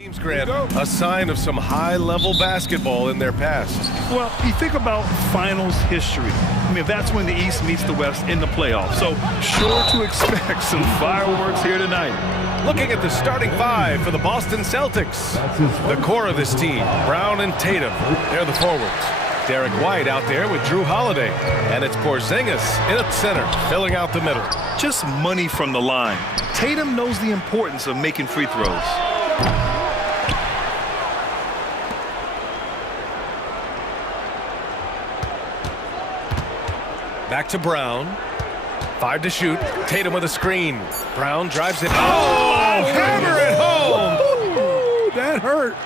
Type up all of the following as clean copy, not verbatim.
Teams grant a sign of some high-level basketball in their past. Well, you think about finals history. I mean, that's when the East meets the West in the playoffs. So sure to expect some fireworks here tonight. Looking at the starting five for the Boston Celtics. The core of this team, Brown and Tatum. They're the forwards. Derek White out there with Drew Holiday. And it's Porzingis in at center, filling out the middle. Just money from the line. Tatum knows the importance of making free throws. Back to Brown. 5 to shoot. Tatum with a screen. Brown drives it. Oh, hammer it home! Ooh, that hurt.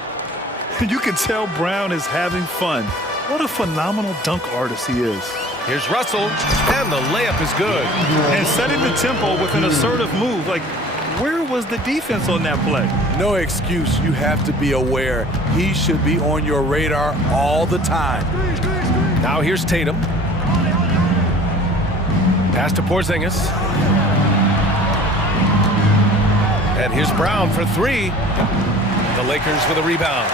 You can tell Brown is having fun. What a phenomenal dunk artist he is. Here's Russell, and the layup is good. And setting the tempo with an assertive move. Like, where was the defense on that play? No excuse. You have to be aware. He should be on your radar all the time. Now here's Tatum. Pass to Porzingis. And here's Brown for three. The Lakers with a rebound.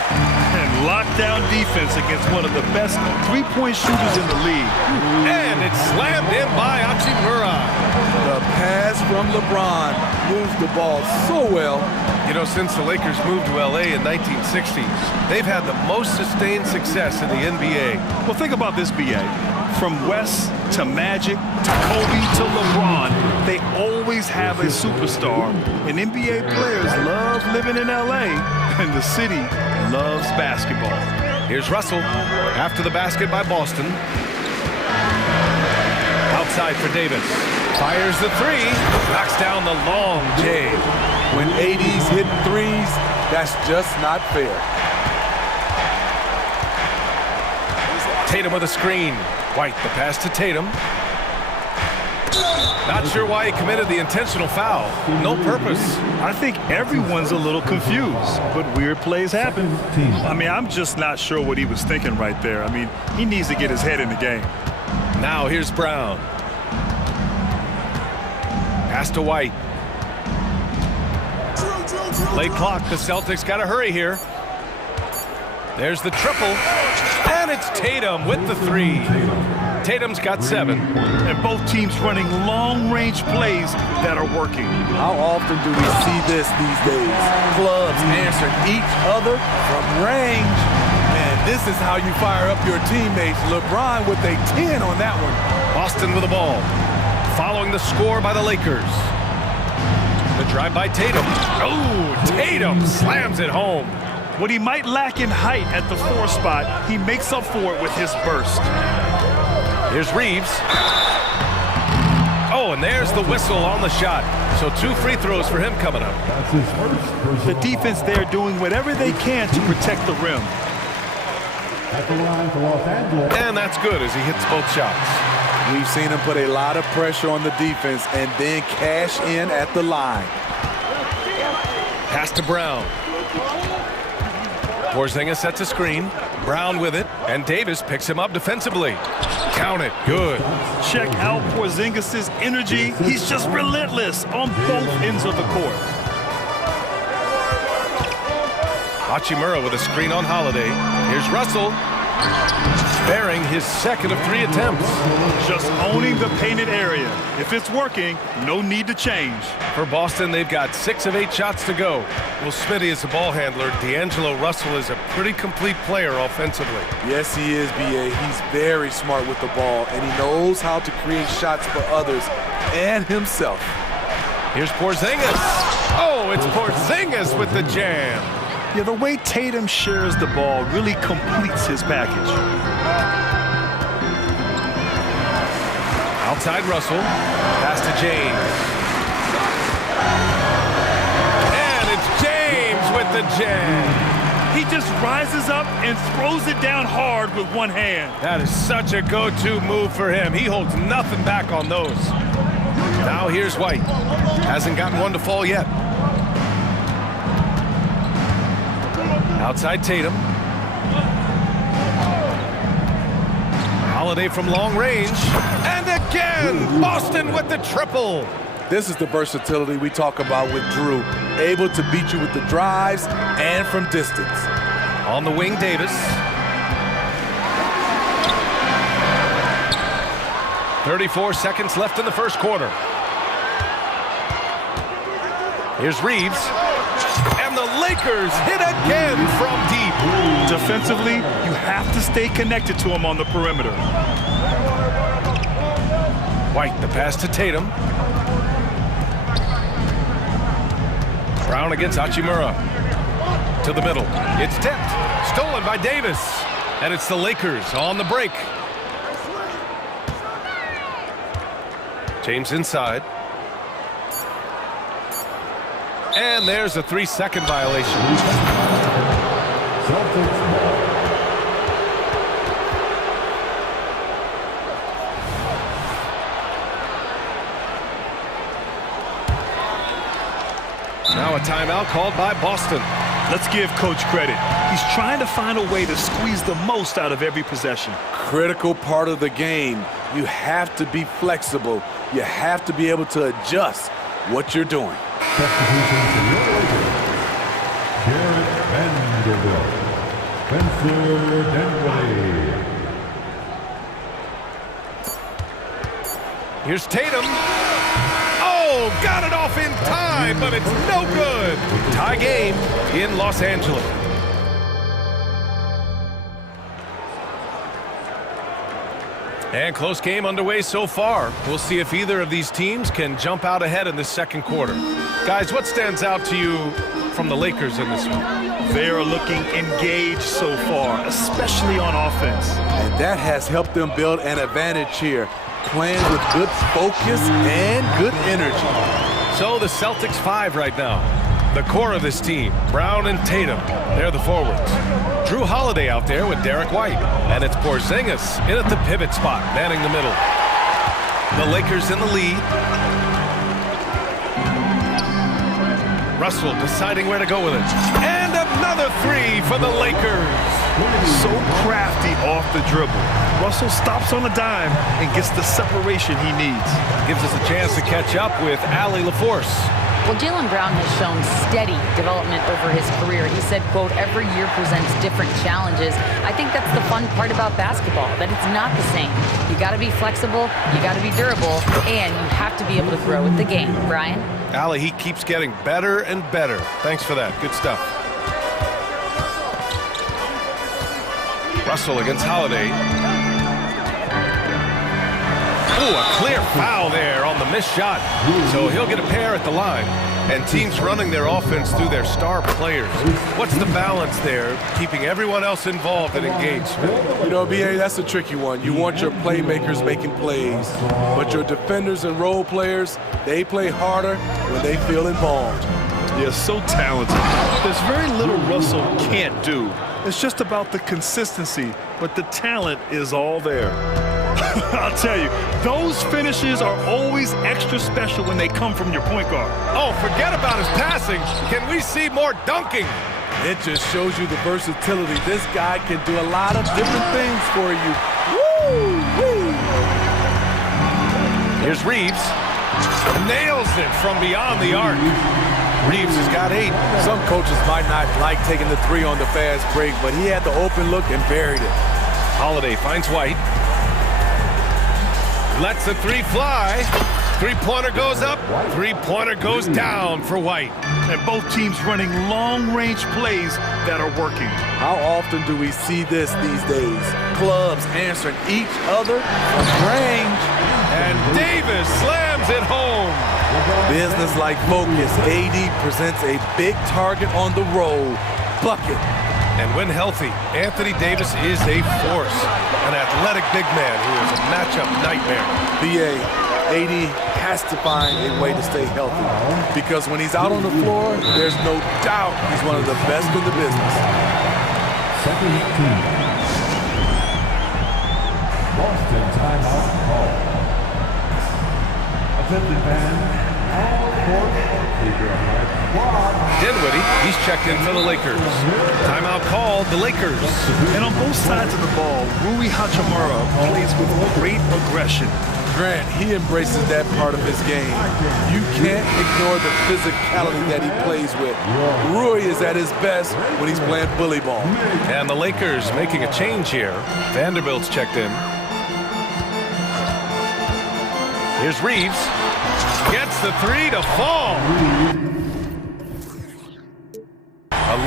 And lockdown defense against one of the best three-point shooters in the league. And it's slammed in by Hachimura. The pass from LeBron moves the ball so well. You know, since the Lakers moved to LA in 1960, they've had the most sustained success in the NBA. Well, think about this, BA. From West to Magic to Kobe to LeBron, they always have a superstar. And NBA players love living in LA, and the city loves basketball. Here's Russell after the basket by Boston. Outside for Davis. Fires the three. Knocks down the long J. When AD's hitting threes, that's just not fair. Tatum with a screen. White, the pass to Tatum. Not sure why he committed the intentional foul. No purpose. I think everyone's a little confused, but weird plays happen. I mean, I'm just not sure what he was thinking right there. I mean, he needs to get his head in the game. Now here's Brown. Pass to White. Late clock, the Celtics got to hurry here. There's the triple, and it's Tatum with the three. Tatum's got 7. And both teams running long-range plays that are working. How often do we see this these days? Clubs answering each other from range. And this is how you fire up your teammates. LeBron with a 10 on that one. Boston with the ball, following the score by the Lakers. The drive by Tatum. Oh, Tatum slams it home. What he might lack in height at the 4 spot, he makes up for it with his burst. Here's Reeves. Oh, and there's the whistle on the shot. So 2 free throws for him coming up. The defense there doing whatever they can to protect the rim. And that's good as he hits both shots. We've seen him put a lot of pressure on the defense and then cash in at the line. Pass to Brown. Porzingis sets a screen. Brown with it, and Davis picks him up defensively. Count it. Good. Check out Porzingis' energy. He's just relentless on both ends of the court. Hachimura with a screen on Holiday. Here's Russell. Sparing his second of 3 attempts. Just owning the painted area. If it's working, no need to change. For Boston, they've got 6 of 8 shots to go. Well, Smitty is the ball handler. D'Angelo Russell is a pretty complete player offensively. Yes, he is, BA. He's very smart with the ball, and he knows how to create shots for others and himself. Here's Porzingis. Oh, it's Porzingis with the jam. Yeah, the way Tatum shares the ball really completes his package. Outside Russell. Pass to James. And it's James with the jam. He just rises up and throws it down hard with one hand. That is such a go-to move for him. He holds nothing back on those. Now here's White. Hasn't gotten one to fall yet. Outside Tatum. Holiday from long range. And again, Boston with the triple. This is the versatility we talk about with Drew, able to beat you with the drives and from distance. On the wing, Davis. 34 seconds left in the first quarter. Here's Reeves. And the Lakers hit again from deep. Defensively, you have to stay connected to him on the perimeter. White, the pass to Tatum. Brown against Hachimura. To the middle. It's tipped. Stolen by Davis. And it's the Lakers on the break. James inside. And there's a 3-second violation. Now a timeout called by Boston. Let's give Coach credit. He's trying to find a way to squeeze the most out of every possession. Critical part of the game. You have to be flexible. You have to be able to adjust what you're doing. Here's Tatum. Oh, got it off in time, but it's no good. Tie game in Los Angeles. And close game underway so far. We'll see if either of these teams can jump out ahead in this second quarter. Guys, what stands out to you from the Lakers in this one? They are looking engaged so far, especially on offense. And that has helped them build an advantage here, playing with good focus and good energy. So the Celtics 5 right now. The core of this team, Brown and Tatum, they're the forwards. Drew Holiday out there with Derek White. And it's Porzingis in at the pivot spot, manning the middle. The Lakers in the lead. Russell deciding where to go with it. And another three for the Lakers. So crafty off the dribble. Russell stops on a dime and gets the separation he needs. Gives us a chance to catch up with Allie LaForce. Well, Jaylen Brown has shown steady development over his career. He said, quote, every year presents different challenges. I think that's the fun part about basketball, that it's not the same. You got to be flexible, you got to be durable, and you have to be able to grow with the game. Brian? Allie, he keeps getting better and better. Thanks for that. Good stuff. Russell against Holiday. Ooh, a clear foul there on the missed shot. So he'll get a pair at the line. And teams running their offense through their star players. What's the balance there, keeping everyone else involved and engaged? You know, B.A., that's a tricky one. You want your playmakers making plays, but your defenders and role players, they play harder when they feel involved. They're so talented. There's very little Russell can't do. It's just about the consistency, but the talent is all there. I'll tell you, those finishes are always extra special when they come from your point guard. Oh, forget about his passing. Can we see more dunking? It just shows you the versatility. This guy can do a lot of different things for you. Woo! Woo! Here's Reeves. Nails it from beyond the arc. Reeves has got 8. Some coaches might not like taking the three on the fast break, but he had the open look and buried it. Holiday finds White. Lets the three fly. Three-pointer goes up. Three-pointer goes down for White. And both teams running long-range plays that are working. How often do we see this these days? Clubs answering each other from range. And Davis slams it home. Business-like focus. AD presents a big target on the roll. Bucket. And when healthy, Anthony Davis is a force. An athletic big man who is a matchup nightmare. B.A., AD has to find a way to stay healthy. Because when he's out on the floor, there's no doubt he's one of the best in the business. Second team. Boston timeout call. Attendant fans, all court, keep your head squad. Dinwiddie, he's checked in for the Lakers. Timeout called, the Lakers. And on both sides of the ball, Rui Hachimura plays with great aggression. Grant, he embraces that part of his game. You can't ignore the physicality that he plays with. Rui is at his best when he's playing bully ball. And the Lakers making a change here. Vanderbilt's checked in. Here's Reeves. Gets the three to fall.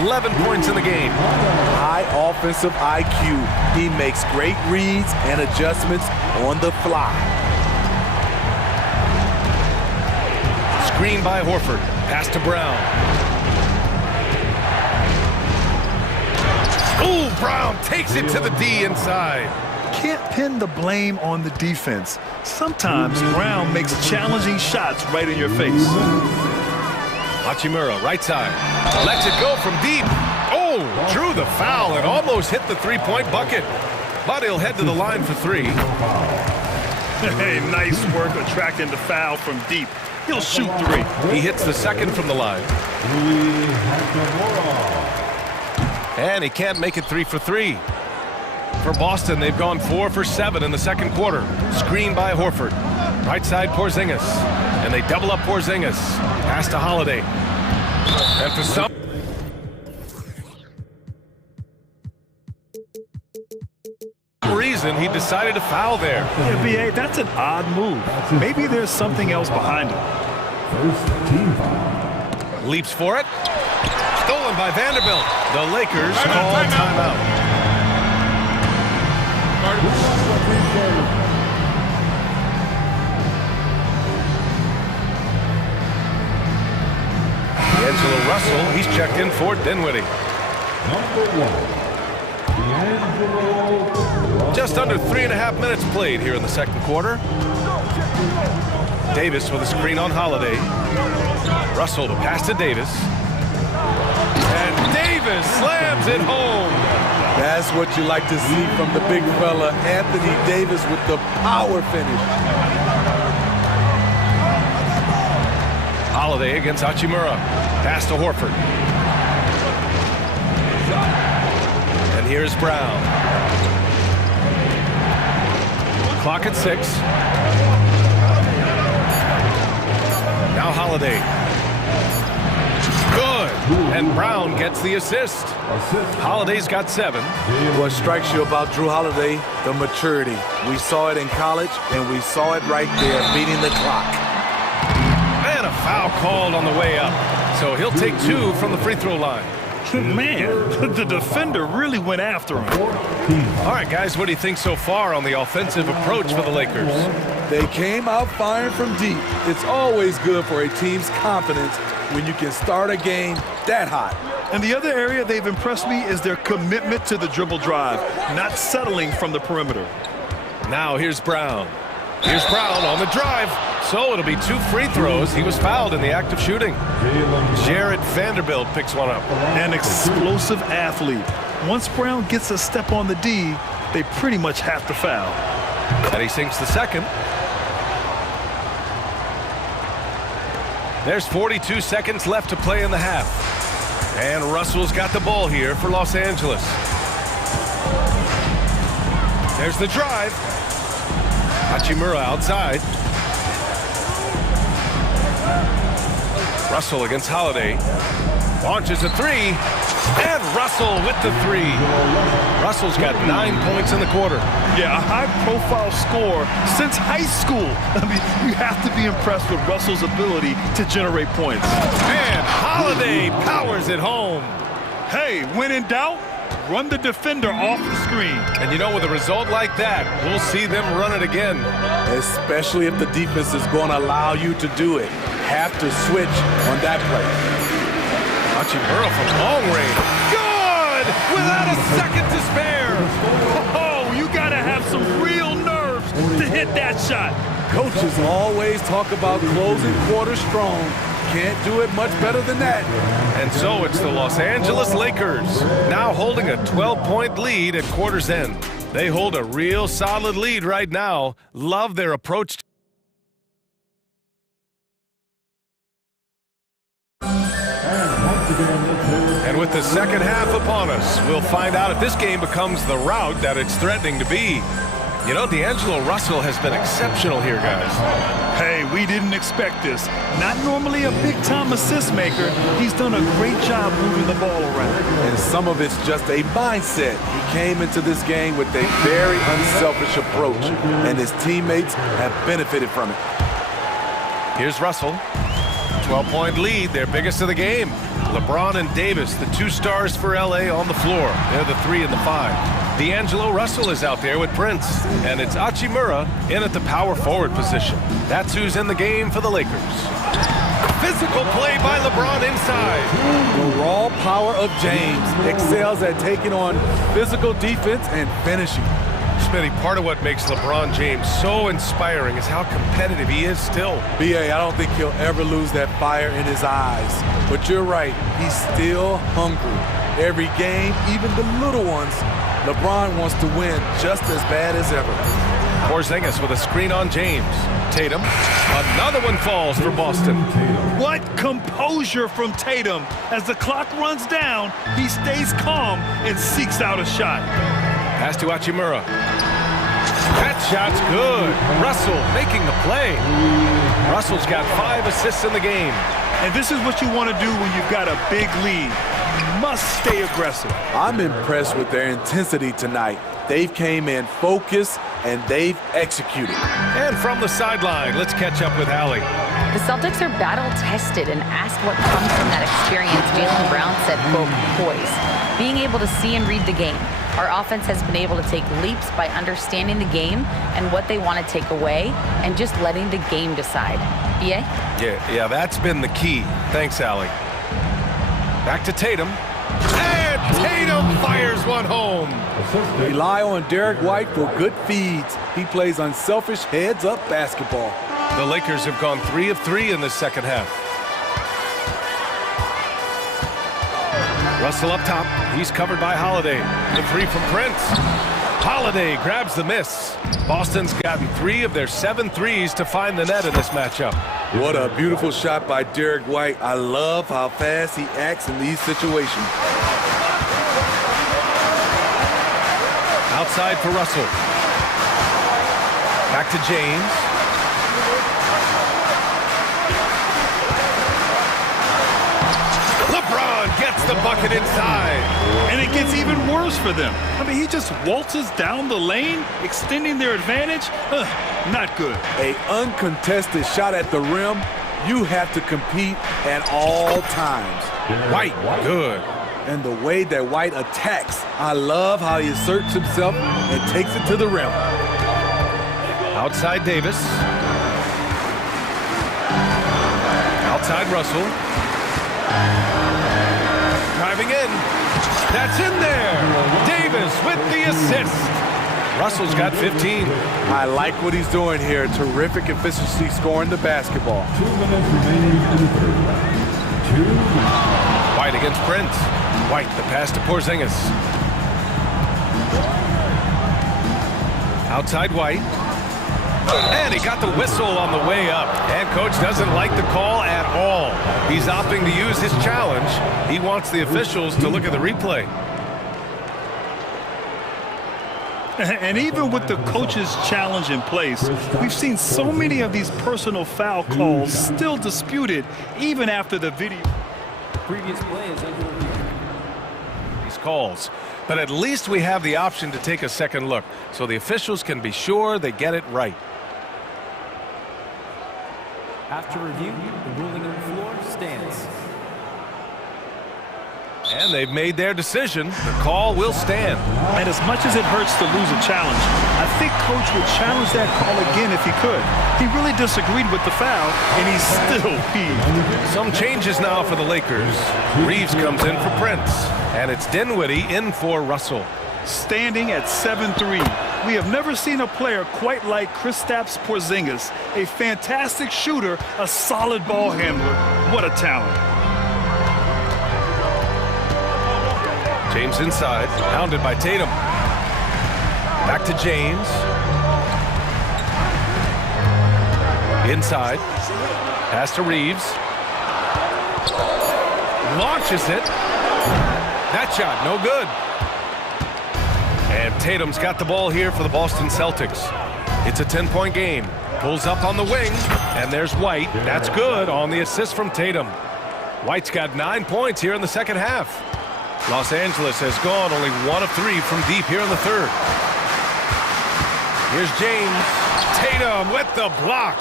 11 points in the game. High offensive IQ. He makes great reads and adjustments on the fly. Screen by Horford. Pass to Brown. Ooh, Brown takes it to the D inside. Can't pin the blame on the defense. Sometimes Brown makes challenging shots right in your face. Hachimura, right side. Lets it go from deep. Oh, drew the foul and almost hit the three-point bucket. But he'll head to the line for three. Hey, nice work attracting the foul from deep. He'll shoot three. He hits the second from the line. And he can't make it 3 for 3. For Boston, they've gone 4 for 7 in the second quarter. Screen by Horford. Right side, Porzingis. And they double up Porzingis. Pass to Holiday. And for some reason, he decided to foul there. Yeah, B.A., that's an odd move. Maybe there's something else behind it. First team foul. Leaps for it. Stolen by Vanderbilt. The Lakers call timeout. D'Angelo Russell, he's checked in for Dinwiddie. Number 1. Just under 3.5 minutes played here in the second quarter. Davis with a screen on Holiday. Russell to pass to Davis. And Davis slams it home. That's what you like to see from the big fella, Anthony Davis, with the power finish. Holiday against Hachimura. Pass to Horford. And here's Brown. Clock at 6. Now Holiday. Good. And Brown gets the assist. Holiday's got 7. What strikes you about Drew Holiday? The maturity. We saw it in college, and we saw it right there, beating the clock. And a foul called on the way up. So he'll take 2 from the free throw line. Man, the defender really went after him. All right, guys, what do you think so far on the offensive approach for the Lakers? They came out firing from deep. It's always good for a team's confidence when you can start a game that hot. And the other area they've impressed me is their commitment to the dribble drive, not settling from the perimeter. Now here's Brown. Here's Brown on the drive. So it'll be 2 free throws. He was fouled in the act of shooting. Jarrett Vanderbilt picks one up. An explosive athlete. Once Brown gets a step on the D, they pretty much have to foul. And he sinks the second. There's 42 seconds left to play in the half. And Russell's got the ball here for Los Angeles. There's the drive. Hachimura outside. Russell against Holiday. Launches a 3. And Russell with the 3. Russell's got 9 points in the quarter. Yeah, a high-profile score since high school. I mean, you have to be impressed with Russell's ability to generate points. And Holiday powers it home. Hey, when in doubt, run the defender off the screen. And you know, with a result like that, we'll see them run it again. Especially if the defense is going to allow you to do it. Have to switch on that play. Hachimura from long range. Good! Without a second to spare. Oh, you got to have some real nerves to hit that shot. Coaches always talk about closing quarters strong. Can't do it much better than that. And so it's the Los Angeles Lakers, now holding a 12-point lead at quarter's end. They hold a real solid lead right now. Love their approach. And with the second half upon us, we'll find out if this game becomes the rout that it's threatening to be. You know, D'Angelo Russell has been exceptional here, guys. Hey, we didn't expect this. Not normally a big-time assist maker. He's done a great job moving the ball around. And some of it's just a mindset. He came into this game with a very unselfish approach, and his teammates have benefited from it. Here's Russell. 12-point lead, their biggest of the game. LeBron and Davis, the two stars for LA on the floor. They're the 3 and the 5. D'Angelo Russell is out there with Prince, and it's Hachimura in at the power forward position. That's who's in the game for the Lakers. Physical play by LeBron inside. The raw power of James excels at taking on physical defense and finishing. Smitty, part of what makes LeBron James so inspiring is how competitive he is still. B.A., I don't think he'll ever lose that fire in his eyes. But you're right, he's still hungry. Every game, even the little ones, LeBron wants to win just as bad as ever. Porzingis with a screen on James. Tatum. Another one falls for Boston. What composure from Tatum. As the clock runs down, he stays calm and seeks out a shot. Pass to Hachimura. That shot's good. Russell making the play. Russell's got 5 assists in the game. And this is what you want to do when you've got a big lead. You must stay aggressive. I'm impressed with their intensity tonight. They've came in focused and they've executed. And from the sideline, let's catch up with Allie. The Celtics are battle-tested, and asked what comes from that experience, Jaylen Brown said, quote, poise. Being able to see and read the game. Our offense has been able to take leaps by understanding the game and what they want to take away and just letting the game decide. B.A.? Yeah, that's been the key. Thanks, Allie. Back to Tatum. And Tatum fires one home. Rely on Derek White for good feeds. He plays unselfish heads-up basketball. The Lakers have gone 3 of 3 in the second half. Russell up top. He's covered by Holiday. The 3 from Prince. Holiday grabs the miss. Boston's gotten 3 of their 7 threes to find the net in this matchup. What a beautiful shot by Derek White. I love how fast he acts in these situations. Outside for Russell. Back to James. LeBron gets the bucket inside. And it gets even worse for them. I mean, he just waltzes down the lane, extending their advantage. Not good. An uncontested shot at the rim, you have to compete at all times. White, good. And the way that White attacks, I love how he asserts himself and takes it to the rim. Outside Davis. Outside Russell. Driving in. That's in there. Davis with the assist. Russell's got 15. I like what he's doing here. Terrific efficiency scoring the basketball. 2 minutes remaining in the third. 2. White against Prince. White, the pass to Porzingis. Outside White. And he got the whistle on the way up. And coach doesn't like the call at all. He's opting to use his challenge. He wants the officials to look at the replay. And even with the coach's challenge in place, we've seen so many of these personal foul calls still disputed even after the video. Previous play is under review. These calls. But at least we have the option to take a second look, so the officials can be sure they get it right. After review, the ruling on the floor stands. And they've made their decision. The call will stand. And as much as it hurts to lose a challenge, I think coach would challenge that call again if he could. He really disagreed with the foul, and he's still peeved. Some changes now for the Lakers. Reeves comes in for Prince, and it's Dinwiddie in for Russell. Standing at 7-3, we have never seen a player quite like Kristaps Porzingis, a fantastic shooter, a solid ball handler. What a talent. James inside, pounded by Tatum. Back to James. Inside. Pass to Reeves. Launches it. That shot, no good. And Tatum's got the ball here for the Boston Celtics. It's a 10-point game. Pulls up on the wing, and there's White. That's good on the assist from Tatum. White's got 9 points here in the second half. Los Angeles has gone only 1 of 3 from deep here in the third. Here's James. Tatum with the block.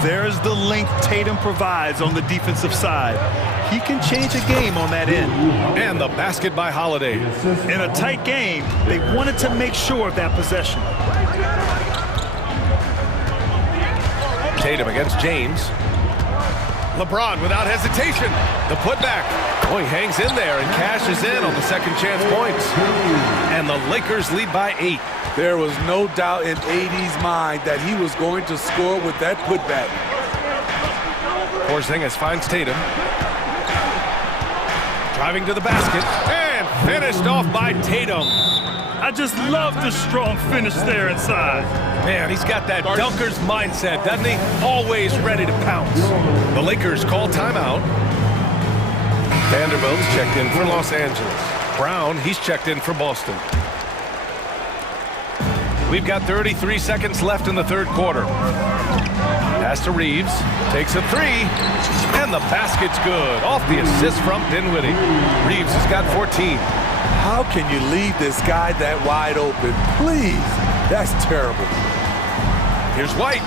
There's the length Tatum provides on the defensive side. He can change a game on that end. And the basket by Holiday. In a tight game, they wanted to make sure of that possession. Tatum against James. LeBron without hesitation. The putback. Oh, he hangs in there and cashes in on the second chance points. And the Lakers lead by 8. There was no doubt in AD's mind that he was going to score with that putback. Porzingis finds Tatum. Driving to the basket. And finished off by Tatum. I just love the strong finish there inside. Man, he's got that dunker's mindset, doesn't he? Always ready to pounce. The Lakers call timeout. Vanderbilt's checked in for Los Angeles. Brown, he's checked in for Boston. We've got 33 seconds left in the third quarter. Pass to Reeves. Takes a 3. And the basket's good. Off the assist from Dinwiddie. Reeves has got 14. How can you leave this guy that wide open? Please. That's terrible. Here's White.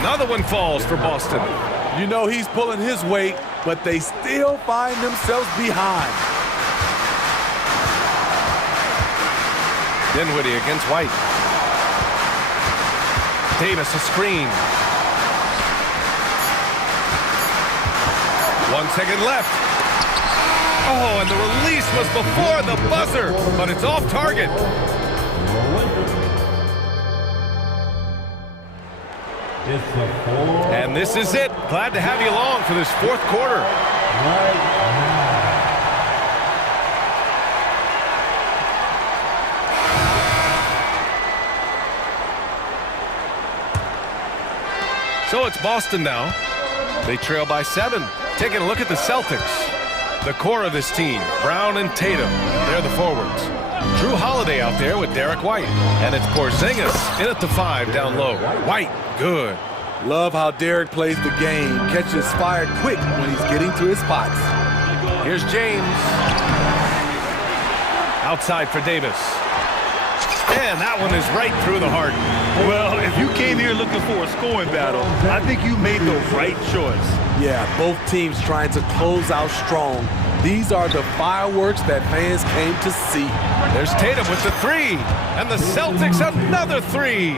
Another one falls for Boston. You know he's pulling his weight, but they still find themselves behind. Dinwiddie against White. Davis a screen. 1 second left. Oh, and the release was before the buzzer, but it's off target. And this is it. Glad to have you along for this fourth quarter. So it's Boston now. They trail by 7. Taking a look at the Celtics. The core of this team, Brown and Tatum, they're the forwards. Drew Holiday out there with Derek White. And it's Porzingis in at the 5 down low. White, good. Love how Derek plays the game. Catches fire quick when he's getting to his spots. Here's James. Outside for Davis. And that one is right through the heart. Well, if you came here looking for a scoring battle, I think you made the right choice. Yeah, both teams trying to close out strong. These are the fireworks that fans came to see. There's Tatum with the 3. And the Celtics another 3.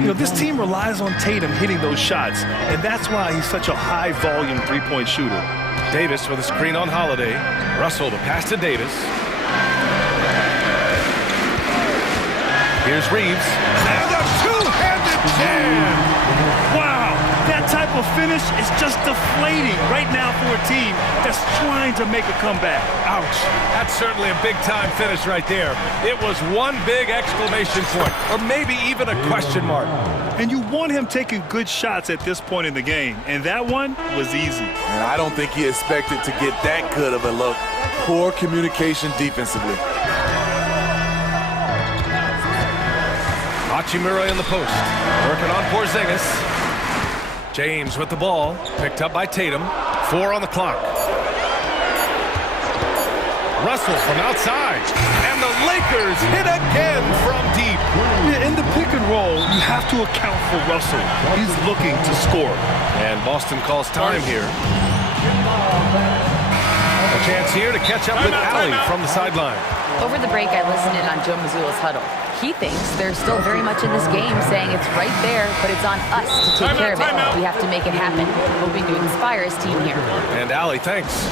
You know, this team relies on Tatum hitting those shots, and that's why he's such a high-volume three-point shooter. Davis with a screen on Holiday. Russell the pass to Davis. Here's Reeves. And a two-handed jam! Wow, that type of finish is just deflating right now for a team that's trying to make a comeback. Ouch. That's certainly a big-time finish right there. It was one big exclamation point, or maybe even a question mark. And you want him taking good shots at this point in the game, and that one was easy. And I don't think he expected to get that good of a look. Poor communication defensively. Hachimura in the post. Working on Porzingis. James with the ball. Picked up by Tatum. 4 on the clock. Russell from outside. And the Lakers hit again from deep. In the pick and roll, you have to account for Russell. He's looking to score. And Boston calls time here. A chance here to catch up with Allie from the sideline. Over the break, I listened in on Joe Mazzulla's huddle. He thinks they're still very much in this game, saying it's right there, but it's on us to take care of it. We have to make it happen, hoping to inspire his team here. And Allie, thanks.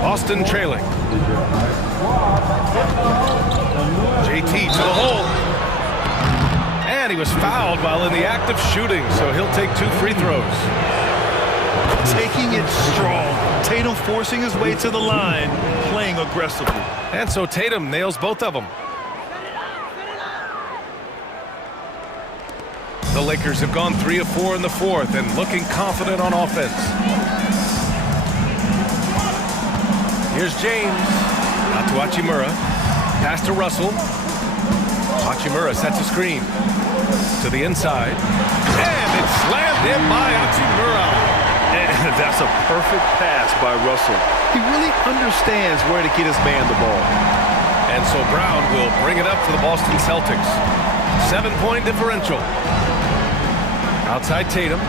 Boston trailing. JT to the hole. And he was fouled while in the act of shooting, so he'll take 2 free throws. Taking it strong. Tatum forcing his way to the line, playing aggressively. And so Tatum nails both of them. The The Lakers have gone 3 of 4 in the fourth and looking confident on offense. Here's James. Out to Hachimura. Pass to Russell. Hachimura sets a screen. To the inside. And it's slammed in by Hachimura. And that's a perfect pass by Russell. He really understands where to get his man the ball. And so Brown will bring it up for the Boston Celtics. 7-point differential. Outside Tatum.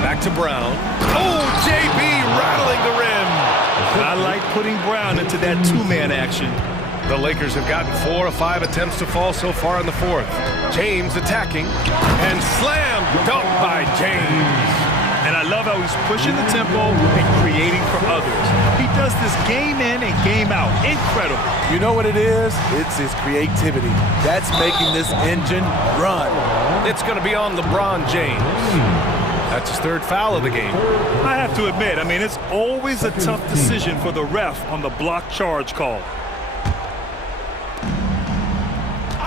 Back to Brown. Oh, JB rattling the rim. I like putting Brown into that two-man action. The Lakers have gotten 4 of 5 attempts to fall so far in the fourth. James attacking and slam dunk by James. And I love how he's pushing the tempo and creating for others. He does this game in and game out. Incredible. You know what it is? It's his creativity. That's making this engine run. It's going to be on LeBron James. That's his third foul of the game. I have to admit, I mean, it's always a tough decision for the ref on the block charge call.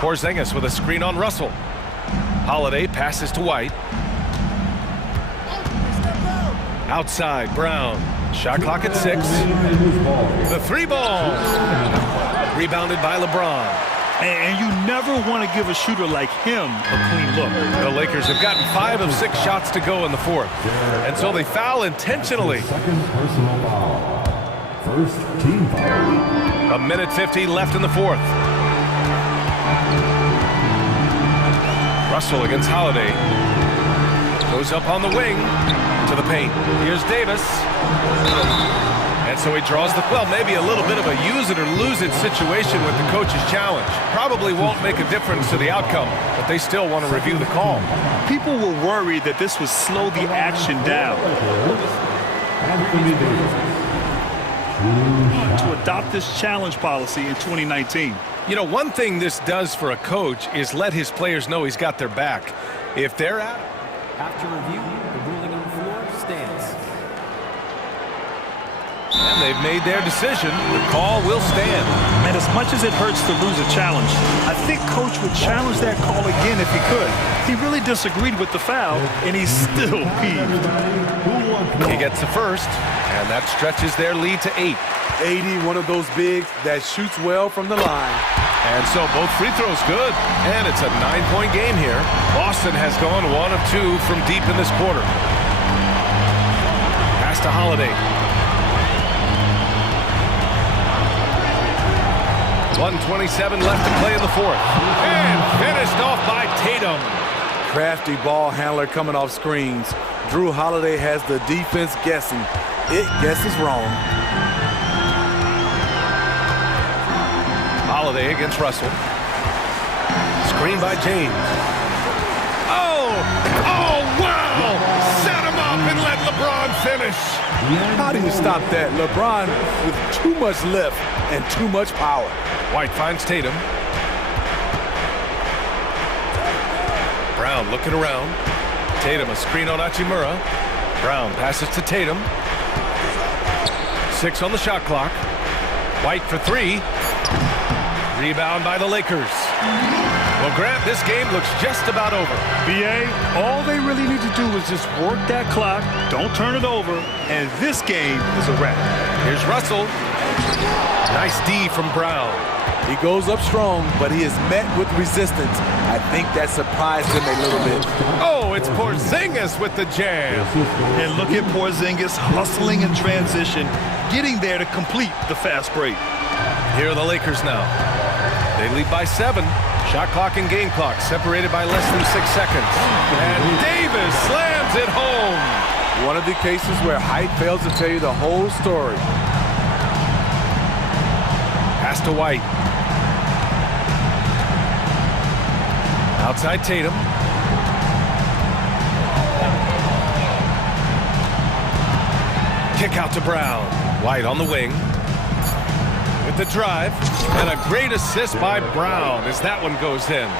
Porzingis with a screen on Russell. Holiday passes to White. Outside, Brown. Shot clock at 6. The 3 ball. Rebounded by LeBron. And you never want to give a shooter like him a clean look. The Lakers have gotten 5 of 6 shots to go in the fourth. And so they foul intentionally. Second personal foul. First team foul. 1:50 left in the fourth. Russell against Holiday. Goes up on the wing to the paint. Here's Davis. And so he draws the, well, maybe a little bit of a use it or lose it situation with the coach's challenge. Probably won't make a difference to the outcome, but they still want to review the call. People were worried that this would slow the action down. Anthony Davis. To adopt this challenge policy in 2019. You know, one thing this does for a coach is let his players know he's got their back. If they're out, After review, the ruling on the floor stands. and they've made their decision, the call will stand. And as much as it hurts to lose a challenge, I think Coach would challenge that call again if he could. He really disagreed with the foul, and he's still peeved. He gets the first, and that stretches their lead to 8. 80, one of those bigs that shoots well from the line. And so both free throws good, and it's a 9-point game here. Boston has gone 1 of 2 from deep in this quarter. Pass to Holiday. 1:27 left to play in the fourth. And finished off by Tatum. Crafty ball handler coming off screens. Drew Holiday has the defense guessing. It guesses wrong. Holiday against Russell. Screen by James. Oh, wow! Set him up and let LeBron finish. How do you stop that? LeBron with too much lift and too much power. White finds Tatum. Brown looking around. Tatum a screen on Hachimura. Brown passes to Tatum. 6 on the shot clock. White for 3. Rebound by the Lakers. Well, Grant, this game looks just about over. BA, all they really need to do is just work that clock, don't turn it over, and this game is a wrap. Here's Russell. Nice D from Brown. He goes up strong, but he is met with resistance. I think that surprised him a little bit. Oh, it's Porzingis with the jam. And look at Porzingis hustling in transition, getting there to complete the fast break. Here are the Lakers now. They lead by 7. Shot clock and game clock separated by less than 6 seconds. And Davis slams it home. One of the cases where height fails to tell you the whole story. Pass to White. Outside Tatum. Kick out to Brown. White on the wing. With the drive. And a great assist by Brown as that one goes in.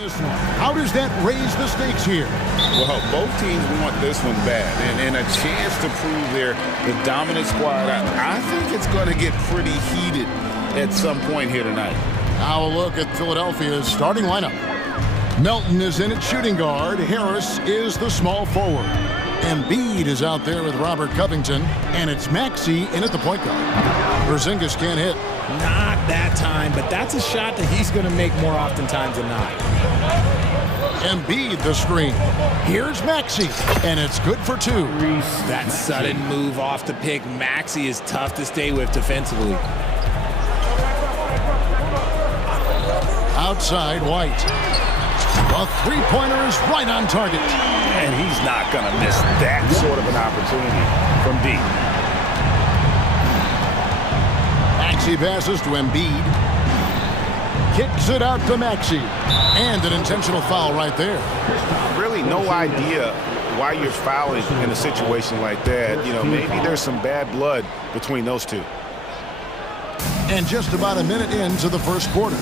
This one. How does that raise the stakes here? Well, both teams want this one bad, and a chance to prove they're the dominant squad. I think it's going to get pretty heated at some point here tonight. Now a look at Philadelphia's starting lineup. Melton is in at shooting guard. Harris is the small forward. Embiid is out there with Robert Covington, and it's Maxey in at the point guard. Porzingis can't hit. Not that time, but that's a shot that he's going to make more oftentimes than not. Embiid the screen. Here's Maxey, and it's good for two. That sudden move off the pick, Maxey is tough to stay with defensively. Outside, White. A three-pointer is right on target. And he's not going to miss that sort of an opportunity from deep. Maxey passes to Embiid. Kicks it out to Maxey. And an intentional foul right there. Really no idea why you're fouling in a situation like that. You know, maybe there's some bad blood between those two. And just about a minute into the first quarter.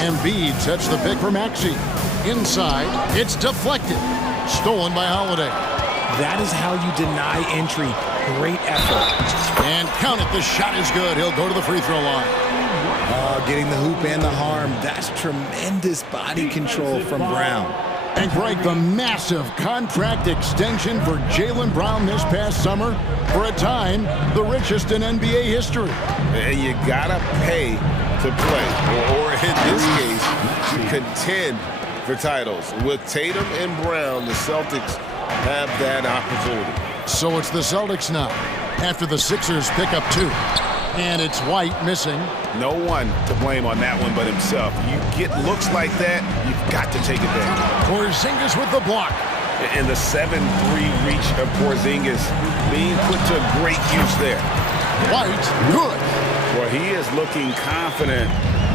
Embiid sets the pick for Maxey. Inside, it's deflected. Stolen by Holiday. That is how you deny entry. Great effort. And count it, the shot is good. He'll go to the free throw line. Getting the hoop and the harm. That's tremendous body control from Brown. And Greg, the massive contract extension for Jaylen Brown this past summer. For a time, the richest in NBA history. And you gotta pay to play, or in this case, to contend for titles. With Tatum and Brown, the Celtics have that opportunity. So it's the Celtics now, after the Sixers pick up two. And it's White missing. No one to blame on that one but himself. You get looks like that, you've got to take advantage. Porzingis with the block. And the 7-3 reach of Porzingis being put to great use there. White, good. Well, he is looking confident.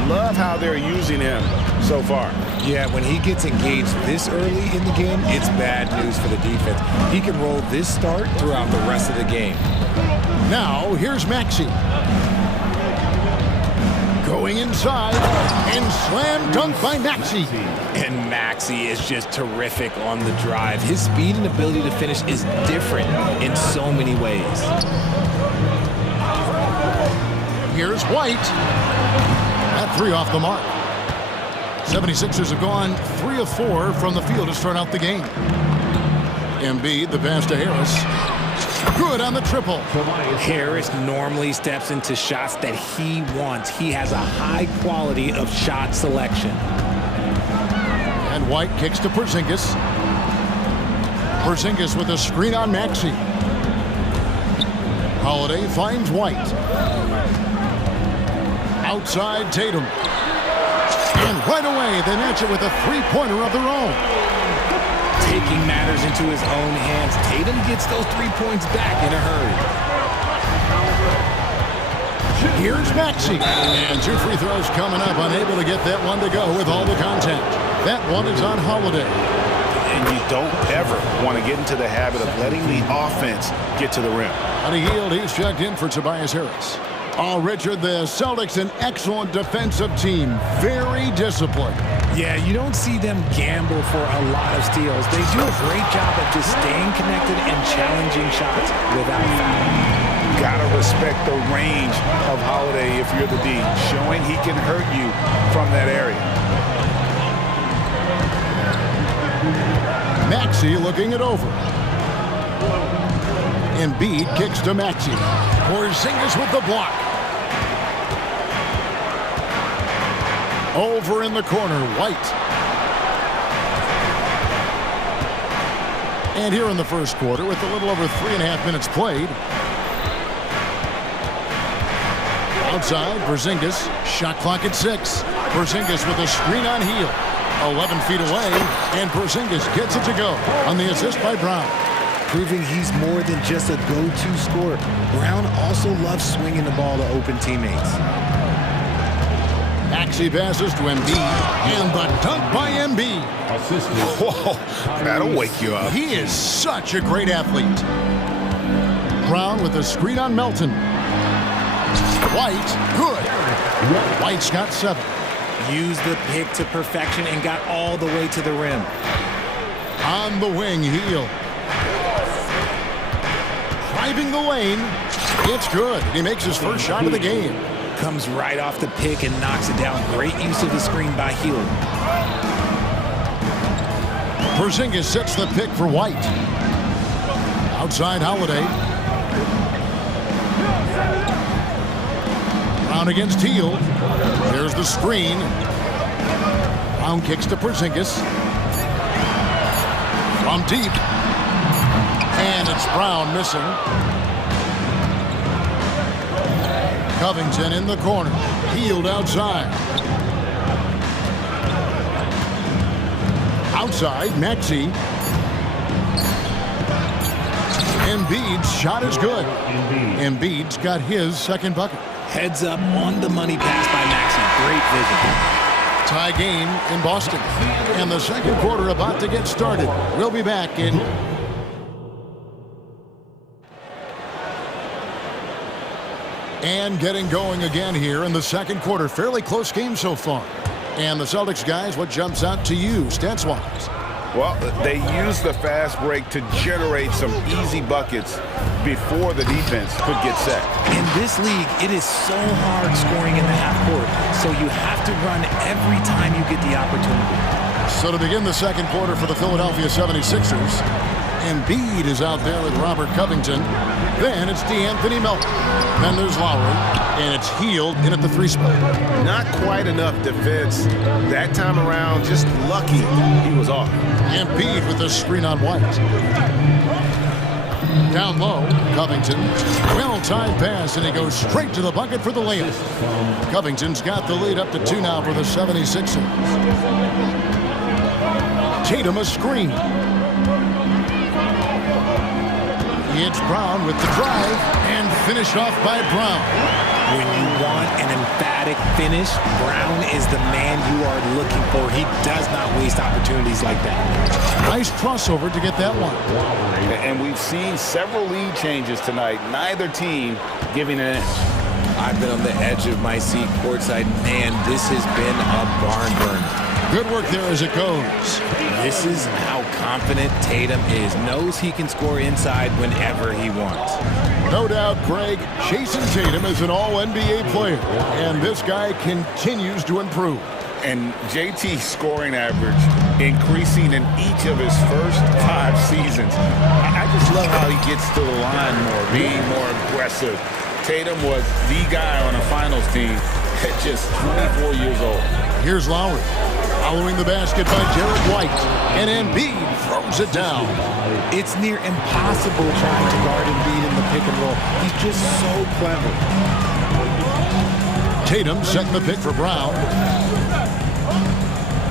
Love how they're using him so far. Yeah, when he gets engaged this early in the game, it's bad news for the defense. He can roll this start throughout the rest of the game. Now, here's Maxey. Going inside, and slam dunk by Maxey. And Maxey is just terrific on the drive. His speed and ability to finish is different in so many ways. Here's White. That three off the mark. 76ers have gone 3 of 4 from the field to start out the game. Embiid, the pass to Harris. Good on the triple. Harris normally steps into shots that he wants. He has a high quality of shot selection. And White kicks to Porzingis. Porzingis with a screen on Maxey. Holiday finds White. Outside Tatum. And right away, they match it with a three-pointer of their own. Taking matters into his own hands. Tatum gets those 3 points back in a hurry. Here's Maxey. And 2 free throws coming up. Unable to get that one to go with all the contact. That one is on Holiday. And you don't ever want to get into the habit of letting the offense get to the rim. On a yield, he's checked in for Tobias Harris. Oh, Richard, the Celtics, an excellent defensive team. Very disciplined. Yeah, you don't see them gamble for a lot of steals. They do a great job of just staying connected and challenging shots without fouling. Gotta respect the range of Holiday if you're the D, showing he can hurt you from that area. Maxey looking it over. Embiid kicks to Maxey. Porzingis with the block. Over in the corner, White. And here in the first quarter, with a little over 3.5 minutes played. Outside, Porzingis. Shot clock at 6. Porzingis with a screen on heel. 11 feet away, and Porzingis gets it to go on the assist by Brown. Proving he's more than just a go-to scorer. Brown also loves swinging the ball to open teammates. Maxey passes to Embiid, and the dunk by Embiid. Whoa, that'll wake you up. He is such a great athlete. Brown with a screen on Melton. White, good. White's got 7. Used the pick to perfection and got all the way to the rim. On the wing, Heel. Driving the lane. It's good. He makes his first shot of the game. Comes right off the pick and knocks it down. Great use of the screen by Heel. Porzingis sets the pick for White. Outside Holiday. Brown against Heel. There's the screen. Brown kicks to Porzingis. From deep. And it's Brown missing. Covington in the corner. Healed outside. Outside, Maxey. Embiid's shot is good. Embiid's got his second bucket. Heads up on the money pass by Maxey. Great vision. Tie game in Boston. And the second quarter about to get started. We'll be back in... And getting going again here in the second quarter. Fairly close game so far. And the Celtics guys, what jumps out to you, stats-wise? Well, they use the fast break to generate some easy buckets before the defense could get set. In this league, it is so hard scoring in the half court, so you have to run every time you get the opportunity. So to begin the second quarter for the Philadelphia 76ers, Embiid is out there with Robert Covington. Then it's D'Anthony Melton. Then there's Lowry, and it's Healed in at the 3 spot. Not quite enough defense that time around. Just lucky he was off. Embiid with the screen on White. Down low, Covington. Well-timed pass, and he goes straight to the bucket for the layup. Covington's got the lead up to 2 now for the 76ers. Tatum a screen. It's Brown with the drive, and finished off by Brown. When you want an emphatic finish, Brown is the man you are looking for. He does not waste opportunities like that. Nice crossover to get that one. And we've seen several lead changes tonight. Neither team giving an inch. I've been on the edge of my seat courtside. Man, this has been a barn burner. Good work there as it goes. This is how confident Tatum is. Knows he can score inside whenever he wants. No doubt, Greg, Jason Tatum is an all-NBA player, and this guy continues to improve. And JT's scoring average increasing in each of his first 5 seasons. I just love how he gets to the line more, being more aggressive. Tatum was the guy on a finals team at just 24 years old. Here's Lowry. Following the basket by Derek White, and Embiid throws it down. It's near impossible trying to guard Embiid in the pick and roll. He's just so clever. Tatum setting the pick for Brown.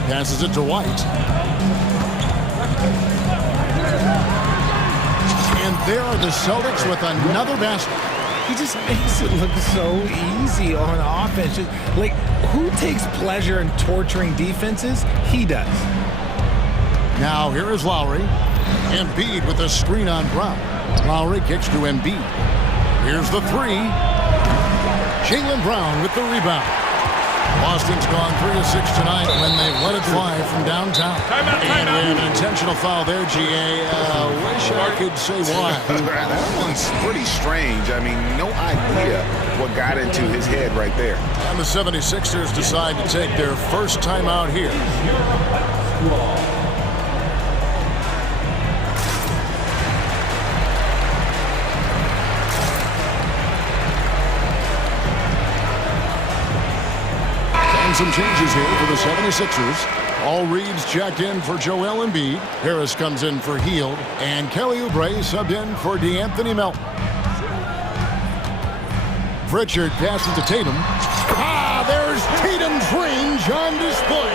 Passes it to White. And there are the Celtics with another basket. He just makes it look so easy on offense. Like, who takes pleasure in torturing defenses? He does. Now here is Lowry. Embiid with a screen on Brown. Lowry kicks to Embiid. Here's the 3. Jaylen Brown with the rebound. Boston's gone 3 of 6 tonight when they've let it fly from downtown. And we have an intentional foul there, GA. Wish I could say why. That one's pretty strange. I mean, no idea what got into his head right there. And the 76ers decide to take their first time out here. Some changes here for the 76ers. All Reeds checked in for Joel Embiid. Harris comes in for Healed. And Kelly Oubre subbed in for D'Anthony Melton. Pritchard passes to Tatum. There's Tatum's range on display.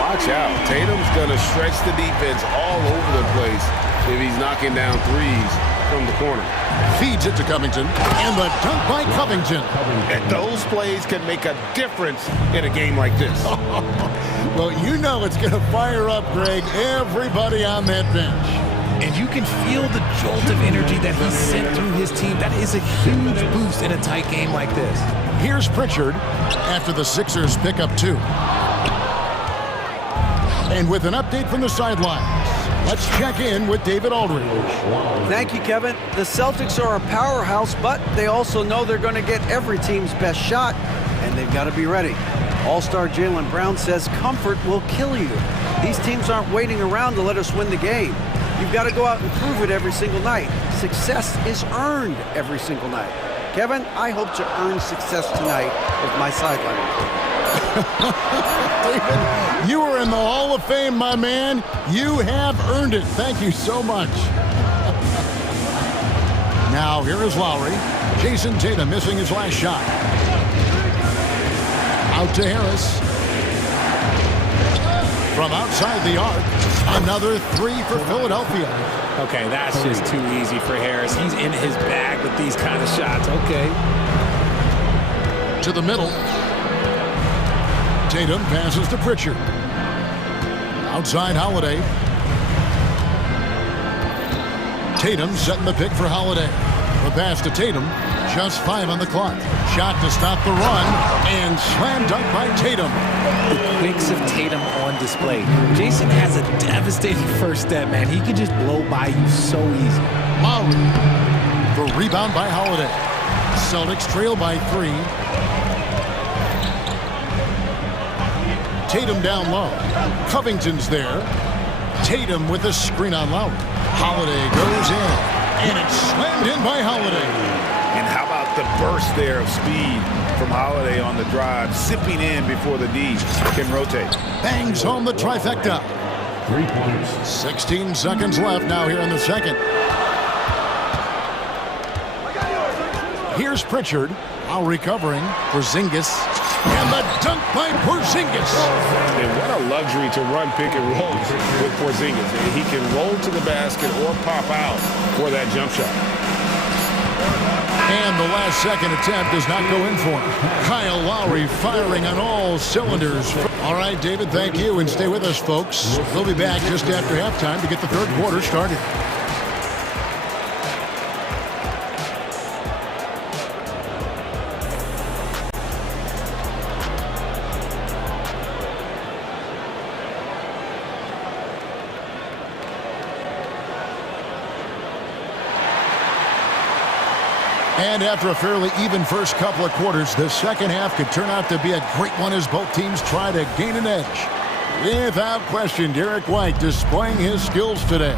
Watch out. Tatum's going to stretch the defense all over the place if he's knocking down threes from the corner. Feeds it to Covington, and the dunk by Covington. And those plays can make a difference in a game like this. Well, you know it's going to fire up, Greg, everybody on that bench. And you can feel the jolt of energy that he sent through his team. That is a huge boost in a tight game like this. Here's Pritchard after the Sixers pick up 2. And with an update from the sidelines, let's check in with David Aldridge. Thank you, Kevin. The Celtics are a powerhouse, but they also know they're going to get every team's best shot, and they've got to be ready. All-star Jaylen Brown says comfort will kill you. These teams aren't waiting around to let us win the game. You've got to go out and prove it every single night. Success is earned every single night. Kevin, I hope to earn success tonight with my sideline report. David, you are in the Hall of Fame, my man. You have earned it. Thank you so much. Now, here is Lowry. Jason Tatum missing his last shot. Out to Harris. From outside the arc, another 3 for Philadelphia. Okay, that's just too easy for Harris. He's in his bag with these kind of shots. Okay. To the middle. Tatum passes to Pritchard. Outside Holiday. Tatum setting the pick for Holiday. The pass to Tatum. Just 5 on the clock. Shot to stop the run. And slam dunk by Tatum. The quicks of Tatum on display. Jason has a devastating first step, man. He can just blow by you so easy. Lowry. The rebound by Holiday. Celtics trail by 3. Tatum down low. Covington's there. Tatum with a screen on Lowry. Holiday goes in. And it's slammed in by Holiday. And how about the burst there of speed from Holiday on the drive, zipping in before the D can rotate. Bangs home the trifecta. 3 points. 16 seconds left now here in the second. Here's Pritchard. Now recovering. Porzingis. And the dunk by Porzingis. And what a luxury to run pick and rolls with Porzingis. He can roll to the basket or pop out for that jump shot. And the last second attempt does not go in for him. Kyle Lowry firing on all cylinders. All right, David, thank you. And stay with us, folks. We'll be back just after halftime to get the third quarter started. And after a fairly even first couple of quarters, the second half could turn out to be a great one as both teams try to gain an edge. Without question, Derek White displaying his skills today.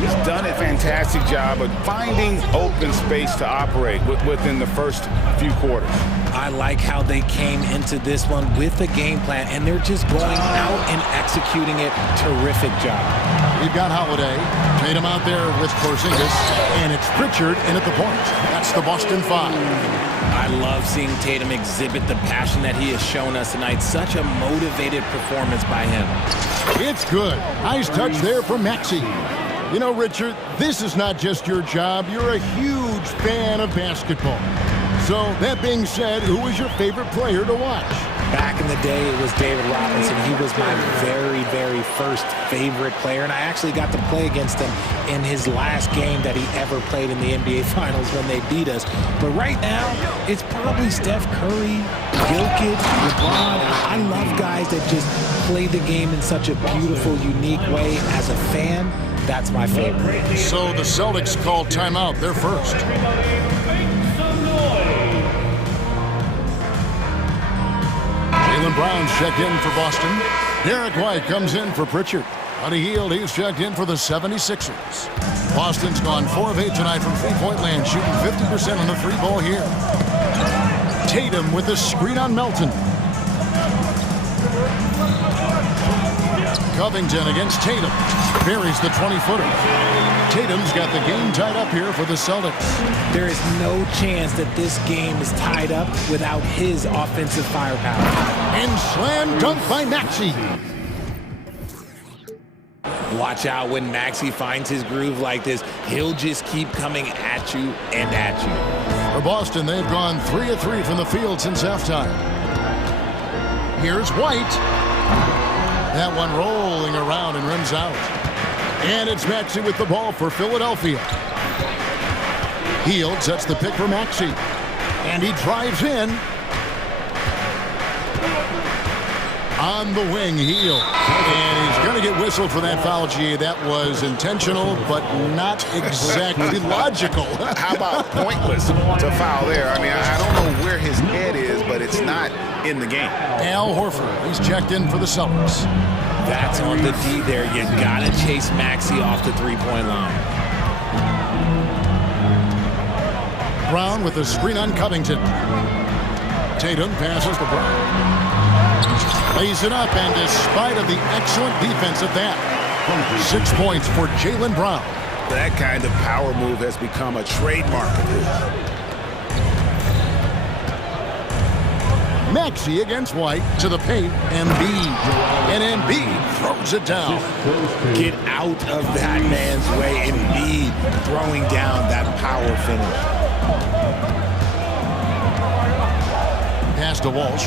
He's done a fantastic job of finding open space to operate within the first few quarters. I like how they came into this one with a game plan, and they're just going out and executing it. Terrific job. We've got Holiday. Tatum out there with Porzingis, and it's Pritchard in at the point. That's the Boston 5. I love seeing Tatum exhibit the passion that he has shown us tonight. Such a motivated performance by him. It's good. Nice touch there from Maxey. You know, Richard, this is not just your job. You're a huge fan of basketball. So, that being said, who was your favorite player to watch? Back in the day, it was David Robinson. He was my very, very first favorite player, and I actually got to play against him in his last game that he ever played in the NBA Finals when they beat us. But right now, it's probably Steph Curry, Jokic, LeBron. I love guys that just play the game in such a beautiful, unique way. As a fan, that's my favorite. So the Celtics call timeout. They're first. Jaylen Brown's checked in for Boston. Derek White comes in for Pritchard. Buddy Hield, he's checked in for the 76ers. Boston's gone 4 of 8 tonight from three-point land, shooting 50% on the three ball here. Tatum with a screen on Melton. Covington against Tatum. Buries the 20-footer. Tatum's got the game tied up here for the Celtics. There is no chance that this game is tied up without his offensive firepower. And slam dunk by Maxey. Watch out when Maxey finds his groove like this. He'll just keep coming at you and at you. For Boston, they've gone 3 of 3 from the field since halftime. Here's White. That one rolling around and rims out. And it's Maxey with the ball for Philadelphia. Hield sets the pick for Maxey. And he drives in. On the wing, Hield. And he's going to get whistled for that foul, G. That was intentional, but not exactly logical. How about pointless to foul there? I mean, I don't know where his head is, but it's not in the game. Al Horford, he's checked in for the Celtics. That's on the D there. You got to chase Maxey off the three-point line. Brown with the screen on Covington. Tatum passes to Brown. Lays it up, and despite of the excellent defense at that, 6 points for Jaylen Brown. That kind of power move has become a trademark of his. Maxey against White to the paint, Embiid. And Embiid throws it down. Get out of that man's way. Embiid throwing down that power finish. Pass to Walsh.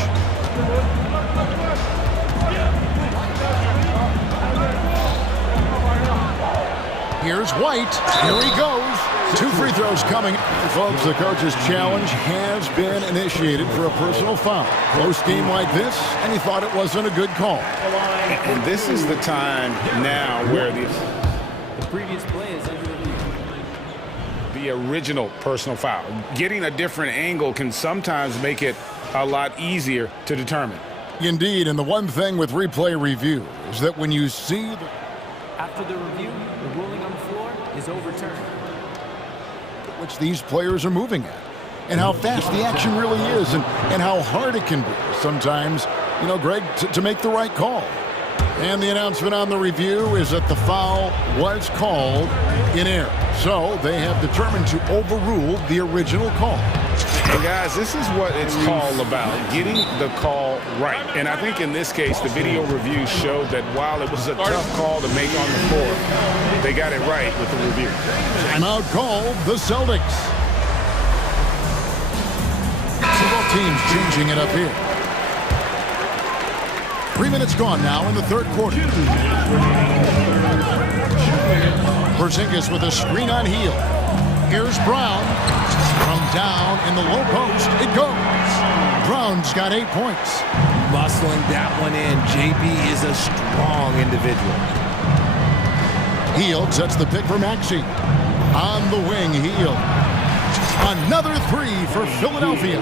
Here's White. Here he goes. 2 free throws coming. Folks, the coach's challenge has been initiated for a personal foul. Close game like this, and he thought it wasn't a good call. And this is the time now where the previous play is under review. The original personal foul. Getting a different angle can sometimes make it a lot easier to determine. Indeed, and the one thing with replay review is that when you see the... After the review, the ruling on the floor is overturned. Which these players are moving at, and how fast the action really is, and how hard it can be sometimes, you know, Greg, to make the right call. And the announcement on the review is that the foul was called in error. So they have determined to overrule the original call. And guys, this is what it's all about, getting the call right. And I think in this case, the video review showed that while it was a tough call to make on the floor, they got it right with the review. Timeout called the Celtics. So both teams changing it up here. 3 minutes gone now in the third quarter. Porzingis with a screen on Hield. Here's Brown. From down in the low post, it goes. Brown's got 8 points. Muscling that one in. JB is a strong individual. Hield sets the pick for Maxey. On the wing, Hield. Another 3 for Philadelphia.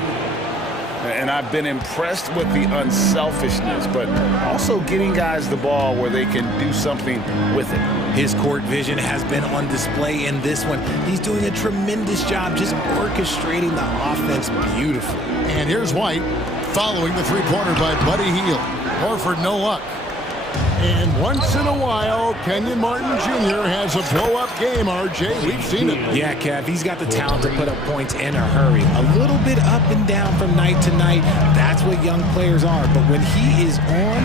And I've been impressed with the unselfishness, but also getting guys the ball where they can do something with it. His court vision has been on display in this one. He's doing a tremendous job just orchestrating the offense beautifully. And here's White following the three-pointer by Buddy Hield. Horford no luck. And once in a while, Kenyon Martin Jr. has a blow-up game, RJ. We've seen it. Yeah, Kev, he's got the talent to put up points in a hurry. A little bit up and down from night to night. That's what young players are. But when he is on,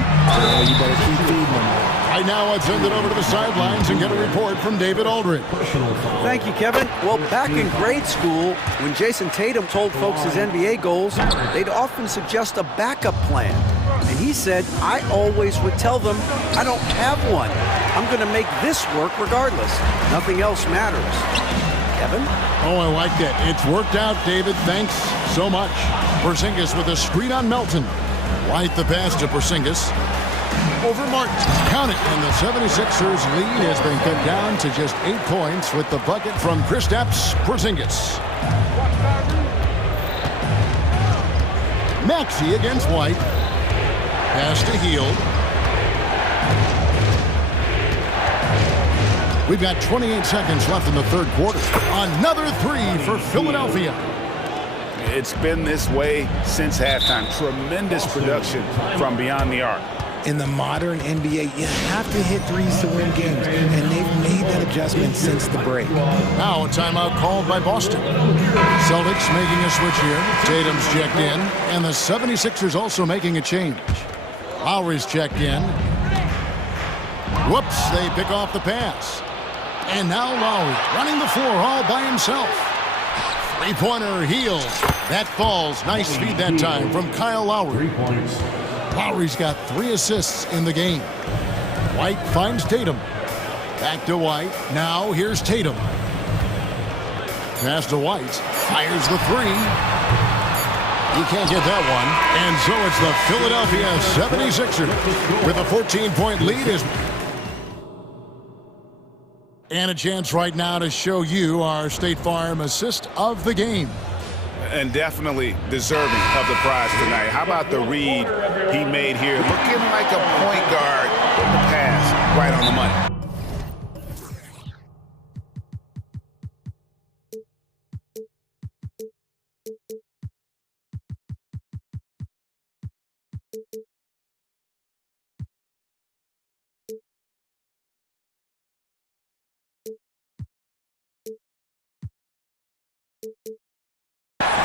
you better keep feeding him. Right now, let's send it over to the sidelines and get a report from David Aldridge. Thank you, Kevin. Well, back in grade school, when Jason Tatum told folks his NBA goals, they'd often suggest a backup plan. And he said, I always would tell them, I don't have one. I'm going to make this work regardless. Nothing else matters. Kevin? Oh, I like that. It's worked out, David. Thanks so much. Porzingis with a screen on Melton. White the pass to Porzingis. Over Martin. Count it. And the 76ers lead has been cut down to just 8 points with the bucket from Kristaps Porzingis. Maxey against White. Pass to Hield. We've got 28 seconds left in the third quarter. Another 3 for Philadelphia. It's been this way since halftime. Tremendous production from beyond the arc. In the modern NBA, you have to hit threes to win games, and they've made that adjustment since the break. Now a timeout called by Boston. Celtics making a switch here. Tatum's checked in, and the 76ers also making a change. Lowry's checked in. Whoops, they pick off the pass. And now Lowry running the floor all by himself. Three-pointer Hield. That falls. Nice feed that time from Kyle Lowry. 3 points. Lowry's got 3 assists in the game. White finds Tatum. Back to White. Now here's Tatum. Pass to White. Fires the three. He can't get that one. And so it's the Philadelphia 76ers with a 14-point lead. And a chance right now to show you our State Farm assist of the game. And definitely deserving of the prize tonight. How about the read he made here? Looking like a point guard. The pass right on the money.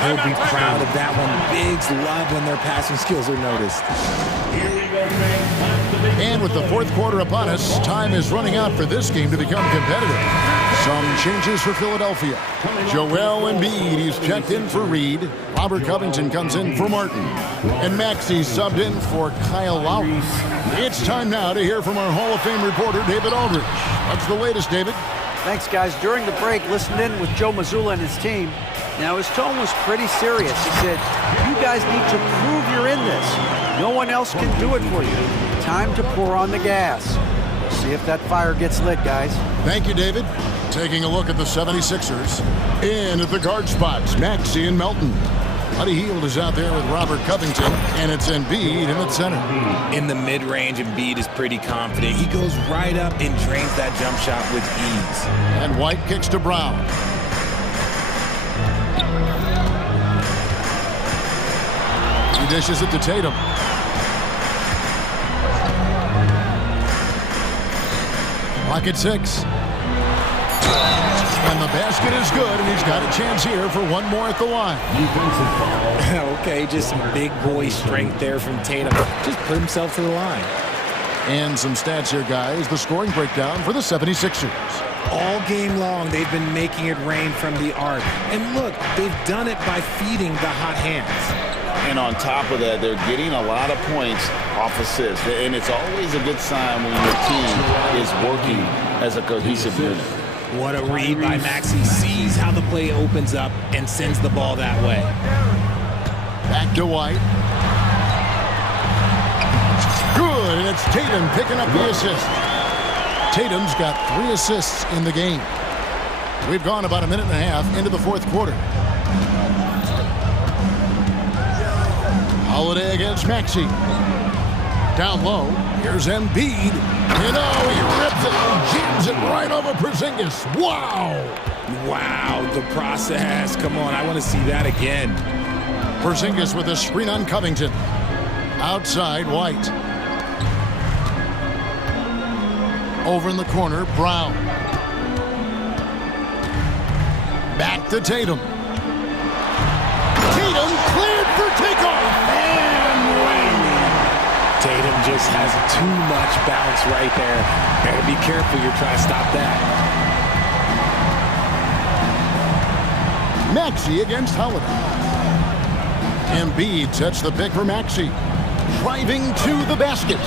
He'll be proud of that one. Bigs love when their passing skills are noticed. And with the fourth quarter upon us, time is running out for this game to become competitive. Some changes for Philadelphia. Joel Embiid, he's checked in for Reed. Robert Covington comes in for Martin. And Maxey subbed in for Kyle Lowry. It's time now to hear from our Hall of Fame reporter, David Aldridge. What's the latest, David? Thanks, guys. During the break, listened in with Joe Mazzulla and his team. Now, his tone was pretty serious. He said, you guys need to prove you're in this. No one else can do it for you. Time to pour on the gas. We'll see if that fire gets lit, guys. Thank you, David. Taking a look at the 76ers. In at the guard spots, Maxey and Melton. Buddy Hield is out there with Robert Covington, and it's Embiid in the center. In the mid-range, Embiid is pretty confident. He goes right up and drains that jump shot with ease. And White kicks to Brown. He dishes it to Tatum. Clock at 6. And the basket is good, and he's got a chance here for one more at the line. Okay, just some big boy strength there from Tatum. Just put himself to the line. And some stats here, guys. The scoring breakdown for the 76ers. All game long, they've been making it rain from the arc. And look, they've done it by feeding the hot hands. And on top of that, they're getting a lot of points off assists. And it's always a good sign when your team is working as a cohesive unit. What a read by Maxey. Sees how the play opens up and sends the ball that way. Back to White. Good, and it's Tatum picking up the assist. Tatum's got 3 assists in the game. We've gone about a minute and a half into the fourth quarter. Holiday against Maxey. Down low, here's Embiid. You know, he rips it and jams it right over Porzingis. Wow! Wow, the process. Come on, I want to see that again. Porzingis with a screen on Covington. Outside, White. Over in the corner, Brown. Back to Tatum. Tatum cleared for takeoff. And landing. Tatum just has too much bounce right there. Better be careful. You're trying to stop that. Maxey against Holiday. Embiid sets the pick for Maxey. Driving to the basket.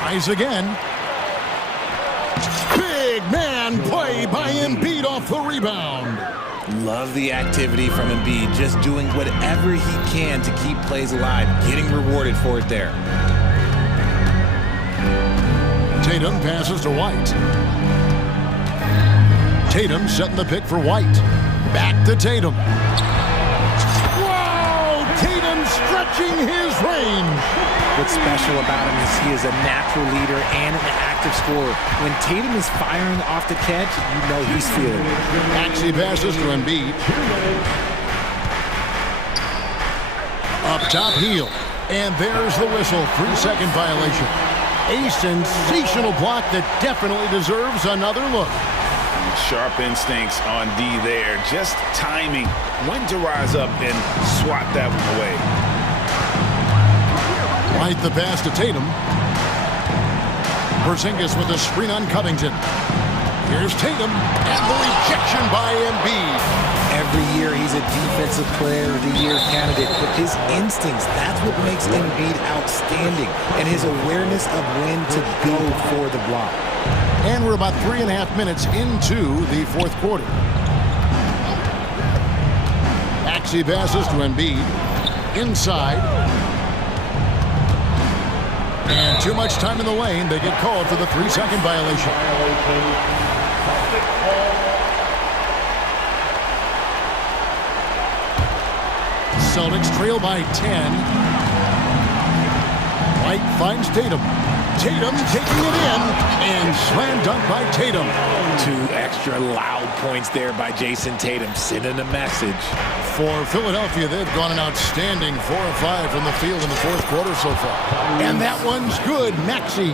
Tries again. Big man play by Embiid off the rebound. Love the activity from Embiid. Just doing whatever he can to keep plays alive. Getting rewarded for it there. Tatum passes to White. Tatum setting the pick for White. Back to Tatum. Wow! Tatum stretching his range. What's special about him is he is a natural leader and an active scorer. When Tatum is firing off the catch, you know he's feeling it. Maxey passes to Embiid. Up top, Hield. And there's the whistle. 3-second violation. A sensational block that definitely deserves another look. Sharp instincts on D there. Just timing when to rise up and swat that one away. Right the pass to Tatum. Porzingis with a screen on Covington. Here's Tatum, and the rejection by Embiid. Every year he's a defensive player of the year candidate. His instincts, that's what makes Embiid outstanding, and his awareness of when to go for the block. And we're about 3.5 minutes into the fourth quarter. Maxey passes to Embiid. Inside. And too much time in the lane. They get called for the 3-second violation. Celtics trail by 10. White finds Tatum. Tatum taking it in, and slam dunk by Tatum. 2 extra loud points there by Jason Tatum, sending a message. For Philadelphia, they've gone an outstanding 4 of 5 from the field in the fourth quarter so far. And that one's good, Maxey.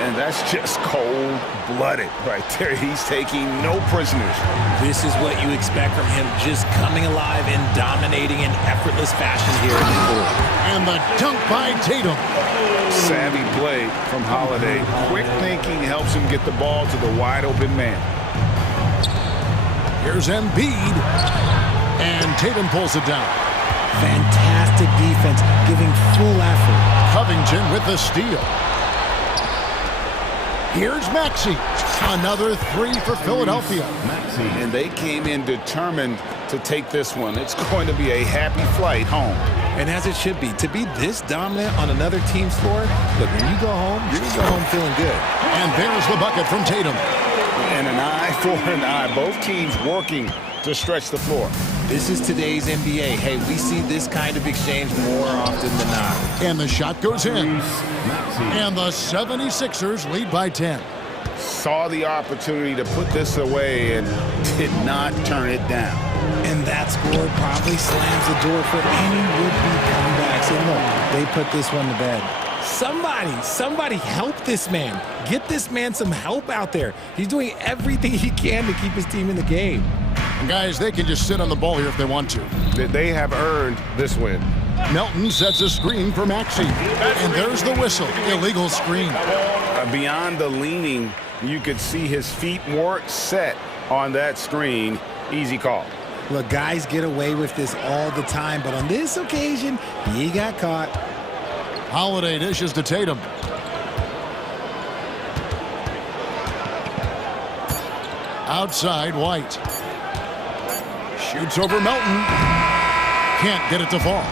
And that's just cold-blooded right there. He's taking no prisoners. This is what you expect from him, just coming alive and dominating in effortless fashion here in the court. And the dunk by Tatum. Savvy play from Holiday. Quick thinking helps him get the ball to the wide-open man. Here's Embiid. And Tatum pulls it down. Fantastic defense, giving full effort. Covington with the steal. Here's Maxey. Another 3 for Philadelphia. And they came in determined to take this one. It's going to be a happy flight home. And as it should be. To be this dominant on another team's floor, look, when you go home, you're going to go home feeling good. And there's the bucket from Tatum. And an eye for an eye. Both teams working to stretch the floor. This is today's NBA. Hey, we see this kind of exchange more often than not. And the shot goes in. And the 76ers lead by 10. Saw the opportunity to put this away and did not turn it down. And that score probably slams the door for any would-be comebacks. And look, they put this one to bed. Somebody help this man. Get this man some help out there. He's doing everything he can to keep his team in the game. And guys, they can just sit on the ball here if they want to. They have earned this win. Melton sets a screen for Maxey. And there's the whistle. Illegal screen. Beyond the leaning, you could see his feet weren't set on that screen. Easy call. Look, guys get away with this all the time, but on this occasion, he got caught. Holiday dishes to Tatum. Outside, White. Shoots over Melton. Can't get it to fall.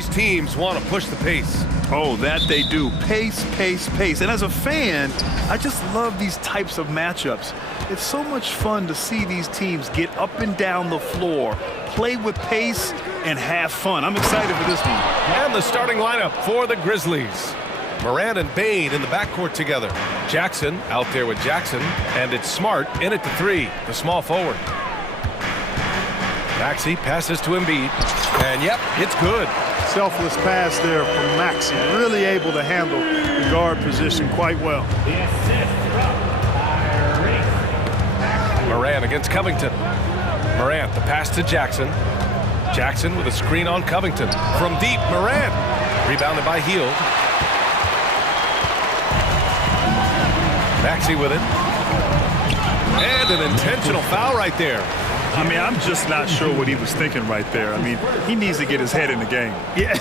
these teams want to push the pace. Oh, that they do. Pace, pace, pace. And as a fan, I just love these types of matchups. It's so much fun to see these teams get up and down the floor, play with pace, and have fun. I'm excited for this one. And the starting lineup for the Grizzlies. Morant and Bane in the backcourt together. Jackson out there with Jackson, and it's Smart in at the three, the small forward. Maxey passes to Embiid, and yep, it's good. Selfless pass there from Maxey, really able to handle the guard position quite well. Morant against Covington. Morant, the pass to Jackson. Jackson with a screen on Covington. From deep, Morant. Rebounded by Hield. Maxey with it. And an intentional foul right there. I mean, I'm just not sure what he was thinking right there. I mean, he needs to get his head in the game. Yeah,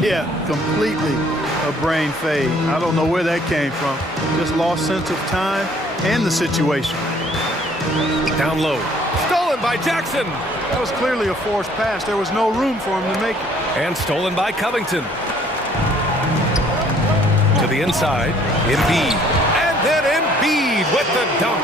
yeah, completely a brain fade. I don't know where that came from. Just lost sense of time and the situation. Down low. Stolen by Jackson. That was clearly a forced pass. There was no room for him to make it. And stolen by Covington. To the inside, Embiid. And then Embiid with the dunk.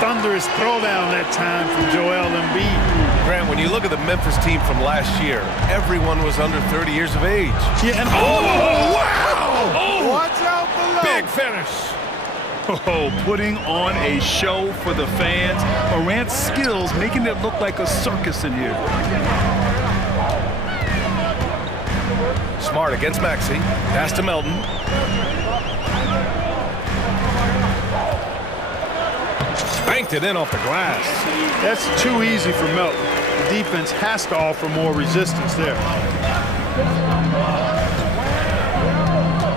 Thunderous throwdown that time from Joel Embiid. Grant, when you look at the Memphis team from last year, everyone was under 30 years of age. Yeah, and wow! Oh, watch out below. Big finish. Oh, putting on a show for the fans. Morant's skills making it look like a circus in here. Smart against Maxey. Pass to Melton. Banked it in off the glass. That's too easy for Melton. The defense has to offer more resistance there.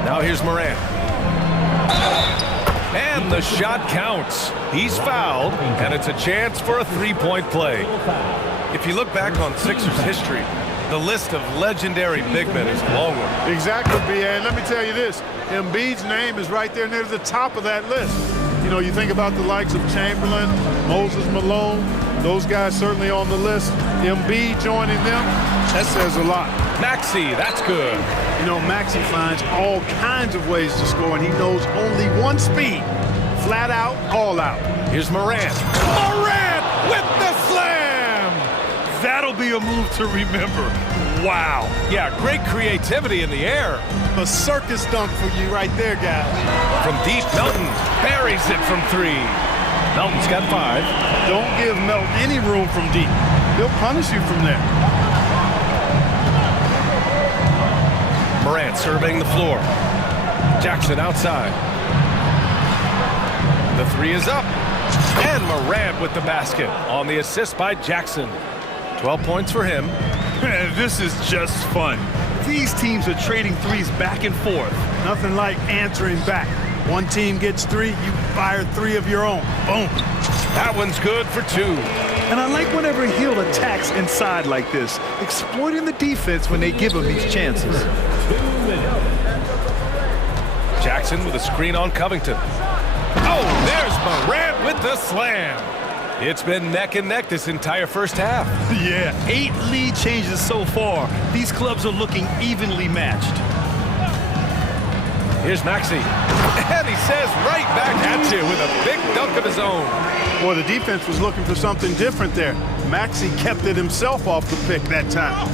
Now here's Morant. And the shot counts. He's fouled, and it's a chance for a three-point play. If you look back on Sixers history, the list of legendary big men is a long one. Exactly, B.A. And let me tell you this. Embiid's name is right there near the top of that list. You know, you think about the likes of Chamberlain, Moses Malone, those guys certainly on the list. Embiid joining them, that says a lot. Maxey, that's good. You know, Maxey finds all kinds of ways to score, and he knows only one speed. Flat out, all out. Here's Morant. Morant with the slam! That'll be a move to remember. Wow. Yeah, great creativity in the air. A circus dunk for you right there, guys. From deep, Melton buries it from three. Melton's got 5. Don't give Melton any room from deep. He'll punish you from there. Morant surveying the floor. Jackson outside. The 3 is up. And Morant with the basket on the assist by Jackson. 12 points for him. This is just fun. These teams are trading threes back and forth. Nothing like answering back. One team gets 3, you fire 3 of your own. Boom. That one's good for 2. And I like whenever Hield attacks inside like this, exploiting the defense when they give him these chances. Jackson with a screen on Covington. Oh, there's Morant with the slam. It's been neck and neck this entire first half. Yeah, 8 lead changes so far. These clubs are looking evenly matched. Here's Maxey. And he says right back at you with a big dunk of his own. Boy, the defense was looking for something different there. Maxey kept it himself off the pick that time.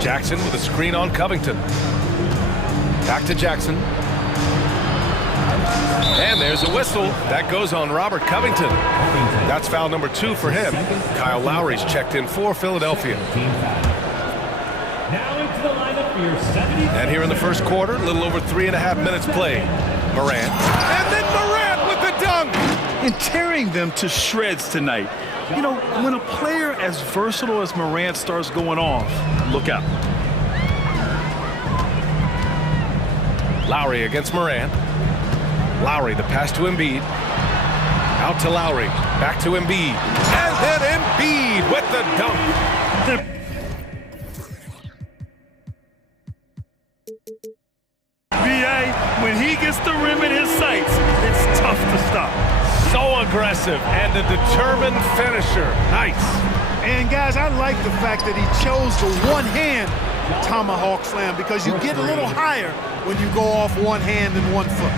Jackson with a screen on Covington. Back to Jackson. And there's a whistle. That goes on Robert Covington. That's foul number 2 for him. Kyle Lowry's checked in for Philadelphia. And here in the first quarter, a little over 3.5 minutes played. Morant. And then Morant with the dunk! And tearing them to shreds tonight. You know, when a player as versatile as Morant starts going off, look out. Lowry against Morant. Lowry, the pass to Embiid. Out to Lowry. Back to Embiid. And then Embiid with the dunk. B.A., when he gets the rim in his sights, it's tough to stop. So aggressive and a determined finisher. Nice. And guys, I like the fact that he chose the one hand tomahawk slam because you get a little higher when you go off one hand and one foot.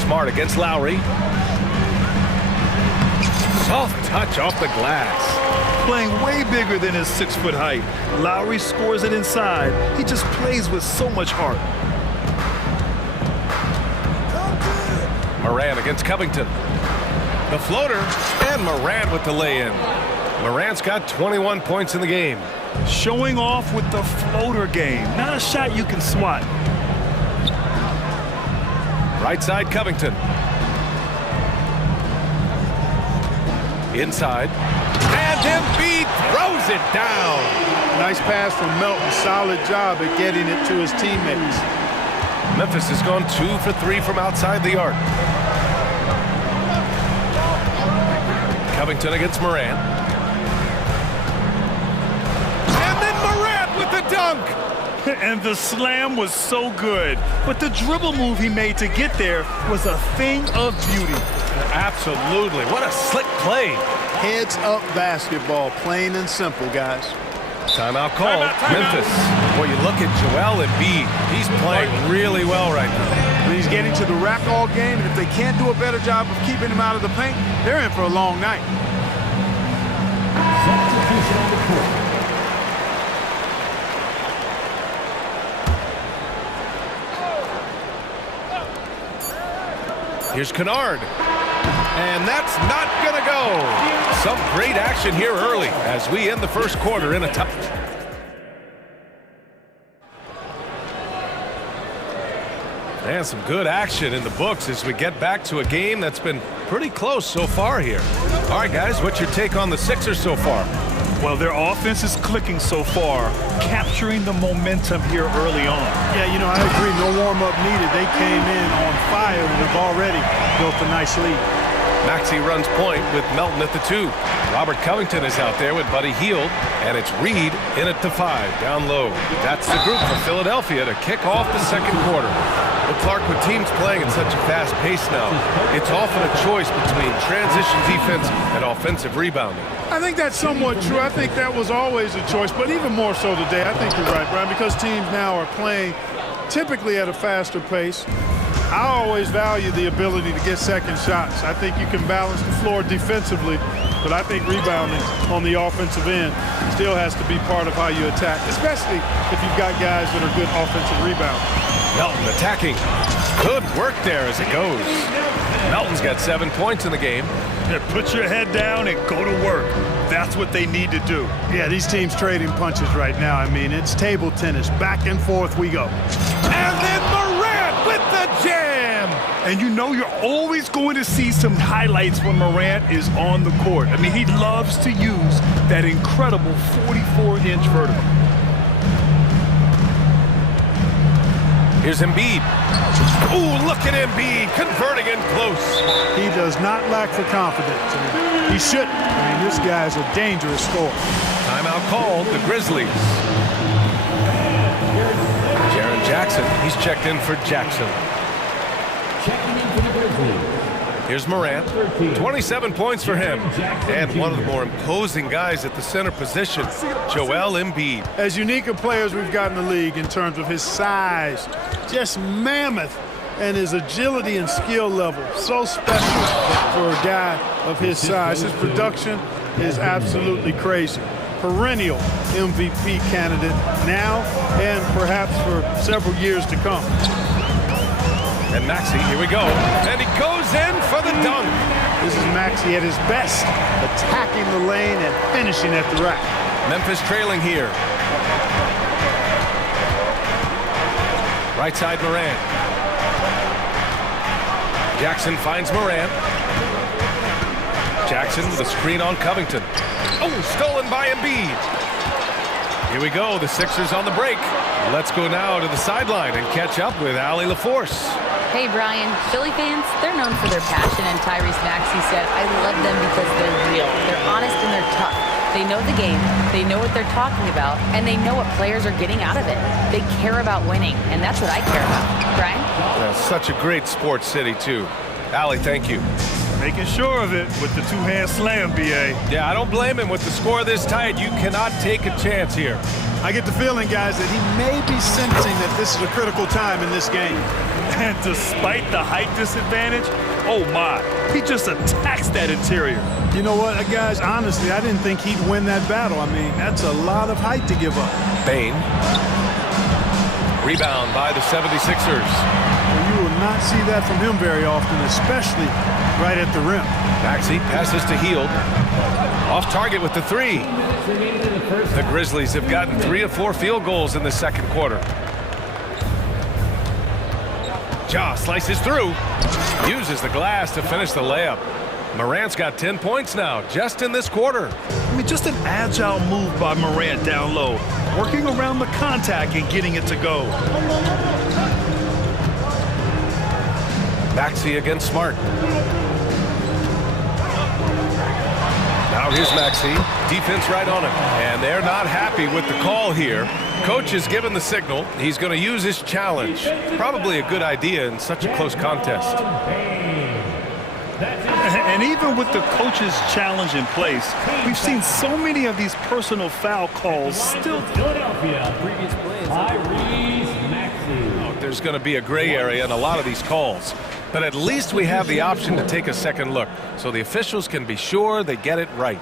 Smart against Lowry. Soft touch off the glass. Playing way bigger than his 6-foot height. Lowry scores it inside. He just plays with so much heart. Moran against Covington. The floater, and Moran with the lay-in. Moran's got 21 points in the game. Showing off with the floater game. Not a shot you can swat. Right side, Covington. Inside. And Embiid throws it down. Nice pass from Melton. Solid job at getting it to his teammates. Memphis has gone 2 for 3 from outside the arc. Covington against Moran. And then Moran with the dunk. And the slam was so good. But the dribble move he made to get there was a thing of beauty. Absolutely. What a slick play. Heads-up basketball, plain and simple, guys. Timeout call. Memphis. Boy, you look at Joel Embiid. He's playing really well right now. He's getting to the rack all game, and if they can't do a better job of keeping him out of the paint, they're in for a long night. Here's Kennard. And that's not going to go. Some great action here early as we end the first quarter in a tie. And some good action in the books as we get back to a game that's been pretty close so far here. All right, guys, what's your take on the Sixers so far? Well, their offense is clicking so far, capturing the momentum here early on. Yeah, you know, I agree. No warm-up needed. They came in on fire and have already built a nice lead. Maxey runs point with Melton at the 2. Robert Covington is out there with Buddy Hield, and it's Reed in at the 5, down low. That's the group for Philadelphia to kick off the second quarter. Well, Clark, with teams playing at such a fast pace now, it's often a choice between transition defense and offensive rebounding. I think that's somewhat true. I think that was always a choice, but even more so today. I think you're right, Brian, because teams now are playing typically at a faster pace. I always value the ability to get second shots. I think you can balance the floor defensively, but I think rebounding on the offensive end still has to be part of how you attack, especially if you've got guys that are good offensive rebounders. Melton attacking. Good work there as it goes. Melton's got 7 points in the game. Yeah, put your head down and go to work. That's what they need to do. Yeah, these teams trading punches right now. I mean, it's table tennis. Back and forth we go. And then Morant with the jam. And you know you're always going to see some highlights when Morant is on the court. I mean, he loves to use that incredible 44-inch vertical. Here's Embiid. Ooh, look at Embiid converting in close. He does not lack for confidence. He shouldn't. I mean, this guy's a dangerous scorer. Timeout called, the Grizzlies. Jaren Jackson, he's checked in for Jackson. Checking in for the Grizzlies. Here's Morant, 27 points for him. And one of the more imposing guys at the center position, Joel Embiid. As unique a player as we've got in the league in terms of his size, just mammoth, and his agility and skill level, so special for a guy of his size. His production is absolutely crazy. Perennial MVP candidate now and perhaps for several years to come. And Maxey, here we go. And he goes in for the dunk. This is Maxey at his best, attacking the lane and finishing at the rack. Memphis trailing here. Right side, Morant. Jackson finds Morant. Jackson with a screen on Covington. Oh, stolen by Embiid. Here we go, the Sixers on the break. Let's go now to the sideline and catch up with Allie LaForce. Hey, Brian, Philly fans, they're known for their passion, and Tyrese Maxey said, I love them because they're real. They're honest and they're tough. They know the game, they know what they're talking about, and they know what players are getting out of it. They care about winning, and that's what I care about. Brian? Such a great sports city, too. Allie, thank you. Making sure of it with the two-hand slam, B.A. Yeah, I don't blame him. With the score this tight, you cannot take a chance here. I get the feeling, guys, that he may be sensing that this is a critical time in this game. And despite the height disadvantage, oh my, he just attacks that interior. You know what, guys, honestly, I didn't think he'd win that battle. I mean, that's a lot of height to give up. Bain. Rebound by the 76ers. Well, you will not see that from him very often, especially right at the rim. Maxey passes to Hield. Off target with the three. The Grizzlies have gotten 3 of 4 field goals in the second quarter. Ja slices through. Uses the glass to finish the layup. Morant's got 10 points now, just in this quarter. I mean, just an agile move by Morant down low, working around the contact and getting it to go. Maxey against Smart. Now here's Maxey. Defense right on him. And they're not happy with the call here. Coach has given the signal. He's going to use his challenge. Probably a good idea in such a close contest. And even with the coach's challenge in place, we've seen so many of these personal foul calls still. There's going to be a gray area in a lot of these calls. But at least we have the option to take a second look, so the officials can be sure they get it right.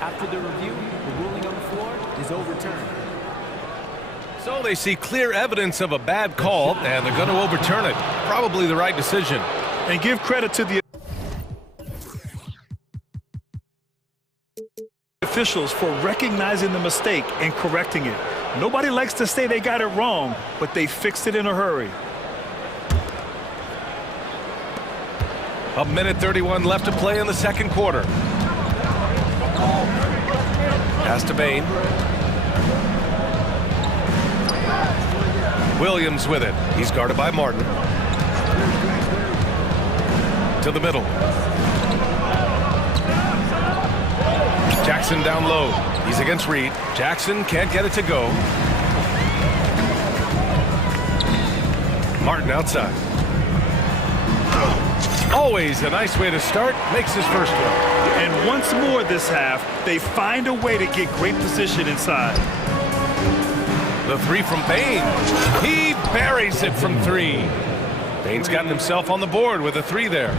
After the review, the ruling on the floor is overturned. So they see clear evidence of a bad call, and they're going to overturn it. Probably the right decision. And give credit to the officials for recognizing the mistake and correcting it. Nobody likes to say they got it wrong, but they fixed it in a hurry. A minute 31 left to play in the second quarter. Pass to Bain. Williams with it. He's guarded by Martin. To the middle. Jackson down low. He's against Reed. Jackson can't get it to go. Martin outside. Always a nice way to start. Makes his first one. And once more this half, they find a way to get great position inside. The three from Bain. He buries it from 3. Bain's gotten himself on the board with a 3 there.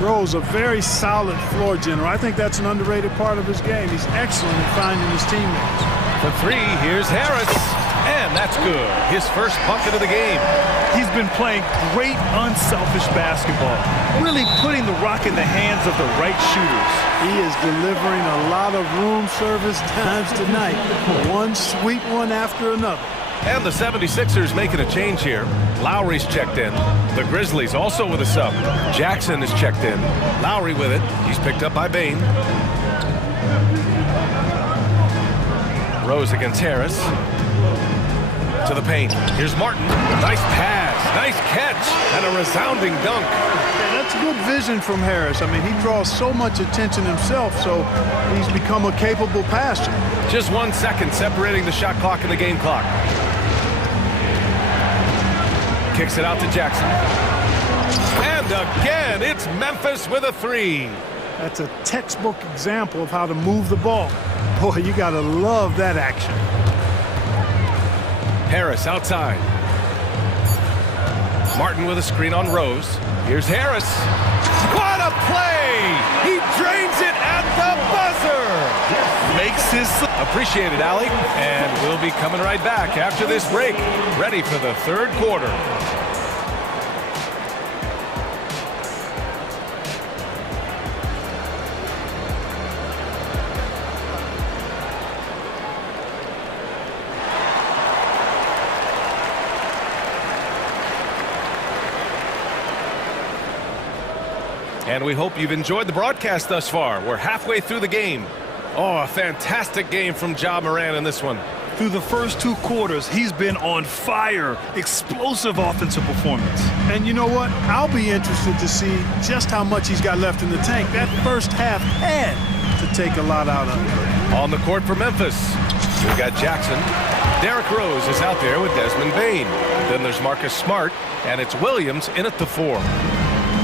Rose, a very solid floor general. I think that's an underrated part of his game. He's excellent at finding his teammates. For 3, here's Harris. And that's good. His first bucket of the game. He's been playing great unselfish basketball, really putting the rock in the hands of the right shooters. He is delivering a lot of room service times tonight. One sweet one after another. And the 76ers making a change here. Lowry's checked in. The Grizzlies also with a sub. Jackson is checked in. Lowry with it. He's picked up by Bain. Rose against Harris. To the paint. Here's Martin. Nice pass. Nice catch. And a resounding dunk. Yeah, that's good vision from Harris. I mean, he draws so much attention himself, so he's become a capable passer. Just 1 second separating the shot clock and the game clock. Kicks it out to Jackson. And again, it's Memphis with a 3. That's a textbook example of how to move the ball. Boy, you got to love that action. Harris outside. Martin with a screen on Rose. Here's Harris. What a play! He drains it at the buzzer! Makes his... Appreciate it, Allie. And we'll be coming right back after this break. Ready for the third quarter. And we hope you've enjoyed the broadcast thus far. We're halfway through the game. Oh, a fantastic game from Ja Morant in this one. Through the first 2 quarters, he's been on fire. Explosive offensive performance. And you know what? I'll be interested to see just how much he's got left in the tank. That first half had to take a lot out of him. On the court for Memphis, we've got Jackson. Derrick Rose is out there with Desmond Bain. Then there's Marcus Smart, and it's Williams in at the 4.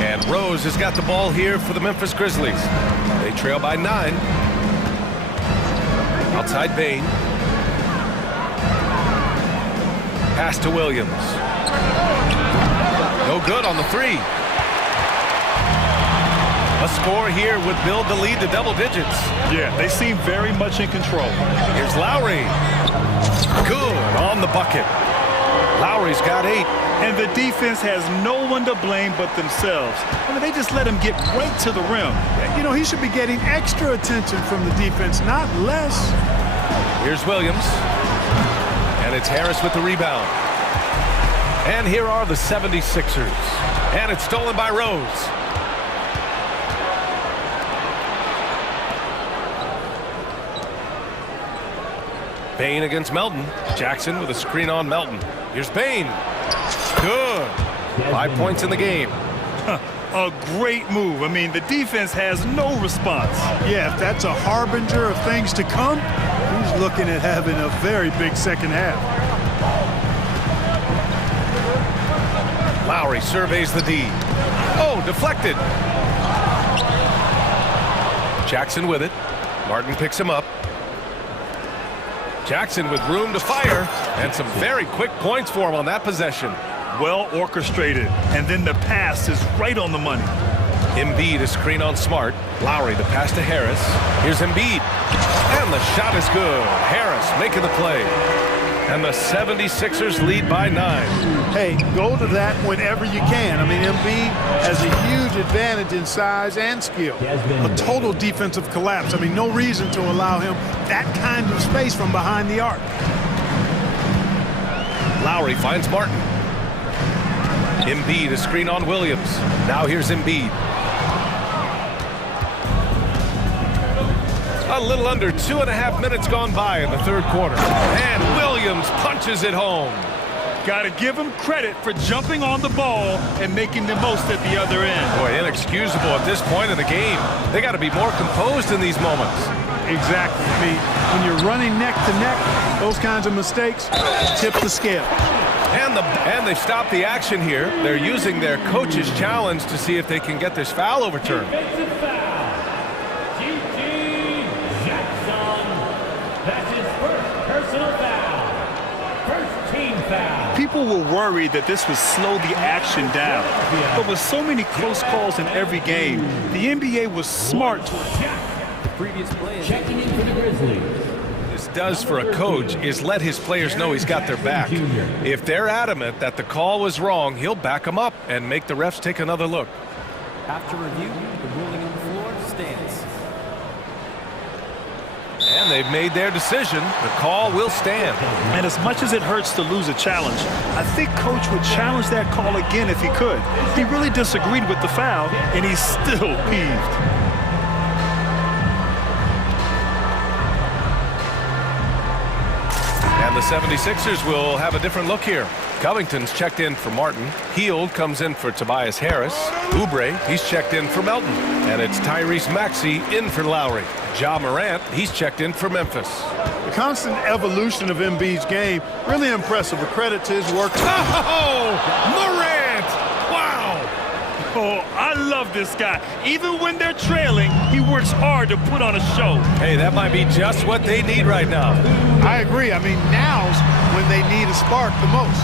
And Rose has got the ball here for the Memphis Grizzlies. They trail by 9. Outside Bain. Pass to Williams. No good on the 3. A score here would build the lead to double digits. Yeah, they seem very much in control. Here's Lowry. Good on the bucket. Lowry's got 8. And the defense has no one to blame but themselves. I mean, they just let him get right to the rim. You know, he should be getting extra attention from the defense, not less. Here's Williams. And it's Harris with the rebound. And here are the 76ers. And it's stolen by Rose. Bain against Melton. Jackson with a screen on Melton. Here's Bain. Good. 5 points in the game. A great move. I mean, the defense has no response. Yeah, if that's a harbinger of things to come, he's looking at having a very big second half. Lowry surveys the D. Oh, deflected. Jackson with it. Martin picks him up. Jackson with room to fire, and some very quick points for him on that possession. Well orchestrated, and then the pass is right on the money. Embiid a screen on Smart. Lowry the pass to Harris. Here's Embiid, and the shot is good. Harris making the play. And the 76ers lead by 9. Hey, go to that whenever you can. I mean, Embiid has a huge advantage in size and skill. A total defensive collapse. I mean, no reason to allow him that kind of space from behind the arc. Lowry finds Martin. Embiid a screen on Williams. Now here's Embiid. A little under 2.5 minutes gone by in the third quarter. And Williams punches it home. Got to give him credit for jumping on the ball and making the most at the other end. Boy, inexcusable at this point in the game. They got to be more composed in these moments. Exactly. I mean, when you're running neck to neck, those kinds of mistakes tip the scale. And they've stopped the action here. They're using their coach's challenge to see if they can get this foul overturned. People were worried that this would slow the action down. But with so many close calls in every game, the NBA was smart. The previous play is checking in for the Grizzlies. This does for a coach is let his players know he's got their back. If they're adamant that the call was wrong, he'll back them up and make the refs take another look. After review, the ruling on the floor stands. And they've made their decision. The call will stand. And as much as it hurts to lose a challenge, I think Coach would challenge that call again if he could. He really disagreed with the foul, and he's still peeved. And the 76ers will have a different look here. Covington's checked in for Martin. Heald comes in for Tobias Harris. Oubre, he's checked in for Melton. And it's Tyrese Maxey in for Lowry. Ja Morant, he's checked in for Memphis. The constant evolution of Embiid's game, really impressive. A credit to his work. Oh, Morant! Wow! Oh, I love this guy. Even when they're trailing, he works hard to put on a show. Hey, that might be just what they need right now. I agree. I mean, now's when they need a spark the most.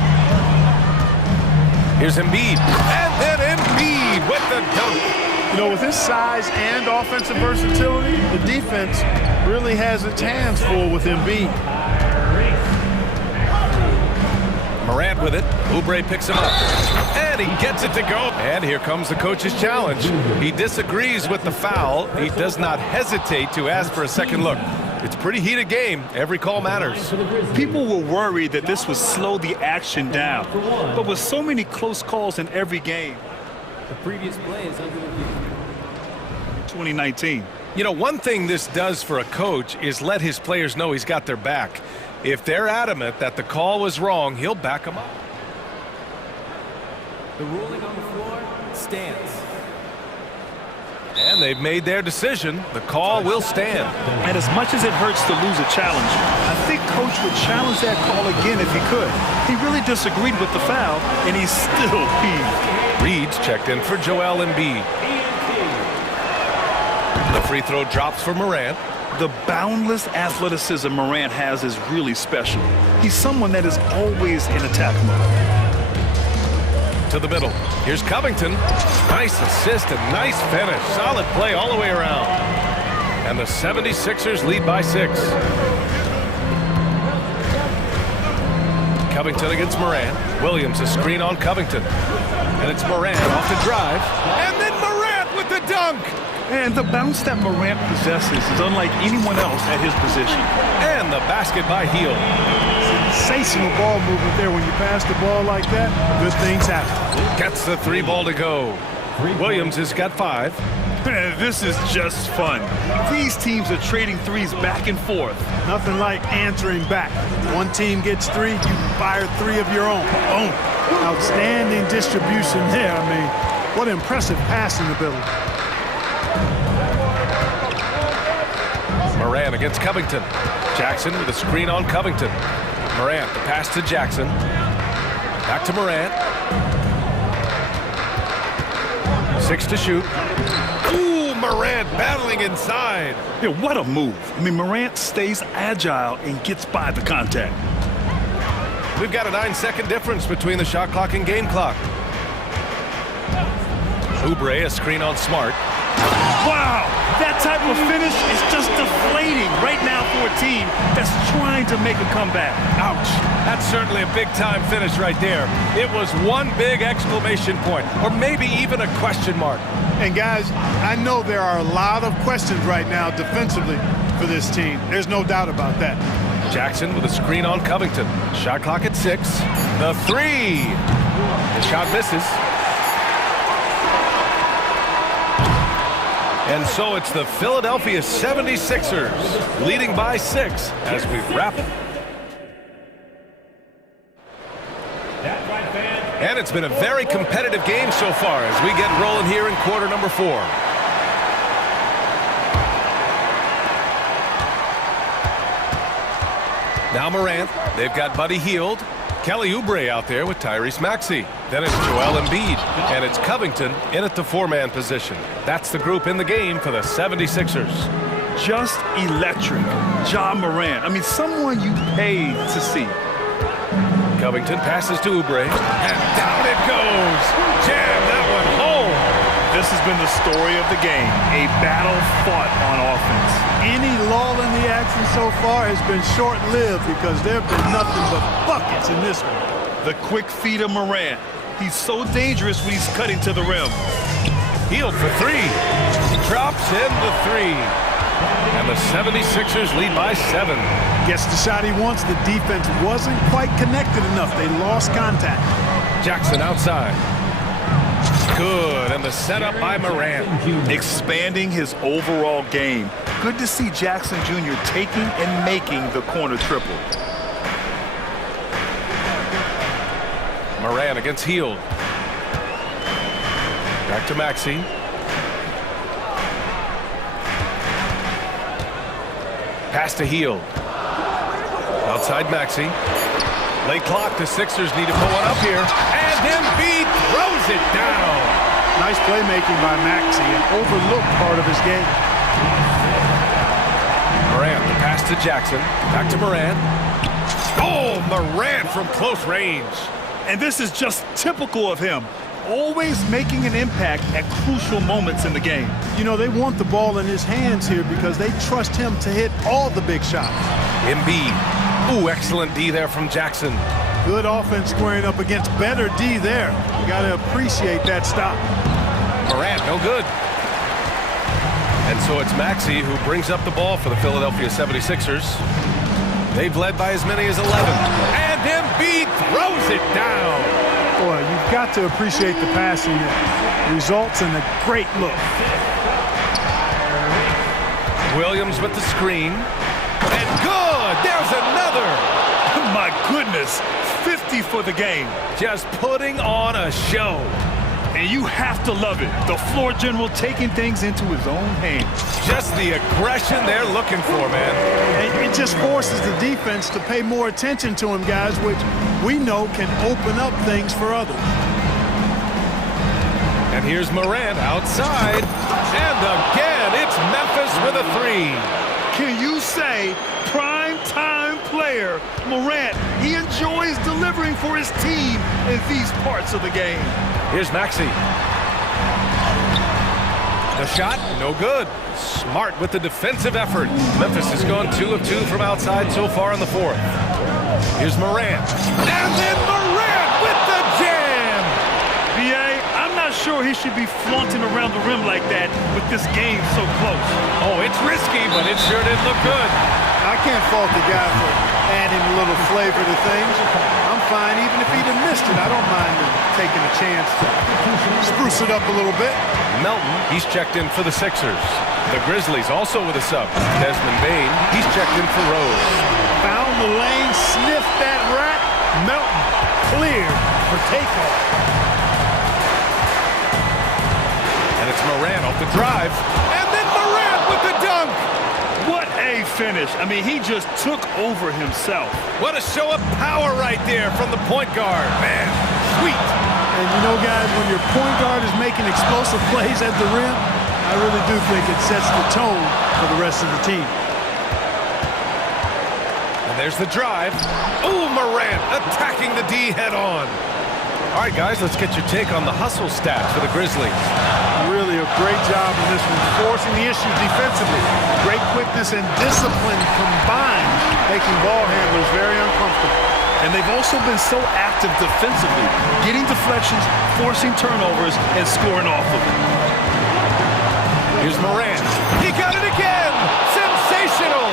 Here's Embiid. And then Embiid with the dunk. You know, with his size and offensive versatility, the defense really has its hands full with Embiid. Morant with it. Oubre picks him up. And he gets it to go. And here comes the coach's challenge. He disagrees with the foul. He does not hesitate to ask for a second look. It's a pretty heated game. Every call matters. People were worried that this would slow the action down. But with so many close calls in every game, the previous play is under review. 2019. You know, one thing this does for a coach is let his players know he's got their back. If they're adamant that the call was wrong, he'll back them up. The ruling on the floor stands. And they've made their decision. The call will stand. And as much as it hurts to lose a challenge, I think Coach would challenge that call again if he could. He really disagreed with the foul, and he's still peeved. Reed's checked in for Joel Embiid. The free throw drops for Morant. The boundless athleticism Morant has is really special. He's someone that is always in attack mode. To the middle. Here's Covington. Nice assist and nice finish. Solid play all the way around. And the 76ers lead by 6. Covington against Morant. Williams a screen on Covington. And it's Morant off the drive. And then Morant with the dunk. And the bounce that Morant possesses is unlike anyone else at his position. And the basket by Hield. Sensational ball movement there. When you pass the ball like that, good things happen. Gets the 3 ball to go. Williams has got 5. This is just fun. These teams are trading threes back and forth. Nothing like answering back. One team gets 3, you fire 3 of your own. Boom. Outstanding distribution there. I mean, what impressive passing ability. Morant against Covington. Jackson with a screen on Covington. Morant, the pass to Jackson. Back to Morant. 6 to shoot. Ooh, Morant battling inside. Yeah, what a move. I mean, Morant stays agile and gets by the contact. We've got a 9-second difference between the shot clock and game clock. Oubre, a screen on Smart. Wow, that type of finish is just deflating right now for a team that's trying to make a comeback. Ouch. That's certainly a big-time finish right there. It was one big exclamation point, or maybe even a question mark. And guys, I know there are a lot of questions right now defensively for this team. There's no doubt about that. Jackson with a screen on Covington. Shot clock at 6. The 3. The shot misses. And so it's the Philadelphia 76ers leading by 6 as we wrap it. And it's been a very competitive game so far as we get rolling here in quarter number 4. Now Morant, they've got Buddy Hield. Kelly Oubre out there with Tyrese Maxey. Then it's Joel Embiid, and it's Covington in at the 4-man position. That's the group in the game for the 76ers. Just electric. Ja Morant. I mean, someone you paid to see. Covington passes to Oubre, and down it goes. Jam that one home. This has been the story of the game, a battle fought on offense. Any lull in the action so far has been short-lived because there have been nothing but buckets in this one. The quick feed of Morant. He's so dangerous when he's cutting to the rim. Hield for 3. Drops in the 3. And the 76ers lead by 7. Gets the shot he wants. The defense wasn't quite connected enough. They lost contact. Jackson outside. Good, and the setup by Morant. Expanding his overall game. Good to see Jackson Jr. taking and making the corner triple. Morant against Hield. Back to Maxey. Pass to Hield. Outside Maxey. Late clock, the Sixers need to pull one up here. And Embiid throws it down. Nice playmaking by Maxey, an overlooked part of his game. Morant, the pass to Jackson. Back to Morant. Oh, Morant from close range. And this is just typical of him. Always making an impact at crucial moments in the game. You know, they want the ball in his hands here because they trust him to hit all the big shots. Embiid. Ooh, excellent D there from Jackson. Good offense squaring up against better D there. You got to appreciate that stop. Morant, no good. And so it's Maxey who brings up the ball for the Philadelphia 76ers. They've led by as many as 11. And Embiid throws it down. Boy, you've got to appreciate the passing that results in a great look. Williams with the screen. And good! There's another! My goodness, 50 for the game. Just putting on a show. And you have to love it. The floor general taking things into his own hands. Just the aggression they're looking for, man. It just forces the defense to pay more attention to him, guys, which we know can open up things for others. And here's Morant outside. And again, it's Memphis with a three. Can you say prime time player Morant? He enjoys delivering for his team in these parts of the game. Here's Maxey. The shot, no good. Smart with the defensive effort. Memphis has gone 2 of 2 from outside so far in the fourth. Here's Morant. And then Morant with the jam! B.A., I'm not sure he should be flaunting around the rim like that with this game so close. Oh, it's risky, but it sure did look good. I can't fault the guy for adding a little flavor to things. I'm fine, even if he'd have missed it. I don't mind him taking a chance to spruce it up a little bit. Melton, he's checked in for the Sixers. The Grizzlies also with a sub. Desmond Bane, he's checked in for Rose. Found the lane, sniffed that rack. Melton cleared for takeoff. And it's Morant off the drive. And then Morant with the dunk! What a finish. I mean, he just took over himself. What a show of power right there from the point guard. Man, sweet. And you know, guys, when your point guard is making explosive plays at the rim, I really do think it sets the tone for the rest of the team. And there's the drive. Ooh, Morant attacking the D head on. All right, guys, let's get your take on the hustle stats for the Grizzlies. Really a great job in this one, forcing the issues defensively. Great quickness and discipline combined, making ball handlers very uncomfortable. And they've also been so active defensively, getting deflections, forcing turnovers, and scoring off of them. Here's Morant. He got it again! Sensational!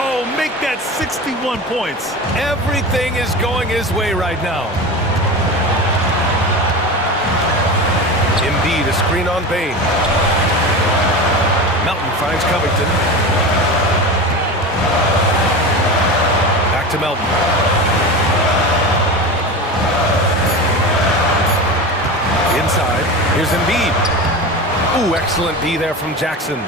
Oh, make that 61 points. Everything is going his way right now. Embiid, a screen on Bane. Melton finds Covington. Back to Melton. Inside. Here's Embiid. Ooh, excellent D there from Jackson.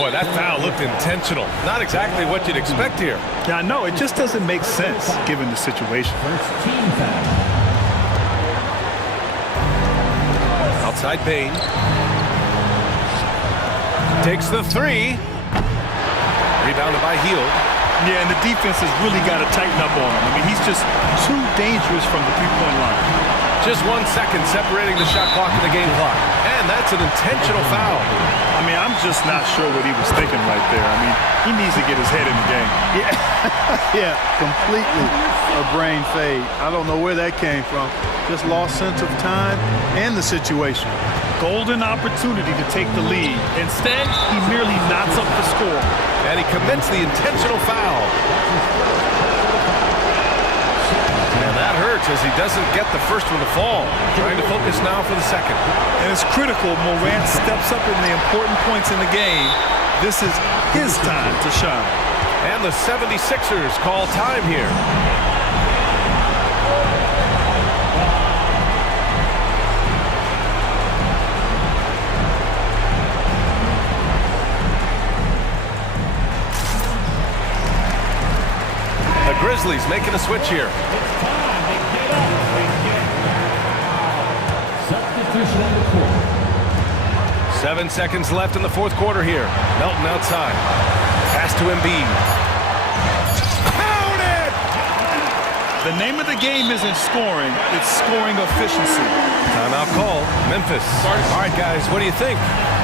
Boy, that foul looked intentional. Not exactly what you'd expect here. Yeah, I know. It just doesn't make sense given the situation. Outside Bane. Takes the three. Rebounded by Hield. Yeah, and the defense has really got to tighten up on him. I mean, he's just too dangerous from the three-point line. Just 1 second separating the shot clock and the game clock. And that's an intentional foul. I mean, I'm just not sure what he was thinking right there. I mean, he needs to get his head in the game. Yeah, completely a brain fade. I don't know where that came from. Just lost sense of time and the situation. Golden opportunity to take the lead. Instead, he merely knots up the score. And he commits the intentional foul. And that hurts as he doesn't get the first one to fall. Trying to focus now for the second. And it's critical. Morant steps up in the important points in the game. This is his time to shine. And the 76ers call time here. The Grizzlies making a switch here. 7 seconds left in the fourth quarter here. Melton outside. Pass to Embiid. Count it! The name of the game isn't scoring, it's scoring efficiency. Timeout call, Memphis. All right, guys, what do you think?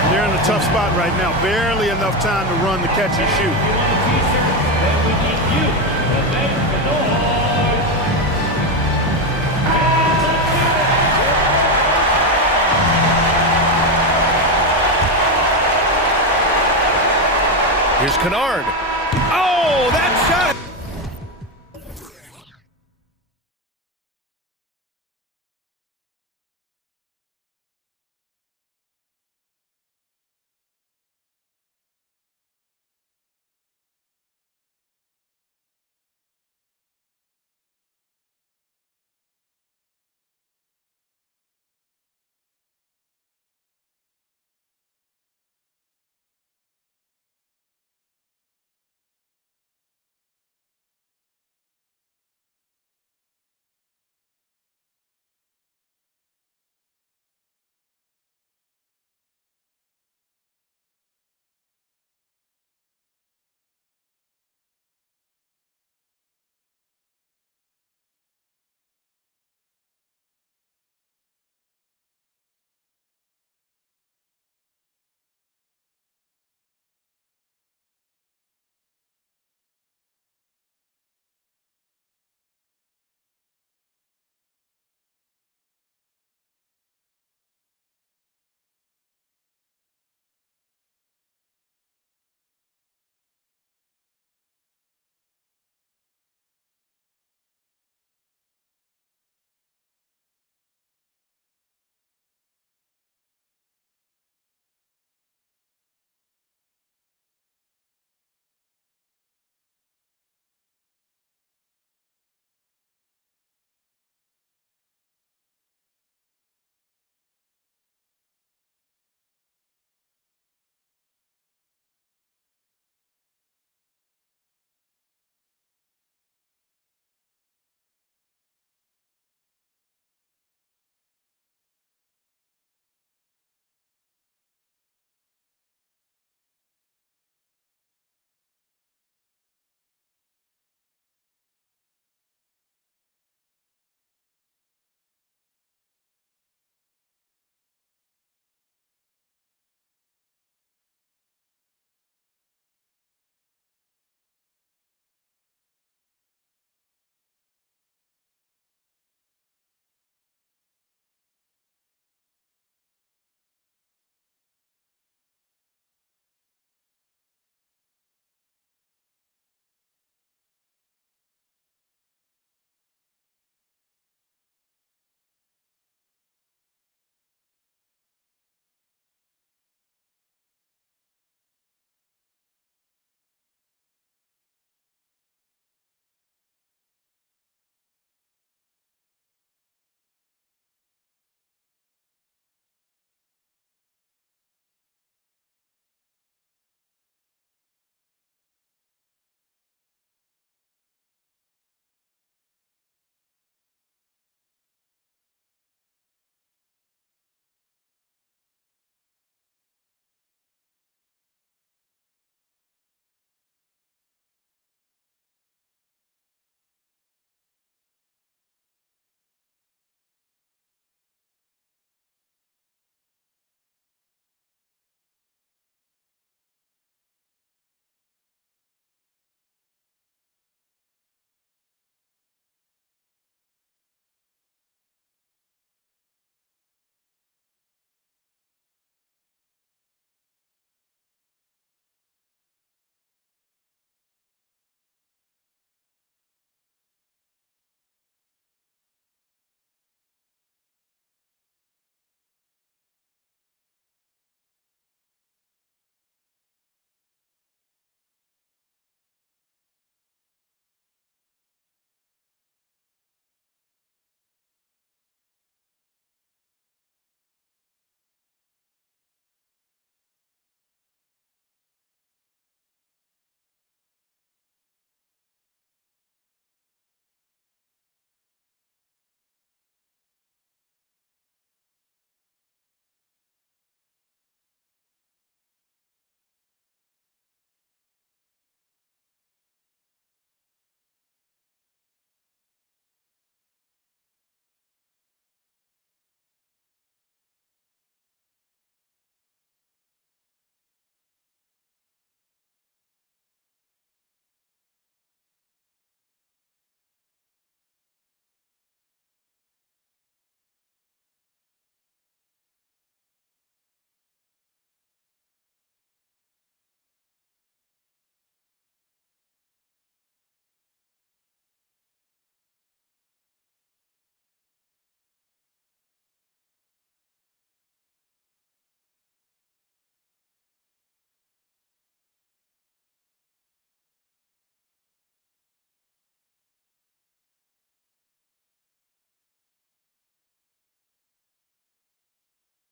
They're in a tough spot right now. Barely enough time to run the catch and shoot. Here's Kennard. Oh, that shot!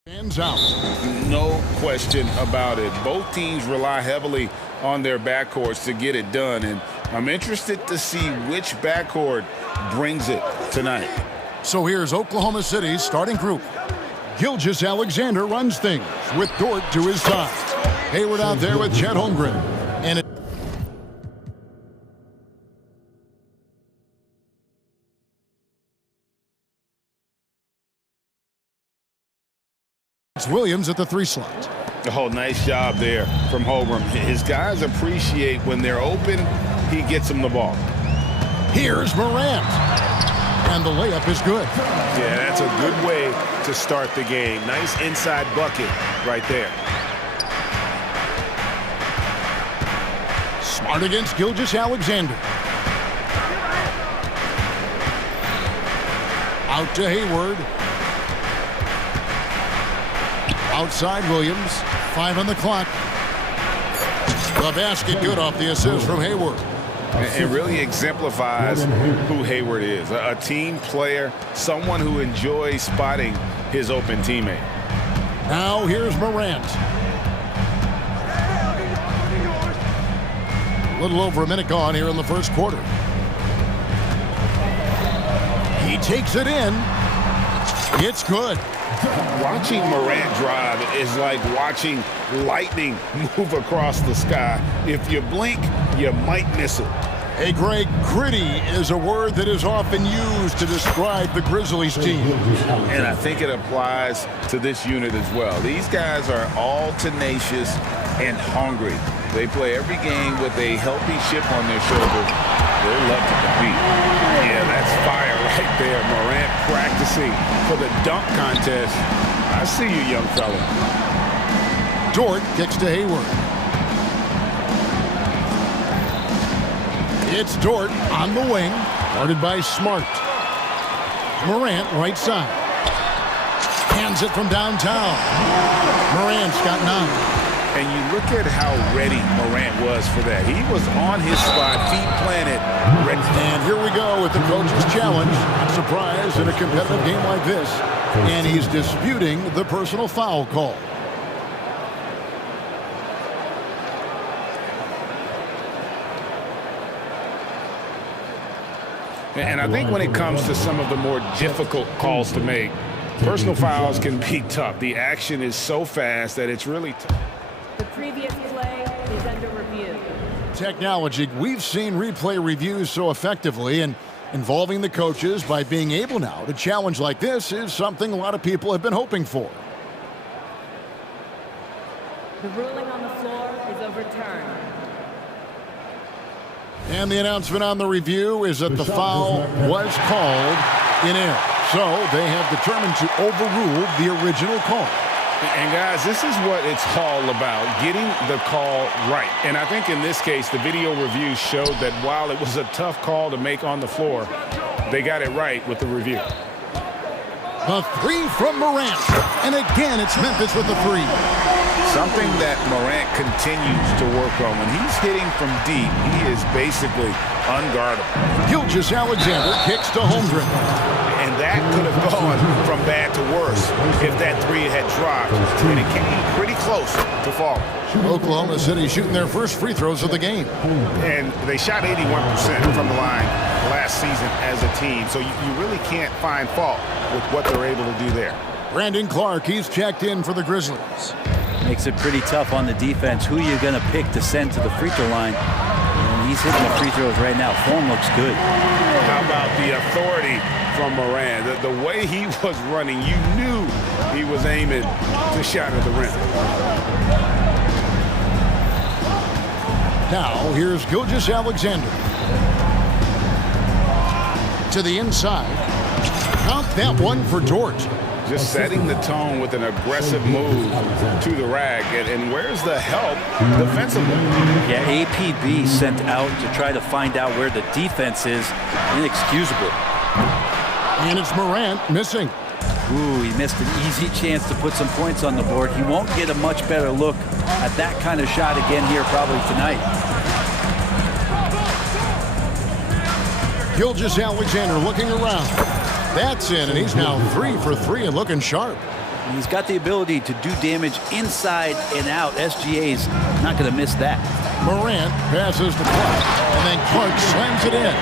Hands out. No question about it. Both teams rely heavily on their backcourts to get it done, and I'm interested to see which backcourt brings it tonight. So here's Oklahoma City's starting group. Gilgeous-Alexander runs things with Dort to his side. Hayward out there with Chet Holmgren. And it's Williams at the 3 slot. Oh, nice job there from Holmgren. His guys appreciate when they're open, he gets them the ball. Here's Morant. And the layup is good. Yeah, that's a good way to start the game. Nice inside bucket right there. Smart against Gilgeous-Alexander. Out to Hayward. Outside Williams. 5 on the clock. The basket good off the assist from Hayward. It really exemplifies who Hayward is. A team player, someone who enjoys spotting his open teammate. Now here's Morant. A little over a minute gone here in the first quarter. He takes it in. It's good. Watching Morant drive is like watching lightning move across the sky. If you blink, you might miss it. Hey, Greg, gritty is a word that is often used to describe the Grizzlies team. And I think it applies to this unit as well. These guys are all tenacious and hungry. They play every game with a healthy chip on their shoulder. They love to compete. Yeah, that's fire right there. Morant practicing for the dunk contest. I see you, young fella. Dort kicks to Hayward. It's Dort on the wing, guarded by Smart. Morant right side. Hands it from downtown. Morant's got 9. And you look at how ready Morant was for that. He was on his spot, feet planted, ready. And here we go with the coach's challenge. I'm surprised in a competitive game like this. And he's disputing the personal foul call. And I think when it comes to some of the more difficult calls to make, personal fouls can be tough. The action is so fast that it's really tough. The previous play is under review. Technology, we've seen replay reviews so effectively, and involving the coaches by being able now to challenge like this is something a lot of people have been hoping for. The ruling on the floor is overturned. And the announcement on the review is that the foul was called in air. So they have determined to overrule the original call. And guys, this is what it's all about, getting the call right. And I think in this case, the video review showed that while it was a tough call to make on the floor, they got it right with the review. A 3 from Morant. And again, it's Memphis with the 3. Something that Morant continues to work on. When he's hitting from deep, he is basically unguardable. Gilgeous-Alexander kicks to Holmgren. And that could have gone from bad to worse if that 3 had dropped. And it came pretty close to falling. Oklahoma City shooting their first free throws of the game. And they shot 81% from the line last season as a team. So you really can't find fault with what they're able to do there. Brandon Clark, he's checked in for the Grizzlies. Makes it pretty tough on the defense. Who are you going to pick to send to the free throw line? And he's hitting the free throws right now. Form looks good. How about the authority from Morant? The way he was running, you knew he was aiming to shot at the rim. Now, here's Gilgeous-Alexander. To the inside. Count that one for Dort. Just setting the tone with an aggressive move to the rack. And where's the help defensively? Yeah, APB sent out to try to find out where the defense is. Inexcusable. And it's Morant missing. Ooh, he missed an easy chance to put some points on the board. He won't get a much better look at that kind of shot again here probably tonight. Gilgeous-Alexander looking around. That's in, and he's now 3 for 3 and looking sharp. He's got the ability to do damage inside and out. SGA's not going to miss that. Morant passes to Clark, and then Clark slams it in.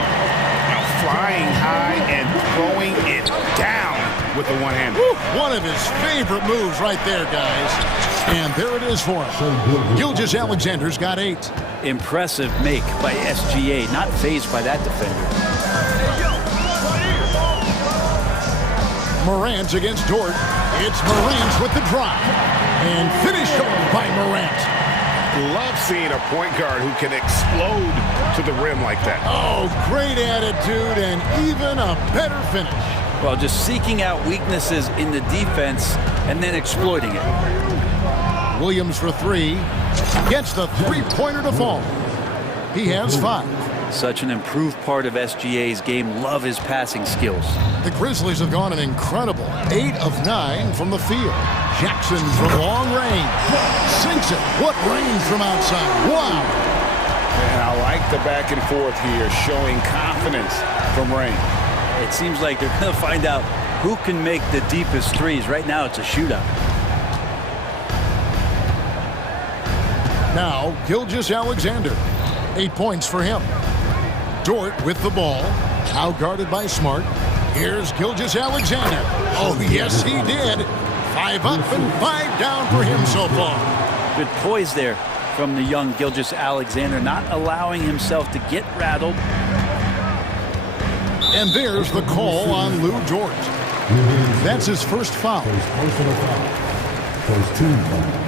Now flying high and throwing it down with the one-hander. One of his favorite moves right there, guys. And there it is for him. Gilgeous-Alexander's got 8. Impressive make by SGA, not fazed by that defender. Morant against Dort. It's Morant with the drive. And finished off by Morant. Love seeing a point guard who can explode to the rim like that. Oh, great attitude and even a better finish. Well, just seeking out weaknesses in the defense and then exploiting it. Williams for 3. Gets the three-pointer to fall. He has 5. Such an improved part of SGA's game. Love his passing skills. The Grizzlies have gone an incredible 8 of 9 from the field. Jackson from long range. Sinks it. What range from outside. Wow. And I like the back and forth here, showing confidence from range. It seems like they're going to find out who can make the deepest threes. Right now, it's a shootout. Now, Gilgeous-Alexander. 8 points for him. Dort with the ball. Now guarded by Smart. Here's Gilgeous-Alexander. Oh, yes, he did. 5 up and 5 down for him so far. Good poise there from the young Gilgeous-Alexander, not allowing himself to get rattled. And there's the call on Lou Dort. That's his first foul. Personal foul. First team foul.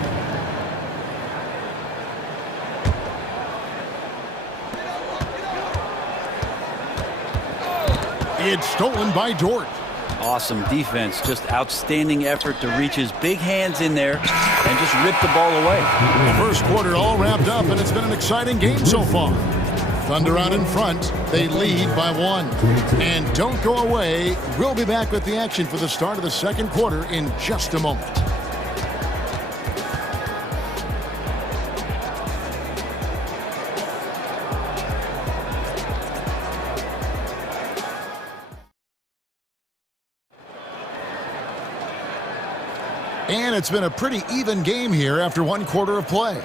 It's stolen by Dort. Awesome defense, just outstanding effort to reach his big hands in there and just rip the ball away. The first quarter all wrapped up, and it's been an exciting game so far. Thunder out in front. They lead by 1. And don't go away. We'll be back with the action for the start of the second quarter in just a moment. And it's been a pretty even game here after 1 quarter of play.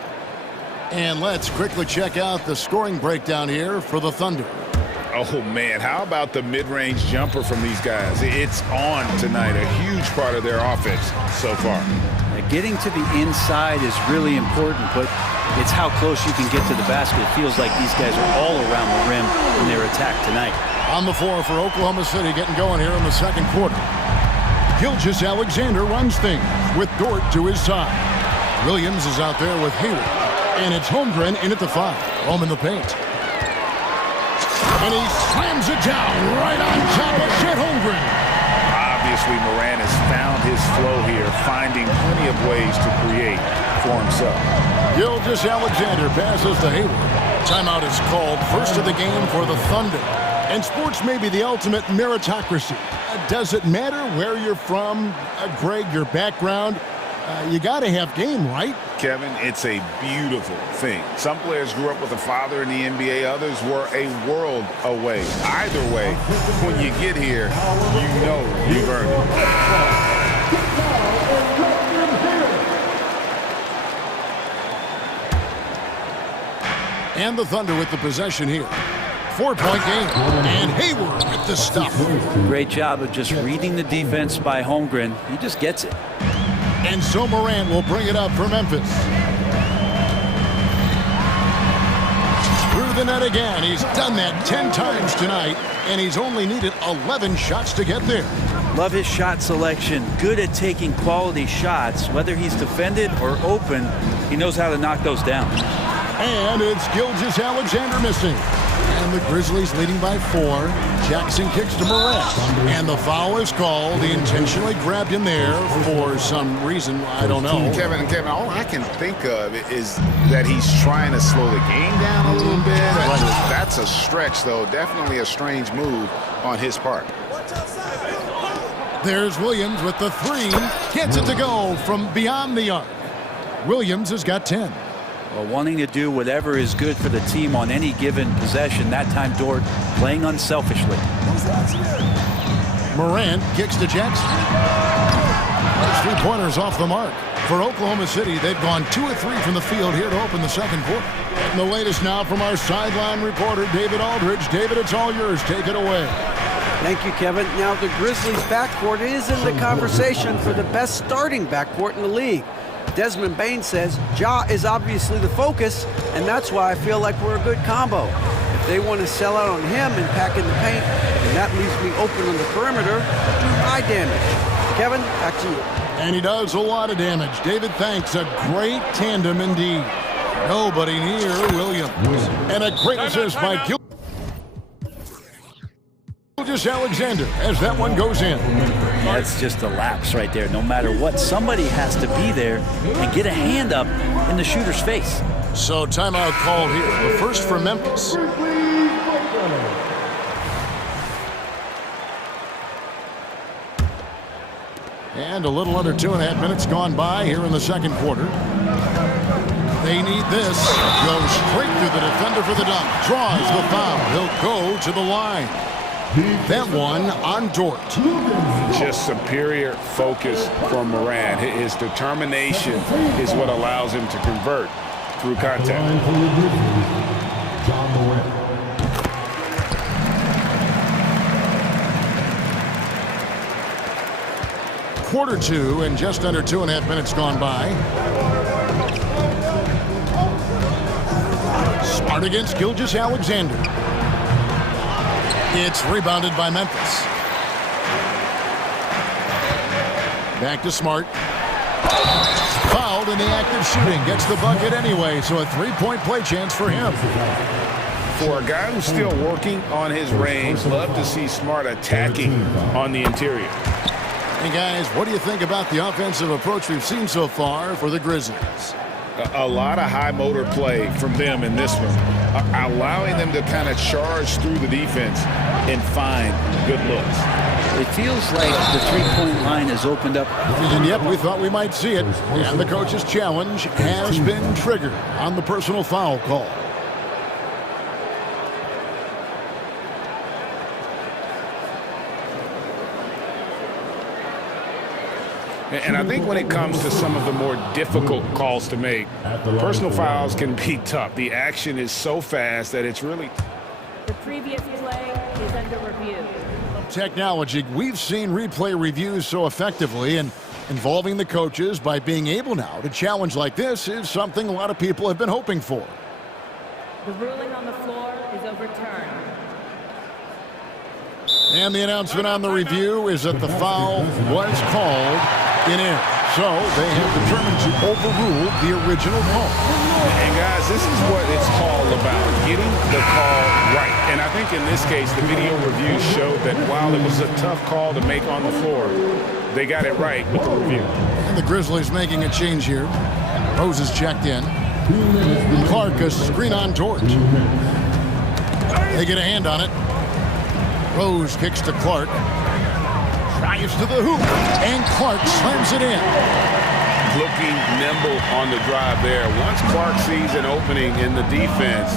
And let's quickly check out the scoring breakdown here for the Thunder. Oh, man, how about the mid-range jumper from these guys? It's on tonight, a huge part of their offense so far. Getting to the inside is really important, but it's how close you can get to the basket. It feels like these guys are all around the rim in their attack tonight. On the floor for Oklahoma City, getting going here in the second quarter. Gilgeous-Alexander runs things with Dort to his side. Williams is out there with Hayward. And it's Holmgren in at the 5. Home in the paint. And he slams it down right on top of Chet Holmgren. Obviously, Morant has found his flow here, finding plenty of ways to create for himself. Gilgeous-Alexander passes to Hayward. Timeout is called, first of the game for the Thunder. And sports may be the ultimate meritocracy. Does it matter where you're from, Greg, your background? You got to have game, right? Kevin, it's a beautiful thing. Some players grew up with a father in the NBA. Others were a world away. Either way, when you get here, you know you've earned it. And the Thunder with the possession here. 4-point game. And Hayward with the stuff. Great job of just reading the defense by Holmgren. He just gets it. And so Morant will bring it up for Memphis. Through the net again. He's done that 10 times tonight, and he's only needed 11 shots to get there. Love his shot selection. Good at taking quality shots. Whether he's defended or open, he knows how to knock those down. And it's Gilgeous-Alexander missing. And the Grizzlies leading by 4. Jackson kicks to Morant. And the foul is called. He intentionally grabbed him there for some reason. I don't know. Kevin, all I can think of is that he's trying to slow the game down a little bit. That's a stretch, though. Definitely a strange move on his part. There's Williams with the 3. Gets it to go from beyond the arc. Williams has got 10. Well, wanting to do whatever is good for the team on any given possession. That time, Dort playing unselfishly. Morant kicks to Jackson. Those three-pointers off the mark. For Oklahoma City, they've gone 2 of 3 from the field here to open the second quarter. And the latest now from our sideline reporter, David Aldridge. David, it's all yours. Take it away. Thank you, Kevin. Now, the Grizzlies' backcourt is in the conversation for the best starting backcourt in the league. Desmond Bain says Ja is obviously the focus, and that's why I feel like we're a good combo. If they want to sell out on him and pack in the paint, then that leaves me open on the perimeter to do high damage. Kevin, back to you. And he does a lot of damage. David, thanks. A great tandem indeed. Nobody near Williams. And a great assist by Gilgeous-Alexander as that one goes in. That's just a lapse right there. No matter what, somebody has to be there and get a hand up in the shooter's face. So timeout called here. The first for Memphis. And a little under 2.5 minutes gone by here in the second quarter. They need this. Goes straight through the defender for the dunk. Draws the foul. He'll go to the line. That one on Dort. Just superior focus from Moran. His determination is what allows him to convert through contact. Quarter 2 and just under 2.5 minutes gone by. Smart against Gilgeous-Alexander. It's rebounded by Memphis. Back to Smart. Fouled in the act of shooting. Gets the bucket anyway, so a three-point play chance for him. For a guy who's still working on his range, love to see Smart attacking on the interior. Hey guys, what do you think about the offensive approach we've seen so far for the Grizzlies? A lot of high motor play from them in this one, allowing them to kind of charge through the defense and find good looks. It feels like the three-point line has opened up. And yep, we thought we might see it. And the coach's challenge has been triggered on the personal foul call. And I think when it comes to some of the more difficult calls to make, personal fouls can be tough. The action is so fast that it's really... The previous play is under review. Technology, we've seen replay reviews so effectively, and involving the coaches by being able now to challenge like this is something a lot of people have been hoping for. The ruling on the floor is overturned. And the announcement on the review is that the foul was called in error. So they have determined to overrule the original call. And guys, this is what it's all about, getting the call right. And I think in this case, the video review showed that while it was a tough call to make on the floor, they got it right with the review. And the Grizzlies making a change here. Rose is checked in. Clark, a screen on Dort. They get a hand on it. Rose kicks to Clark. Drives to the hoop. And Clark slams it in. Looking nimble on the drive there. Once Clark sees an opening in the defense,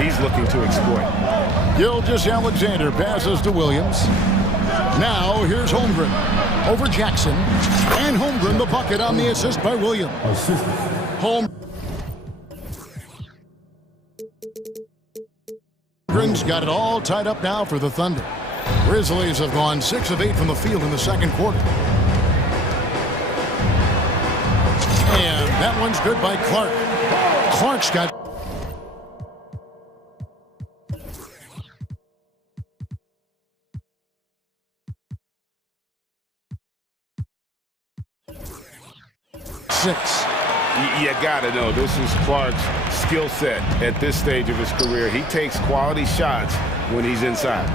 he's looking to exploit. Gilgeous-Alexander passes to Williams. Now here's Holmgren over Jackson. And Holmgren the bucket on the assist by Williams. Holmgren's got it all tied up now for the Thunder. Grizzlies have gone 6 of 8 from the field in the second quarter. And that one's good by Clark. Clark's got... six. You gotta know, this is Clark's skill set at this stage of his career. He takes quality shots when he's inside.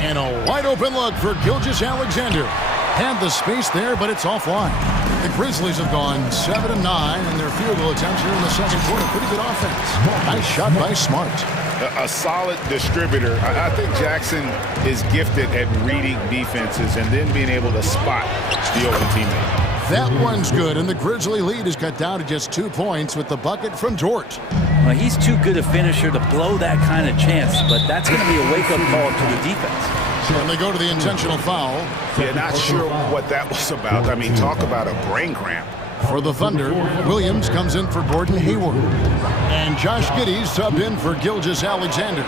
And a wide open look for Gilgeous-Alexander. Had the space there, but it's offline. The Grizzlies have gone 7 of 9 in their field goal attempts here in the second quarter. Pretty good offense. Nice shot by Smart. A solid distributor. I think Jackson is gifted at reading defenses and then being able to spot the open teammate. That one's good, and the Grizzly lead is cut down to just 2 points with the bucket from Dort. Well, he's too good a finisher to blow that kind of chance, but that's going to be a wake-up call to the defense. And they go to the intentional foul. Yeah, not sure what that was about. I mean, talk about a brain cramp. For the Thunder, Williams comes in for Gordon Hayward. And Josh Giddey subbed in for Gilgeous Alexander.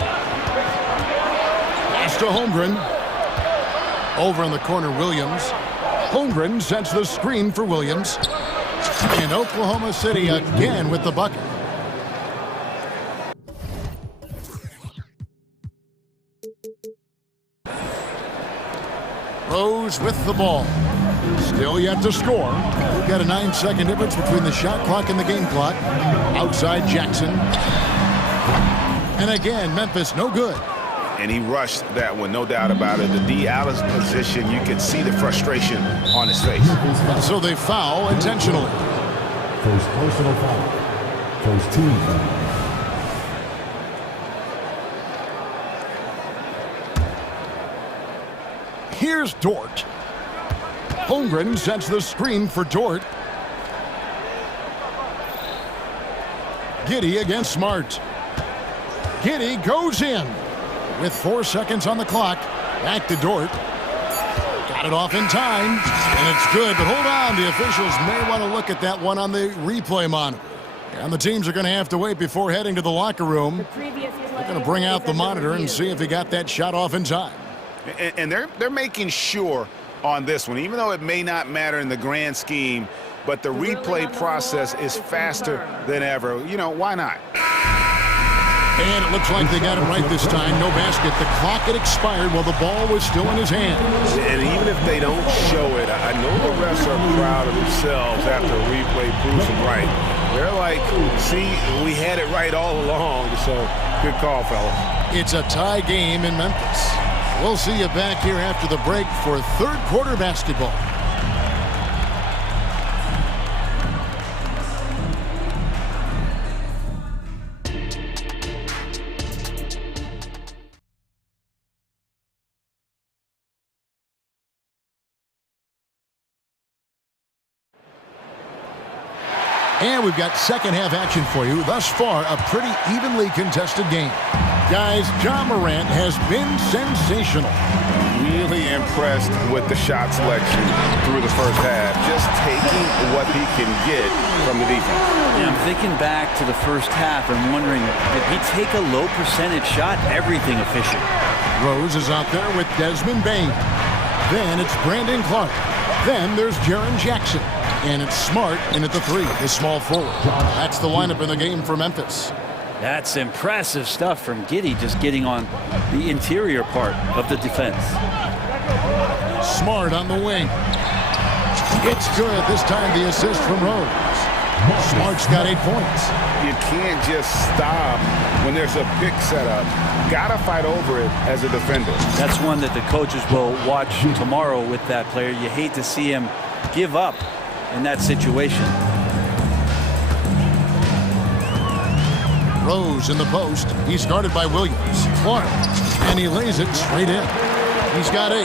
Pass to Holmgren. Over in the corner, Williams. Holmgren sets the screen for Williams. And Oklahoma City again with the bucket. Rose with the ball. Still yet to score. We've got a 9-second difference between the shot clock and the game clock. Outside Jackson. And again, Memphis no good. And he rushed that one, no doubt about it. The D. Allen's position, you could see the frustration on his face. So they foul intentionally. First personal foul. First team foul. Here's Dort. Holmgren sets the screen for Dort. Giddey against Smart. Giddey goes in. With 4 seconds on the clock. Back to Dort. Got it off in time. And it's good, but hold on. The officials may want to look at that one on the replay monitor. And the teams are going to have to wait before heading to the locker room. They're going to bring out the monitor and see if he got that shot off in time. And they're making sure on this one, even though it may not matter in the grand scheme, but the replay process is faster than ever. You know, why not? And it looks like they got it right this time. No basket. The clock had expired while the ball was still in his hands. And even if they don't show it, I know the refs are proud of themselves after a replay proves them right. They're like, see, we had it right all along. So good call, fellas. It's a tie game in Memphis. We'll see you back here after the break for third quarter basketball. And we've got second half action for you. Thus far, a pretty evenly contested game. Guys, Ja Morant has been sensational. Really impressed with the shot selection through the first half. Just taking what he can get from the defense. Yeah, I'm thinking back to the first half and wondering, did he take a low percentage shot? Everything efficient. Rose is out there with Desmond Bain. Then it's Brandon Clark. Then there's Jaren Jackson. And it's Smart in at the three, the small forward. That's the lineup in the game for Memphis. That's impressive stuff from Giddey, just getting on the interior part of the defense. Smart on the wing. It's good. This time the assist from Rose. Smart's got 8 points. You can't just stop when there's a pick set up. Got to fight over it as a defender. That's one that the coaches will watch tomorrow with that player. You hate to see him give up in that situation. Rose in the post. He's guarded by Williams. Clark. And he lays it straight in. He's got 8.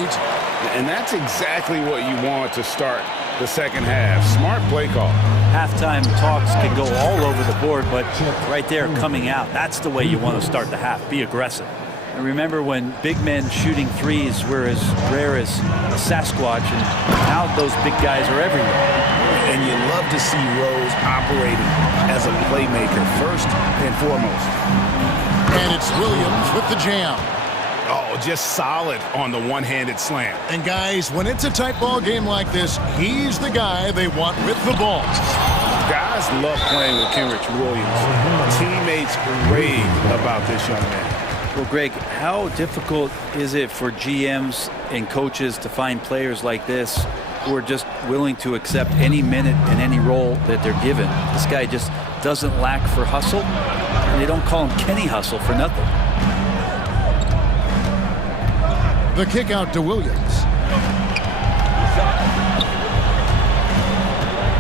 And that's exactly what you want to start the second half. Smart play call. Halftime talks can go all over the board, but right there coming out, that's the way you want to start the half. Be aggressive. And remember when big men shooting threes were as rare as a Sasquatch, and now those big guys are everywhere. And you love to see Rose operating as a playmaker first and foremost. And it's Williams with the jam. Oh, just solid on the one-handed slam. And guys, when it's a tight ball game like this, he's the guy they want with the ball. Guys love playing with Kenrich Williams. Teammates rave about this young man. Well, Greg, how difficult is it for GMs and coaches to find players like this who are just willing to accept any minute and any role that they're given? This guy just doesn't lack for hustle, and they don't call him Kenny Hustle for nothing. The kick out to Williams.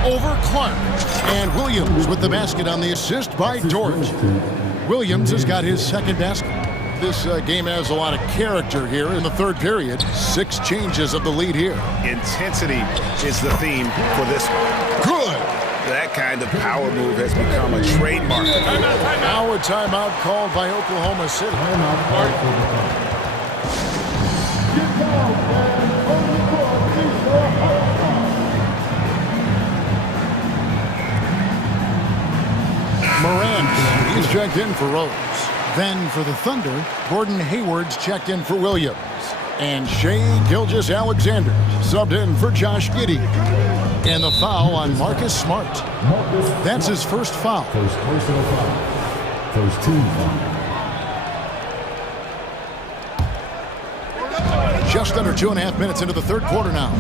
Over Clark. And Williams with the basket on the assist by Dort. Williams has got his second basket. This game has a lot of character here in the third period. 6 changes of the lead here. Intensity is the theme for this one. Good. That kind of power move has become a trademark. Now a timeout called by Oklahoma City. Morant, he's checked in for Rose. Then for the Thunder, Gordon Hayward's checked in for Williams. And Shea Gilgeous-Alexander subbed in for Josh Giddey. And the foul on Marcus Smart. That's his first foul. First personal foul. First team foul. Just under 2.5 minutes into the third quarter now.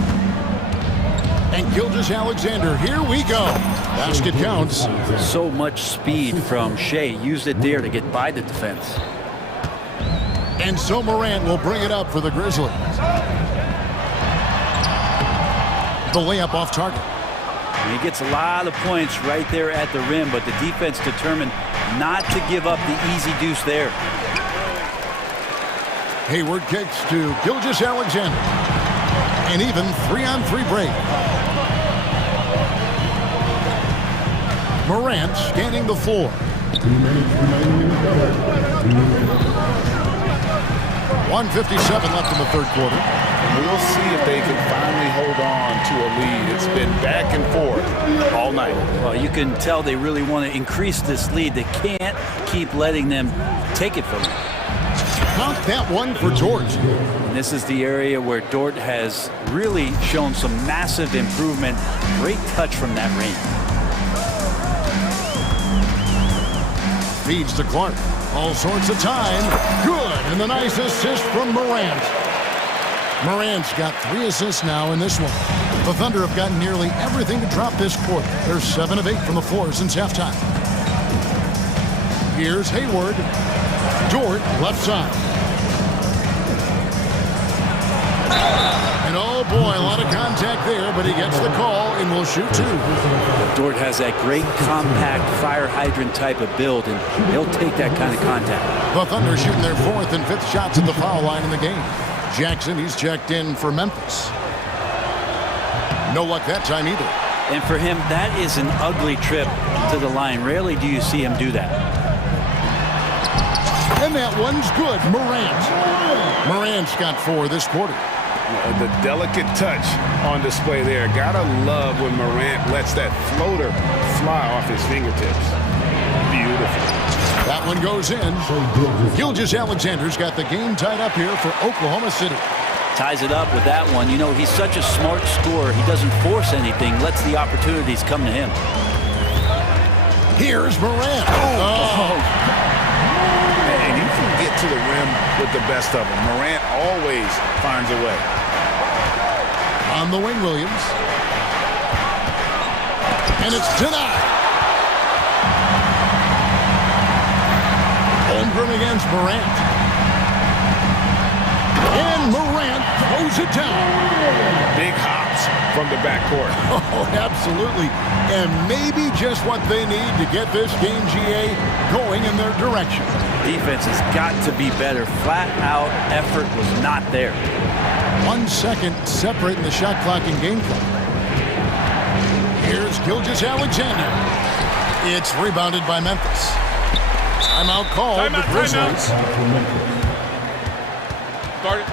And Gilgeous-Alexander, here we go. Basket counts. So much speed from Shea. Used it there to get by the defense. And so Morant will bring it up for the Grizzlies. The layup off target. He gets a lot of points right there at the rim, but the defense determined not to give up the easy deuce there. Hayward kicks to Gilgeous-Alexander. An even 3-on-3 break. Morant scanning the floor. 2 minutes remaining in the third. 1:57 left in the third quarter. We'll see if they can finally hold on to a lead. It's been back and forth all night. Well, you can tell they really want to increase this lead. They can't keep letting them take it from them. Count that one for Dort. And this is the area where Dort has really shown some massive improvement. Great touch from that range. Feeds to Clark. All sorts of time. Good. And the nice assist from Morant. Morant's got 3 assists now in this one. The Thunder have gotten nearly everything to drop this quarter. They're 7 of 8 from the floor since halftime. Here's Hayward. Dort left side. And oh boy, a lot of contact there, but he gets the call and will shoot 2. Dort has that great compact fire hydrant type of build, and he'll take that kind of contact. The Thunder shooting their 4th and 5th shots at the foul line in the game. Jackson, he's checked in for Memphis. No luck that time either. And for him, that is an ugly trip to the line. Rarely do you see him do that. And that one's good. Morant's got 4 this quarter. The delicate touch on display there. Gotta love when Morant lets that floater fly off his fingertips. Beautiful. That one goes in. Gilgeous-Alexander's got the game tied up here for Oklahoma City. Ties it up with that one. You know, he's such a smart scorer. He doesn't force anything, lets the opportunities come to him. Here's Morant. And you can get to the rim with the best of them. Morant always finds a way. On the wing, Williams. And it's denied. Holmgren against Morant. And Morant throws it down. Big hops from the backcourt. Oh, absolutely. And maybe just what they need to get this game, GA, going in their direction. Defense has got to be better. Flat out effort was not there. 1 second separating the shot clock and game clock. Here's Gilgeous-Alexander. It's rebounded by Memphis. Timeout called. The Grizzlies. Start it.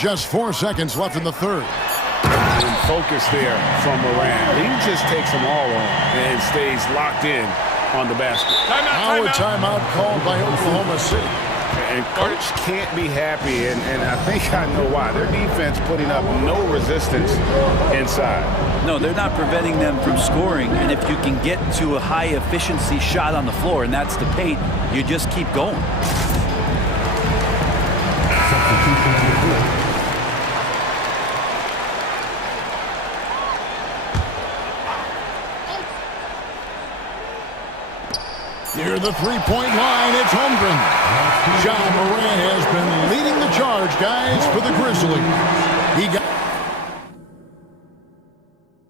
Just 4 seconds left in the third. And focus there from Morant. He just takes them all on and stays locked in on the basket. Our timeout called by Oklahoma City. And coach can't be happy, and I think I know why. Their defense putting up no resistance inside. No, they're not preventing them from scoring, and if you can get to a high-efficiency shot on the floor, and that's the paint, you just keep going. Near the three-point line, it's Holmgren. John Morant has been leading the charge, guys, for the Grizzlies.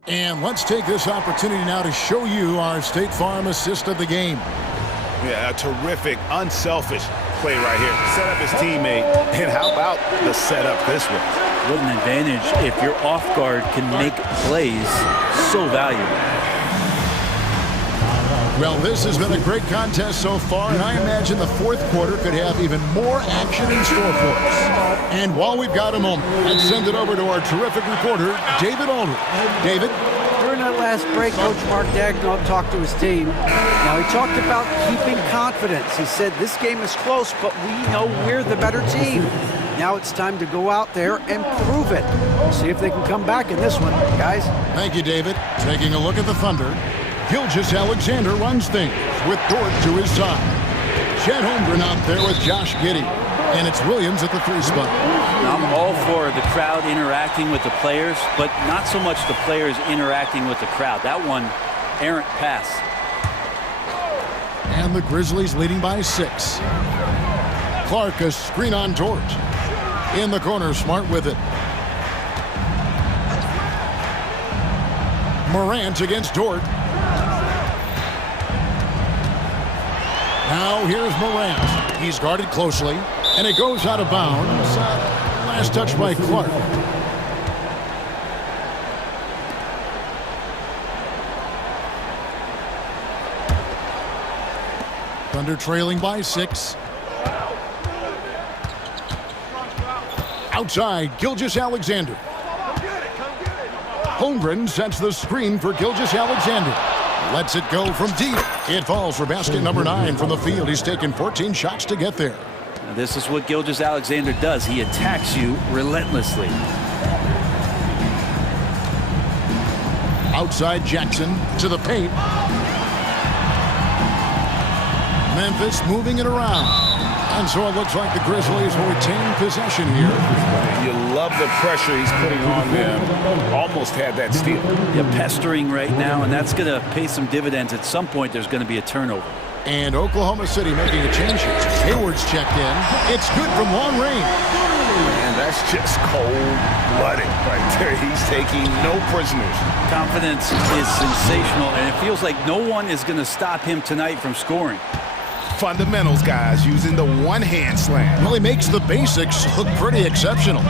And let's take this opportunity now to show you our State Farm assist of the game. Yeah, a terrific, unselfish play right here. Set up his teammate, and how about the setup this one? what an advantage if your off guard can make plays so valuable. Well, this has been a great contest so far, and I imagine the fourth quarter could have even more action in store for us. And while we've got a moment, let's send it over to our terrific reporter, David Aldridge. David? During that last break, Coach Mark Daigneault talked to his team. Now, he talked about keeping confidence. He said, this game is close, but we know we're the better team. Now it's time to go out there and prove it. See if they can come back in this one, guys. Thank you, David. Taking a look at the Thunder. Gilgeous-Alexander runs things with Dort to his side. Chet Holmgren out there with Josh Giddey. And it's Williams at the 3 spot. Now, I'm all for the crowd interacting with the players, but not so much the players interacting with the crowd. That one, errant pass. And the Grizzlies leading by 6. Clark, a screen on Dort. In the corner, Smart with it. Morant against Dort. Now here's Morant. He's guarded closely, and it goes out of bounds. Last touch by Clark. Thunder trailing by 6. Outside, Gilgeous-Alexander. Holmgren sets the screen for Gilgeous-Alexander. Lets it go from deep. It falls for basket number 9 from the field. He's taken 14 shots to get there. Now, this is what Gilgeous-Alexander does. He attacks you relentlessly. Outside Jackson to the paint. Memphis moving it around. And so it looks like the Grizzlies will retain possession here. You love the pressure he's putting on them. Almost had that steal. Yeah, pestering right now, and that's going to pay some dividends. At some point, there's going to be a turnover. And Oklahoma City making a change here. Hayward's checked in. It's good from long range. And that's just cold-blooded right there. He's taking no prisoners. Confidence is sensational, and it feels like no one is going to stop him tonight from scoring. Fundamentals, guys, using the one-hand slam. Well, he makes the basics look pretty exceptional.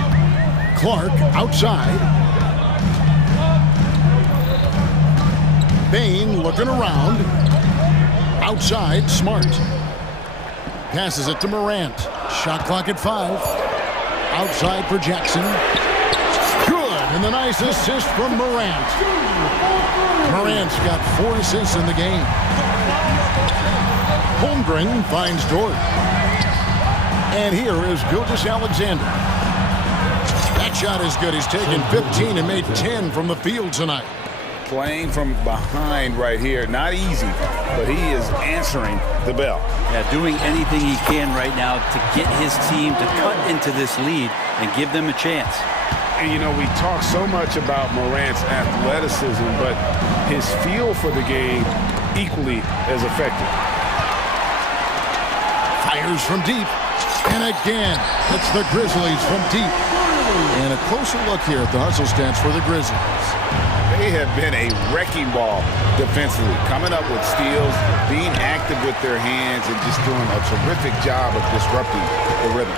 Clark outside. Bain looking around. Outside, Smart. Passes it to Morant. Shot clock at 5. Outside for Jackson. Good, and the nice assist from Morant. Morant's got 4 assists in the game. Holmgren finds Dort. And here is Gilgeous-Alexander. That shot is good. He's taken 15 and made 10 from the field tonight. Playing from behind right here. Not easy, but he is answering the bell. Yeah, doing anything he can right now to get his team to cut into this lead and give them a chance. And, you know, we talk so much about Morant's athleticism, but his feel for the game equally as effective. Fires from deep. And again, it's the Grizzlies from deep. And a closer look here at the hustle stats for the Grizzlies. They have been a wrecking ball defensively, coming up with steals, being active with their hands, and just doing a terrific job of disrupting the rhythm.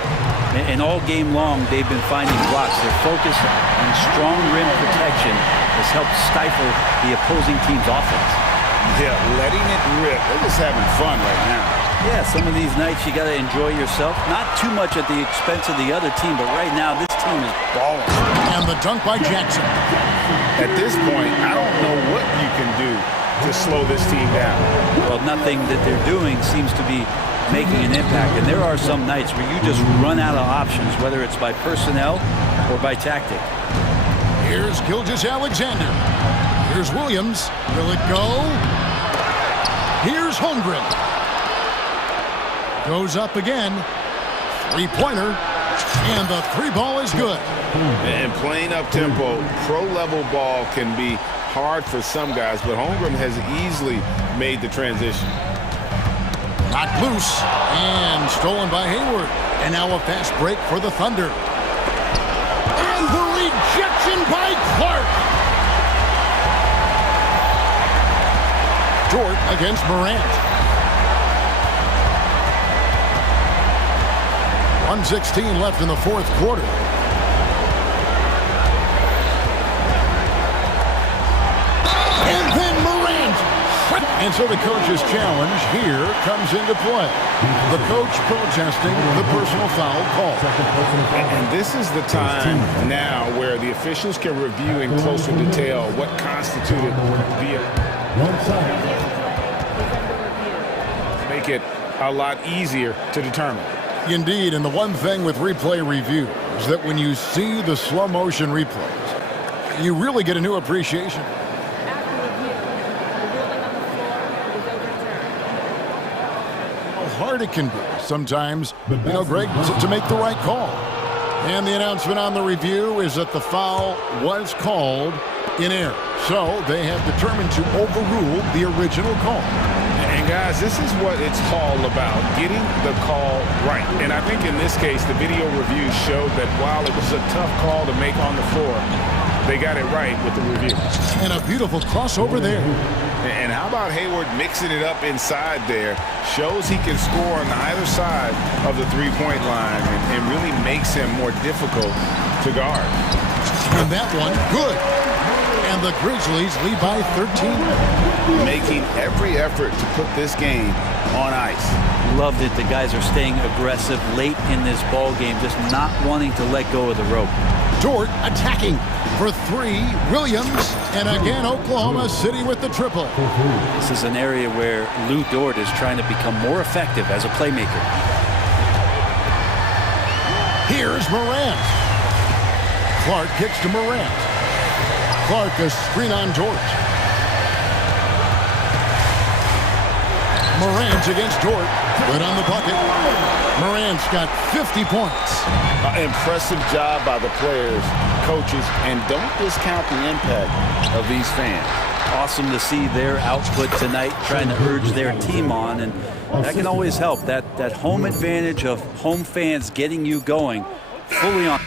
And all game long, they've been finding blocks. Their focus on strong rim protection has helped stifle the opposing team's offense. Yeah, letting it rip. They're just having fun right now. Yeah, some of these nights you got to enjoy yourself. Not too much at the expense of the other team, but right now this team is balling. And the dunk by Jackson. At this point, I don't know what you can do to slow this team down. Well, nothing that they're doing seems to be making an impact. And there are some nights where you just run out of options, whether it's by personnel or by tactic. Here's Gilgeous-Alexander. Here's Williams. Will it go? Here's Holmgren. Goes up again. Three-pointer. And the 3 ball is good. And playing up-tempo, pro-level ball can be hard for some guys, but Holmgren has easily made the transition. Knocked loose and stolen by Hayward. And now a fast break for the Thunder. And the rejection by Clark. Dort against Morant. 1:16 left in the fourth quarter. And so the coach's challenge here comes into play. The coach protesting the personal foul call. And this is the time now where the officials can review in closer detail what constituted the make it a lot easier to determine. Indeed, and the one thing with replay review is that when you see the slow motion replays, you really get a new appreciation. How hard it can be sometimes, Greg, to make the right call. And the announcement on the review is that the foul was called in error. So they have determined to overrule the original call. And guys, this is what it's all about, getting the call right. And I think in this case, the video review showed that while it was a tough call to make on the floor, they got it right with the review. And a beautiful crossover there. And how about Hayward mixing it up inside there? Shows he can score on either side of the three-point line and really makes him more difficult to guard. And that one, good. And the Grizzlies lead by 13. Making every effort to put this game on ice. Loved it. The guys are staying aggressive late in this ball game, just not wanting to let go of the rope. Dort attacking for three. Williams, and again Oklahoma City with the triple. This is an area where Lou Dort is trying to become more effective as a playmaker. Here's Morant. Clark kicks to Morant. Clark a screen on Dort. Morant against Dort. Good on the bucket. Morant's got 50 points. Impressive job by the players, coaches, and don't discount the impact of these fans. Awesome to see their output tonight, trying to urge their team on, and that can always help. That home advantage of home fans getting you going fully on.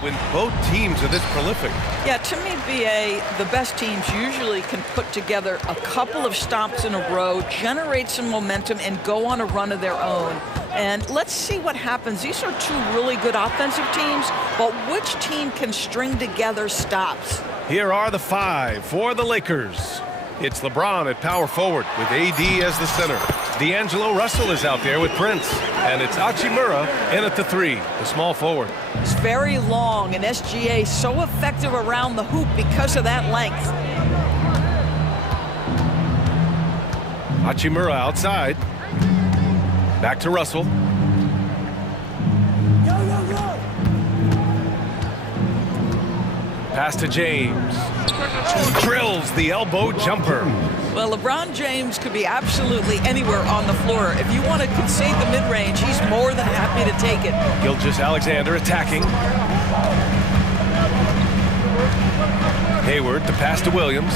When both teams are this prolific. Yeah, to me, BA, the best teams usually can put together a couple of stops in a row, generate some momentum, and go on a run of their own. And let's see what happens. These are two really good offensive teams, but which team can string together stops? Here are the 5 for the Lakers. It's LeBron at power forward with AD as the center. D'Angelo Russell is out there with Prince. And it's Hachimura in at the 3, the small forward. It's very long, and SGA so effective around the hoop because of that length. Hachimura outside. Back to Russell. Pass to James. Drills the elbow jumper. Well, LeBron James could be absolutely anywhere on the floor. If you want to concede the mid-range, he's more than happy to take it. Gilgeous-Alexander attacking. Hayward, the pass to Williams.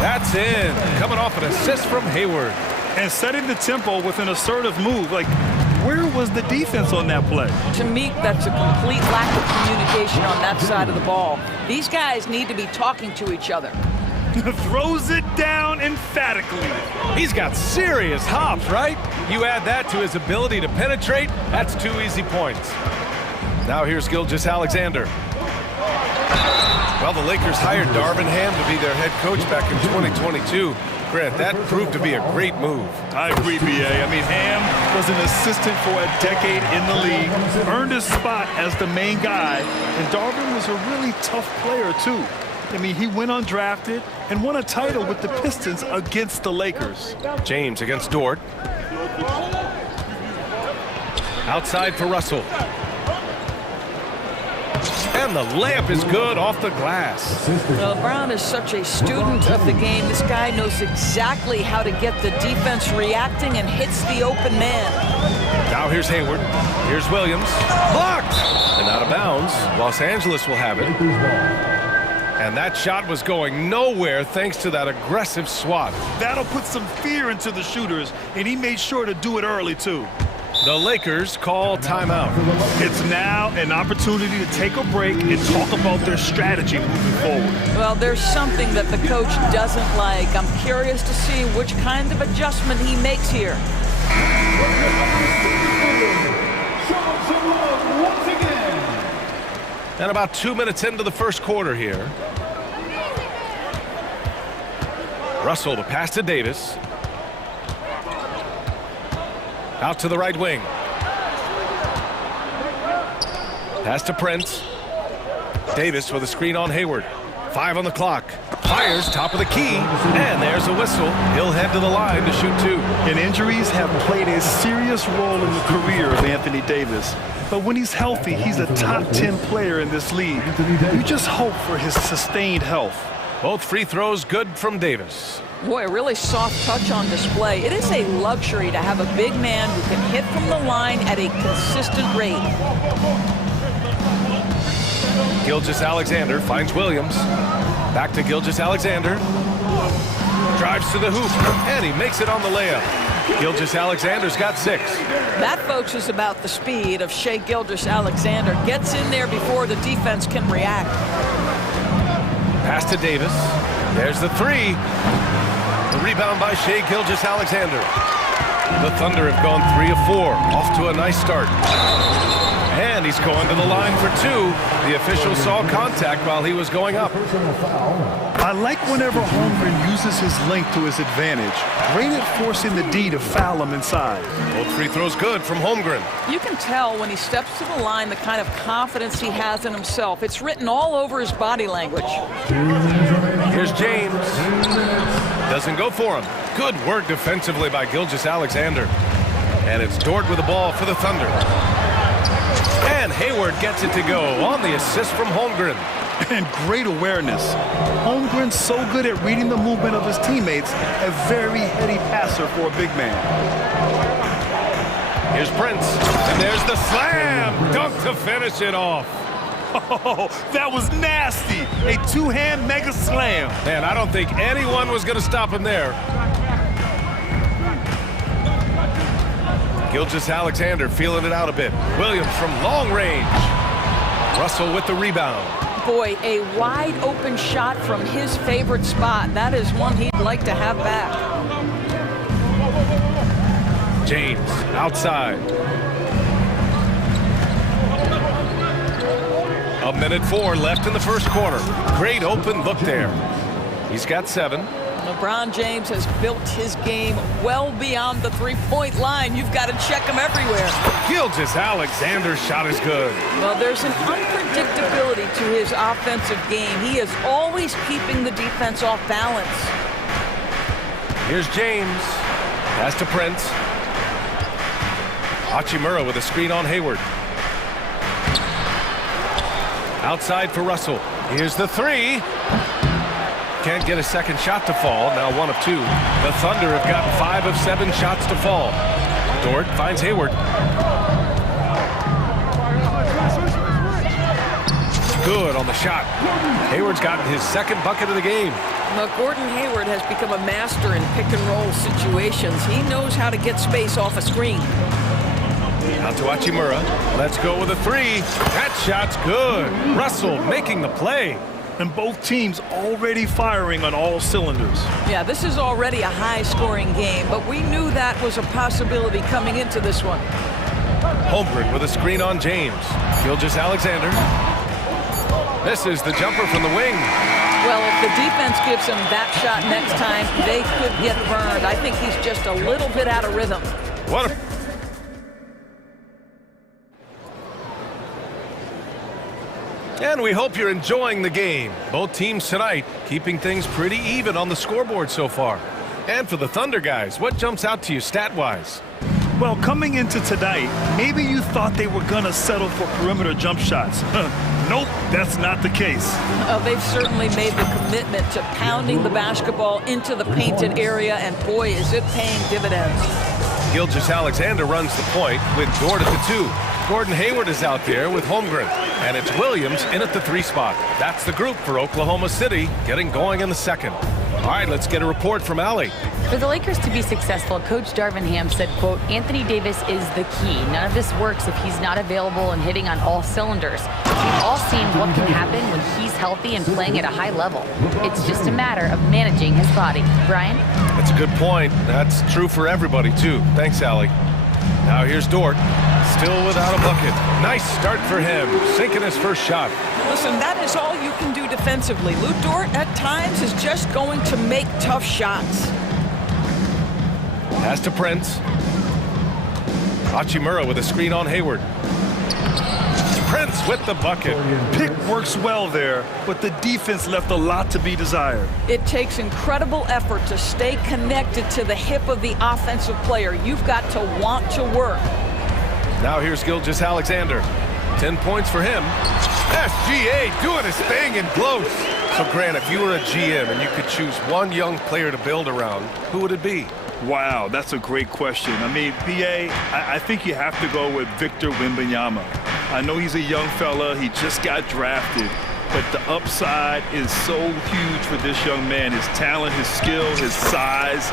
That's in. Coming off an assist from Hayward. And setting the tempo with an assertive move. Like, where was the defense on that play? To me, that's a complete lack of communication on that side of the ball. These guys need to be talking to each other. Throws it down emphatically. He's got serious hops, right? You add that to his ability to penetrate, that's 2 easy points. Now here's Gilgeous-Alexander. Well, the Lakers hired Darvin Ham to be their head coach back in 2022. Grant, that proved to be a great move. I agree, B.A. I mean, Ham was an assistant for a decade in the league, earned his spot as the main guy, and Darvin was a really tough player, too. I mean, he went undrafted and won a title with the Pistons against the Lakers. James against Dort. Outside for Russell. And the layup is good off the glass. Well, Brown is such a student of the game. This guy knows exactly how to get the defense reacting and hits the open man. Now here's Hayward. Here's Williams. Blocked! And out of bounds. Los Angeles will have it. And that shot was going nowhere thanks to that aggressive swat. That'll put some fear into the shooters, and he made sure to do it early, too. The Lakers call timeout. It's now an opportunity to take a break and talk about their strategy moving forward. Well, there's something that the coach doesn't like. I'm curious to see which kind of adjustment he makes here. And about 2 minutes into the first quarter here. Russell, the pass to Davis. Out to the right wing. Pass to Prince. Davis with a screen on Hayward. 5 on the clock. Fires top of the key. And there's a whistle. He'll head to the line to shoot 2. And injuries have played a serious role in the career of Anthony Davis. But when he's healthy, he's a top 10 player in this league. You just hope for his sustained health. Both free throws good from Davis. Boy, a really soft touch on display. It is a luxury to have a big man who can hit from the line at a consistent rate. Gilgeous-Alexander finds Williams. Back to Gilgeous-Alexander. Drives to the hoop, and he makes it on the layup. Gilgeous-Alexander's got 6. That, folks, is about the speed of Shai Gilgeous-Alexander. Gets in there before the defense can react. Pass to Davis. There's the 3. The rebound by Shai Gilgeous-Alexander. The Thunder have gone 3 of 4. Off to a nice start. And he's going to the line for 2. The official saw contact while he was going up. I like whenever Holmgren uses his length to his advantage. Great at forcing the D to foul him inside. Both free throws good from Holmgren. You can tell when he steps to the line the kind of confidence he has in himself. It's written all over his body language. Here's James. Doesn't go for him. Good work defensively by Gilgeous-Alexander. And it's Dort with the ball for the Thunder. And Hayward gets it to go on the assist from Holmgren. And great awareness. Holmgren's so good at reading the movement of his teammates, a very heady passer for a big man. Here's Prince, and there's the slam dunk to finish it off. Oh, that was nasty. A 2-hand mega slam. Man, I don't think anyone was going to stop him there. Gilgeous-Alexander feeling it out a bit. Williams from long range. Russell with the rebound. Boy, a wide open shot from his favorite spot. That is one he'd like to have back. James outside. 1:04 left in the first quarter. Great open look there. He's got 7. LeBron James has built his game well beyond the three-point line. You've got to check him everywhere. Gilgeous-Alexander's shot is good. Well, there's an unpredictability to his offensive game. He is always keeping the defense off balance. Here's James. Pass to Prince. Hachimura with a screen on Hayward. Outside for Russell. Here's the 3. Can't get a second shot to fall. Now 1 of 2. The Thunder have gotten 5 of 7 shots to fall. Dort finds Hayward. Good on the shot. Hayward's gotten his second bucket of the game. Now, Gordon Hayward has become a master in pick-and-roll situations. He knows how to get space off a screen. Out to Hachimura. Let's go with a 3. That shot's good. Russell making the play. And both teams already firing on all cylinders. Yeah, this is already a high-scoring game, but we knew that was a possibility coming into this one. Holmgren with a screen on James. Gilgeous-Alexander. This is the jumper from the wing. Well, if the defense gives him that shot next time, they could get burned. I think he's just a little bit out of rhythm. What a... And we hope you're enjoying the game. Both teams tonight keeping things pretty even on the scoreboard so far. And for the Thunder guys, what jumps out to you stat-wise? Well, coming into tonight, maybe you thought they were going to settle for perimeter jump shots. Nope, that's not the case. They've certainly made the commitment to pounding the basketball into the painted area, and boy, is it paying dividends. Gilgeous-Alexander runs the point with Dort at the 2. Gordon Hayward is out there with Holmgren. And it's Williams in at the 3 spot. That's the group for Oklahoma City getting going in the second. All right, let's get a report from Allie. For the Lakers to be successful, Coach Darvin Ham said, quote, Anthony Davis is the key. None of this works if he's not available and hitting on all cylinders. We've all seen what can happen when he's healthy and playing at a high level. It's just a matter of managing his body. Brian? That's a good point. That's true for everybody, too. Thanks, Allie. Now here's Dort. Still without a bucket. Nice start for him, sinking his first shot. Listen, that is all you can do defensively. Lou Dort, at times, is just going to make tough shots. Pass to Prince. Hachimura with a screen on Hayward. Prince with the bucket. Pick works well there, but the defense left a lot to be desired. It takes incredible effort to stay connected to the hip of the offensive player. You've got to want to work. Now here's Gilgeous-Alexander. 10 points for him. SGA doing his thing and close. So, Grant, if you were a GM and you could choose one young player to build around, who would it be? Wow, that's a great question. I mean, BA, I think you have to go with Victor Wembanyama. I know he's a young fella. He just got drafted. But the upside is so huge for this young man. His talent, his skill, his size.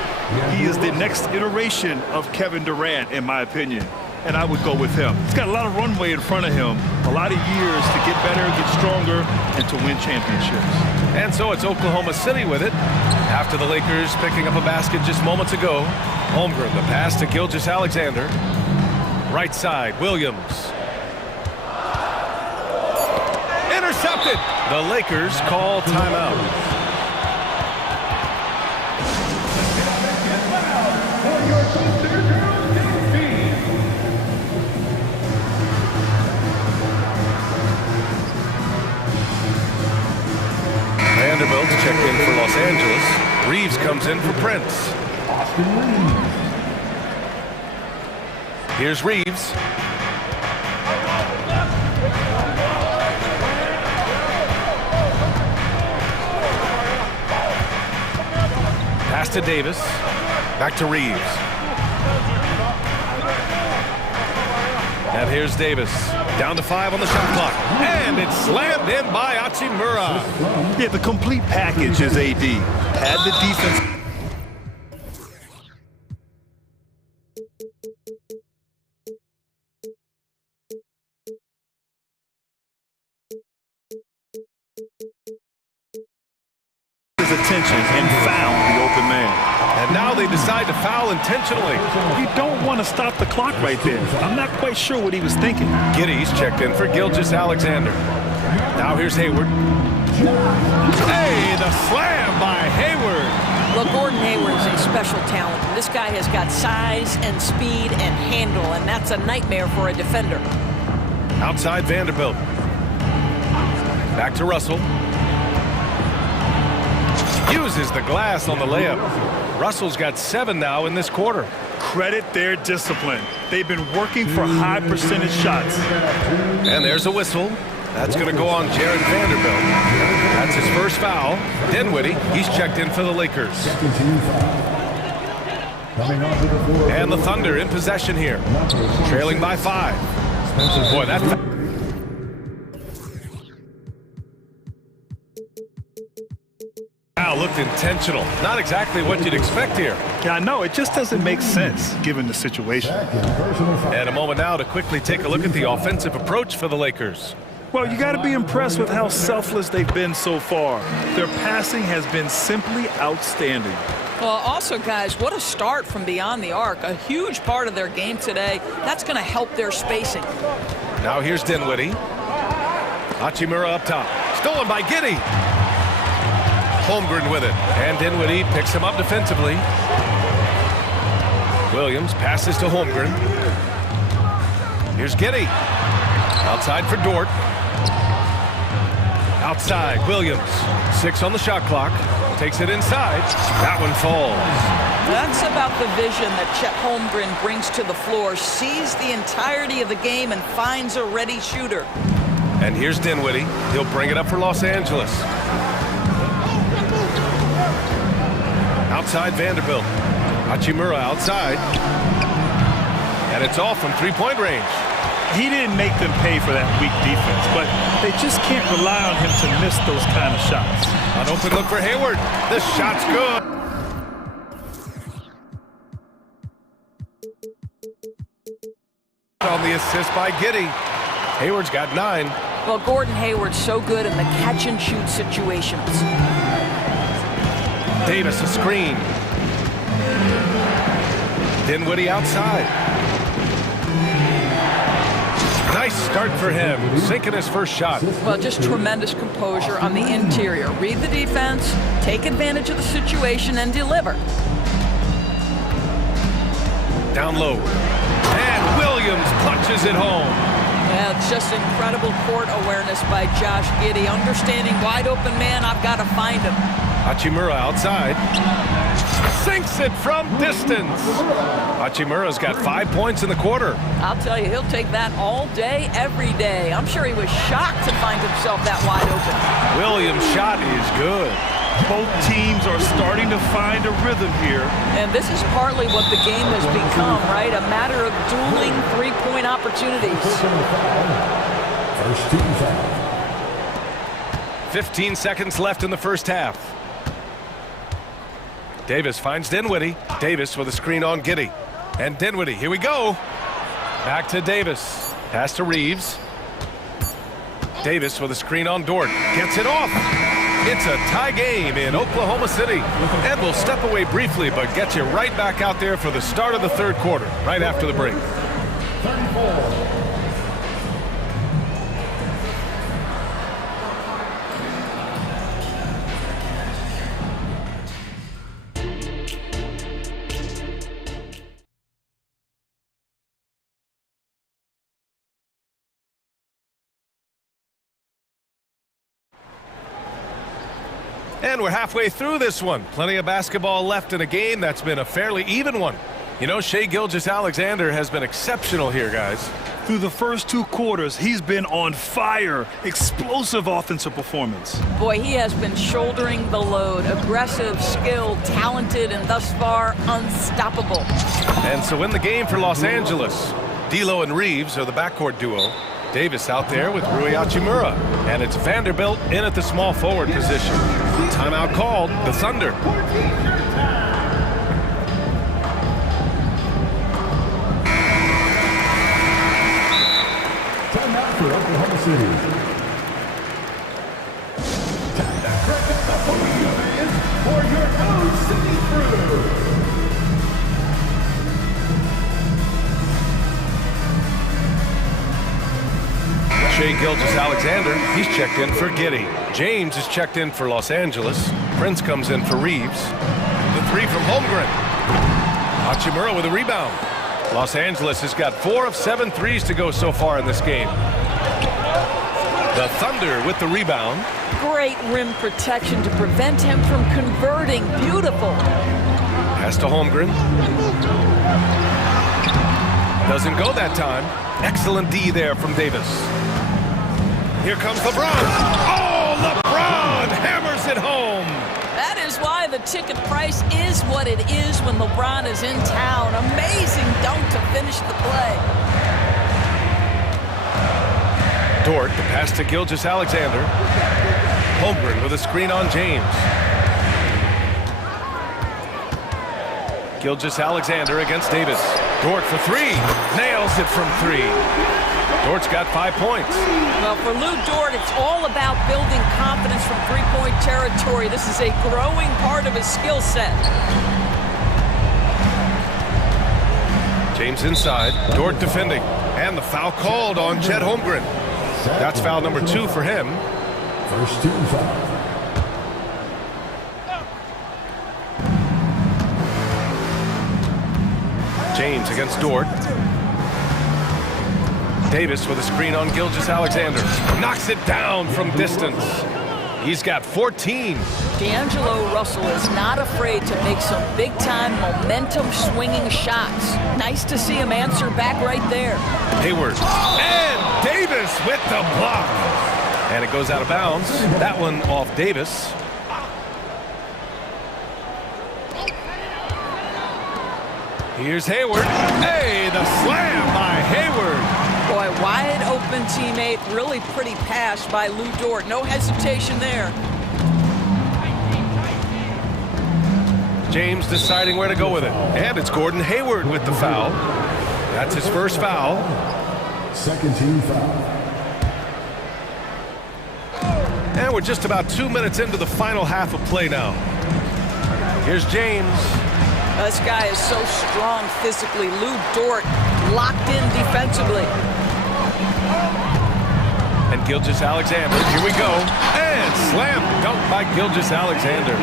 He is the next iteration of Kevin Durant, in my opinion. And I would go with him. He's got a lot of runway in front of him, a lot of years to get better, get stronger, and to win championships. And so it's Oklahoma City with it. After the Lakers picking up a basket just moments ago, Holmgren, the pass to Gilgeous-Alexander. Right side, Williams. Intercepted. The Lakers call timeout. Vanderbilt checked in for Los Angeles. Reeves comes in for Prince. Here's Reeves. Pass to Davis. Back to Reeves. And here's Davis. Down to 5 on the shot clock. And it's slammed in by Hachimura. Yeah, the complete package is AD. Had the defense. His attention and found the open man. And now they decide to foul foul intentionally. You don't want to stop the clock right there. I'm not quite sure what he was thinking. Giddy's checked in for Gilgeous-Alexander. Now here's Hayward. Hey, the slam by Hayward. Well, Gordon Hayward is a special talent. This guy has got size and speed and handle, and that's a nightmare for a defender. Outside Vanderbilt. Back to Russell. Uses the glass on the layup. Russell's got 7 now in this quarter. Credit their discipline. They've been working for high percentage shots. And there's a whistle. That's going to go on Jared Vanderbilt. That's his first foul. Dinwiddie, he's checked in for the Lakers. And the Thunder in possession here. Trailing by 5. Boy, that... Wow, looked intentional. Not exactly what you'd expect here. Yeah, I know. It just doesn't make sense given the situation. And a moment now to quickly take a look at the offensive approach for the Lakers. Well, you got to be impressed with how selfless they've been so far. Their passing has been simply outstanding. Well, also, guys, what a start from beyond the arc. A huge part of their game today. That's going to help their spacing. Now here's Dinwiddie. Hachimura up top. Stolen by Giddey. Holmgren with it. And Dinwiddie picks him up defensively. Williams passes to Holmgren. Here's Giddey. Outside for Dort. Outside, Williams. 6 on the shot clock. Takes it inside. That one falls. That's about the vision that Chet Holmgren brings to the floor. Sees the entirety of the game and finds a ready shooter. And here's Dinwiddie. He'll bring it up for Los Angeles. Outside Vanderbilt. Hachimura outside. And it's off from three-point range. He didn't make them pay for that weak defense, but they just can't rely on him to miss those kind of shots. An open look for Hayward. This shot's good. On the assist by Giddey. Hayward's got 9. Well, Gordon Hayward's so good in the catch-and-shoot situations. Davis a screen. Dinwiddie outside. Nice start for him, sinking his first shot. Well, just tremendous composure on the interior. Read the defense, take advantage of the situation, and deliver. Down low. And Williams punches it home. Yeah, it's just incredible court awareness by Josh Giddey. Understanding wide open man, I've got to find him. Hachimura outside. Sinks it from distance. Hachimura's got 5 points in the quarter. I'll tell you, he'll take that all day, every day. I'm sure he was shocked to find himself that wide open. Williams' shot is good. Both teams are starting to find a rhythm here. And this is partly what the game has become, right? A matter of dueling three-point opportunities. 15 seconds left in the first half. Davis finds Dinwiddie. Davis with a screen on Giddey. And Dinwiddie, here we go. Back to Davis. Pass to Reeves. Davis with a screen on Dort. Gets it off. It's a tie game in Oklahoma City. And we'll step away briefly, but get you right back out there for the start of the third quarter, right after the break. 34. And we're halfway through this one. Plenty of basketball left in a game that's been a fairly even one. You know, Shai Gilgeous-Alexander has been exceptional here, guys. Through the first 2 quarters, he's been on fire. Explosive offensive performance. Boy, he has been shouldering the load. Aggressive, skilled, talented, and thus far, unstoppable. And so in the game for Los Angeles, D'Lo and Reeves are the backcourt duo. Davis out there with Rui Hachimura. And it's Vanderbilt in at the small forward position. Timeout called, the Thunder. Timeout for Oklahoma City. Time to crank up the volume, fans, for your own City Crew. Shai Gilgeous-Alexander, he's checked in for Giddey. James is checked in for Los Angeles. Prince comes in for Reeves. The three from Holmgren. Hachimura with a rebound. Los Angeles has got 4 of 7 threes to go so far in this game. The Thunder with the rebound. Great rim protection to prevent him from converting. Beautiful. Pass to Holmgren. Doesn't go that time. Excellent D there from Davis. Here comes LeBron. Oh, LeBron hammers it home. That is why the ticket price is what it is when LeBron is in town. Amazing dunk to finish the play. Dort, the pass to Gilgeous-Alexander. Holmgren with a screen on James. Gilgeous-Alexander against Davis. Dort for 3. Nails it from 3. Dort's got 5 points. Well, for Lou Dort, it's all about building confidence from three-point territory. This is a growing part of his skill set. James inside. Dort defending. And the foul called on Chet Holmgren. That's foul number 2 for him. First team foul. James against Dort. Davis with a screen on Gilgeous-Alexander. Knocks it down from distance. He's got 14. D'Angelo Russell is not afraid to make some big-time momentum-swinging shots. Nice to see him answer back right there. Hayward. And Davis with the block. And it goes out of bounds. That one off Davis. Here's Hayward. Hey, the slam by Hayward. Boy, wide open teammate. Really pretty pass by Lou Dort. No hesitation there. James deciding where to go with it. And it's Gordon Hayward with the foul. That's his first foul. Second team foul. And we're just about 2 minutes into the final half of play now. Here's James. This guy is so strong physically. Lou Dort locked in defensively. And Gilgeous-Alexander, here we go. And slam dunk by Gilgeous-Alexander.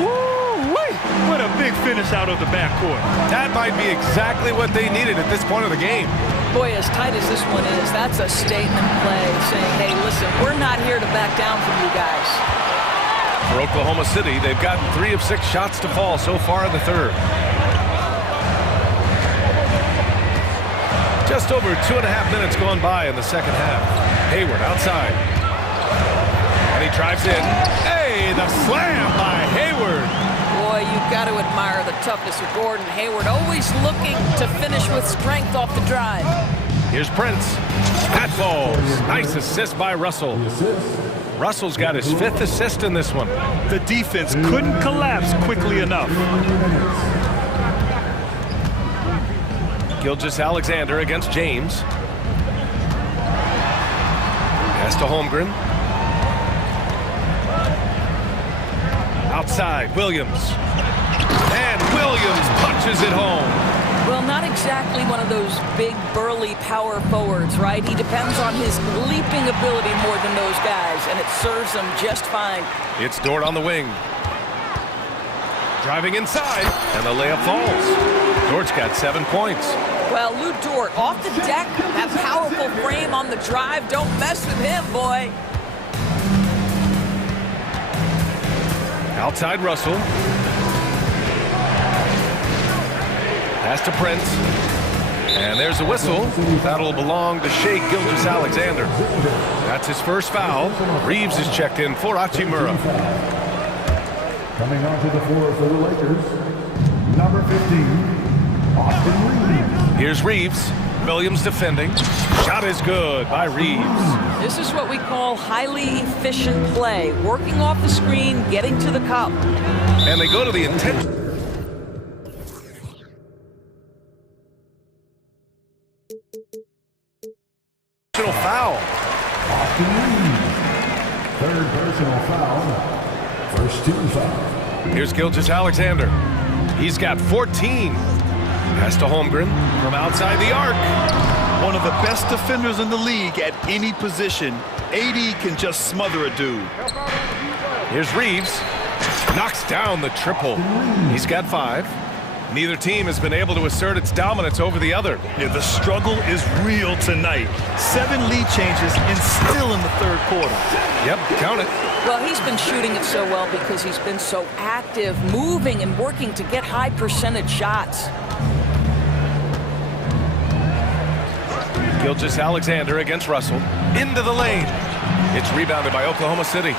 Woo-wee! What a big finish out of the backcourt. That might be exactly what they needed at this point of the game. Boy, as tight as this one is, that's a statement play saying, hey, listen, we're not here to back down from you guys. For Oklahoma City, they've gotten 3 of 6 shots to fall so far in the third. Just over 2.5 minutes gone by in the second half. Hayward outside. And he drives in. Hey, the slam by Hayward. Boy, you've got to admire the toughness of Gordon Hayward. Always looking to finish with strength off the drive. Here's Prince. That falls. Nice assist by Russell. Russell's got his 5th assist in this one. The defense couldn't collapse quickly enough. Gilgeous-Alexander against James. Pass to Holmgren. Outside, Williams. And Williams punches it home. Well, not exactly one of those big, burly power forwards, right? He depends on his leaping ability more than those guys, and it serves him just fine. It's Dort on the wing. Driving inside, and the layup falls. Dort's got 7 points. Well, Lou Dort off the deck, that powerful frame on the drive. Don't mess with him, boy. Outside Russell. Pass to Prince. And there's a whistle. That'll belong to Shai Gilgeous-Alexander. That's his first foul. Reeves is checked in for Hachimura. Coming onto the floor for the Lakers, number 15, Austin Reeves. Here's Reeves. Williams defending. Shot is good by Reeves. This is what we call highly efficient play. Working off the screen, getting to the cup. And they go to the intentional foul. Austin Reeves. 3rd personal foul. First team foul. Here's Gilgeous-Alexander. He's got 14. Pass to Holmgren from outside the arc. One of the best defenders in the league at any position. AD can just smother a dude. Here's Reeves. Knocks down the triple. He's got 5. Neither team has been able to assert its dominance over the other. Yeah, the struggle is real tonight. 7 lead changes and still in the third quarter. Yep, count it. Well, he's been shooting it so well because he's been so active, moving and working to get high percentage shots. Gilgeous-Alexander against Russell. Into the lane. It's rebounded by Oklahoma City.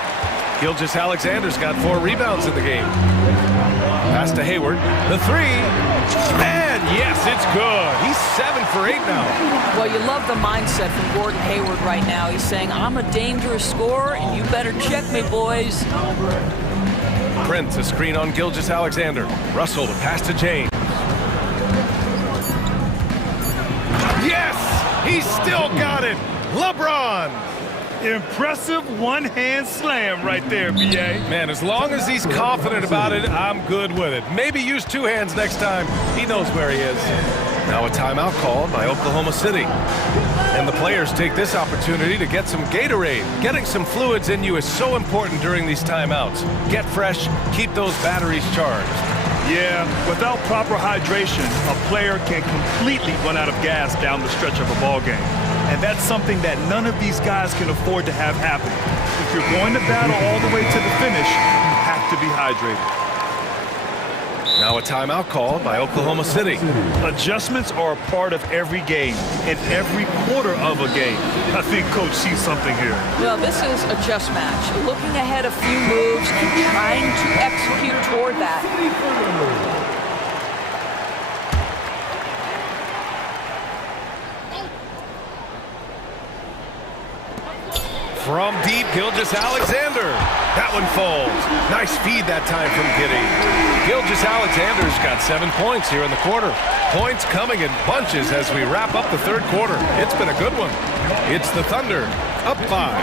Gilgeous-Alexander's got 4 rebounds in the game. Pass to Hayward. The 3. And yes, it's good. He's 7 for 8 now. Well, you love the mindset from Gordon Hayward right now. He's saying, I'm a dangerous scorer, and you better check me, boys. Prince, a screen on Gilgeous-Alexander. Russell, the pass to James. Yes! He's still got it! LeBron! Impressive one-hand slam right there, B.A. Man, as long as he's confident about it, I'm good with it. Maybe use 2 hands next time. He knows where he is. Now a timeout called by Oklahoma City. And the players take this opportunity to get some Gatorade. Getting some fluids in you is so important during these timeouts. Get fresh, keep those batteries charged. Yeah, without proper hydration, a player can completely run out of gas down the stretch of a ball game. And that's something that none of these guys can afford to have happen. If you're going to battle all the way to the finish, you have to be hydrated. Now a timeout called by Oklahoma City. Adjustments are a part of every game, and every quarter of a game. I think Coach sees something here. Well, this is a chess match. Looking ahead a few moves and trying to execute toward that. From deep, Gilgeous-Alexander. That one falls. Nice feed that time from Giddey. Gilgeous-Alexander's got 7 points here in the quarter. Points coming in bunches as we wrap up the third quarter. It's been a good one. It's the Thunder, up 5.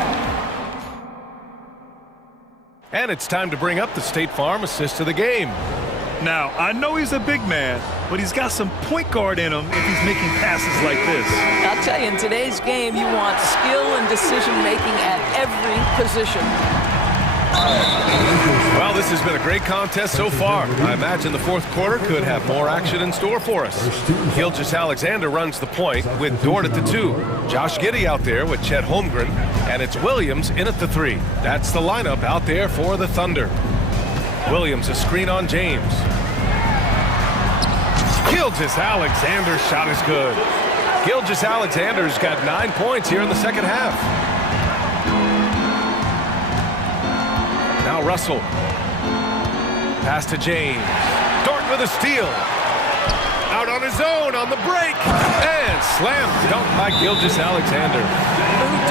And it's time to bring up the State Farm assist of the game. Now, I know he's a big man, but he's got some point guard in him if he's making passes like this. I'll tell you, in today's game, you want skill and decision-making at every position. Well, this has been a great contest so far. I imagine the fourth quarter could have more action in store for us. Gilgeous-Alexander runs the point with Dort at the 2. Josh Giddey out there with Chet Holmgren, and it's Williams in at the 3. That's the lineup out there for the Thunder. Williams, a screen on James. Gilgeous-Alexander's shot is good. Gilgeous-Alexander's got 9 points here in the second half. Now Russell. Pass to James. Dort with a steal. Out on his own on the break. And slam dunk by Gilgeous-Alexander.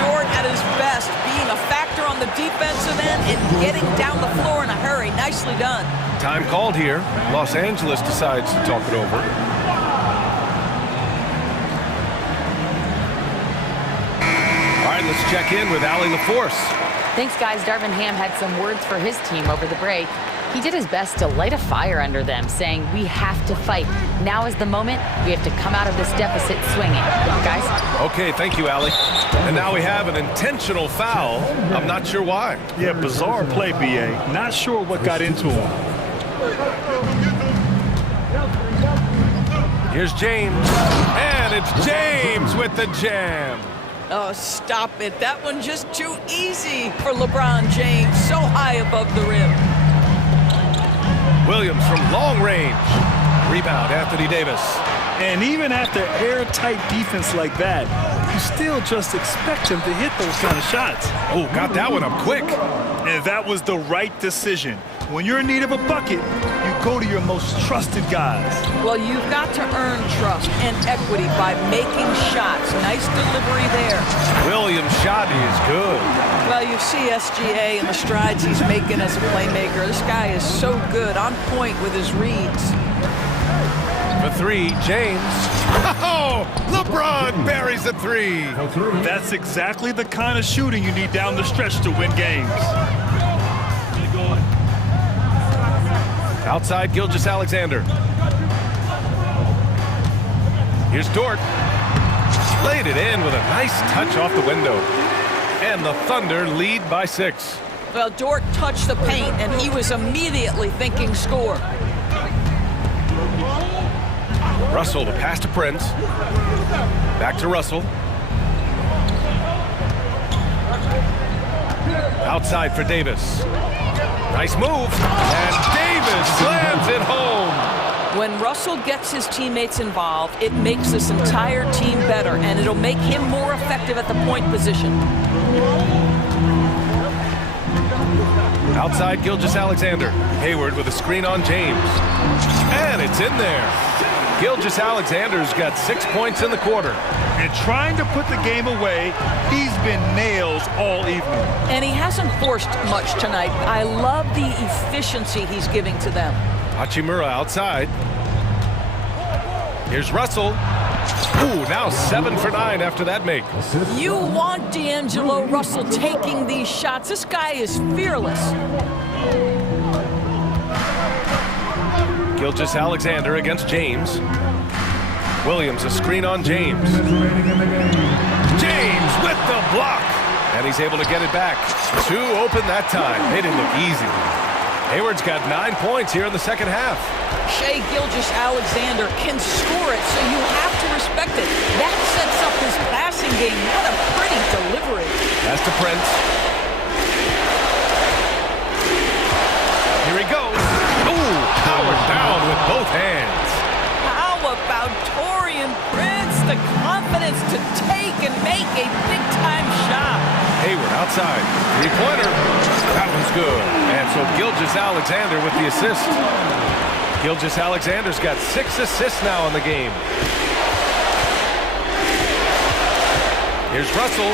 Dort at his best, being a factor on the defensive end and getting down the floor in a hurry. Nicely done. Time called here. Los Angeles decides to talk it over. All right, let's check in with Allie LaForce. Thanks, guys. Darvin Ham had some words for his team over the break. He did his best to light a fire under them, saying, we have to fight. Now is the moment. We have to come out of this deficit swinging. Guys? Okay, thank you, Allie. And now we have an intentional foul. I'm not sure why. Yeah, bizarre play, B.A. Not sure what got into him. Here's James. And it's James with the jam. Oh, stop it. That one just too easy for LeBron James. So high above the rim. Williams from long range. Rebound, Anthony Davis. And even after airtight defense like that, you still just expect him to hit those kind of shots. Oh, got that one up quick. And that was the right decision. When you're in need of a bucket, you go to your most trusted guys. Well, you've got to earn trust and equity by making shots. Nice delivery there. Williams' shot is good. Well, you see SGA and the strides he's making as a playmaker. This guy is so good, on point with his reads. For 3, James. Oh, LeBron buries a 3. That's exactly the kind of shooting you need down the stretch to win games. Outside Gilgeous-Alexander. Here's Dort. Laid it in with a nice touch off the window. And the Thunder lead by 6. Well, Dort touched the paint, and he was immediately thinking score. Russell, the pass to Prince. Back to Russell. Outside for Davis. Nice move. And Davis slams it home. When Russell gets his teammates involved, it makes this entire team better, and it'll make him more effective at the point position. Outside Gilgeous-Alexander. Hayward with a screen on James. And it's in there. Gilgeous-Alexander's got 6 points in the quarter. And trying to put the game away, he's been nails all evening. And he hasn't forced much tonight. I love the efficiency he's giving to them. Hachimura outside. Here's Russell. Ooh, now 7 for 9 after that make. You want D'Angelo Russell taking these shots. This guy is fearless. Gilgeous-Alexander against James. Williams, a screen on James. James with the block. And he's able to get it back. 2 open that time. Made it look easy. Hayward's got 9 points here in the second half. Shai Gilgeous-Alexander can score it, so you have to respect it. That sets up his passing game. What a pretty delivery. Pass to Prince. Here he goes. Ooh, powered down with both hands. How about Taurean Prince? The confidence to take and make a big-time shot. Hayward outside. Three-pointer. That one's good. And so Gilgeous-Alexander with the assist. Gilgeous-Alexander's got 6 assists now in the game. Here's Russell.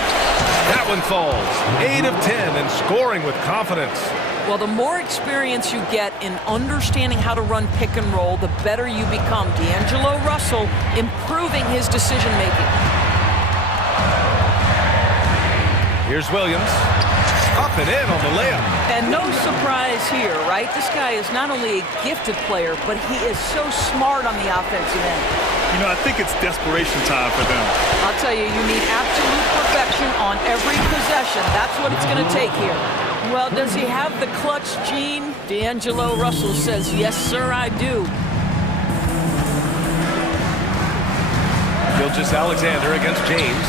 That one falls. 8 of 10 and scoring with confidence. Well, the more experience you get in understanding how to run pick and roll, the better you become. D'Angelo Russell improving his decision-making. Here's Williams. Up and in on the layup. And no surprise here, right? This guy is not only a gifted player, but he is so smart on the offensive end. You know, I think it's desperation time for them. I'll tell you, you need absolute perfection on every possession. That's what it's going to take here. Well, does he have the clutch gene? D'Angelo Russell says, yes, sir, I do. Gilgeous-Alexander against James.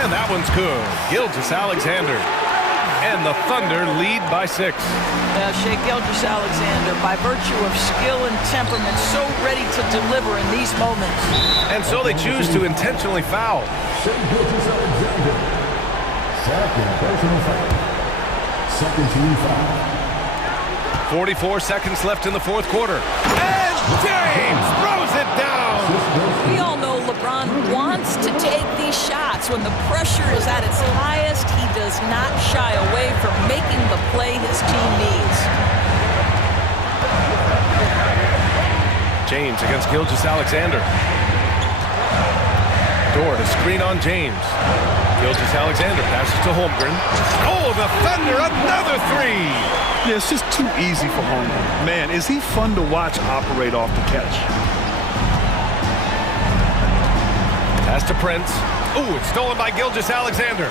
And that one's good. Gilgeous-Alexander. And the Thunder lead by 6. Shai Gilgeous-Alexander, by virtue of skill and temperament, so ready to deliver in these moments. And so they choose to intentionally foul. Shai Gilgeous-Alexander. Second personal foul. Second team foul. 44 seconds left in the fourth quarter. And James throws it down. We all know LeBron wants to take these shots. When the pressure is at its highest, he does not shy away from making the play his team needs. James against Gilgeous-Alexander. Dort, a screen on James. Gilgeous-Alexander passes to Holmgren. Oh, the Thunder, another 3! Yeah, it's just too easy for Holmgren. Man, is he fun to watch operate off the catch. Pass to Prince. Ooh, it's stolen by Gilgeous-Alexander.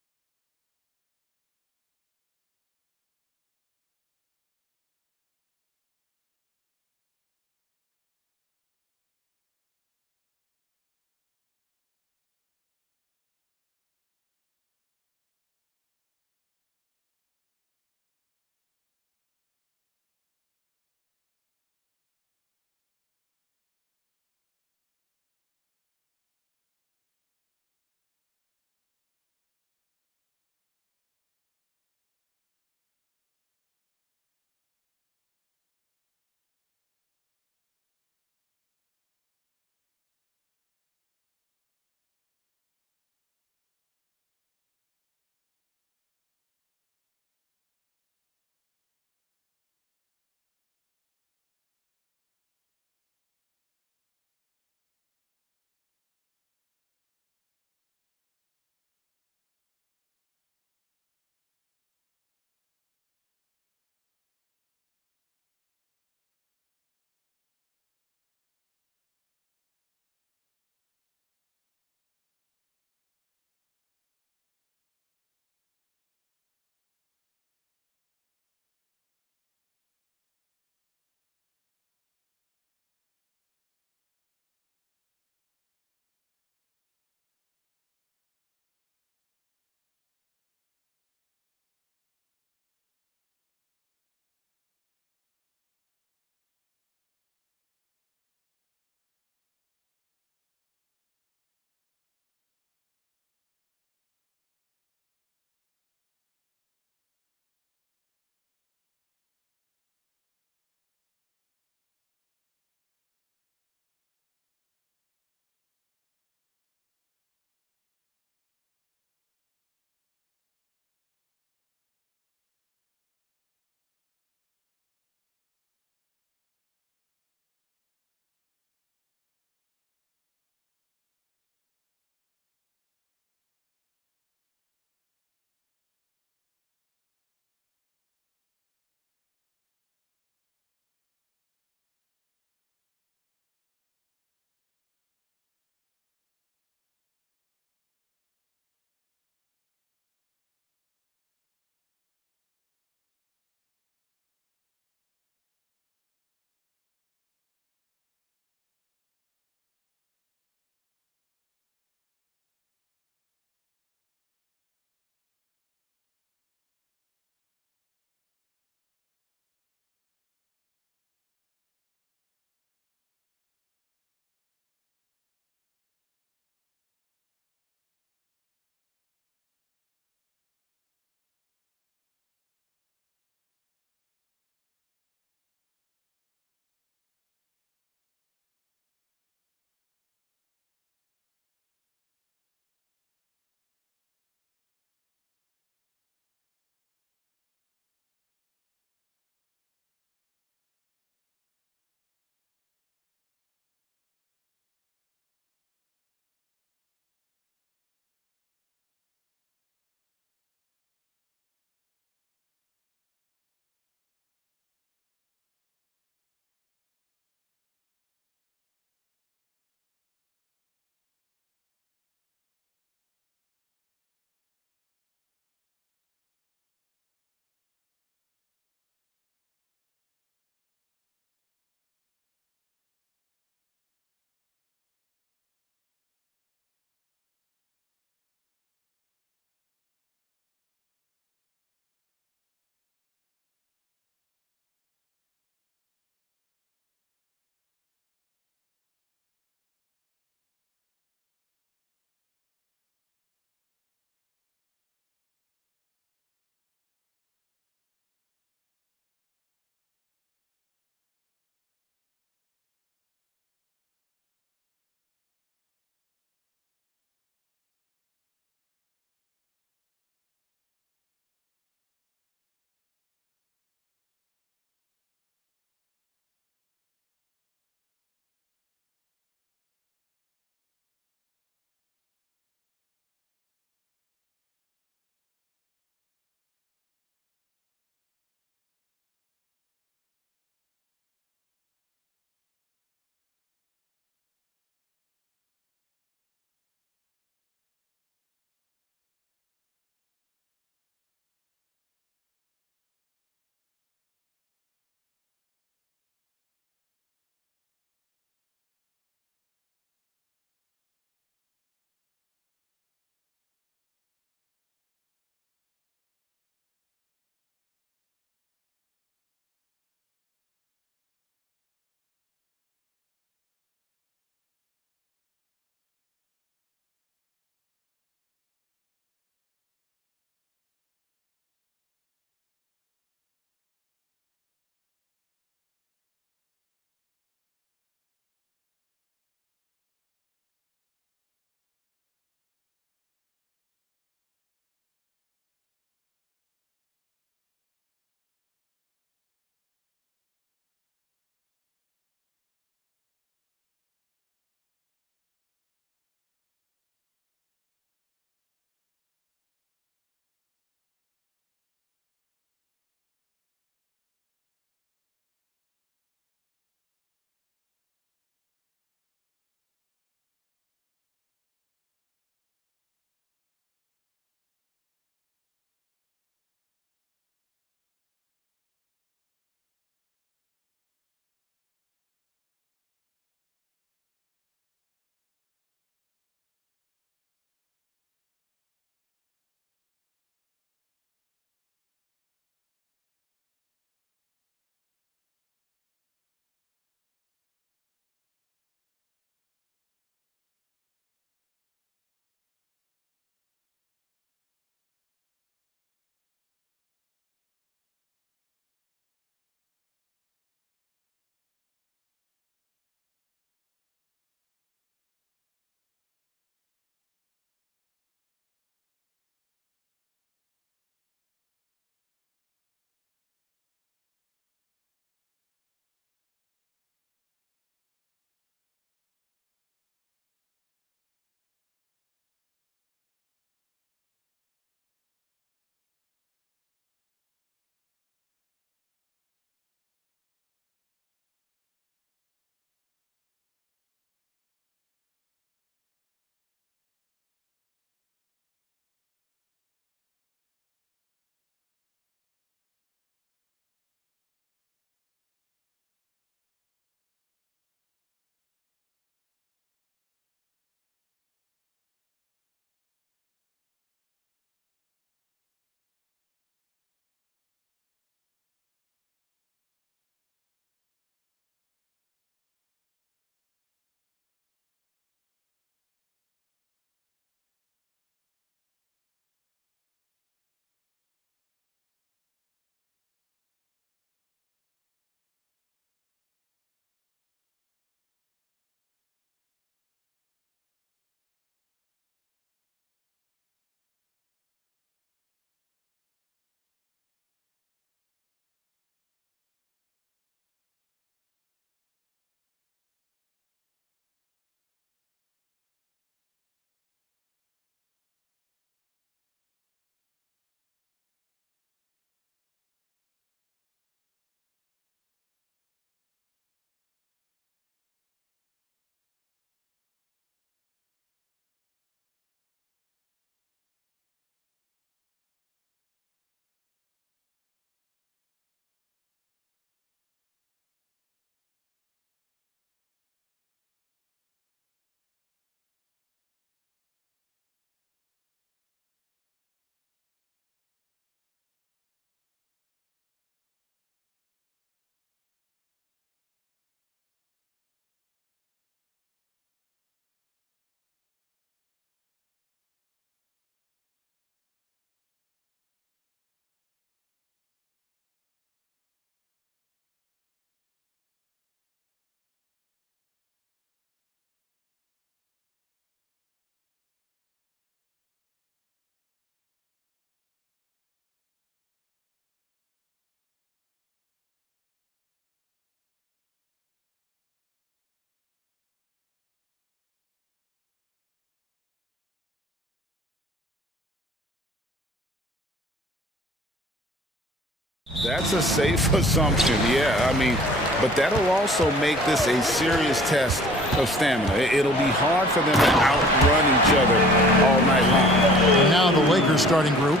That's a safe assumption, yeah. I mean, but that'll also make this a serious test of stamina. It'll be hard for them to outrun each other all night long. And now the Lakers starting group.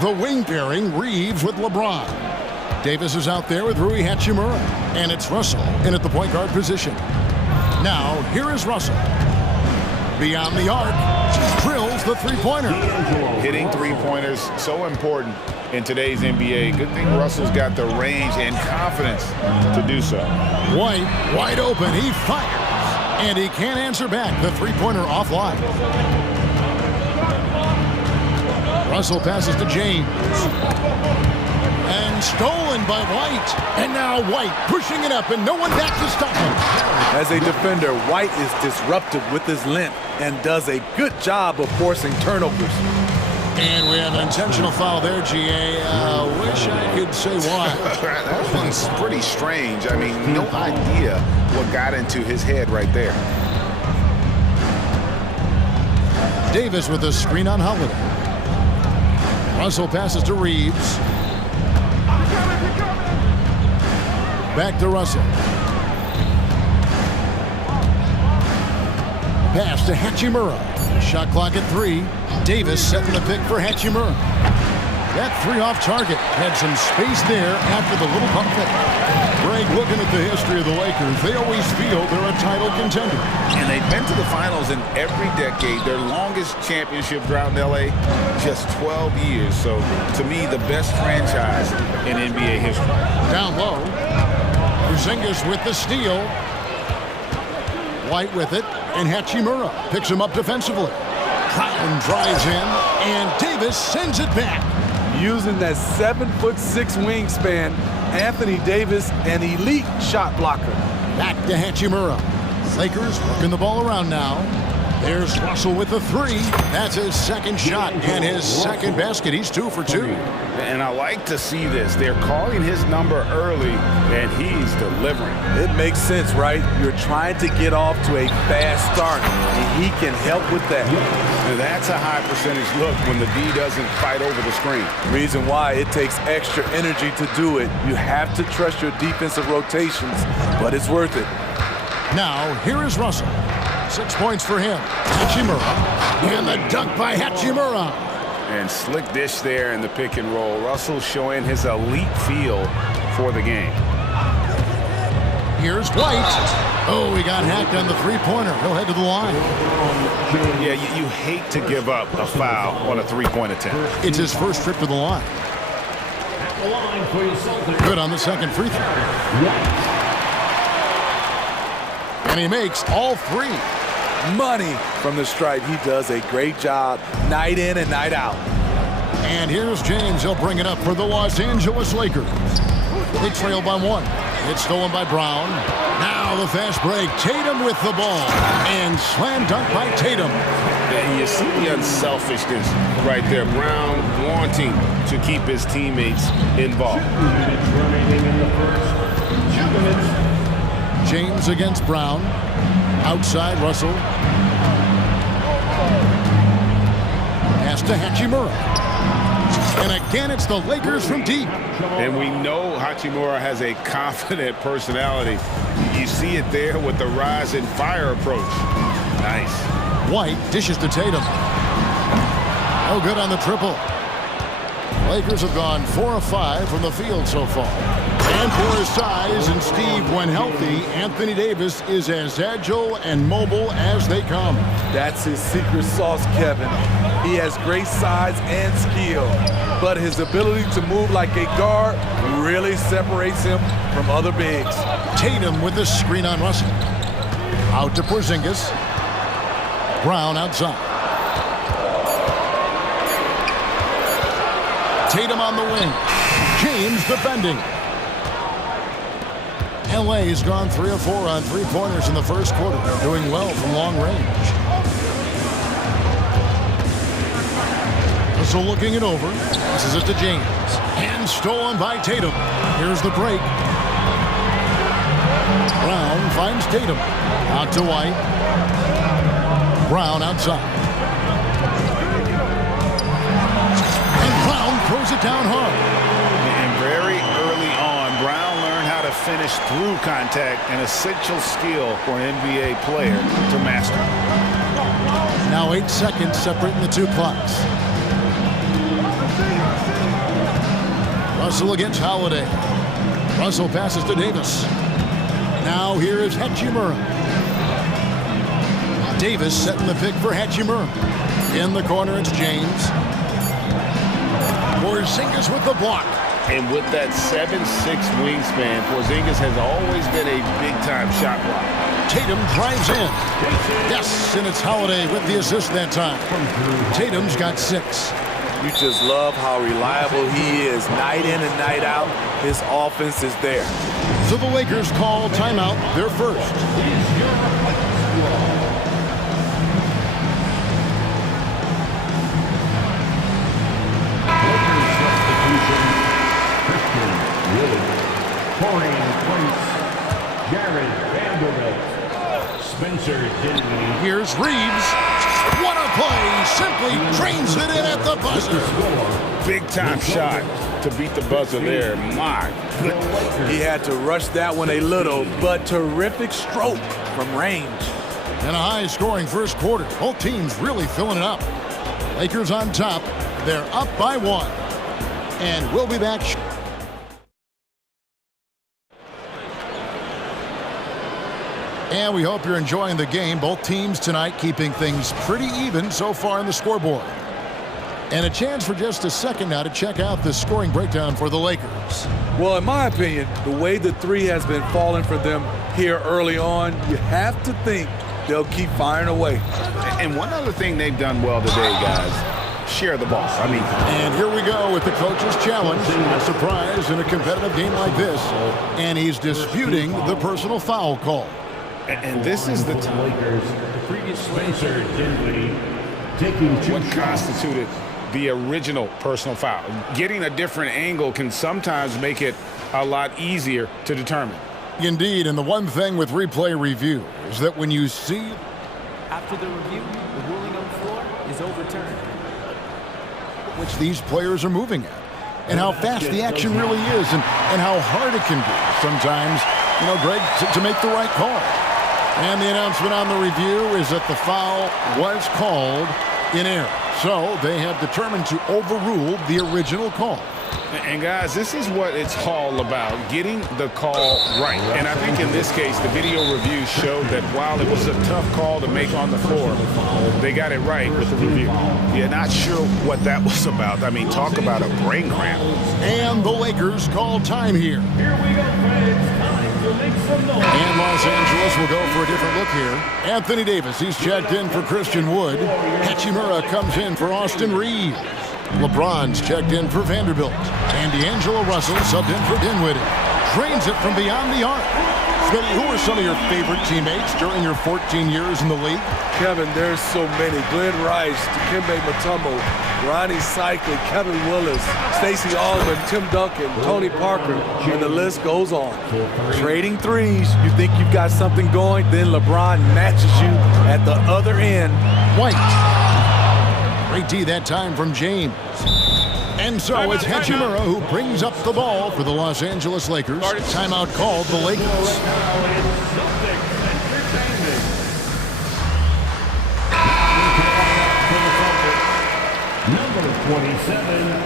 The wing pairing, Reeves with LeBron. Davis is out there with Rui Hachimura. And it's Russell in at the point guard position. Now, here is Russell. Beyond the arc, drills the three-pointer. Hitting three-pointers, so important in today's NBA. Good thing Russell's got the range and confidence to do so. White, wide open, he fires. And he can't answer back. The three-pointer offline. Russell passes to James. And stolen by White. And now White pushing it up and no one back to stop him. As a defender, White is disruptive with his length and does a good job of forcing turnovers. And we have an intentional foul there, GA. Wish I could say why. That one's pretty strange. I mean, no idea what got into his head right there. Davis with a screen on Holiday. Russell passes to Reeves. Back to Russell. Pass to Hachimura. Shot clock at 3. Davis setting the pick for Hachimura. That 3 off target. Had some space there after the little pump fake. Greg, looking at the history of the Lakers, they always feel they're a title contender. And they've been to the finals in every decade. Their longest championship drought in LA, just 12 years. So, to me, the best franchise in NBA history. Down low. Porzingis with the steal. White with it. And Hachimura picks him up defensively. Cotton drives in, and Davis sends it back. Using that 7'6" wingspan, Anthony Davis, an elite shot blocker. Back to Hachimura. Lakers working the ball around now. There's Russell with the 3. That's his second shot and his second basket. He's 2 for 2. And I like to see this. They're calling his number early, and he's delivering. It makes sense, right? You're trying to get off to a fast start, and he can help with that. That's a high percentage look when the D doesn't fight over the screen. Reason why it takes extra energy to do it. You have to trust your defensive rotations, but it's worth it. Now, here is Russell. 6 points for him. Hachimura. And the dunk by Hachimura. And slick dish there in the pick and roll. Russell showing his elite feel for the game. Here's White. Oh, he got hacked on the three-pointer. He'll head to the line. Yeah, you hate to give up a foul on a three-point attempt. It's his first trip to the line. Good on the second free throw. And he makes all 3. Money from the stripe. He does a great job night in and night out. And here's James. He'll bring it up for the Los Angeles Lakers. They trail by 1. It's stolen by Brown. Now the fast break. Tatum with the ball. And slam dunk by Tatum. And you see the unselfishness right there. Brown wanting to keep his teammates involved. James against Brown. Outside Russell. Pass to Hachimura. And again, it's the Lakers from deep. And we know Hachimura has a confident personality. You see it there with the rise and fire approach. Nice. White dishes to Tatum. No good on the triple. Lakers have gone 4 of 5 from the field so far. And for his size and Steve, when healthy, Anthony Davis is as agile and mobile as they come. That's his secret sauce, Kevin. He has great size and skill, but his ability to move like a guard really separates him from other bigs. Tatum with the screen on Russell. Out to Porzingis. Brown outside. Tatum on the wing. James defending. LA's gone 3 of 4 on three-pointers in the first quarter. They're doing well from long range. So looking it over. Passes it to James. And stolen by Tatum. Here's the break. Brown finds Tatum. Out to White. Brown outside. And Brown throws it down hard. And very finish through contact, an essential skill for an NBA player to master. Now 8 seconds separating the two clocks. Russell against Holiday. Russell passes to Davis. Now here is Hachimura. Davis setting the pick for Hachimura. In the corner, it's James. Porzingis with the block. And with that 7'6" wingspan, Porzingis has always been a big-time shot blocker. Tatum drives in. Yes, and it's Holiday with the assist that time. Tatum's got 6. You just love how reliable he is night in and night out. His offense is there. So the Lakers call timeout, their first. Here's Reeves. What a play! Simply drains it in at the buzzer. Big-time shot to beat the buzzer there. My goodness. He had to rush that one a little, but terrific stroke from range. And a high-scoring first quarter. Both teams really filling it up. Lakers on top. They're up by 1. And we'll be back. And we hope you're enjoying the game. Both teams tonight keeping things pretty even so far in the scoreboard. And a chance for just a second now to check out the scoring breakdown for the Lakers. Well, in my opinion, the way the three has been falling for them here early on, you have to think they'll keep firing away. And one other thing they've done well today, guys, share the ball. And here we go with the coach's challenge. Not surprised in a competitive game like this. And he's disputing the personal foul call. And this is the time. Spencer Dinwiddie taking what constituted the original personal foul. Getting a different angle can sometimes make it a lot easier to determine. Indeed, and the one thing with replay review is that when you see... After the review, the ruling on the floor is overturned. ...which these players are moving at, and how fast the action really is, and how hard it can be sometimes, you know, Greg, to make the right call. And the announcement on the review is that the foul was called in error. So they have determined to overrule the original call. And guys, this is what it's all about, getting the call right. And I think in this case, the video review showed that while it was a tough call to make on the floor, they got it right with the review. Yeah, not sure what that was about. I mean, talk about a brain cramp. And the Lakers call time here. Here we go, fans. And Los Angeles will go for a different look here. Anthony Davis, he's checked in for Christian Wood. Hachimura comes in for Austin Reeves. LeBron's checked in for Vanderbilt. And D'Angelo Russell subbed in for Dinwiddie. Drains it from beyond the arc. Smitty, who are some of your favorite teammates during your 14 years in the league? Kevin, there's so many. Glenn Rice, Dikembe Mutombo, Ronnie Cycli, Kevin Willis, Stacey Allman, Tim Duncan, Tony Parker, and the list goes on. Trading threes, you think you've got something going, then LeBron matches you at the other end. White. Great D that time from James. And so it's Hachimura who brings up the ball for the Los Angeles Lakers. Timeout called the Lakers. Number 27,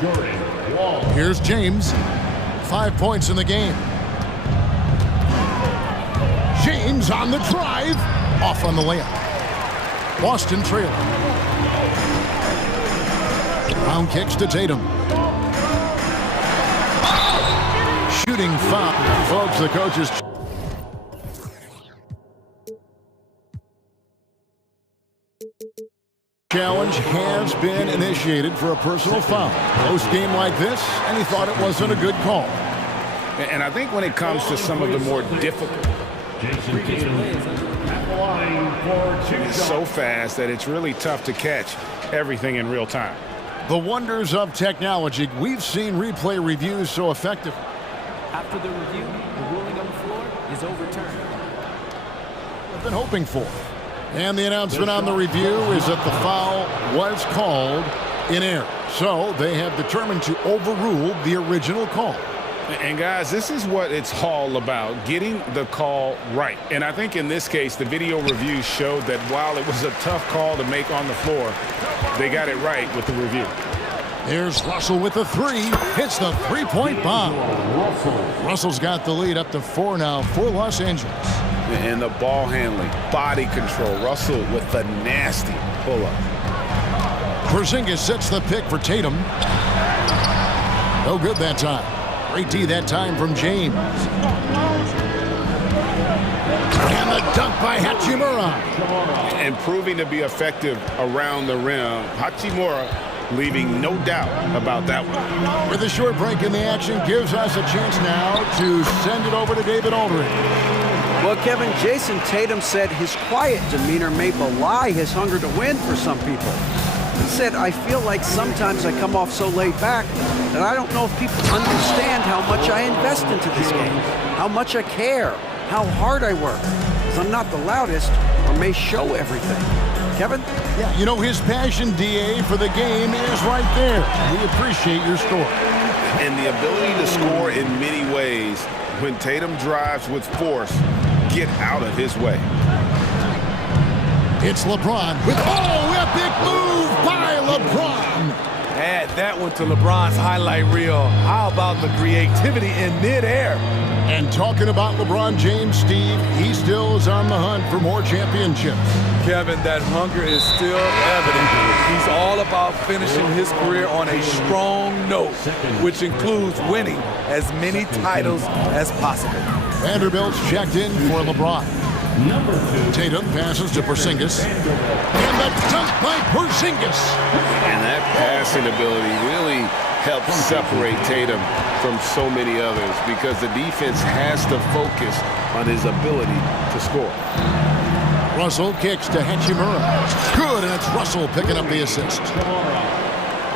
Jordan Wall. Here's James. 5 points in the game. James on the drive. Off on the layup. Boston trailing. Brown kicks to Tatum. Shooting foul. Folks, the coaches. Challenge has been initiated for a personal foul. Close game like this, and he thought it wasn't a good call. And I think when it comes to some of the more difficult, it's so fast that it's really tough to catch everything in real time. The wonders of technology. We've seen replay reviews so effective. After the review, the ruling on the floor is overturned. I've been hoping for. And the announcement on the review is that the foul was called in error. So they have determined to overrule the original call. And guys, this is what it's all about, getting the call right. And I think in this case, the video review showed that while it was a tough call to make on the floor, they got it right with the review. Here's Russell with the three. Hits the three-point bomb. Russell's got the lead up to 4 now for Los Angeles. And the ball handling, body control. Russell with the nasty pull-up. Porzingis sets the pick for Tatum. No good that time. Great D that time from James. And the dunk by Hachimura. And proving to be effective around the rim. Hachimura leaving no doubt about that one. With a short break in the action, gives us a chance now to send it over to David Aldridge. Well, Kevin, Jason Tatum said his quiet demeanor may belie his hunger to win for some people. He said, I feel like sometimes I come off so laid back that I don't know if people understand how much I invest into this game, how much I care, how hard I work. Because I'm not the loudest or may show everything. Kevin? Yeah, you know, his passion, DA, for the game is right there. We appreciate your story. And the ability to score in many ways. When Tatum drives with force, get out of his way. It's LeBron with, a big move by LeBron. Add that one to LeBron's highlight reel. How about the creativity in midair? And talking about LeBron James, Steve, he still is on the hunt for more championships. Kevin, that hunger is still evident. He's all about finishing his career on a strong note, which includes winning as many titles as possible. Vanderbilt's checked in for LeBron. Tatum passes to Porzingis. And the dunk by Porzingis. And that passing ability really helps separate Tatum from so many others because the defense has to focus on his ability to score. Russell kicks to Hachimura. Good, and it's Russell picking up the assist.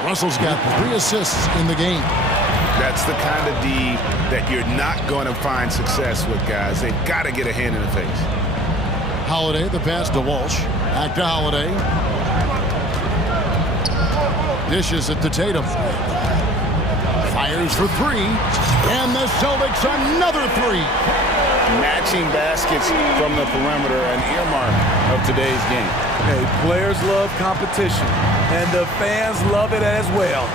Russell's got 3 assists in the game. That's the kind of D that you're not going to find success with, guys. They've got to get a hand in the face. Holiday, the pass to Walsh. Back to Holiday. Dishes it to Tatum. Fires for 3. And the Celtics another 3. Matching baskets from the perimeter, an earmark of today's game. Hey, players love competition, and the fans love it as well.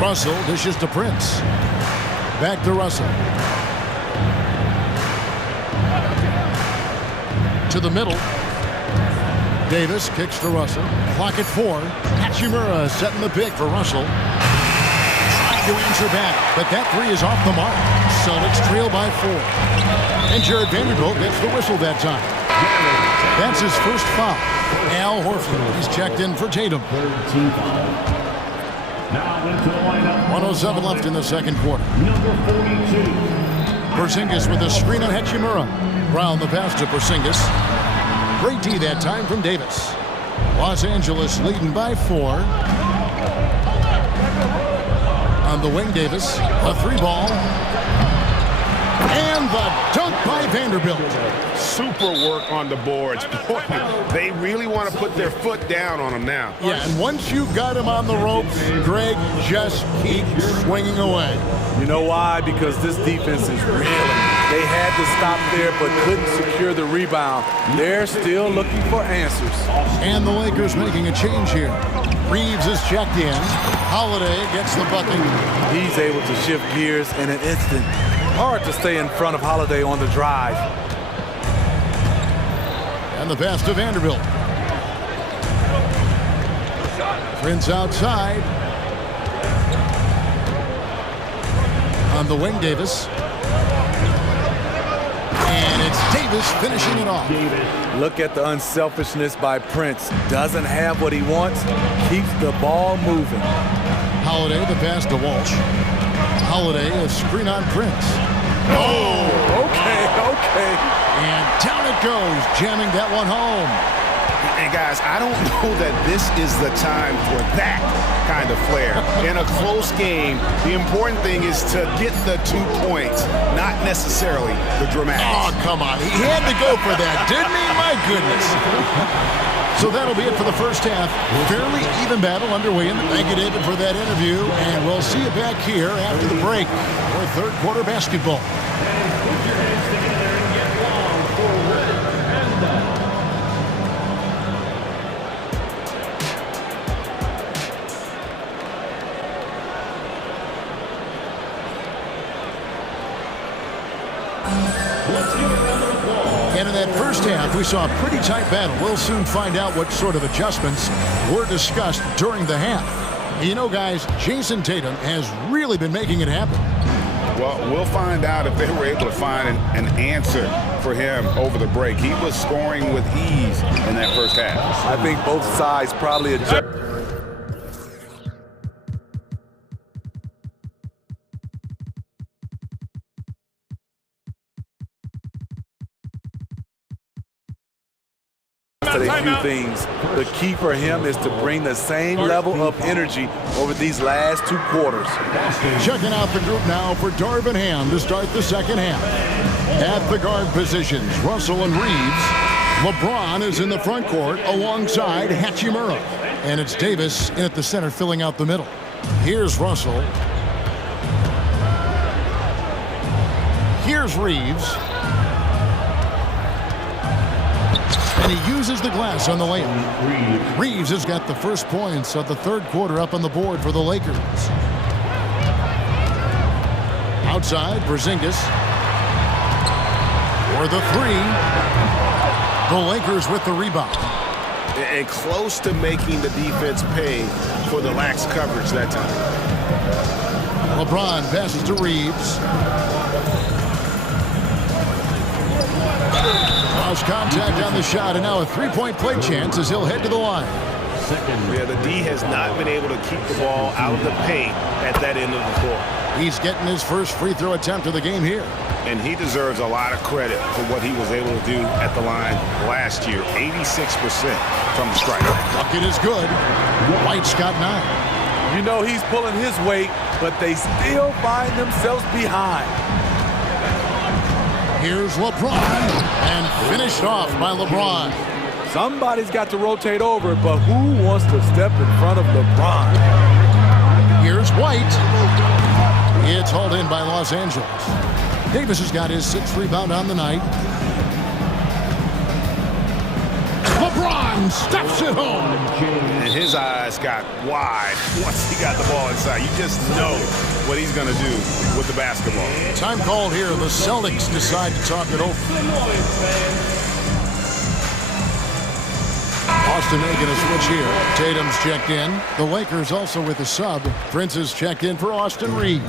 Russell dishes to Prince. Back to Russell. To the middle. Davis kicks to Russell. Clock at 4. Hachimura setting the pick for Russell. Trying to answer back, but that 3 is off the mark. Celtics trail by 4. And Jared Vanderbilt gets the whistle that time. That's his first foul. Al Horford, he's checked in for Tatum. 1:07 left in the second quarter. Porzingis with a screen on Hachimura. Brown the pass to Porzingis. Great D that time from Davis. Los Angeles leading by 4. On the wing, Davis. A 3-ball. And the dunk by Vanderbilt. Super work on the boards. Boy, they really want to put their foot down on him now. Yeah, and once you got him on the ropes, Greg, just keep swinging away. You know why? Because this defense is reeling. They had to stop there but couldn't secure the rebound. They're still looking for answers. And the Lakers making a change here. Reeves is checked in. Holiday gets the bucket. He's able to shift gears in an instant. Hard to stay in front of Holiday on the drive. And the pass to Vanderbilt. Prince outside. On the wing, Davis. And it's Davis finishing it off. Look at the unselfishness by Prince. Doesn't have what he wants. Keeps the ball moving. Holiday, the pass to Walsh. Holiday, a screen on Prince. Oh! Okay. And down it goes, jamming that one home. And guys, I don't know that this is the time for that kind of flair. In a close game, the important thing is to get the 2 points, not necessarily the dramatics. Oh, come on. He had to go for that, didn't he? My goodness. So that'll be it for the first half. Fairly even battle underway. Thank you, David, for that interview. And we'll see you back here after the break for third quarter basketball. And in that first half, we saw a pretty tight battle. We'll soon find out what sort of adjustments were discussed during the half. You know, guys, Jason Tatum has really been making it happen. Well, we'll find out if they were able to find an answer for him over the break. He was scoring with ease in that first half. I think both sides probably adjust. A few things. The key for him is to bring the same level of energy over these last two quarters. Checking out the group now for Darvin Ham to start the second half. At the guard positions, Russell and Reeves. LeBron is in the front court alongside Hachimura. And it's Davis in at the center filling out the middle. Here's Russell. Here's Reeves. And he uses the glass on the layup. Reeves has got the first points of the third quarter up on the board for the Lakers. Outside, Porzingis. For the three. The Lakers with the rebound. And close to making the defense pay for the lax coverage that time. LeBron passes to Reeves. Lost contact on the shot, and now a three-point play chance as he'll head to the line. Yeah, the D has not been able to keep the ball out of the paint at that end of the court. He's getting his first free throw attempt of the game here. And he deserves a lot of credit for what he was able to do at the line last year. 86% from the stripe. Bucket is good. White's got 9. You know he's pulling his weight, but they still find themselves behind. Here's LeBron, and finished off by LeBron. Somebody's got to rotate over, but who wants to step in front of LeBron? Here's White. It's hauled in by Los Angeles. Davis has got his 6th rebound on the night. LeBron steps it home. And his eyes got wide once he got the ball inside. You just know what he's going to do with the basketball. Time called here. The Celtics decide to talk it over. Austin making a switch here. Tatum's checked in. The Lakers also with a sub. Prince is checked in for Austin Reeves.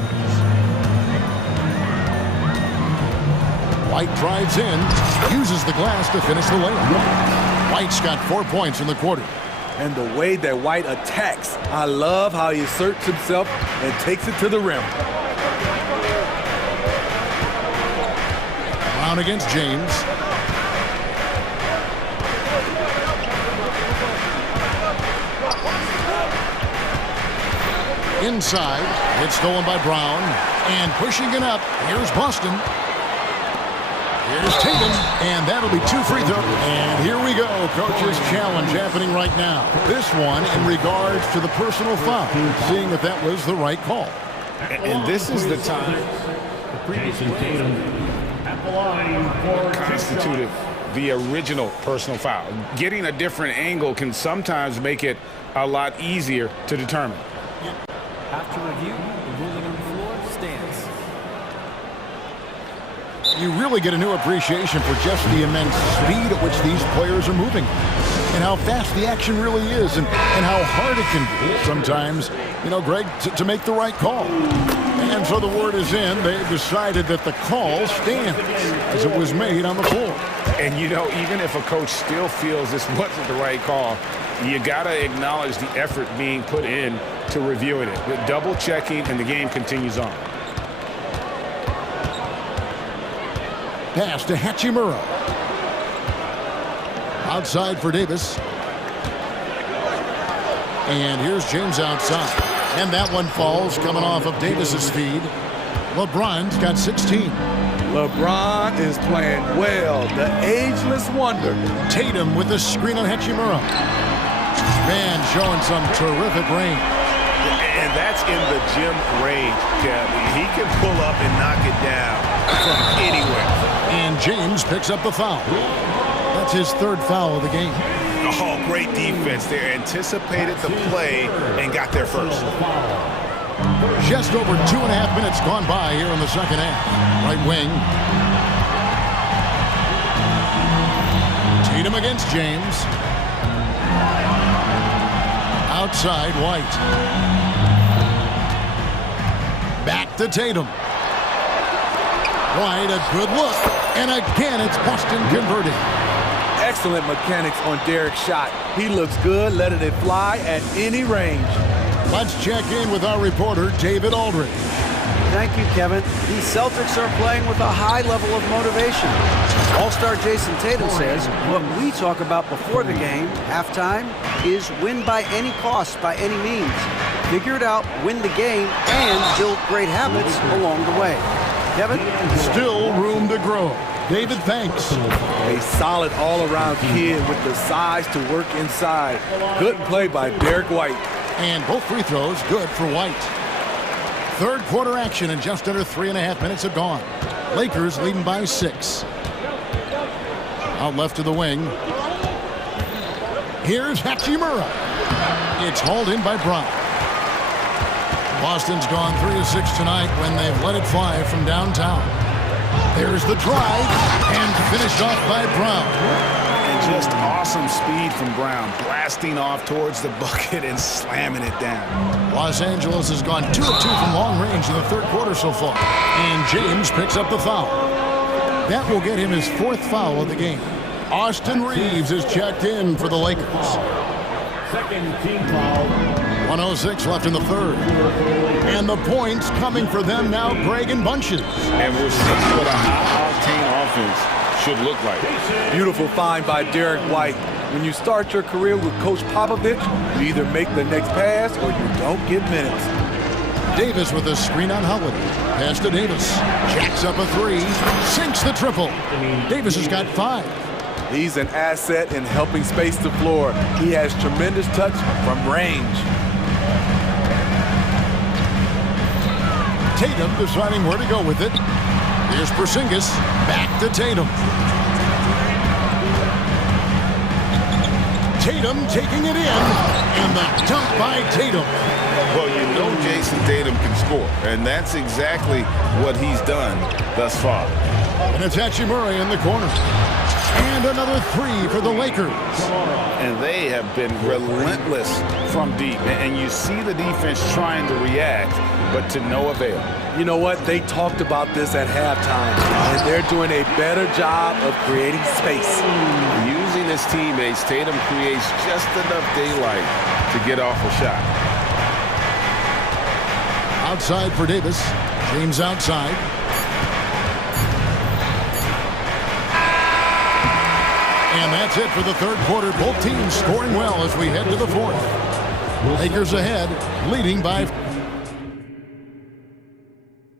White drives in, uses the glass to finish the layup. White's got 4 points in the quarter. And the way that White attacks, I love how he asserts himself and takes it to the rim. Brown against James. Inside, it's stolen by Brown. And pushing it up, here's Boston. Here's Tatum, and that'll be 2 free throws. And here we go, coach's challenge happening right now. This one in regards to the personal foul, seeing if that was the right call. And this is the time constituted the original personal foul. Getting a different angle can sometimes make it a lot easier to determine. After review, the ruling on the floor stands. You really get a new appreciation for just the immense speed at which these players are moving and how fast the action really is and how hard it can be sometimes, you know, Greg, to make the right call. And so the word is in. They've decided that the call stands as it was made on the floor. And, you know, even if a coach still feels this wasn't the right call, you got to acknowledge the effort being put in to reviewing it. With double checking, and the game continues on. Pass to Hachimura. Outside for Davis. And here's James outside. And that one falls coming off of Davis's feed. LeBron's got 16. LeBron is playing well, the ageless wonder. Tatum with the screen on Hachimura. Man showing some terrific range. And that's in the gym range, Kevin. He can pull up and knock it down from anywhere. And James picks up the foul. That's his third foul of the game. Oh, great defense there. Anticipated the play and got there first. Just over 2.5 minutes gone by here in the second half. Right wing. Tatum against James. Outside, White. Back to Tatum. White, a good look. And again, it's Boston converting. Excellent mechanics on Derek's shot. He looks good, letting it fly at any range. Let's check in with our reporter, David Aldridge. Thank you, Kevin. The Celtics are playing with a high level of motivation. All-star Jason Tatum says what we talk about before the game, halftime, is win by any cost, by any means. Figure it out, win the game, and build great habits along the way. Kevin? Still room to grow. David, thanks. A solid all-around kid with the size to work inside. Good play by Derek White. And both free throws good for White. Third quarter action and just under 3.5 minutes have gone. Lakers leading by 6. Out left to the wing. Here's Hachimura. It's hauled in by Brown. Boston's gone 3 of 6 tonight when they've let it fly from downtown. There's the drive and finished off by Brown. And just awesome speed from Brown, blasting off towards the bucket and slamming it down. Los Angeles has gone 2 of 2 from long range in the third quarter so far. And James picks up the foul. That will get him his 4th foul of the game. Austin Reeves is checked in for the Lakers. Second team foul. 1:06 left in the third. And the points coming for them now, Greg and Bunches. And we're seeing what a high-octane offense should look like. Beautiful find by Derek White. When you start your career with Coach Popovich, you either make the next pass or you don't get minutes. Davis with a screen on Holiday. Pass to Davis. Jacks up a 3. Sinks the triple. Davis has got 5. He's an asset in helping space the floor. He has tremendous touch from range. Tatum deciding where to go with it. Here's Porzingis. Back to Tatum. Tatum taking it in. And the dunk by Tatum. Well, you know Jason Tatum can score, and that's exactly what he's done thus far. And it's Hachimura in the corner. And another 3 for the Lakers. And they have been relentless from deep. And you see the defense trying to react, but to no avail. You know what? They talked about this at halftime, and they're doing a better job of creating space. Using his teammates, Tatum creates just enough daylight to get off a shot. Outside for Davis. James outside. And that's it for the third quarter. Both teams scoring well as we head to the fourth. Lakers ahead, leading by...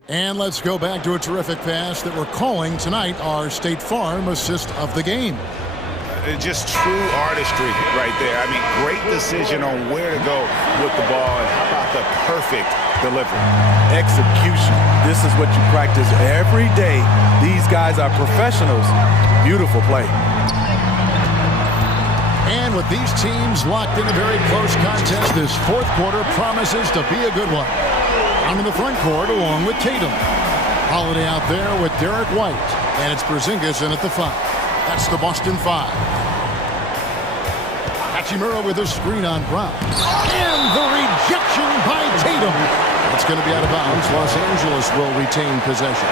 And let's go back to a terrific pass that we're calling tonight our State Farm assist of the game. Just true artistry right there. I mean, great decision on where to go with the ball, and how about the perfect delivery. Execution. This is what you practice every day. These guys are professionals. Beautiful play. And with these teams locked in a very close contest, this fourth quarter promises to be a good one. I'm in the front court along with Tatum. Holiday out there with Derek White. And it's Porzingis in at the 5. That's the Boston 5. Hachimura with a screen on Brown. And the rejection by Tatum. It's going to be out of bounds. Los Angeles will retain possession.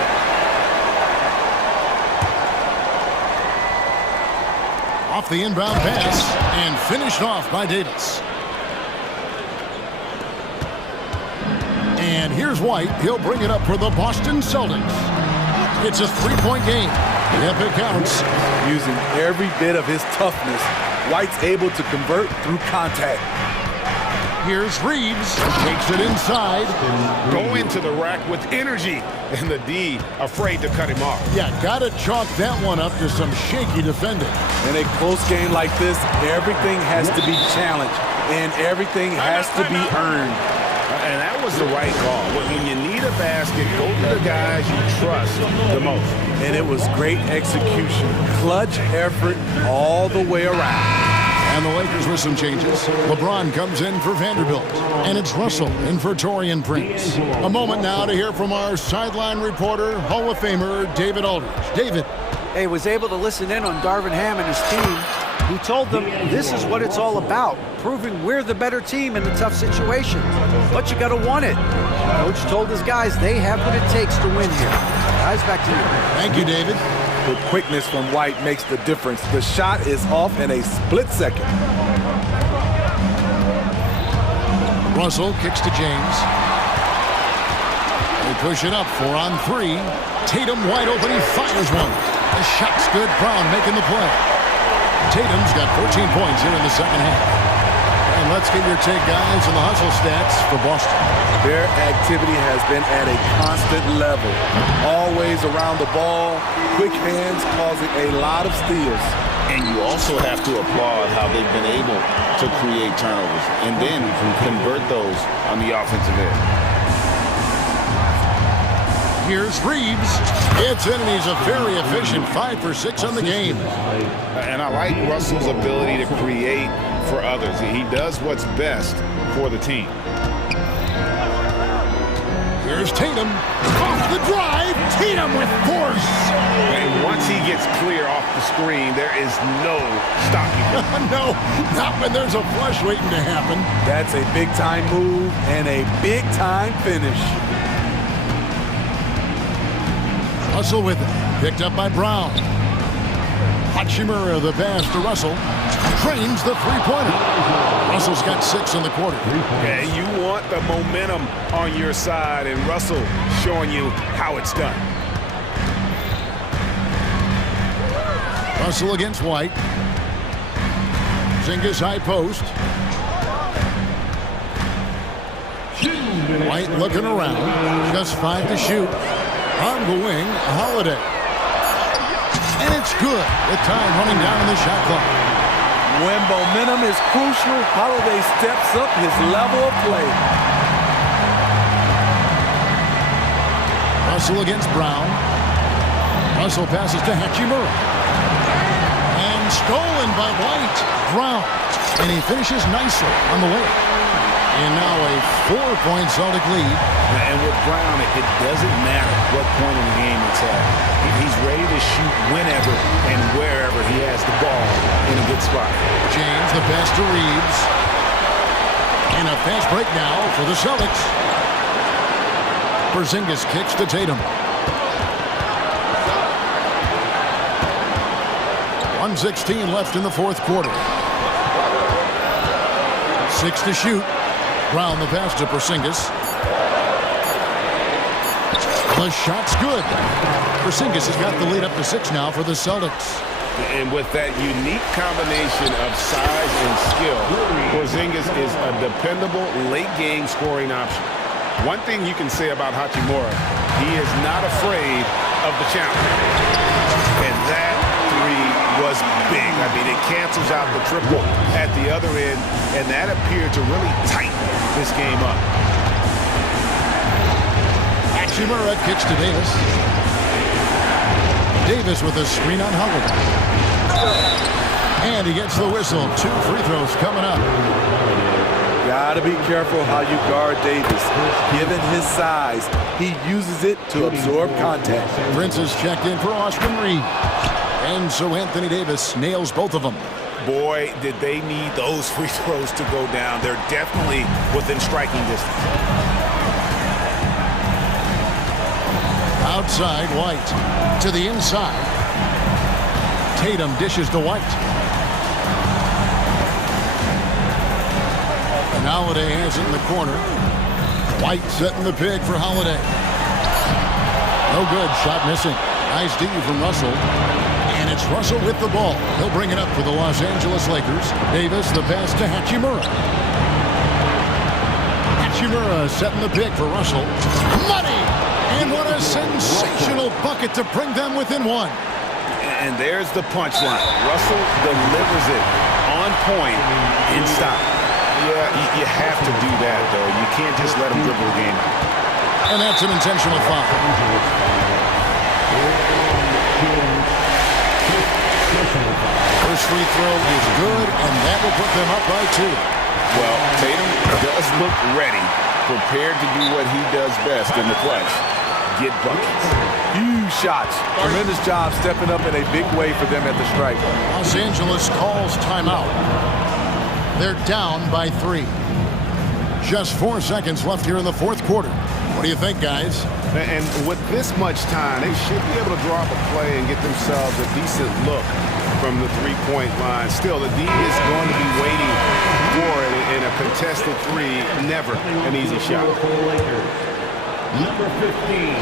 Off the inbound pass and finished off by Davis. And here's White. He'll bring it up for the Boston Celtics. It's a three-point game. Yep, it counts. Using every bit of his toughness, White's able to convert through contact. Here's Reeves. Takes it inside. Go into the rack with energy. And the D afraid to cut him off. Yeah, got to chalk that one up to some shaky defending. In a close game like this, everything has to be challenged, and everything has to be earned. And that was the right call. When you need a basket, go to the guys you trust the most. And it was great execution. Clutch effort all the way around. And the Lakers with some changes. LeBron comes in for Vanderbilt. And it's Russell in for Taurean Prince. A moment now to hear from our sideline reporter, Hall of Famer David Aldridge. David. Hey, was able to listen in on Darvin Ham and his team, who told them this is what it's all about, proving we're the better team in the tough situations. But you got to want it. Coach told his guys they have what it takes to win here. Guys, back to you. Thank you, David. The quickness from White makes the difference. The shot is off in a split second. Russell kicks to James. They push it up 4 on 3. Tatum wide open. He fires one. The shot's good. Brown making the play. Tatum's got 14 points here in the second half. And let's get your take, guys, on the hustle stats for Boston. Their activity has been at a constant level. Always around the ball, quick hands causing a lot of steals. And you also have to applaud how they've been able to create turnovers and then convert those on the offensive end. Here's Reeves. It's in, and he's a very efficient 5 for 6 on the game. And I like Russell's ability to create for others. He does what's best for the team. Here's Tatum. Off the drive. Tatum with force. And once he gets clear off the screen, there is no stopping him. No, not when there's a flush waiting to happen. That's a big-time move and a big-time finish. Russell with it. Picked up by Brown. Hachimura the pass to Russell. Trains the three-pointer. Russell's got 6 in the quarter. Okay, you want the momentum on your side, and Russell showing you how it's done. Russell against White. Zingis high post. White looking around. Just 5 to shoot. On the wing, Holiday. And it's good with time running down in the shot clock. When momentum is crucial, Holiday steps up his level of play. Russell against Brown. Russell passes to Hachimura. And stolen by White. Brown. And he finishes nicely on the way. And now a 4-point Celtic lead. And with Brown, it doesn't matter what point in the game it's at. He's ready to shoot whenever and wherever he has the ball in a good spot. James, the pass to Reeves. And a fast break now for the Celtics. Porzingis kicks to Tatum. 1:16 left in the fourth quarter. 6 to shoot. Brown the pass to Porzingis. The shot's good. Porzingis has got the lead up to 6 now for the Celtics. And with that unique combination of size and skill, Porzingis is a dependable late-game scoring option. One thing you can say about Hachimura, he is not afraid of the challenge. And that three was big. I mean, it cancels out the triple at the other end, and that appeared to really tighten this game up. Hachimura kicks to Davis. Davis with a screen on Holiday. And he gets the whistle. 2 free throws coming up. Gotta be careful how you guard Davis. Given his size, he uses it to absorb contact. Prince is checked in for Austin Reed. And so Anthony Davis nails both of them. Boy, did they need those free throws to go down. They're definitely within striking distance. Outside, White to the inside. Tatum dishes to White. And Holiday has it in the corner. White setting the pick for Holiday. No good, shot missing. Nice D from Russell. And it's Russell with the ball. He'll bring it up for the Los Angeles Lakers. Davis, the pass to Hachimura. Hachimura setting the pick for Russell. Money! And what a sensational bucket to bring them within one. And there's the punchline. Russell delivers it on point in style. Yeah, you have to do that, though. You can't just let him dribble the game. And that's an intentional foul. First free throw is good, and that will put them up by 2. Well, Tatum does look ready, prepared to do what he does best in the clutch. Get buckets. Huge shots. Tremendous job stepping up in a big way for them at the stripe. Los Angeles calls timeout. They're down by 3. Just 4 seconds left here in the fourth quarter. What do you think, guys? And with this much time, they should be able to draw up a play and get themselves a decent look from the three-point line. Still, the D is going to be waiting for it in a contested three. Never an easy shot. Number 15,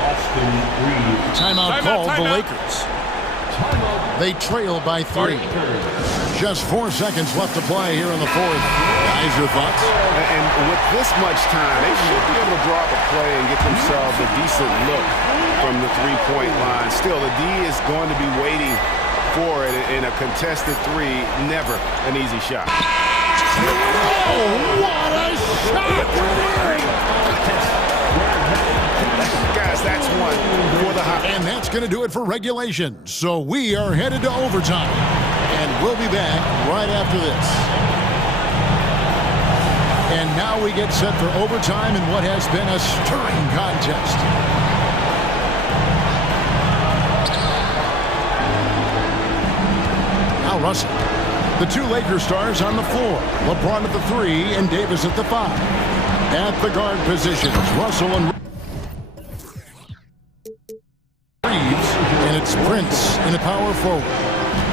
Austin Reeves. Timeout called the Lakers. They trail by 3. Just 4 seconds left to play here in the fourth. Guys, your thoughts? And with this much time, they should be able to draw up a play and get themselves a decent look from the three-point line. Still, the D is going to be waiting for it in a contested three. Never an easy shot. Oh, what a shot! Guys, that's one for the hot. And that's going to do it for regulation. So we are headed to overtime. And we'll be back right after this. And now we get set for overtime in what has been a stirring contest. Now Russell. The 2 Lakers stars on the floor. LeBron at the 3 and Davis at the 5. At the guard positions, Russell and Reeves, and it's Prince in a power forward.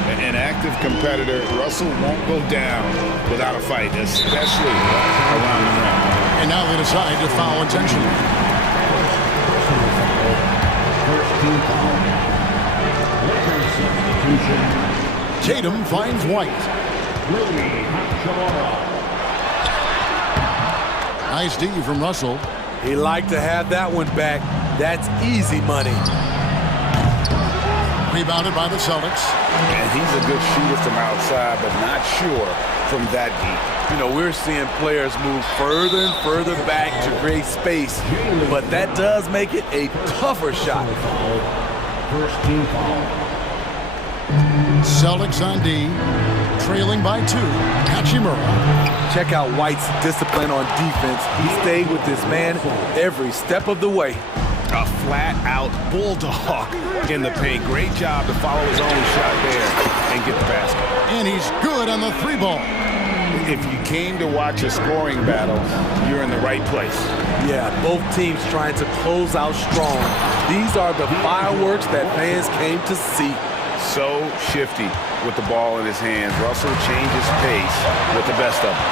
An active competitor, Russell won't go down without a fight, especially around the rim. And now they decide to foul intentionally. Tatum finds White. Nice D from Russell. He liked to have that one back. That's easy money. Rebounded by the Celtics. And he's a good shooter from outside, but not sure from that deep. You know, we're seeing players move further and further back to create space, but that does make it a tougher shot. First team foul. Celtics on D, trailing by 2. Hachimura. Check out White's discipline on defense. He stayed with this man every step of the way. A flat-out bulldog in the paint. Great job to follow his own shot there and get the basket. And he's good on the 3-ball. If you came to watch a scoring battle, you're in the right place. Yeah, both teams trying to close out strong. These are the fireworks that fans came to see. So shifty with the ball in his hands. Russell changes pace with the best of them.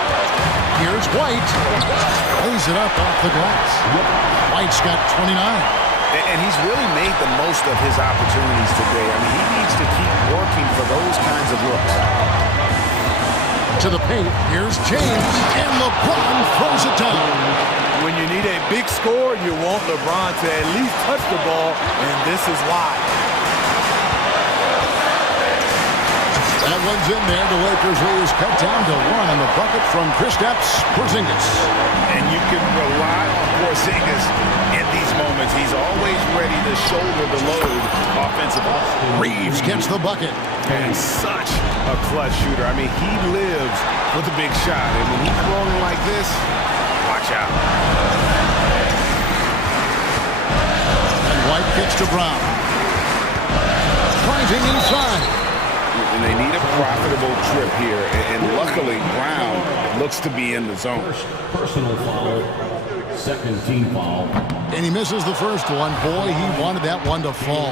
Here's White. Lays it up off the glass. White's got 29. And he's really made the most of his opportunities today. I mean, he needs to keep working for those kinds of looks. To the paint, here's James, and LeBron throws it down. When you need a big score, you want LeBron to at least touch the ball, and this is why. That one's in there. The Lakers lead is cut down to 1 on the bucket from Kristaps Porzingis. And you can rely on Porzingis in these moments. He's always ready to shoulder the load offensively. Reeves gets the bucket. And such a clutch shooter. I mean, he lives with a big shot. And when he's rolling like this, watch out. And White gets to Brown. Driving inside. And they need a profitable trip here. And luckily, Brown looks to be in the zone. Personal foul. Second team foul. And he misses the first one. Boy, he wanted that one to fall.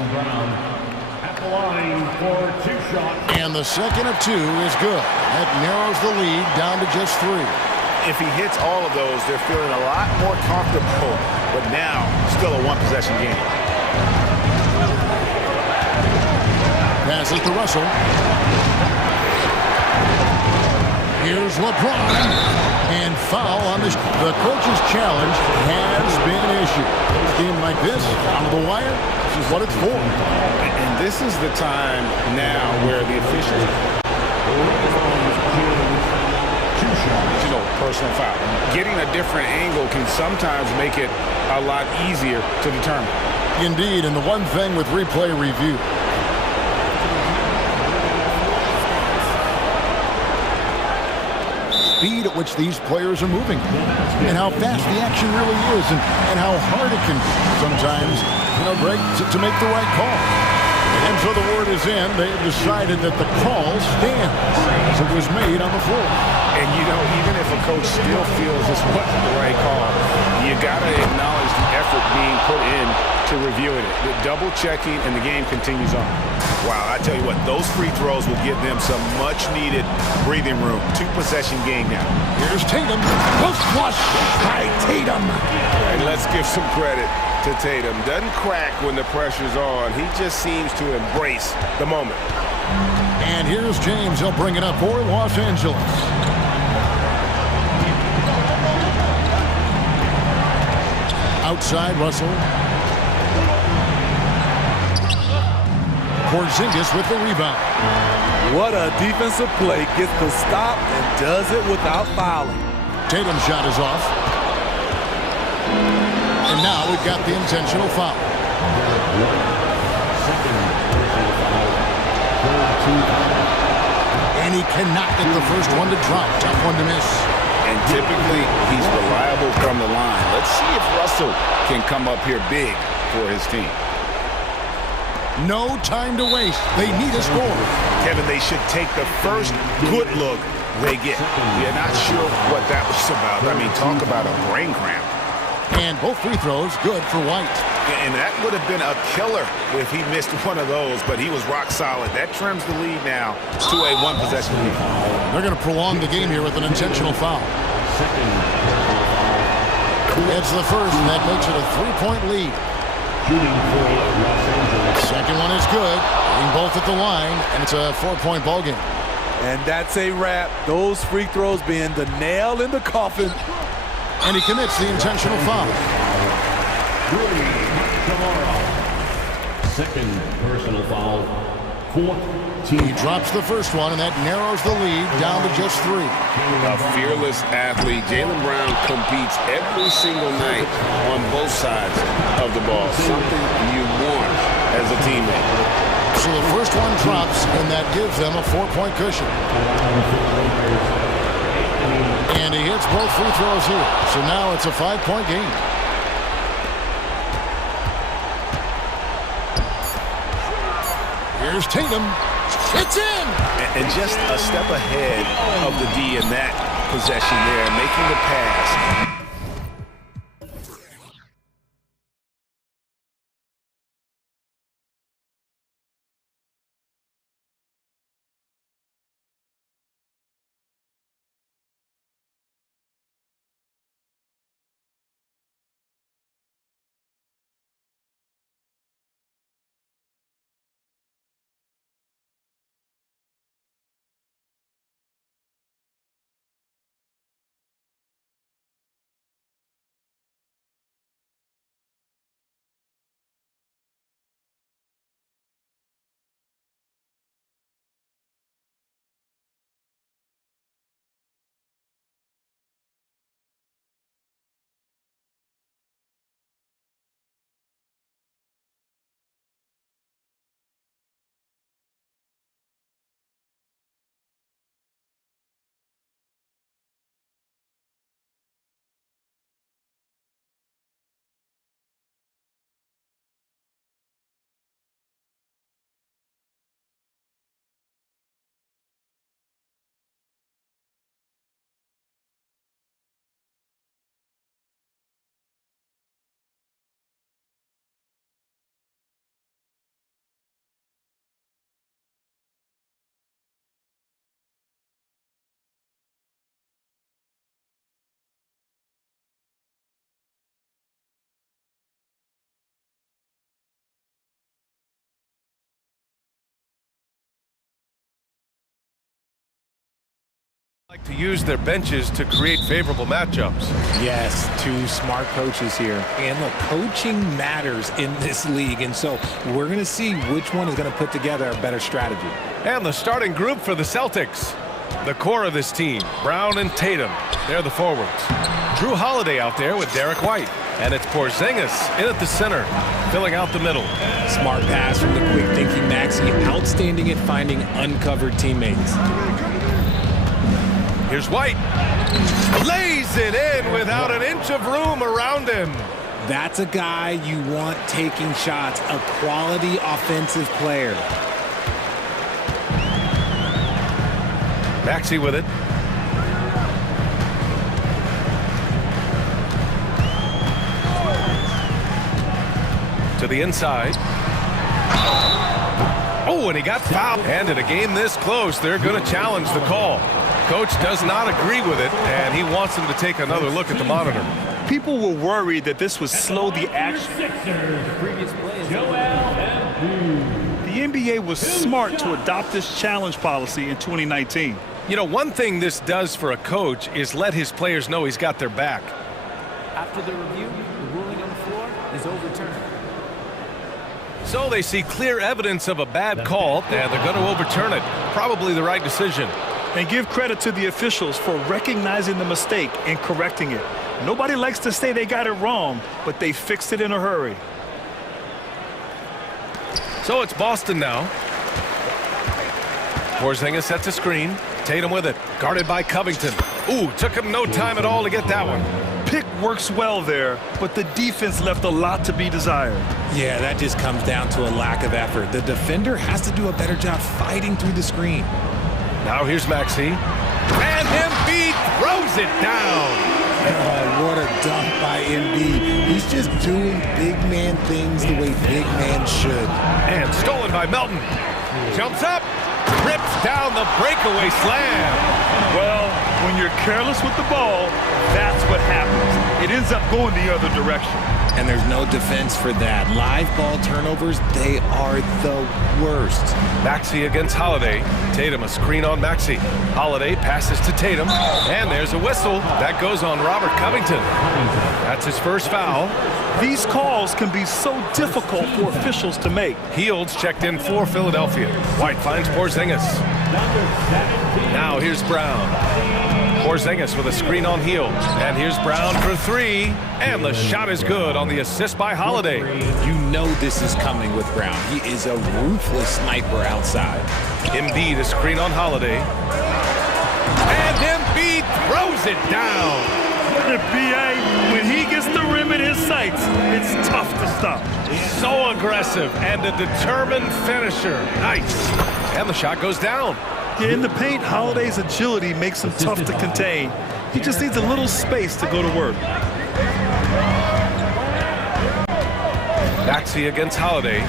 At the line for 2 shots. And the second of 2 is good. That narrows the lead down to just 3. If he hits all of those, they're feeling a lot more comfortable. But now, still a one-possession game. Passes to Russell. Here's LeBron. And foul on the coach's challenge has been issued. A game like this, on the wire, this is what it's for. And this is the time now where the officials, personal foul. Getting a different angle can sometimes make it a lot easier to determine. Indeed, and the one thing with replay review, speed at which these players are moving and how fast the action really is and how hard it can sometimes, Greg, to make the right call. And so the word is in. They have decided that the call stands as it was made on the floor. And, even if a coach still feels this wasn't the right call, you got to acknowledge the effort being put in to reviewing it. The double checking, and the game continues on. Wow, I tell you what, those free throws will give them some much-needed breathing room. 2-possession game now. Here's Tatum. Post flush by Tatum. And let's give some credit to Tatum. Doesn't crack when the pressure's on. He just seems to embrace the moment. And here's James. He'll bring it up for Los Angeles. Outside, Russell. Porzingis with the rebound. What a defensive play. Gets the stop and does it without fouling. Tatum's shot is off. And now we've got the intentional foul. And he cannot get the first one to drop. Tough one to miss. And typically, he's reliable from the line. Let's see if Russell can come up here big for his team. No time to waste. They need a score. Kevin, they should take the first good look they get. We're not sure what that was about. I mean, talk about a brain cramp. And both free throws good for White. And that would have been a killer if he missed one of those, but he was rock solid. That trims the lead now to a one-possession lead. They're going to prolong the game here with an intentional foul. It's the first, and that makes it a three-point lead. Second one is good. Hitting both at the line, and it's a 4-point ball game. And that's a wrap. Those free throws being the nail in the coffin. And he commits the intentional foul. Second personal foul. Fourth team. He drops the first one, and that narrows the lead down to just 3. A fearless athlete. Jaylen Brown competes every single night on both sides of the ball. Something you want as a teammate. So the first one drops, and that gives them a 4-point cushion. And he hits both free throws here. So now it's a 5-point game. Here's Tatum. It's in! And just a step ahead of the D in that possession there, making the pass. Like to use their benches to create favorable matchups. Yes, two smart coaches here. And look, coaching matters in this league. And so we're going to see which one is going to put together a better strategy. And the starting group for the Celtics. The core of this team, Brown and Tatum. They're the forwards. Drew Holiday out there with Derek White. And it's Porzingis in at the center, filling out the middle. Smart pass from the quick-thinking Maxey. Outstanding at finding uncovered teammates. Here's White. Lays it in without an inch of room around him. That's a guy you want taking shots, a quality offensive player. Maxey with it. To the inside. Oh, and he got fouled. And in a game this close, they're going to challenge the call. Coach does not agree with it, and he wants him to take another look at the monitor. People were worried that this would slow the action. The NBA was smart to adopt this challenge policy in 2019. You know, one thing this does for a coach is let his players know he's got their back. After the review, the ruling on the floor is overturned. So they see clear evidence of a bad call, and they're going to overturn it. Probably the right decision. And give credit to the officials for recognizing the mistake and correcting it. Nobody likes to say they got it wrong, but they fixed it in a hurry. So it's Boston now. Porzingis sets a screen. Tatum with it, guarded by Covington. Ooh, took him no time at all to get that one. Pick works well there, but the defense left a lot to be desired. Yeah, that just comes down to a lack of effort. The defender has to do a better job fighting through the screen. Now here's Maxey. And Embiid throws it down. Oh, what a dunk by Embiid. He's just doing big man things the way big man should. And stolen by Melton. Jumps up. Rips down the breakaway slam. Well, when you're careless with the ball, that's what happens. It ends up going the other direction. And there's no defense for that. Live ball turnovers, they are the worst. Maxey against Holiday. Tatum a screen on Maxey. Holiday passes to Tatum. And there's a whistle. That goes on Robert Covington. That's his first foul. These calls can be so difficult for officials to make. Hields checked in for Philadelphia. White finds Porzingis. Now here's Brown. Porzingis with a screen on Hield. And here's Brown for three. And the shot is good on the assist by Holiday. You know this is coming with Brown. He is a ruthless sniper outside. Embiid a screen on Holiday. And Embiid throws it down. The BA, when he gets the rim in his sights, it's tough to stop. So aggressive and a determined finisher. Nice. And the shot goes down. In the paint, Holiday's agility makes him tough to contain. He just needs a little space to go to work. Maxey against Holiday.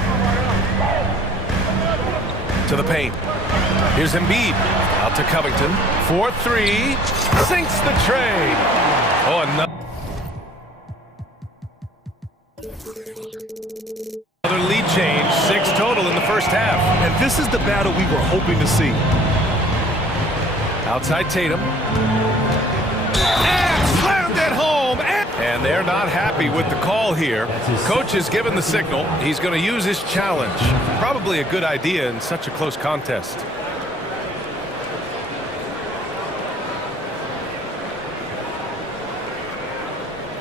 To the paint. Here's Embiid. Out to Covington. 4-3. Sinks the tray. Oh, another lead change. 6 total in the first half. And this is the battle we were hoping to see. Outside Tatum. And slammed it home. And they're not happy with the call here. Coach has given the signal. He's going to use his challenge. Probably a good idea in such a close contest.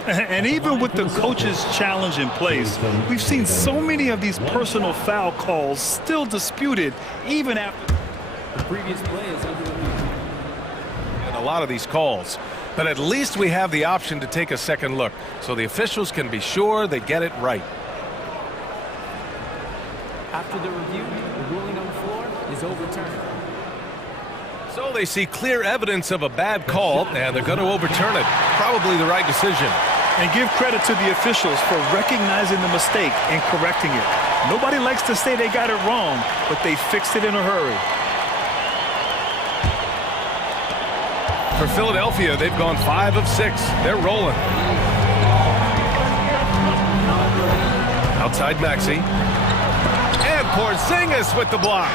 And even with the coach's challenge in place, we've seen so many of these personal foul calls still disputed even after the previous play is under review. And a lot of these calls, but at least we have the option to take a second look so the officials can be sure they get it right. After the review, the ruling on the floor is overturned. So they see clear evidence of a bad call, and they're going to overturn it. Probably the right decision. And give credit to the officials for recognizing the mistake and correcting it. Nobody likes to say they got it wrong, but they fixed it in a hurry. For Philadelphia, they've gone 5 of 6. They're rolling. Outside Maxey. And Porzingis with the block.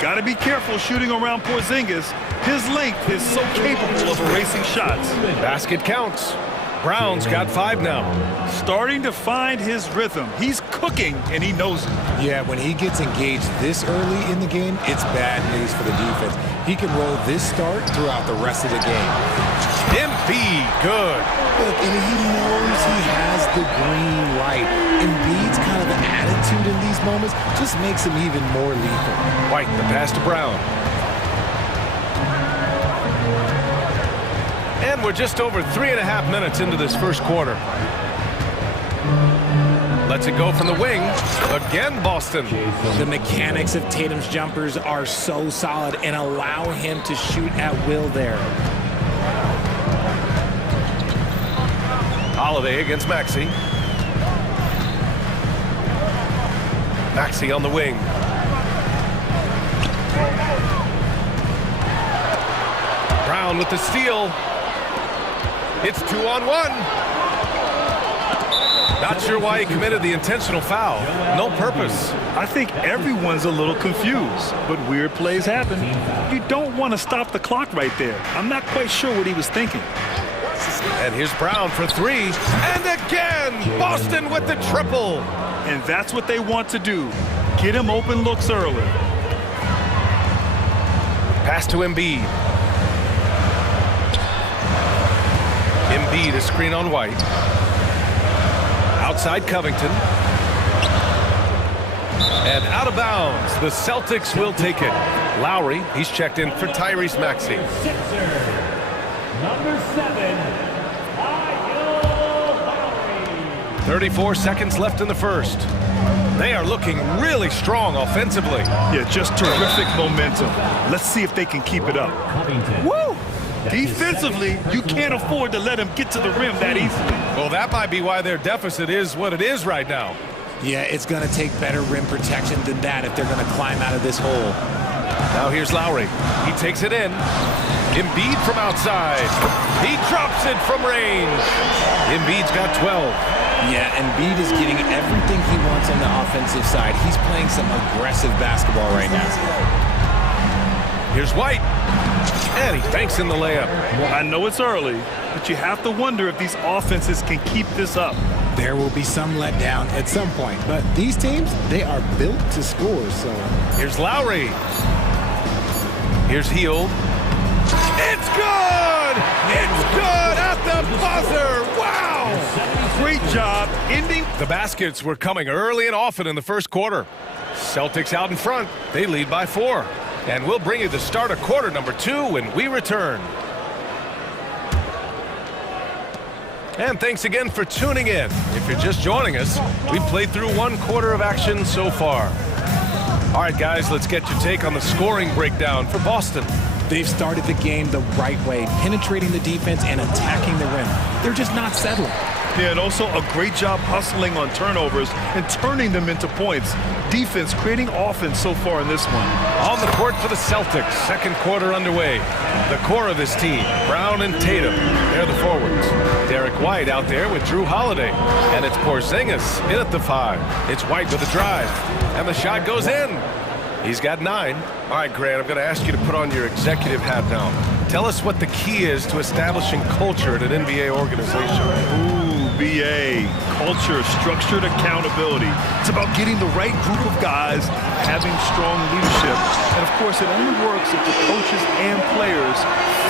Got to be careful shooting around Porzingis. His length is so capable of erasing shots. Basket counts. Brown's got 5 now. Starting to find his rhythm. He's cooking, and he knows it. Yeah, when he gets engaged this early in the game, it's bad news for the defense. He can roll this start throughout the rest of the game. Embiid, good. Look, and he knows he has the green light. Embiid's kind of attitude in these moments just makes him even more lethal. White, the pass to Brown. And we're just over 3.5 minutes into this first quarter. Lets it go from the wing. Again, Boston. The mechanics of Tatum's jumpers are so solid and allow him to shoot at will there. Holiday against Maxey. Maxey on the wing. Brown with the steal. It's 2-on-1. Not sure why he committed the intentional foul. No purpose. I think everyone's a little confused, but weird plays happen. You don't want to stop the clock right there. I'm not quite sure what he was thinking. And here's Brown for 3. And again, Boston with the triple. And that's what they want to do. Get him open looks early. Pass to Embiid. Embiid, a screen on White. Outside Covington. And out of bounds. The Celtics will take it. Lowry, he's checked in for Tyrese Maxey. Number 7. 34 seconds left in the first. They are looking really strong offensively. Yeah, just terrific momentum. Let's see if they can keep it up. Woo! Defensively, you can't afford to let him get to the rim that easily. Well, that might be why their deficit is what it is right now. Yeah, it's going to take better rim protection than that if they're going to climb out of this hole. Now here's Lowry. He takes it in. Embiid from outside. He drops it from range. Embiid's got 12. Yeah, Embiid is getting everything he wants on the offensive side. He's playing some aggressive basketball right now. Here's White. And he banks in the layup. I know it's early, but you have to wonder if these offenses can keep this up. There will be some letdown at some point, but these teams, they are built to score, so. Here's Lowry. Here's Hield. It's good! It's good at the buzzer! Wow! Great job ending. The baskets were coming early and often in the first quarter. Celtics out in front. They lead by 4. And we'll bring you the start of quarter number 2 when we return. And thanks again for tuning in. If you're just joining us, we've played through 1 quarter of action so far. All right, guys, let's get your take on the scoring breakdown for Boston. They've started the game the right way, penetrating the defense and attacking the rim. They're just not settling. Yeah, and also a great job hustling on turnovers and turning them into points. Defense creating offense so far in this one. On the court for the Celtics, second quarter underway. The core of this team, Brown and Tatum, they're the forwards. Derek White out there with Drew Holiday. And it's Porzingis in at the 5. It's White with a drive. And the shot goes in. He's got 9. All right, Grant, I'm going to ask you to put on your executive hat now. Tell us what the key is to establishing culture at an NBA organization. Ooh, BA. Culture, structured accountability. It's about getting the right group of guys, having strong leadership. And, of course, it only works if the coaches and players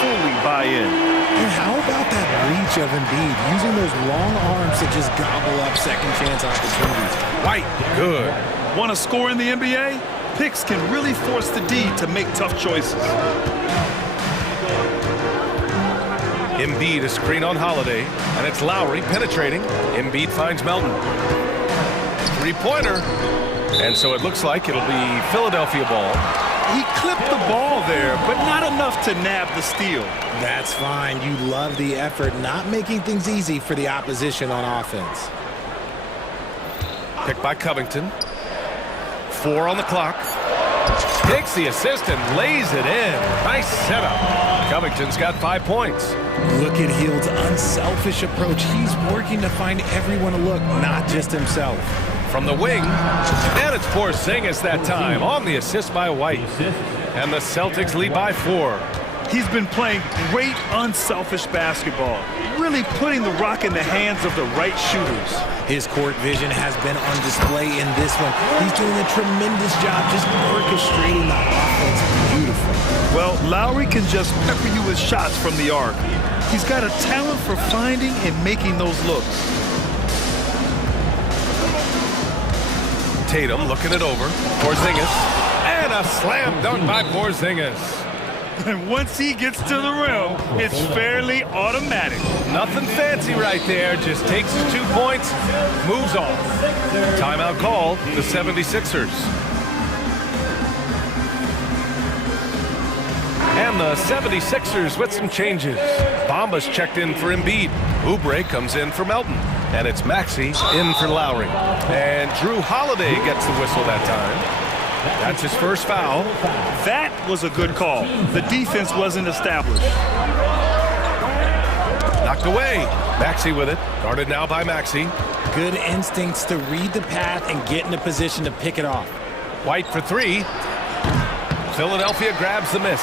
fully buy in. And how about that reach of Embiid, using those long arms to just gobble up second chance opportunities? White, good. Want to score in the NBA? Picks can really force the D to make tough choices. Embiid, a screen on Holiday, and it's Lowry penetrating. Embiid finds Melton. 3-pointer. And so it looks like it'll be Philadelphia ball. He clipped the ball there, but not enough to nab the steal. That's fine. You love the effort, not making things easy for the opposition on offense. Picked by Covington. 4 on the clock. Takes the assist and lays it in. Nice setup. Covington's got 5 points. Look at Hield's unselfish approach. He's working to find everyone a look, not just himself. From the wing, and it's Porzingis that time on the assist by White. And the Celtics lead by 4. He's been playing great, unselfish basketball, really putting the rock in the hands of the right shooters. His court vision has been on display in this one. He's doing a tremendous job just orchestrating the offense beautifully. Well, Lowry can just pepper you with shots from the arc. He's got a talent for finding and making those looks. Tatum looking it over. Porzingis. And a slam dunk by Porzingis. And once he gets to the rim, it's fairly automatic. Nothing fancy right there. Just takes his 2 points, moves on. Timeout called, the 76ers. And the 76ers with some changes. Bamba's checked in for Embiid. Oubre comes in for Melton. And it's Maxey in for Lowry. And Drew Holiday gets the whistle that time. That's his first foul. That was a good call. The defense wasn't established. Knocked away. Maxey with it. Guarded now by Maxey. Good instincts to read the path and get in a position to pick it off. White for 3. Philadelphia grabs the miss.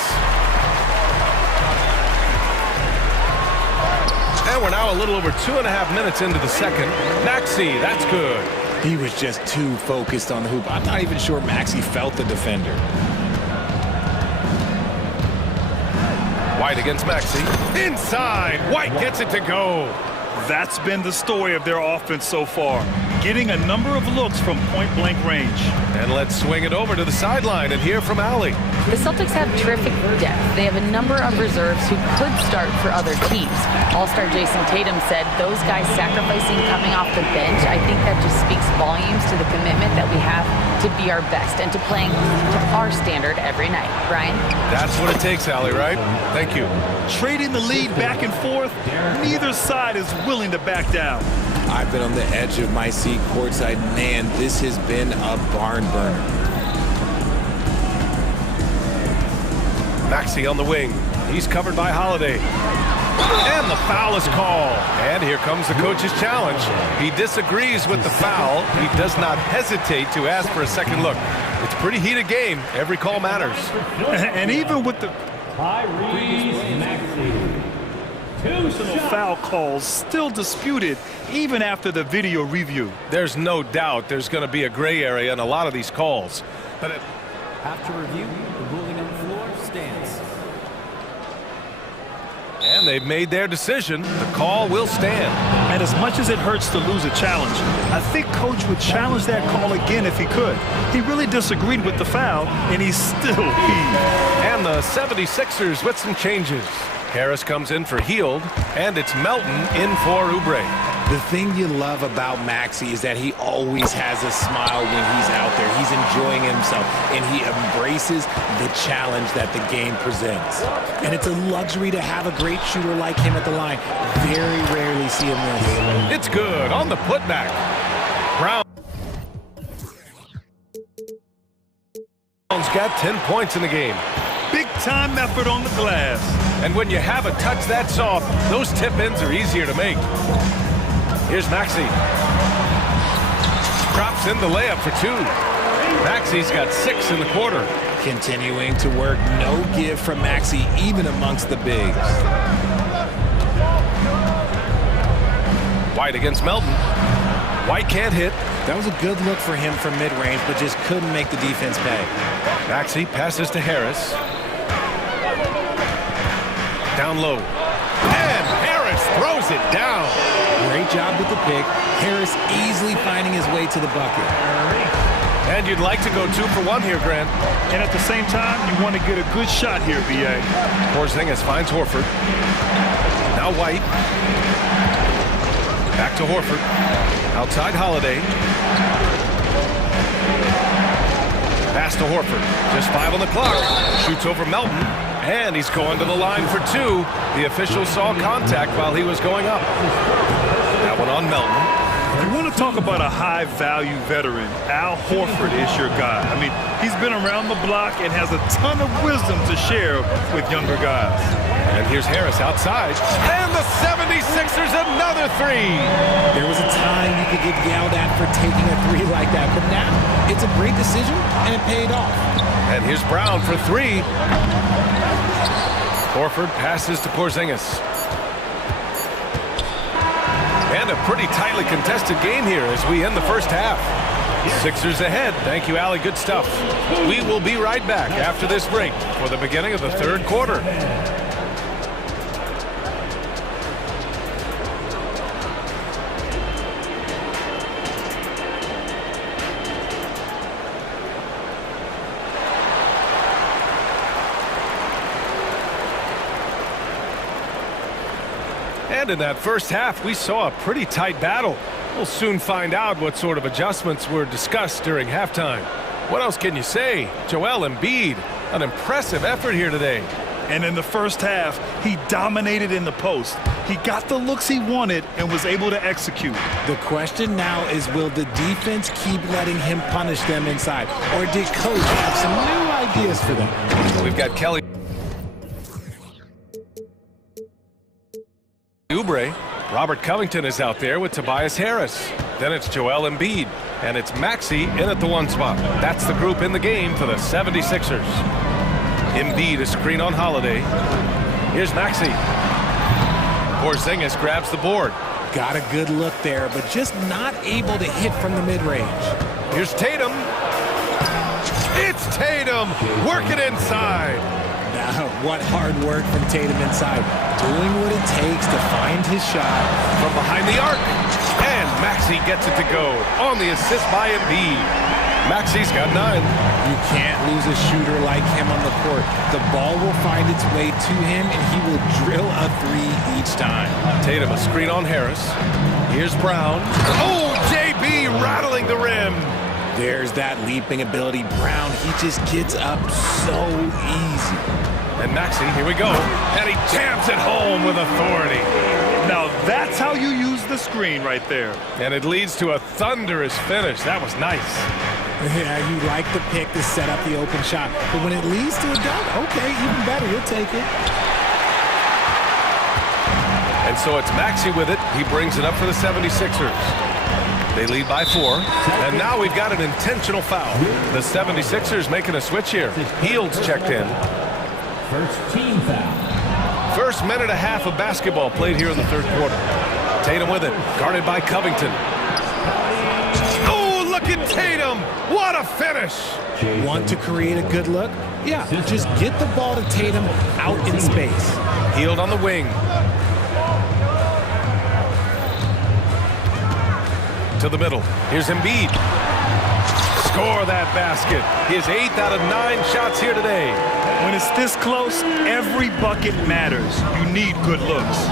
And we're now a little over 2.5 minutes into the second. Maxey, that's good. He was just too focused on the hoop. I'm not even sure Maxey felt the defender. White against Maxey. Inside. White gets it to go. That's been the story of their offense so far. Getting a number of looks from point-blank range. And let's swing it over to the sideline and hear from Allie. The Celtics have terrific depth. They have a number of reserves who could start for other teams. All-star Jason Tatum said those guys sacrificing coming off the bench, I think that just speaks volumes to the commitment that we have to be our best and to playing to our standard every night. Brian? That's what it takes, Allie, right? Thank you. Trading the lead back and forth, neither side is willing to back down. I've been on the edge of my seat courtside. Man, this has been a barn burner. Maxey on the wing. He's covered by Holiday. And the foul is called. And here comes the coach's challenge. He disagrees with the foul. He does not hesitate to ask for a second look. It's a pretty heated game. Every call matters. And even with the personal foul calls still disputed even after the video review. There's no doubt there's going to be a gray area in a lot of these calls. But after review, the ruling on the floor stands. And they've made their decision. The call will stand. And as much as it hurts to lose a challenge, I think Coach would challenge that call again if he could. He really disagreed with the foul, and he's still heaved. And the 76ers with some changes. Harris comes in for Hield, and it's Melton in for Oubre. The thing you love about Maxey is that he always has a smile when he's out there. He's enjoying himself, and he embraces the challenge that the game presents. And it's a luxury to have a great shooter like him at the line. Very rarely see him miss. It's good on the putback. Brown's got 10 points in the game. Big-time effort on the glass. And when you have a touch that soft, those tip-ins are easier to make. Here's Maxey. Drops in the layup for 2. Maxey's got 6 in the quarter. Continuing to work. No give from Maxey, even amongst the bigs. White against Melton. White can't hit. That was a good look for him from mid-range, but just couldn't make the defense pay. Maxey passes to Harris. Down low. And Harris throws it down. Great job with the pick. Harris easily finding his way to the bucket. And you'd like to go 2 for 1 here, Grant. And at the same time, you want to get a good shot here, B.A. Porzingis finds Horford. Now White. Back to Horford. Outside Holiday. Pass to Horford. Just 5 on the clock. Shoots over Melton. And he's going to the line for 2. The official saw contact while he was going up. That one on Melton. If you want to talk about a high-value veteran, Al Horford is your guy. I mean, he's been around the block and has a ton of wisdom to share with younger guys. And here's Harris outside. And the 76ers another three. There was a time you could get yelled at for taking a three like that, but now it's a great decision, and it paid off. And here's Brown for three. Horford passes to Porzingis. And a pretty tightly contested game here as we end the first half. Sixers ahead. Thank you, Allie. Good stuff. We will be right back after this break for the beginning of the third quarter. And in that first half, we saw a pretty tight battle. We'll soon find out what sort of adjustments were discussed during halftime. What else can you say? Joel Embiid, an impressive effort here today. And in the first half, he dominated in the post. He got the looks he wanted and was able to execute. The question now is, will the defense keep letting him punish them inside? Or did coach have some new ideas for them? We've got Kelly Oubre. Robert Covington is out there with Tobias Harris. Then it's Joel Embiid. And it's Maxey in at the one spot. That's the group in the game for the 76ers. Embiid, a screen on Holiday. Here's Maxey. Porzingis grabs the board. Got a good look there, but just not able to hit from the mid-range. Here's Tatum. It's Tatum working inside. Now, what hard work from Tatum inside. Doing what it takes to find his shot. From behind the arc. And Maxey gets it to go on the assist by Embiid. Maxey's got 9. You can't lose a shooter like him on the court. The ball will find its way to him, and he will drill a three each time. Tatum, a screen on Harris. Here's Brown. Oh, JB rattling the rim. There's that leaping ability. Brown, he just gets up so easy. And Maxey, here we go. And he jams it home with authority. Now that's how you use the screen right there. And it leads to a thunderous finish. That was nice. Yeah, you like the pick to set up the open shot. But when it leads to a dunk, okay, even better, you'll take it. And so it's Maxey with it. He brings it up for the 76ers. They lead by 4. And now we've got an intentional foul. The 76ers making a switch here. Heald's checked in. First team foul. First minute and a half of basketball played here in the third quarter. Tatum with it, guarded by Covington. Oh, look at Tatum! What a finish! Want to create a good look? Yeah, just get the ball to Tatum out in space. Hield on the wing. To the middle. Here's Embiid. Score that basket. His 8th out of 9 shots here today. When it's this close, every bucket matters. You need good looks.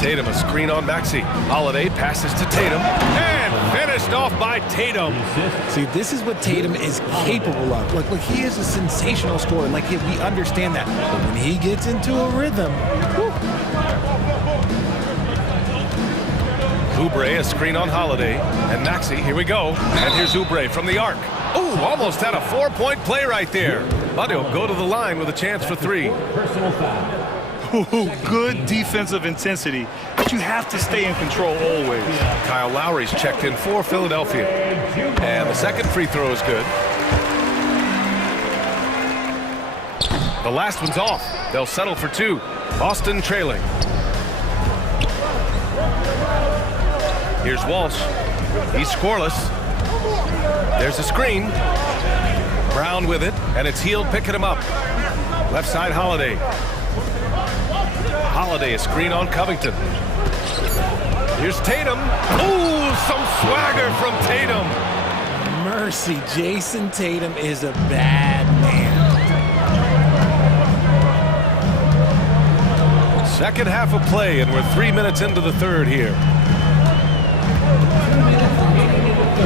Tatum, a screen on Maxey. Holiday passes to Tatum. And finished off by Tatum. See, this is what Tatum is capable of. Look, he is a sensational scorer. Like, we understand that. But when he gets into a rhythm, whew. Oubre, a screen on Holiday. And Maxey, here we go. And here's Oubre from the arc. Oh, almost had a 4-point play right there. But he'll go to the line with a chance for 3. Personal foul. Good defensive intensity, but you have to stay in control always. Kyle Lowry's checked in for Philadelphia. And the second free throw is good. The last one's off. They'll settle for 2. Boston trailing. Here's Walsh. He's scoreless. There's a screen. Brown with it, and it's Hield picking him up. Left side, Holiday. Holiday, a screen on Covington. Here's Tatum. Ooh, some swagger from Tatum. Mercy, Jason Tatum is a bad man. Second half of play, and we're 3 minutes into the third here.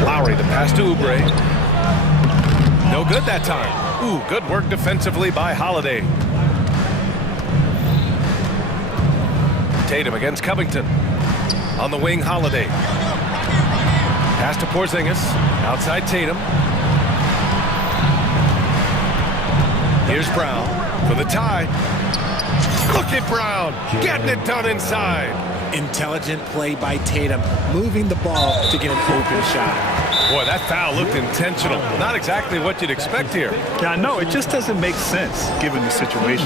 Lowry, the pass to Oubre. No good that time. Ooh, good work defensively by Holiday. Tatum against Covington. On the wing, Holiday. Pass to Porzingis. Outside Tatum. Here's Brown for the tie. Look at Brown getting it done inside. Intelligent play by Tatum, moving the ball to get an open shot. Boy, that foul looked intentional. Not exactly what you'd expect here. Yeah, I know. It just doesn't make sense given the situation.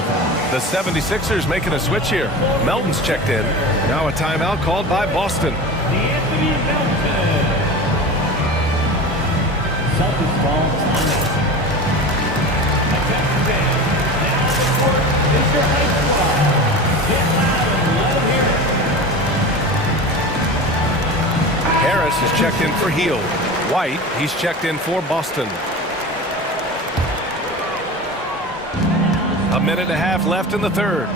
The 76ers making a switch here. Melton's checked in. Now a timeout called by Boston. Harris is checked in for Heald. White, he's checked in for Boston. A minute and a half left in the third.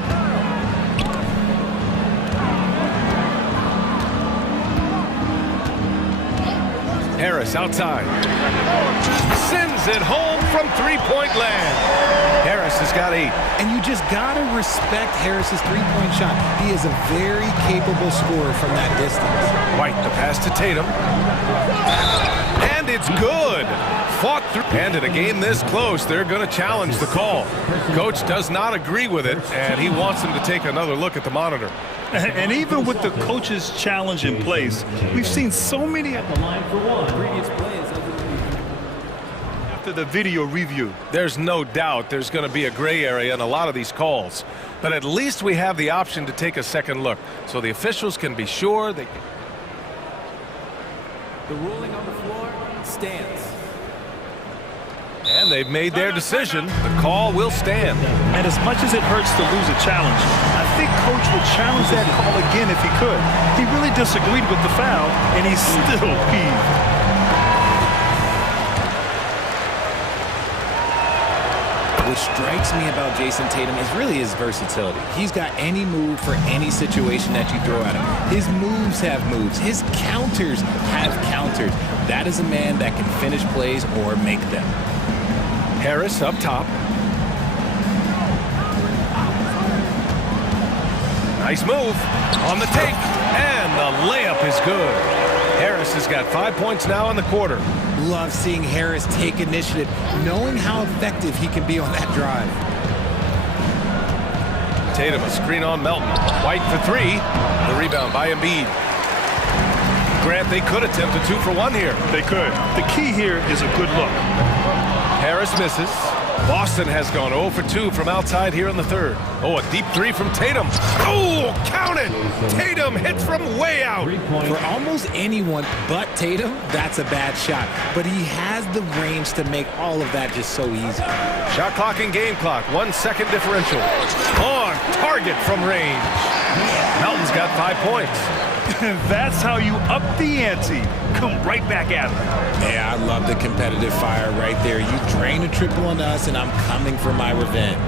Harris outside. Sends it home from three-point land. Harris has got 8. And you just gotta respect Harris's three-point shot. He is a very capable scorer from that distance. White, the pass to Tatum. And it's good. Fought through. And in a game this close, they're going to challenge the call. Coach does not agree with it, and he wants them to take another look at the monitor. And even with the coach's challenge in place, we've seen so many at the line for one. Previous plays after the video review. There's no doubt there's going to be a gray area in a lot of these calls. But at least we have the option to take a second look, so the officials can be sure they can. The ruling on the floor stands. And they've made their decision. The call will stand. And as much as it hurts to lose a challenge, I think Coach would challenge that call again if he could. He really disagreed with the foul, and he's still peeved. What strikes me about Jason Tatum is really his versatility. He's got any move for any situation that you throw at him. His moves have moves. His counters have counters. That is a man that can finish plays or make them. Harris up top. Nice move on the take, and the layup is good. Harris has got 5 points now in the quarter. Love seeing Harris take initiative, knowing how effective he can be on that drive. Tatum, a screen on Melton. White for 3. The rebound by Embiid. Grant, they could attempt a 2 for 1 here. They could. The key here is a good look. Harris misses. Boston has gone 0 for 2 from outside here in the third. Oh, a deep 3 from Tatum. Oh, count it! Tatum hits from way out. For almost anyone but Tatum, that's a bad shot. But he has the range to make all of that just so easy. Shot clock and game clock, 1 second differential. On target from range. Melton's got 5 points. That's how you up the ante. Come right back at him. Yeah, I love the competitive fire right there. You drain a triple on us, and I'm coming for my revenge.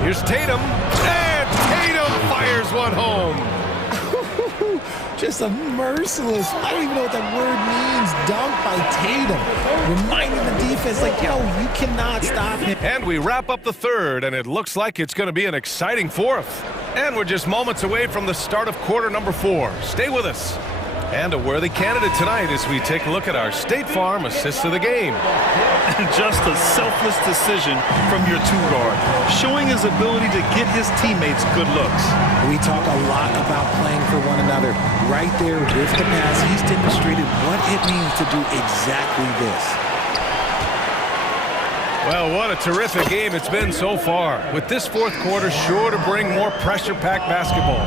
Here's Tatum, and Tatum fires one home. Just a merciless, I don't even know what that word means, dunk by Tatum. Reminding the defense, like, yo, you cannot stop him. And we wrap up the third, and it looks like it's going to be an exciting fourth. And we're just moments away from the start of quarter number 4. Stay with us. And a worthy candidate tonight as we take a look at our State Farm assist of the game. Just a selfless decision from your 2-guard, showing his ability to get his teammates good looks. We talk a lot about playing for one another. Right there with the pass, he's demonstrated what it means to do exactly this. Well, what a terrific game it's been so far. With this fourth quarter sure to bring more pressure-packed basketball.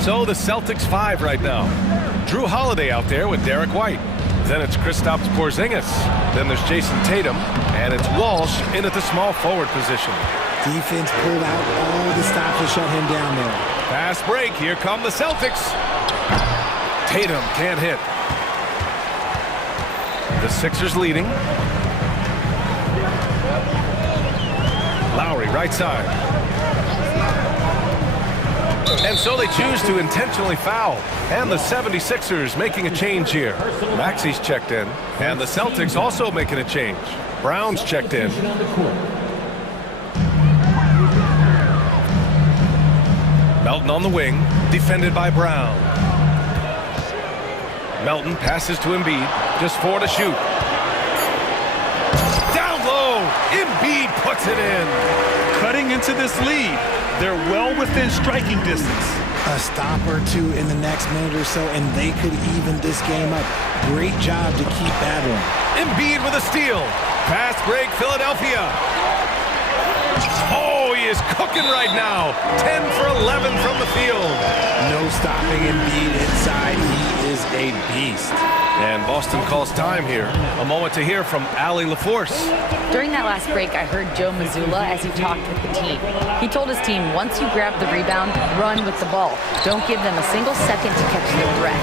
So the Celtics 5 right now. Drew Holiday out there with Derek White. Then it's Kristaps Porzingis. Then there's Jason Tatum. And it's Walsh in at the small forward position. Defense pulled out all the stops to shut him down there. Fast break. Here come the Celtics. Tatum can't hit. The Sixers leading. Lowry, right side. And so they choose to intentionally foul. And the 76ers making a change here. Maxi's checked in. And the Celtics also making a change. Brown's checked in. Melton on the wing, defended by Brown. Melton passes to Embiid, just 4 to shoot. Down low, Embiid puts it in. into this lead. They're well within striking distance. A stop or two in the next minute or so, and they could even this game up. Great job to keep battling. Embiid with a steal. Fast break, Philadelphia. Oh, he is cooking right now. 10 for 11 from the field. No stopping Embiid inside. He is a beast. And Boston calls time here. A moment to hear from Allie LaForce. During that last break, I heard Joe Mazzulla as he talked with the team. He told his team, once you grab the rebound, run with the ball. Don't give them a single second to catch their breath.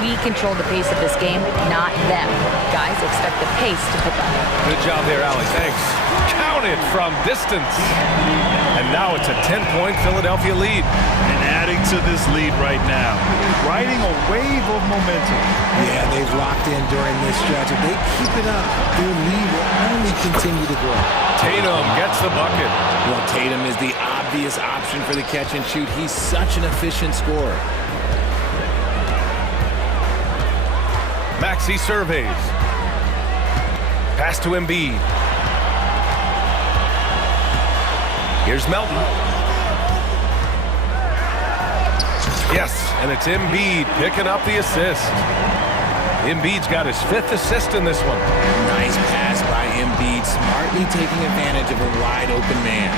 We control the pace of this game, not them. Guys, expect the pace to pick up. Good job there, Allie. Thanks. Counted from distance. And now it's a 10-point Philadelphia lead. And adding to this lead right now, riding a wave of momentum. Yeah, they've locked in during this stretch. If they keep it up, their lead will only continue to grow. Tatum gets the bucket. Well, Tatum is the obvious option for the catch and shoot. He's such an efficient scorer. Maxey surveys. Pass to Embiid. Here's Melton. Yes, and it's Embiid picking up the assist. Embiid's got his 5th assist in this one. Nice pass by Embiid, smartly taking advantage of a wide-open man.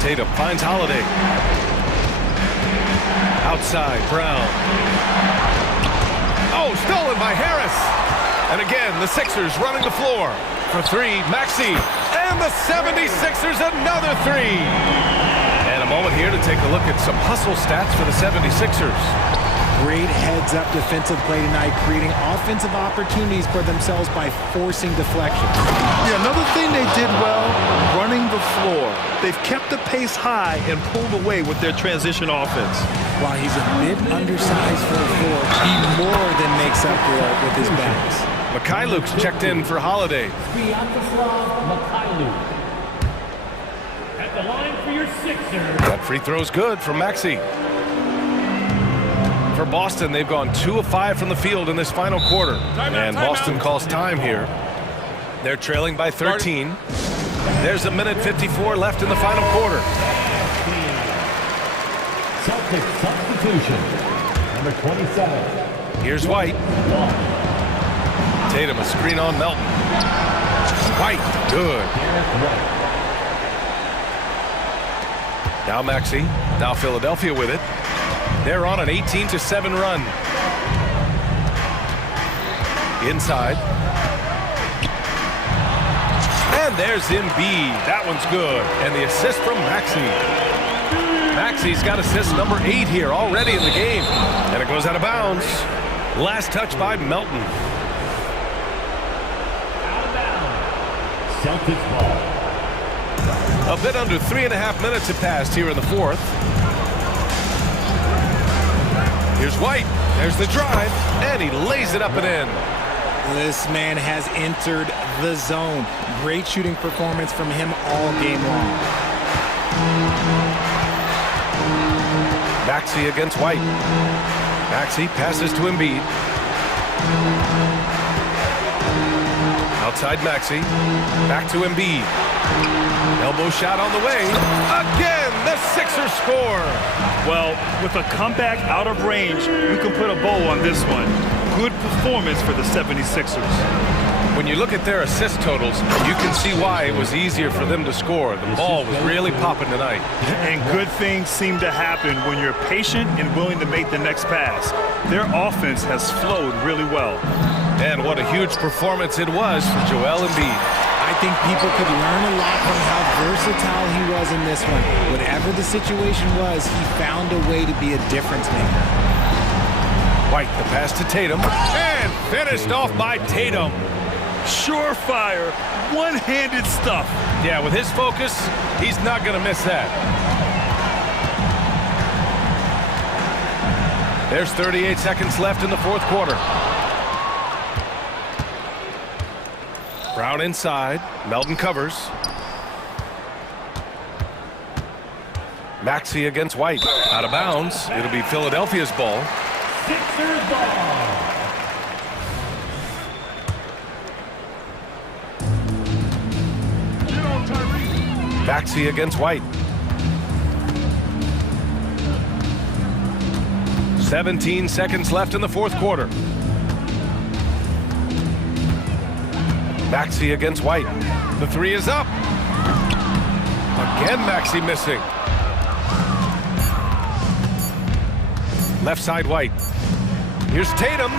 Tatum finds Holiday. Outside, Brown. Oh, stolen by Harris. And again, the Sixers running the floor. For 3, Maxey. And the 76ers another 3. And a moment here to take a look at some hustle stats for the 76ers. Great heads-up defensive play tonight, creating offensive opportunities for themselves by forcing deflections. Yeah, another thing they did well, running the floor. They've kept the pace high and pulled away with their transition offense. While he's a bit undersized for the floor, he more than makes up for it with his bounce. Mikhailuk's checked in for Holiday. At the line for your Sixers. That free throw's good from Maxey. For Boston, they've gone 2 of 5 from the field in this final quarter. And Boston calls time here. They're trailing by 13. There's a minute 54 left in the final quarter. Celtics substitution. Number 27. Here's White. Tatum, a screen on Melton. White, good. Now Maxey. Now Philadelphia with it. They're on an 18-7 run. Inside. And there's Embiid. That one's good. And the assist from Maxey. Maxey's got assist number 8 here already in the game. And it goes out of bounds. Last touch by Melton. Out of bounds. Celtics ball. A bit under 3.5 minutes have passed here in the 4th. Here's White. There's the drive. And he lays it up and in. This man has entered the zone. Great shooting performance from him all game long. Maxey against White. Maxey passes to Embiid. Outside Maxey. Back to Embiid. Elbow shot on the way. Again, the Sixers score. Well, with a comeback out of range, you can put a bow on this one. Good performance for the 76ers. When you look at their assist totals, you can see why it was easier for them to score. The ball was really popping tonight. And good things seem to happen when you're patient and willing to make the next pass. Their offense has flowed really well. And what a huge performance it was for Joel Embiid. I think people could learn a lot from how versatile he was in this one. Whatever the situation was, he found a way to be a difference maker. White, the pass to Tatum, and finished off by Tatum. Surefire, one-handed stuff. Yeah, with his focus, he's not going to miss that. There's 38 seconds left in the 4th quarter. Brown inside. Melton covers. Maxey against White. Out of bounds. It'll be Philadelphia's ball. Sixers ball. Maxey against White. 17 seconds left in the fourth quarter. Maxey against White. The three is up. Again, Maxey missing. Left side White. Here's Tatum.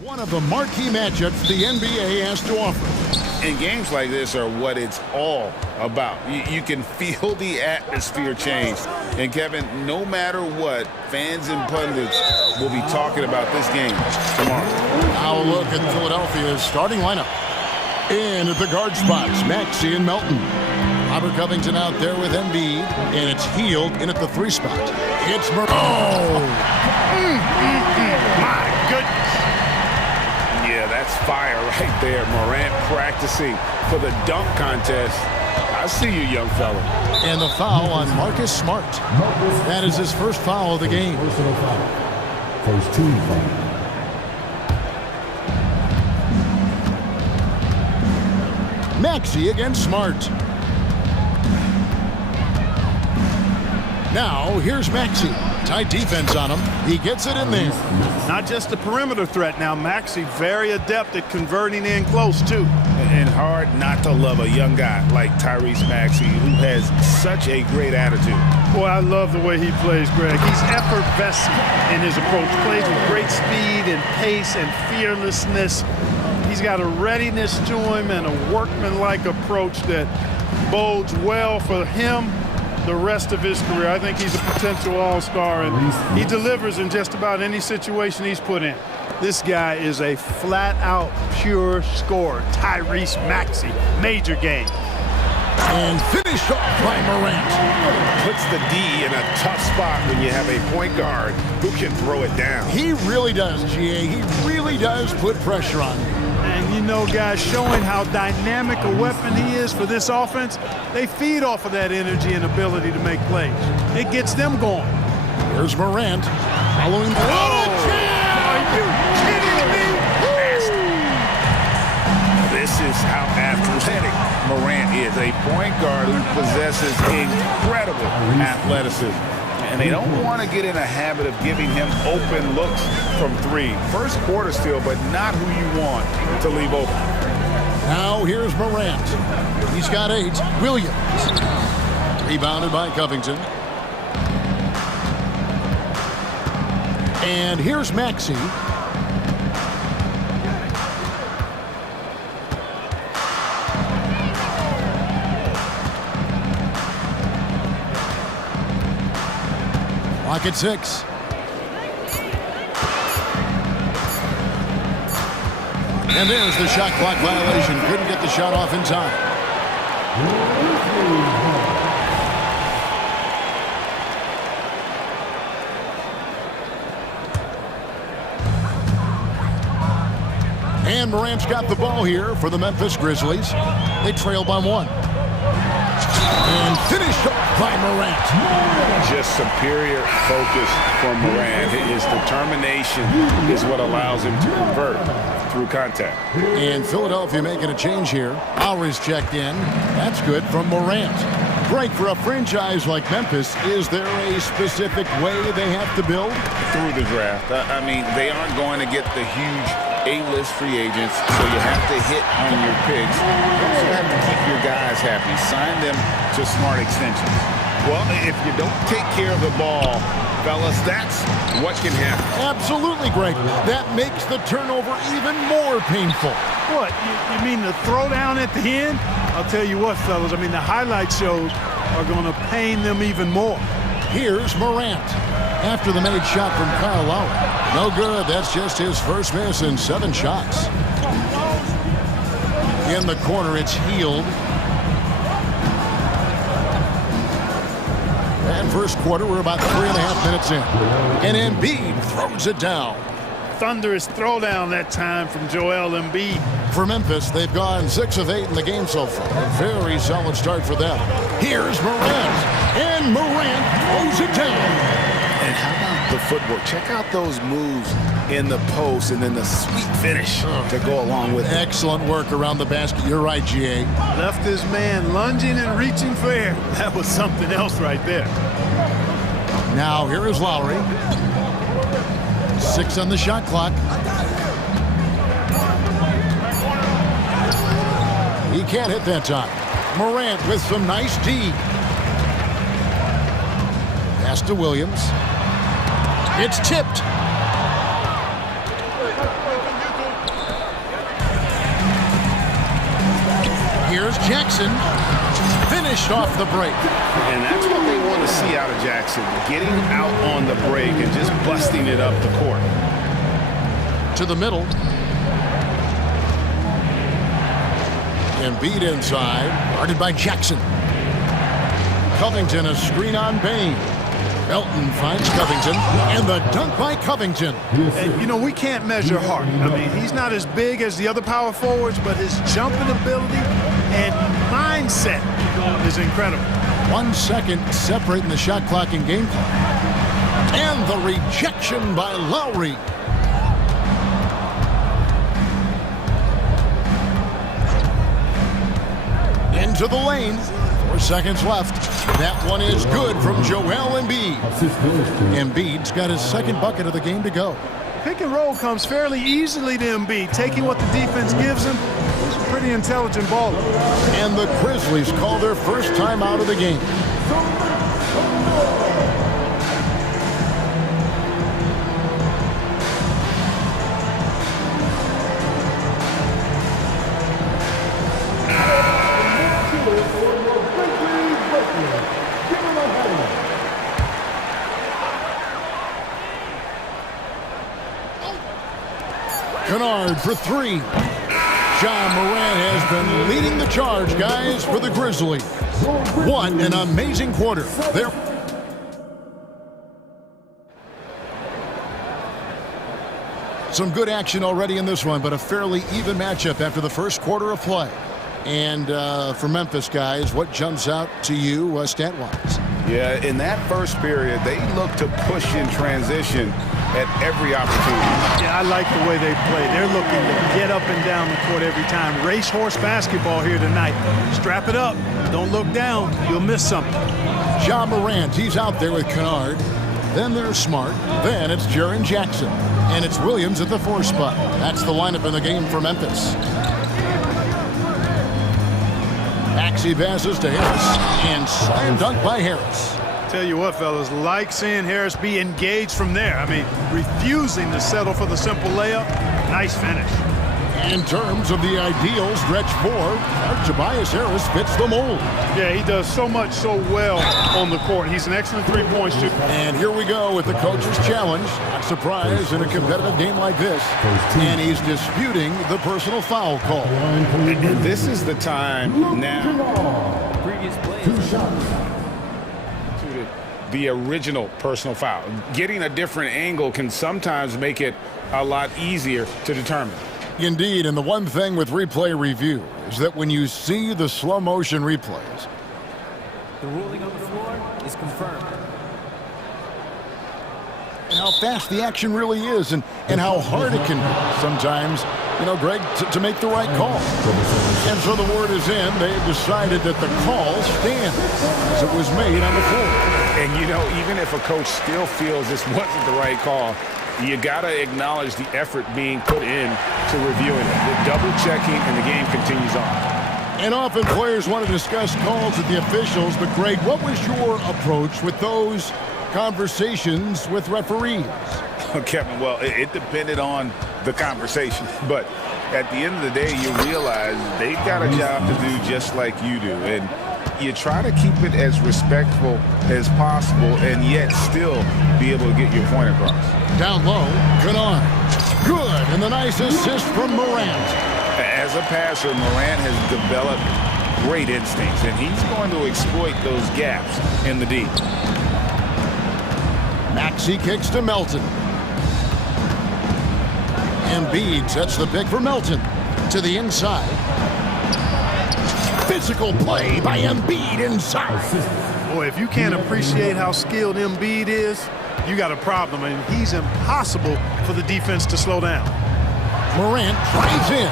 One of the marquee matchups the NBA has to offer. And games like this are what it's all about. You can feel the atmosphere change. And Kevin, no matter what, fans and pundits will be talking about this game tomorrow. Now a look at Philadelphia's starting lineup. In at the guard spots, Maxey and Melton. Robert Covington out there with Embiid, and it's Hield in at the 3 spot. It's My goodness. Yeah, that's fire right there. Morant practicing for the dunk contest. I see you, young fella. And the foul on Marcus Smart. That is his first foul of the game. Personal foul. First team foul. Maxey against Smart. Now, here's Maxey. Tight defense on him. He gets it in there. Not just a perimeter threat now. Maxey very adept at converting in close, too. And hard not to love a young guy like Tyrese Maxey, who has such a great attitude. Boy, I love the way he plays, Greg. He's effervescent in his approach. Plays with great speed and pace and fearlessness. He's got a readiness to him and a workmanlike approach that bodes well for him the rest of his career. I think he's a potential all-star, and he delivers in just about any situation he's put in. This guy is a flat-out pure scorer. Tyrese Maxey, major game. And finished off by Morant. Puts the D in a tough spot when you have a point guard who can throw it down. He really does, GA. He really does put pressure on you. And you know, guys, showing how dynamic a weapon he is for this offense, they feed off of that energy and ability to make plays. It gets them going. Here's Morant following. Are you kidding me? This is how athletic Morant is. A point guard who possesses incredible athleticism. And they don't want to get in a habit of giving him open looks from 3. First quarter still, but not who you want to leave open. Now here's Morant. He's got 8. Williams. Rebounded by Covington. And here's Maxey. Clock at 6. And there's the shot clock violation. Couldn't get the shot off in time. And Morant's got the ball here for the Memphis Grizzlies. They trail by 1. And finished off by Morant. Just superior focus from Morant. His determination is what allows him to convert through contact. And Philadelphia making a change here. Lowry's checked in. That's good from Morant. Greg, for a franchise like Memphis, is there a specific way they have to build? Through the draft. I mean, they aren't going to get the huge A-list free agents, so you have to hit on your picks. You also have to keep your guys happy. Sign them to smart extensions. Well, if you don't take care of the ball, fellas, that's what can happen. Absolutely, Greg. That makes the turnover even more painful. What, you mean the throwdown at the end? I'll tell you what, fellas, I mean, the highlight shows are going to pain them even more. Here's Morant. After the made shot from Kyle Lowry. No good. That's just his first miss in 7 shots. In the corner, it's Healed. And first quarter, we're about 3.5 minutes in. And Embiid throws it down. Thunderous throwdown that time from Joel Embiid. For Memphis, they've gone 6 of 8 in the game so far. A very solid start for them. Here's Morant. And Morant throws it down. And how about the footwork? Check out those moves in the post and then the sweet finish to go along with it. Excellent work around the basket. You're right, GA. Left his man lunging and reaching for air. That was something else right there. Now here is Lowry. 6 on the shot clock. He can't hit that time. Morant with some nice D. Pass to Williams. It's tipped. Here's Jackson. Finished off the break. And that's what they want to see out of Jackson. Getting out on the break and just busting it up the court. To the middle. Embiid inside. Guarded by Jackson. Covington, a screen on Bain. Melton finds Covington, and the dunk by Covington. And, you know, we can't measure Hart. I mean, he's not as big as the other power forwards, but his jumping ability and mindset is incredible. 1 second separating the shot clock and game clock. And the rejection by Lowry. Into the lane. 4 seconds left. That one is good from Joel Embiid. Embiid's got his second bucket of the game to go. Pick and roll comes fairly easily to Embiid, taking what the defense gives him. He's a pretty intelligent baller. And the Grizzlies call their first time out of the game. Kennard for 3. Ja Morant has been leading the charge, guys, for the Grizzlies. What an amazing quarter. They're some good action already in this one, but a fairly even matchup after the first quarter of play. And for Memphis, guys, what jumps out to you stat-wise? Yeah, in that first period, they look to push in transition at every opportunity. Yeah, I like the way they play. They're looking to get up and down the court every time. Racehorse basketball here tonight. Strap it up. Don't look down. You'll miss something. Ja Morant, he's out there with Kennard. Then there's Smart. Then it's Jaren Jackson. And it's Williams at the 4 spot. That's the lineup in the game for Memphis. Maxey passes to Harris. And slam dunk by Harris. Tell you what, fellas, like seeing Harris be engaged from there. I mean, refusing to settle for the simple layup. Nice finish. In terms of the ideal stretch four, Tobias Harris fits the mold. Yeah, he does so much so well on the court. He's an excellent three-point shooter. And here we go with the coach's challenge. Not surprised in a competitive game like this. And he's disputing the personal foul call. And this is the time now. Previous play. The original personal foul. Getting a different angle can sometimes make it a lot easier to determine. Indeed, and the one thing with replay review is that when you see the slow motion replays, The ruling on the floor is confirmed. and how fast the action really is and how hard it can be sometimes, you know, Greg, to make the right call. And so the word is in. They've decided that the call stands as it was made on the floor. And, you know, even if a coach still feels this wasn't the right call, you got to acknowledge the effort being put in to reviewing it. The double-checking, and the game continues on. And often players want to discuss calls with the officials, but Greg, what was your approach with those conversations with referees? Kevin, well, it depended on the conversation. But at the end of the day, you realize they've got a job to do just like you do. And you try to keep it as respectful as possible and yet still be able to get your point across. Down low, Kennard. Good, and the nice assist from Morant. As a passer, Morant has developed great instincts, and he's going to exploit those gaps in the D. Maxey kicks to Melton. Embiid sets the pick for Melton. To the inside. Physical play by Embiid inside. Boy, if you can't appreciate how skilled Embiid is, you got a problem. And he's impossible for the defense to slow down. Morant drives in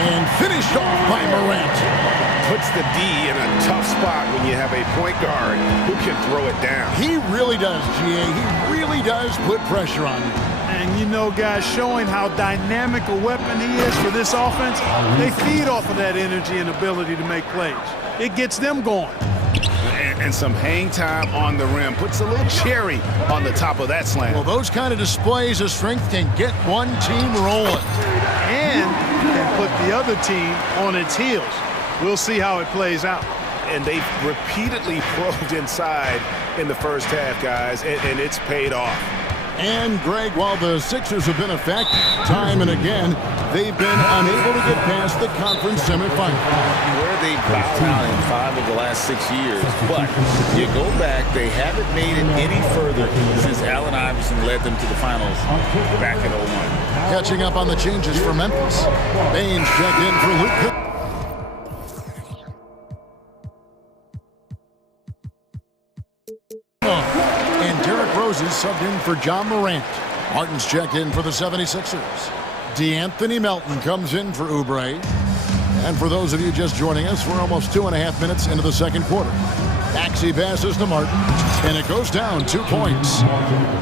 and finished off by Morant. Puts the D in a tough spot when you have a point guard who can throw it down. He really does, GA. He really does put pressure on you. And, you know, guys, showing how dynamic a weapon he is for this offense, they feed off of that energy and ability to make plays. It gets them going. And some hang time on the rim. Puts a little cherry on the top of that slam. Well, those kind of displays of strength can get one team rolling. And can put the other team on its heels. We'll see how it plays out. And they've repeatedly probed inside in the first half, guys, and it's paid off. And, Greg, while the Sixers have been effective time and again, they've been unable to get past the conference semifinal. Where they've bowed out in 5 of the last 6 years. But you go back, they haven't made it any further since Allen Iverson led them to the finals back in 01. Catching up on the changes for Memphis. Baines checked in for Luke. Is subbed in for John Morant. Martin's checked in for the 76ers. DeAnthony Melton comes in for Oubre. And for those of you just joining us, we're almost 2.5 minutes into the second quarter. Maxey passes to Martin, and it goes down 2 points.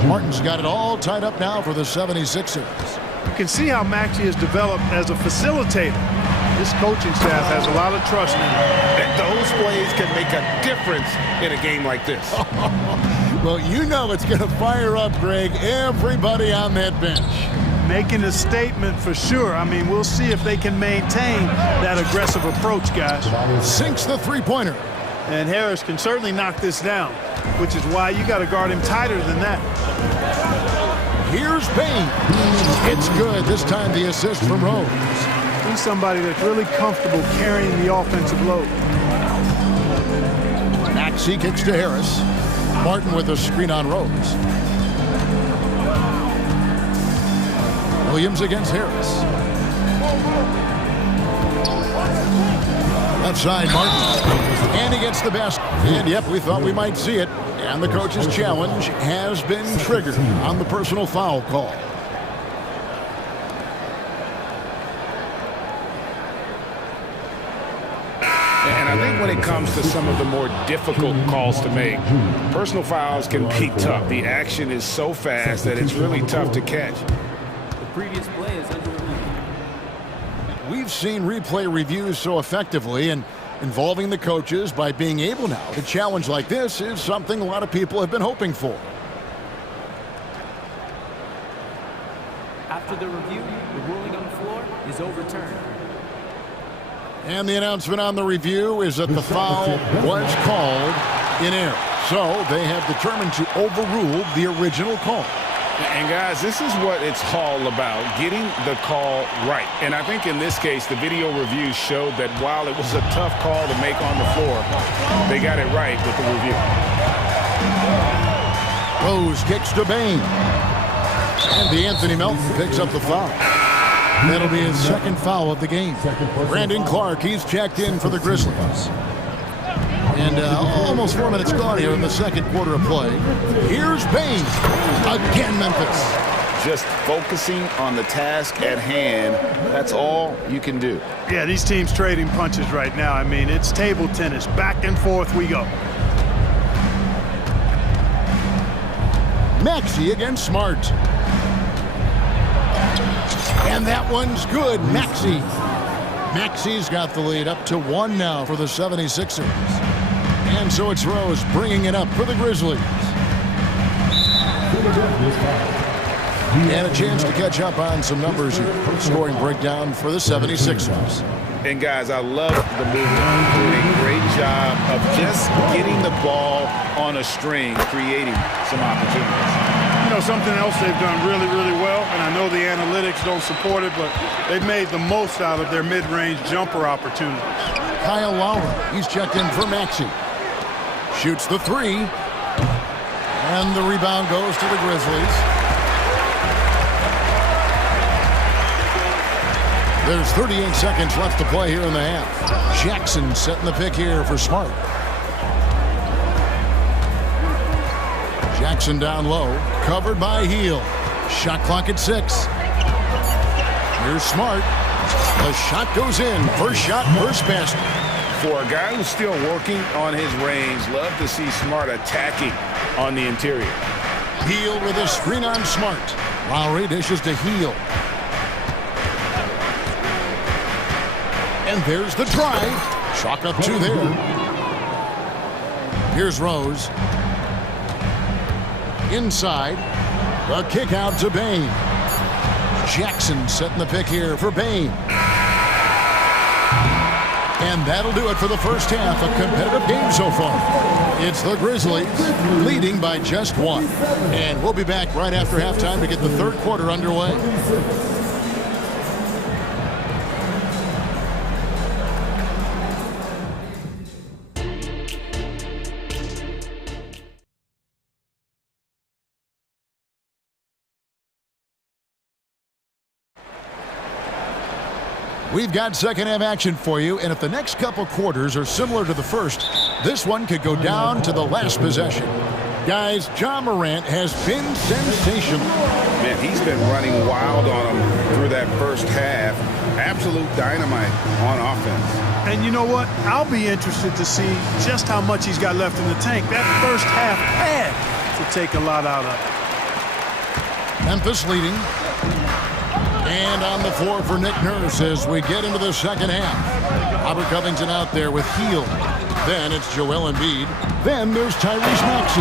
Martin's got it all tied up now for the 76ers. You can see how Maxey has developed as a facilitator. This coaching staff has a lot of trust in him. And those plays can make a difference in a game like this. Well, you know it's going to fire up, Greg, everybody on that bench. Making a statement for sure. I mean, we'll see if they can maintain that aggressive approach, guys. Sinks the three-pointer. And Harris can certainly knock this down, which is why you got to guard him tighter than that. Here's Payne. It's good. This time the assist from Rose. He's somebody that's really comfortable carrying the offensive load. Maxey kicks to Harris. Martin with a screen on Rose. Williams against Harris. Left side, Martin. And he gets the basket. And yep, we thought we might see it. And the coach's challenge has been triggered on the personal foul call. And I think when it comes to some of the more difficult calls to make, personal fouls can be tough. The action is so fast that it's really tough to catch. The previous play is under review. We've seen replay reviews so effectively, and involving the coaches by being able now to challenge like this is something a lot of people have been hoping for. After the review, the ruling on the floor is overturned. And the announcement on the review is that the foul was called in error. So they have determined to overrule the original call. And guys, this is what it's all about, getting the call right. And I think in this case, the video review showed that while it was a tough call to make on the floor, they got it right with the review. Rose kicks to Bain. And Anthony Melton picks up the foul. That'll be his second foul of the game. Brandon Clark, he's checked in for the Grizzlies. And almost 4 minutes gone here in the second quarter of play. Here's Bain. Again, Memphis. Just focusing on the task at hand. That's all you can do. Yeah, these teams trading punches right now. I mean, it's table tennis. Back and forth we go. Maxey against Smart. And that one's good. Maxey. Maxey's got the lead up to 1 now for the 76ers. And so it's Rose bringing it up for the Grizzlies. And a chance to catch up on some numbers here. Scoring breakdown for the 76ers. And guys, I love the movement. Doing a great job of just getting the ball on a string, creating some opportunities. You know, something else they've done really, really well, and I know the analytics don't support it, but they've made the most out of their mid-range jumper opportunities. Kyle Lowry, he's checked in for Maxey. Shoots the three. And the rebound goes to the Grizzlies. There's 38 seconds left to play here in the half. Jackson setting the pick here for Smart. Jackson down low, covered by Heel. Shot clock at 6. Here's Smart. The shot goes in. First shot, first basket. For a guy who's still working on his range, love to see Smart attacking on the interior. Heel with a screen on Smart. Lowry dishes to Heel. And there's the drive. Chalk up 2 there. Here's Rose. Inside. The kick out to Bain. Jackson setting the pick here for Bain. And that'll do it for the first half. A competitive game so far. It's the Grizzlies leading by just 1. And we'll be back right after halftime to get the third quarter underway. We've got second half action for you, and if the next couple quarters are similar to the first, this one could go down to the last possession. Guys, Ja Morant has been sensational. Man, he's been running wild on them through that first half. Absolute dynamite on offense. And you know what? I'll be interested to see just how much he's got left in the tank. That first half had to take a lot out of it. Memphis leading. And on the floor for Nick Nurse as we get into the second half. Robert Covington out there with Heel. Then it's Joel Embiid. Then there's Tyrese Maxey.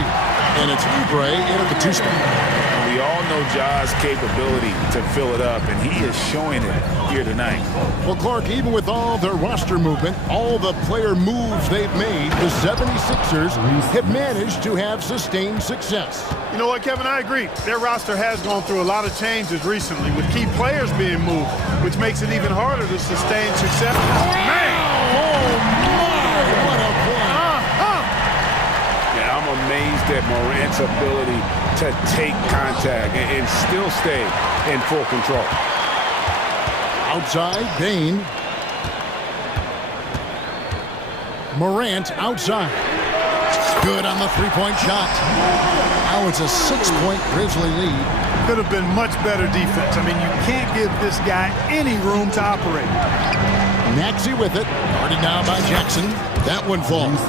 And it's Oubre in at the 2 spot. And we all know Ja's capability to fill it up, and he is showing it here tonight. Well, Clark, even with all their roster movement, all the player moves they've made, the 76ers have managed to have sustained success. You know what, Kevin? I agree. Their roster has gone through a lot of changes recently with key players being moved, which makes it even harder to sustain success. Man! Oh, my! What a play! Yeah, I'm amazed at Morant's ability to take contact and still stay in full control. Outside, Bain. Morant outside. Good on the three-point shot. Now it's a 6-point Grizzly lead. Could have been much better defense. I mean, you can't give this guy any room to operate. Maxey with it. Guarded now by Jackson. That one falls.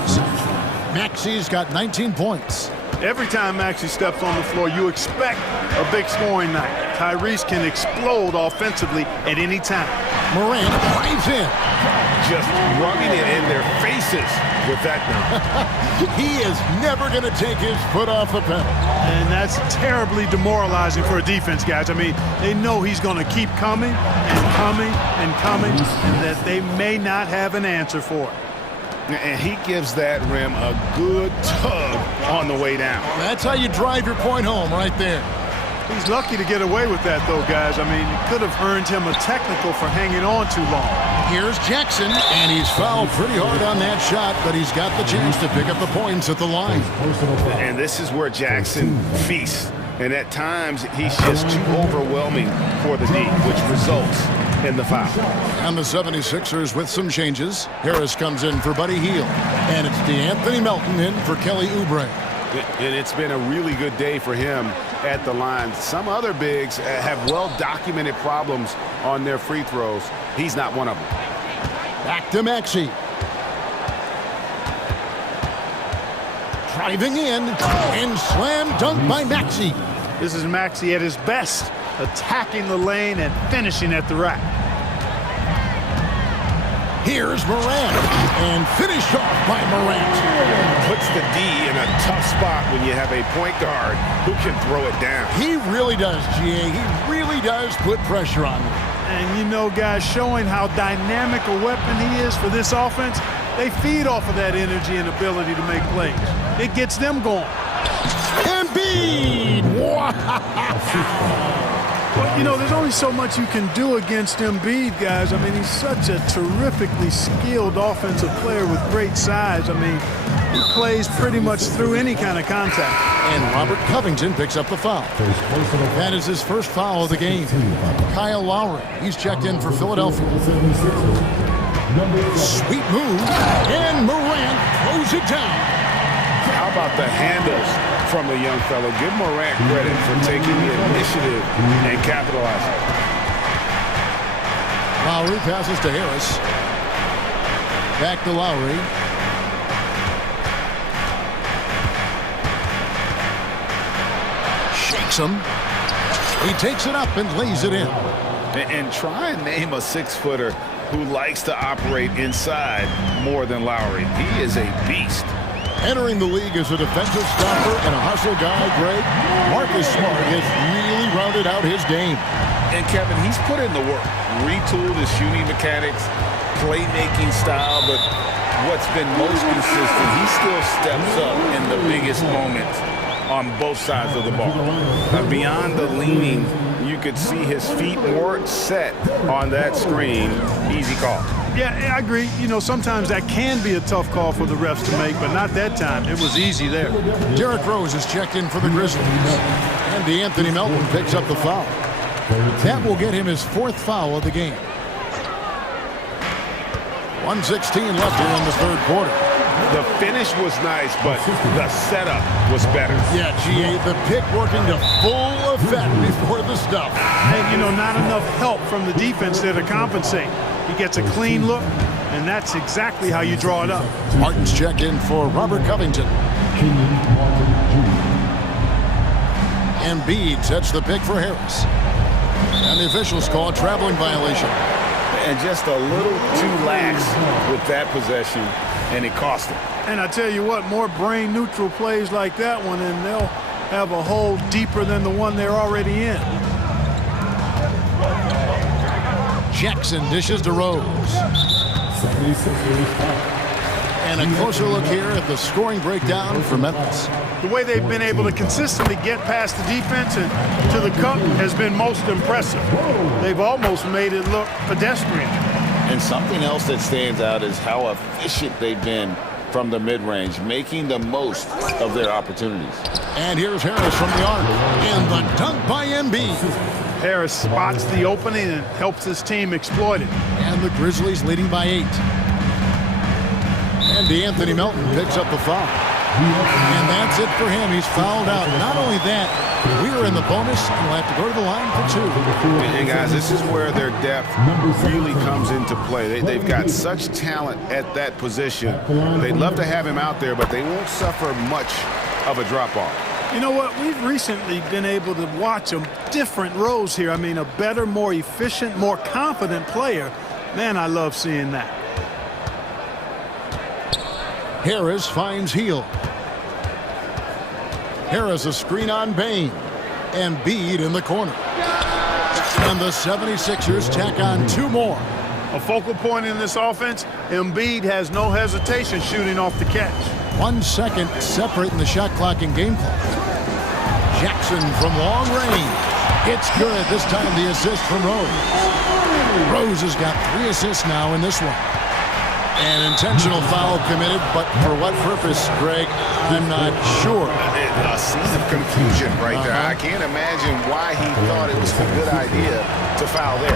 Maxey's got 19 points. Every time Maxey steps on the floor, you expect a big scoring night. Tyrese can explode offensively at any time. Morant drives in. Just rubbing it in their faces with that number. He is never going to take his foot off the pedal. And that's terribly demoralizing for a defense, guys. I mean, they know he's going to keep coming and coming and coming, and that they may not have an answer for it. And he gives that rim a good tug on the way down. That's how you drive your point home right there. He's lucky to get away with that, though, guys. I mean, it could have earned him a technical for hanging on too long. Here's Jackson, and he's fouled pretty hard on that shot, but he's got the chance to pick up the points at the line. And this is where Jackson feasts. And at times, he's just too overwhelming for the D, which results in the foul. And the 76ers with some changes. Harris comes in for Buddy Hield, and it's DeAnthony Melton in for Kelly Oubre. And it's been a really good day for him at the line. Some other bigs have well-documented problems on their free throws. He's not one of them. Back to Maxey. Driving in, and slam dunk by Maxey. This is Maxey at his best, attacking the lane and finishing at the rack. Here's Morant, and finished off by Morant. Puts the D in a tough spot when you have a point guard who can throw it down. He really does, GA. He really does put pressure on him. And you know, guys, showing how dynamic a weapon he is for this offense, they feed off of that energy and ability to make plays. It gets them going. Embiid! Well, you know, there's only so much you can do against Embiid, guys. I mean, he's such a terrifically skilled offensive player with great size. I mean, he plays pretty much through any kind of contact. And Robert Covington picks up the foul. That is his first foul of the game. Kyle Lowry, he's checked in for Philadelphia. Sweet move, and Morant throws it down. How about the handles from the young fellow? Give Morant credit for taking the initiative and capitalizing. Lowry passes to Harris. Back to Lowry. Shakes him. He takes it up and lays it in. And try and name a 6-footer who likes to operate inside more than Lowry. He is a beast. Entering the league as a defensive stopper and a hustle guy, Greg, Marcus Smart has really rounded out his game. And Kevin, he's put in the work. Retooled his shooting mechanics, playmaking style, but what's been most consistent, he still steps up in the biggest moments on both sides of the ball. Beyond the leaning, you could see his feet weren't set on that screen. Easy call. Yeah, I agree. You know, sometimes that can be a tough call for the refs to make, but not that time. It was easy there. Derrick Rose is checked in for the Grizzlies. And DeAnthony Melton picks up the foul. That will get him his 4th foul of the game. 1:16 left here in the 3rd quarter. The finish was nice, but the setup was better. Yeah, GA, the pick working to full effect before the stuff. And, you know, not enough help from the defense there to compensate. He gets a clean look, and that's exactly how you draw it up. Martin's check in for Robert Covington. Embiid sets the pick for Harris. And the officials call a traveling violation. And just a little too lax with that possession, and it cost him. And I tell you what, more brain-neutral plays like that one, and they'll have a hole deeper than the one they're already in. Jackson dishes to Rose. And a closer look here at the scoring breakdown for Memphis. The way they've been able to consistently get past the defense and to the cup has been most impressive. They've almost made it look pedestrian. And something else that stands out is how efficient they've been from the mid-range, making the most of their opportunities. And here's Harris from the arc. And the dunk by Embiid. Harris spots the opening and helps his team exploit it. And the Grizzlies leading by 8. And DeAnthony Melton picks up the foul. And that's it for him. He's fouled out. Not only that, we are in the bonus and we'll have to go to the line for 2. And guys, this is where their depth really comes into play. They've got such talent at that position. They'd love to have him out there, but they won't suffer much of a drop-off. You know what? We've recently been able to watch a different Rose here. I mean, a better, more efficient, more confident player. Man, I love seeing that. Harris finds Hield. Harris a screen on Bain. Embiid in the corner. And the 76ers tack on 2 more. A focal point in this offense, Embiid has no hesitation shooting off the catch. 1 second separating the shot clock and game clock. Jackson from long range. It's good. This time the assist from Rose. Rose has got 3 assists now in this one. An intentional foul committed, but for what purpose, Greg? I'm not sure. A scene of confusion right there. I can't imagine why he thought it was a good idea to foul there.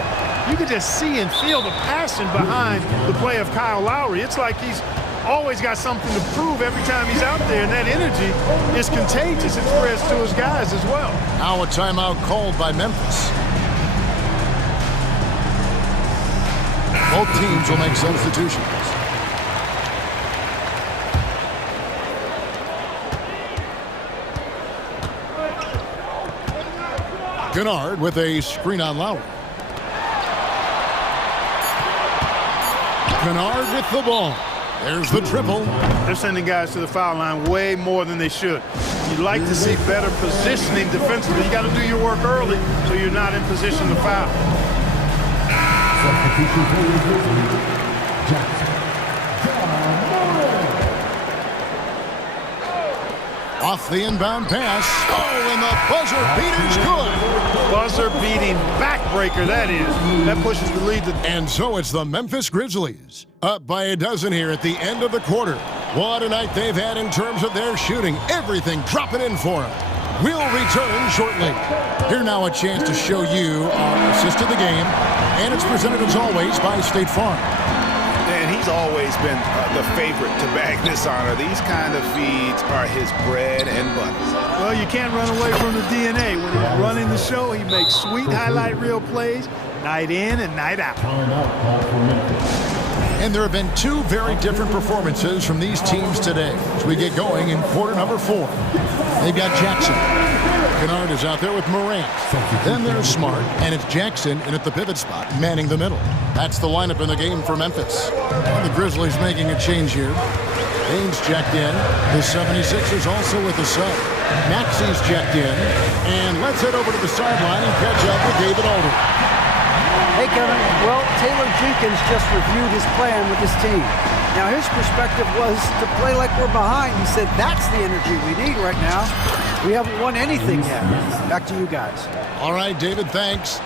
You can just see and feel the passion behind the play of Kyle Lowry. It's like he's always got something to prove every time he's out there, and that energy is contagious. It spreads to his guys as well. Now a timeout called by Memphis. Both teams will make substitutions. Kennard with a screen on Lowry. Kennard with the ball. There's the triple. They're sending guys to the foul line way more than they should. You'd like to see better positioning defensively. You got to do your work early so you're not in position to foul. Off the inbound pass. Oh, and the buzzer beater's good. Buzzer-beating backbreaker, that is. That pushes the lead. And so it's the Memphis Grizzlies. Up by a dozen here at the end of the quarter. What a night they've had in terms of their shooting. Everything dropping in for them. We'll return shortly. Here now a chance to show you our assist of the game. And it's presented as always by State Farm. And he's always been the favorite to bag this honor. These kind of feeds are his bread and butter. Well, you can't run away from the DNA. When he's running the show, he makes sweet highlight reel plays night in and night out. And there have been 2 very different performances from these teams today as we get going in quarter number 4. They've got Jackson. Kennard is out there with Morant. Then there's Smart, and it's Jackson in at the pivot spot, manning the middle. That's the lineup in the game for Memphis. And the Grizzlies making a change here. Bain's checked in. The 76ers also with a sub. Maxey's checked in. And let's head over to the sideline and catch up with David Alder. Hey, Kevin. Well, Taylor Jenkins just reviewed his plan with his team. Now, his perspective was to play like we're behind. He said that's the energy we need right now. We haven't won anything yet. Back to you guys. All right, David, thanks.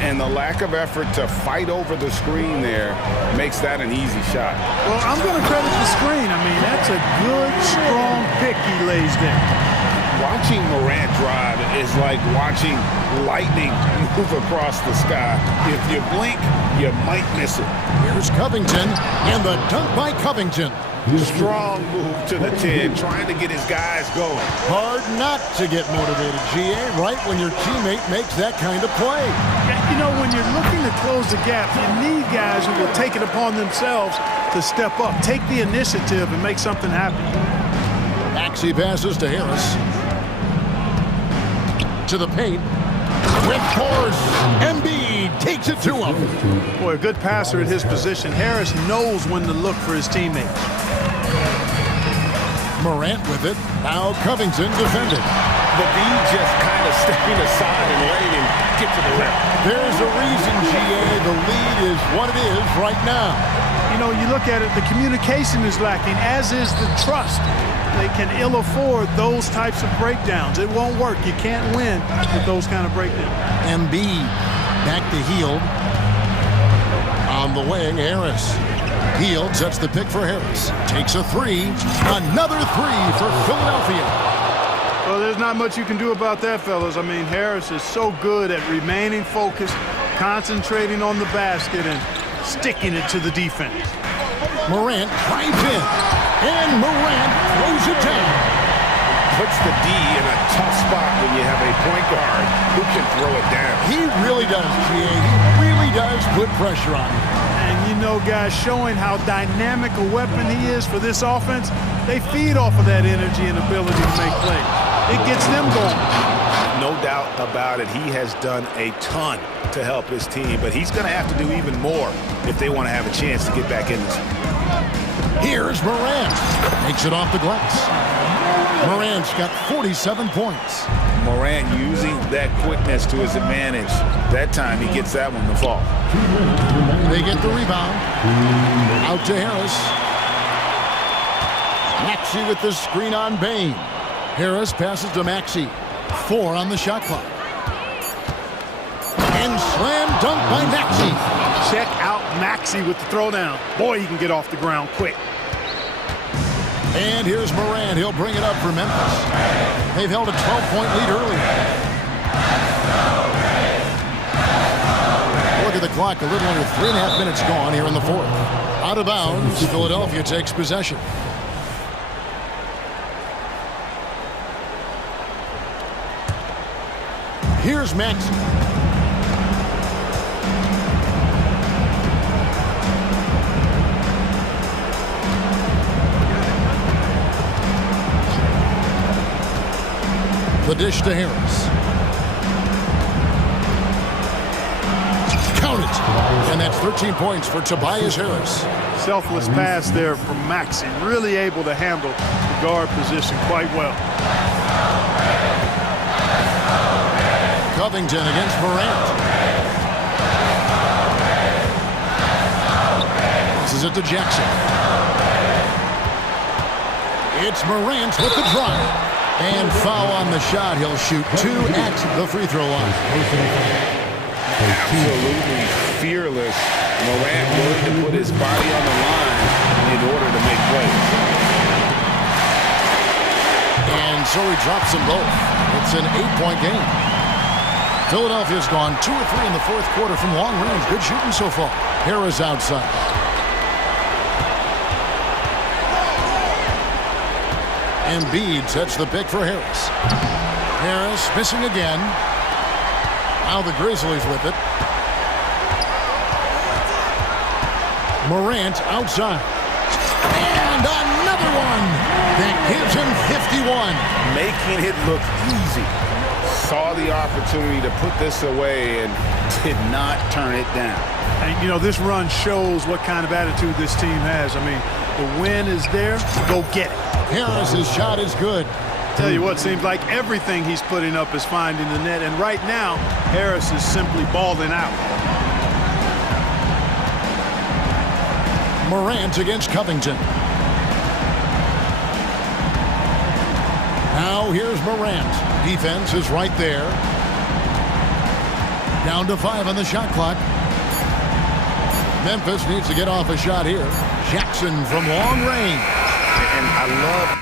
And the lack of effort to fight over the screen there makes that an easy shot. Well, I'm going to credit the screen. I mean, that's a good, strong pick he lays there. Watching Morant drive is like watching lightning move across the sky. If you blink, you might miss it. Here's Covington, and the dunk by Covington. Strong move to the 10, trying to get his guys going. Hard not to get motivated, GA, right when your teammate makes that kind of play. You know, when you're looking to close the gap, you need guys who will take it upon themselves to step up, take the initiative, and make something happen. Maxey passes to Harris. To the paint. With force, Embiid takes it to him. Boy, a good passer at his position. Harris knows when to look for his teammates. Morant with it. Now Covington defended. The B just kind of stepping aside and letting him get to the rim. There's a reason, GA. The lead is what it is right now. You know, you look at it, the communication is lacking, as is the trust. They can ill afford those types of breakdowns. It won't work. You can't win with those kind of breakdowns. Embiid back to Hield. On the wing, Harris. Hield sets the pick for Harris. Takes a 3. Another 3 for Philadelphia. Well, there's not much you can do about that, fellas. I mean, Harris is so good at remaining focused, concentrating on the basket, and sticking it to the defense. Morant drives in. And Morant throws it down. Puts the D in a tough spot when you have a point guard who can throw it down. He really does, GA. He really does put pressure on him. And you know, guys, showing how dynamic a weapon he is for this offense, they feed off of that energy and ability to make plays. It gets them going. No doubt about it. He has done a ton to help his team, but he's going to have to do even more if they want to have a chance to get back in this. Here's Morant. Makes it off the glass. Morant's got 47 points. Morant using that quickness to his advantage. That time he gets that one to fall. They get the rebound. Out to Harris. Maxey with the screen on Bain. Harris passes to Maxey. 4 on the shot clock. And slam dunk by Maxey. Check out Maxey with the throwdown. Boy, he can get off the ground quick. And here's Morant. He'll bring it up for Memphis. They've held a 12-point lead earlier. Look at the clock. A little under 3.5 minutes gone here in the fourth. Out of bounds. Philadelphia takes possession. Here's Maxey. The dish to Harris. Count it. And that's 13 points for Tobias Harris. Selfless pass there from Maxey. Really able to handle the guard position quite well. Covington against Morant. This is it to Jackson. It's Morant with the drive. And foul on the shot. He'll shoot 2 at the free throw line. Absolutely fearless. Morant willing to put his body on the line in order to make plays. And so he drops them both. It's an 8-point game. Philadelphia's gone 2 or 3 in the fourth quarter from long range. Good shooting so far. Harris outside. Embiid sets the pick for Harris. Harris missing again. Now the Grizzlies with it. Morant outside. And another one that gives him 51. Making it look easy. Saw the opportunity to put this away and did not turn it down. And, you know, this run shows what kind of attitude this team has. I mean, the win is there. Go get it. Harris's shot is good. Tell you what, seems like everything he's putting up is finding the net. And right now, Harris is simply balling out. Morant against Covington. Now here's Morant. Defense is right there. Down to 5 on the shot clock. Memphis needs to get off a shot here. Jackson from long range. And I love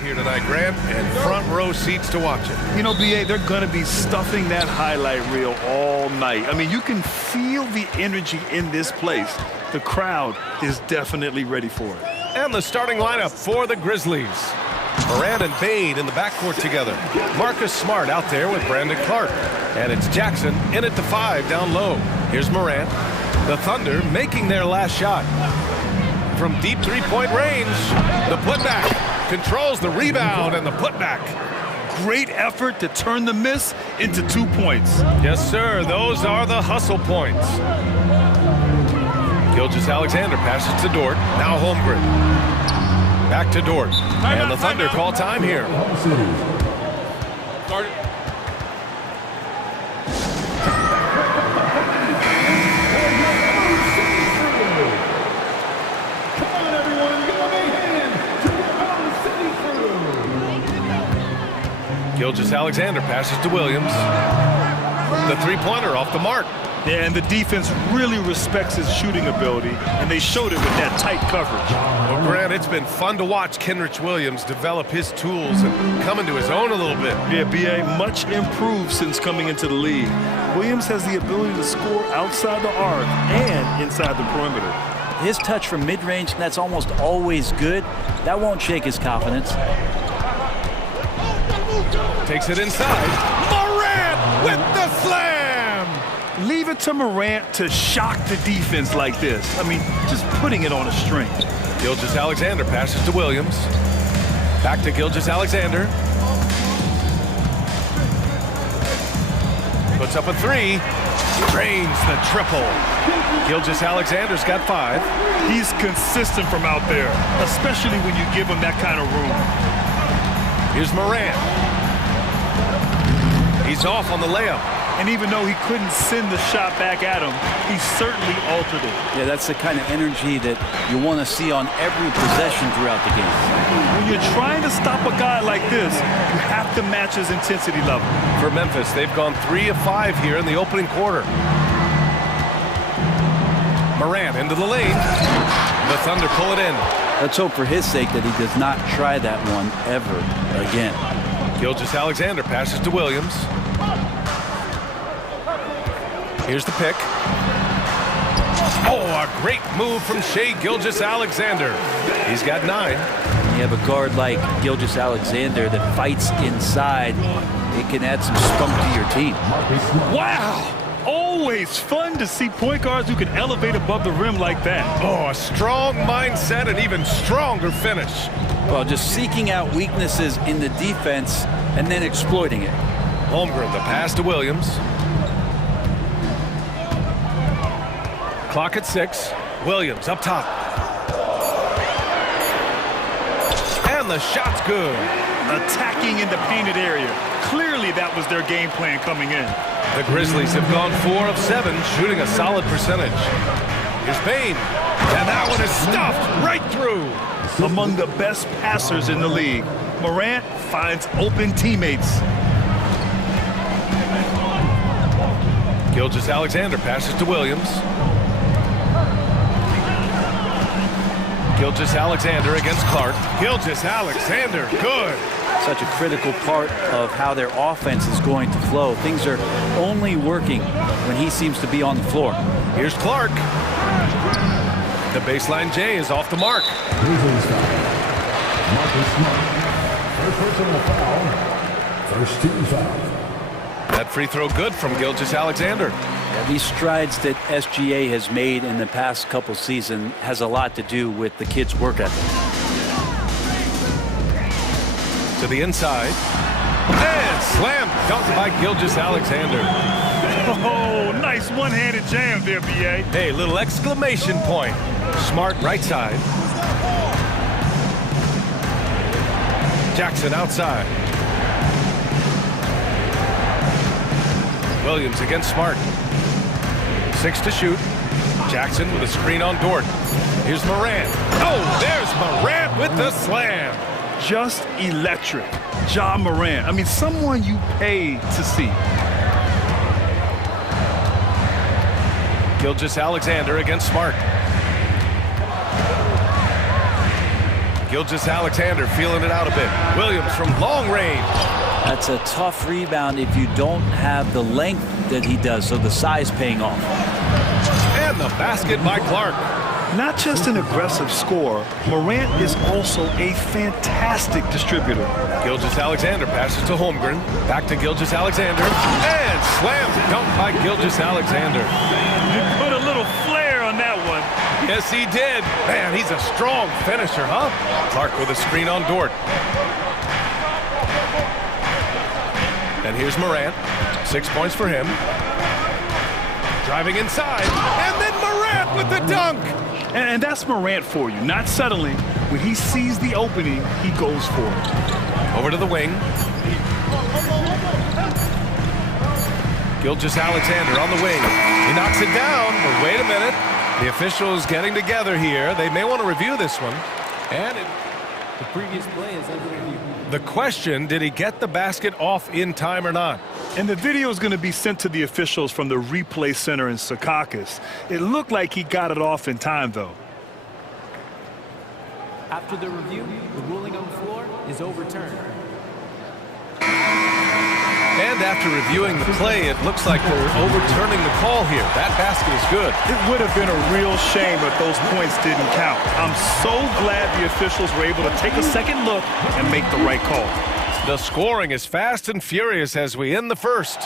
here tonight, Grant, and front row seats to watch it. You know, BA, they're going to be stuffing that highlight reel all night. I mean, you can feel the energy in this place. The crowd is definitely ready for it. And the starting lineup for the Grizzlies. Morant and Bade in the backcourt together. Marcus Smart out there with Brandon Clark. And it's Jackson in at the 5 down low. Here's Morant. The Thunder making their last shot. From deep three-point range, the putback controls the rebound and the putback. Great effort to turn the miss into 2 points. Yes, sir. Those are the hustle points. Gilgeous-Alexander passes to Dort. Now Holmgren. Back to Dort. And the Thunder call time here. Start it. Gilgeous-Alexander passes to Williams. The three-pointer off the mark. Yeah, and the defense really respects his shooting ability, and they showed it with that tight coverage. Well, Grant, it's been fun to watch Kenrich Williams develop his tools and come into his own a little bit. Yeah, B.A., much improved since coming into the league. Williams has the ability to score outside the arc and inside the perimeter. His touch from mid-range, that's almost always good. That won't shake his confidence. Takes it inside. Morant with the slam! Leave it to Morant to shock the defense like this. I mean, just putting it on a string. Gilgeous-Alexander passes to Williams. Back to Gilgeous-Alexander. Puts up a 3. Drains the triple. Gilgeous-Alexander's got 5. He's consistent from out there, especially when you give him that kind of room. Here's Morant. He's off on the layup. And even though he couldn't send the shot back at him, he certainly altered it. Yeah, that's the kind of energy that you want to see on every possession throughout the game. When you're trying to stop a guy like this, you have to match his intensity level. For Memphis, they've gone 3 of 5 here in the opening quarter. Morant into the lane. The Thunder pull it in. Let's hope for his sake that he does not try that one ever again. Gilgeous-Alexander passes to Williams. Here's the pick. Oh, a great move from Shai Gilgeous-Alexander. He's got 9. When you have a guard like Gilgeous-Alexander that fights inside, it can add some spunk to your team. Wow! Always fun to see point guards who can elevate above the rim like that. Oh, a strong mindset and even stronger finish. Well, just seeking out weaknesses in the defense and then exploiting it. Holmgren, the pass to Williams. Clock at 6. Williams up top. And the shot's good. Attacking in the painted area. Clearly that was their game plan coming in. The Grizzlies have gone 4 of 7, shooting a solid percentage. Here's Bane. And that one is stuffed right through. Among the best passers in the league, Morant finds open teammates. Gilgeous-Alexander passes to Williams. Gilgeous-Alexander against Clark. Gilgeous-Alexander, good. Such a critical part of how their offense is going to flow. Things are only working when he seems to be on the floor. Here's Clark. The baseline J is off the mark. Marcus Smart. First personal foul. First team foul. That free throw good from Gilgeous-Alexander. Yeah, these strides that SGA has made in the past couple seasons has a lot to do with the kid's work ethic. To the inside. And slam dunk by Gilgeous-Alexander. Oh, nice one-handed jam there, B.A. Hey, little exclamation point. Smart right side. Jackson outside. Williams against Smart. 6 to shoot. Jackson with a screen on Dort. Here's Morant. Oh, there's Morant with the slam. Just electric. Ja Morant. I mean, someone you pay to see. Gilgeous-Alexander against Smart. Gilgeous-Alexander feeling it out a bit. Williams from long range. That's a tough rebound if you don't have the length that he does, so the size paying off. And the basket by Clark. Not just an aggressive scorer, Morant is also a fantastic distributor. Gilgeous-Alexander passes to Holmgren. Back to Gilgeous-Alexander. And slam dunk by Gilgeous-Alexander. You put a little flair on that one. Yes, he did. Man, he's a strong finisher, huh? Clark with a screen on Dort. And here's Morant. 6 points for him. Driving inside. And then Morant with the dunk. And that's Morant for you. Not settling. When he sees the opening, he goes for it. Over to the wing. Gilgeous-Alexander on the wing. He knocks it down, but wait a minute. The officials getting together here. They may want to review this one. And the previous play is under review. The question, did he get the basket off in time or not? And the video is going to be sent to the officials from the replay center in Secaucus. It looked like he got it off in time, though. After the review, the ruling on the floor is overturned. And after reviewing the play, it looks like they're overturning the call here. That basket is good. It would have been a real shame if those points didn't count. I'm so glad the officials were able to take a second look and make the right call. The scoring is fast and furious as we end the first.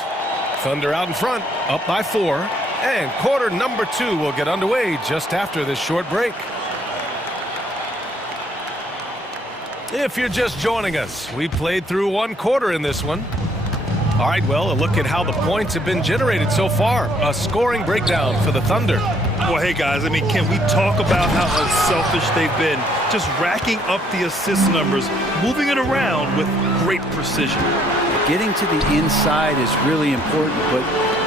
Thunder out in front, up by 4. And quarter number 2 will get underway just after this short break. If you're just joining us, we played through 1 quarter in this one. All right, well, a look at how the points have been generated so far. A scoring breakdown for the Thunder. Well, hey, guys, I mean, can we talk about how unselfish they've been? Just racking up the assist numbers, moving it around with great precision. Getting to the inside is really important, but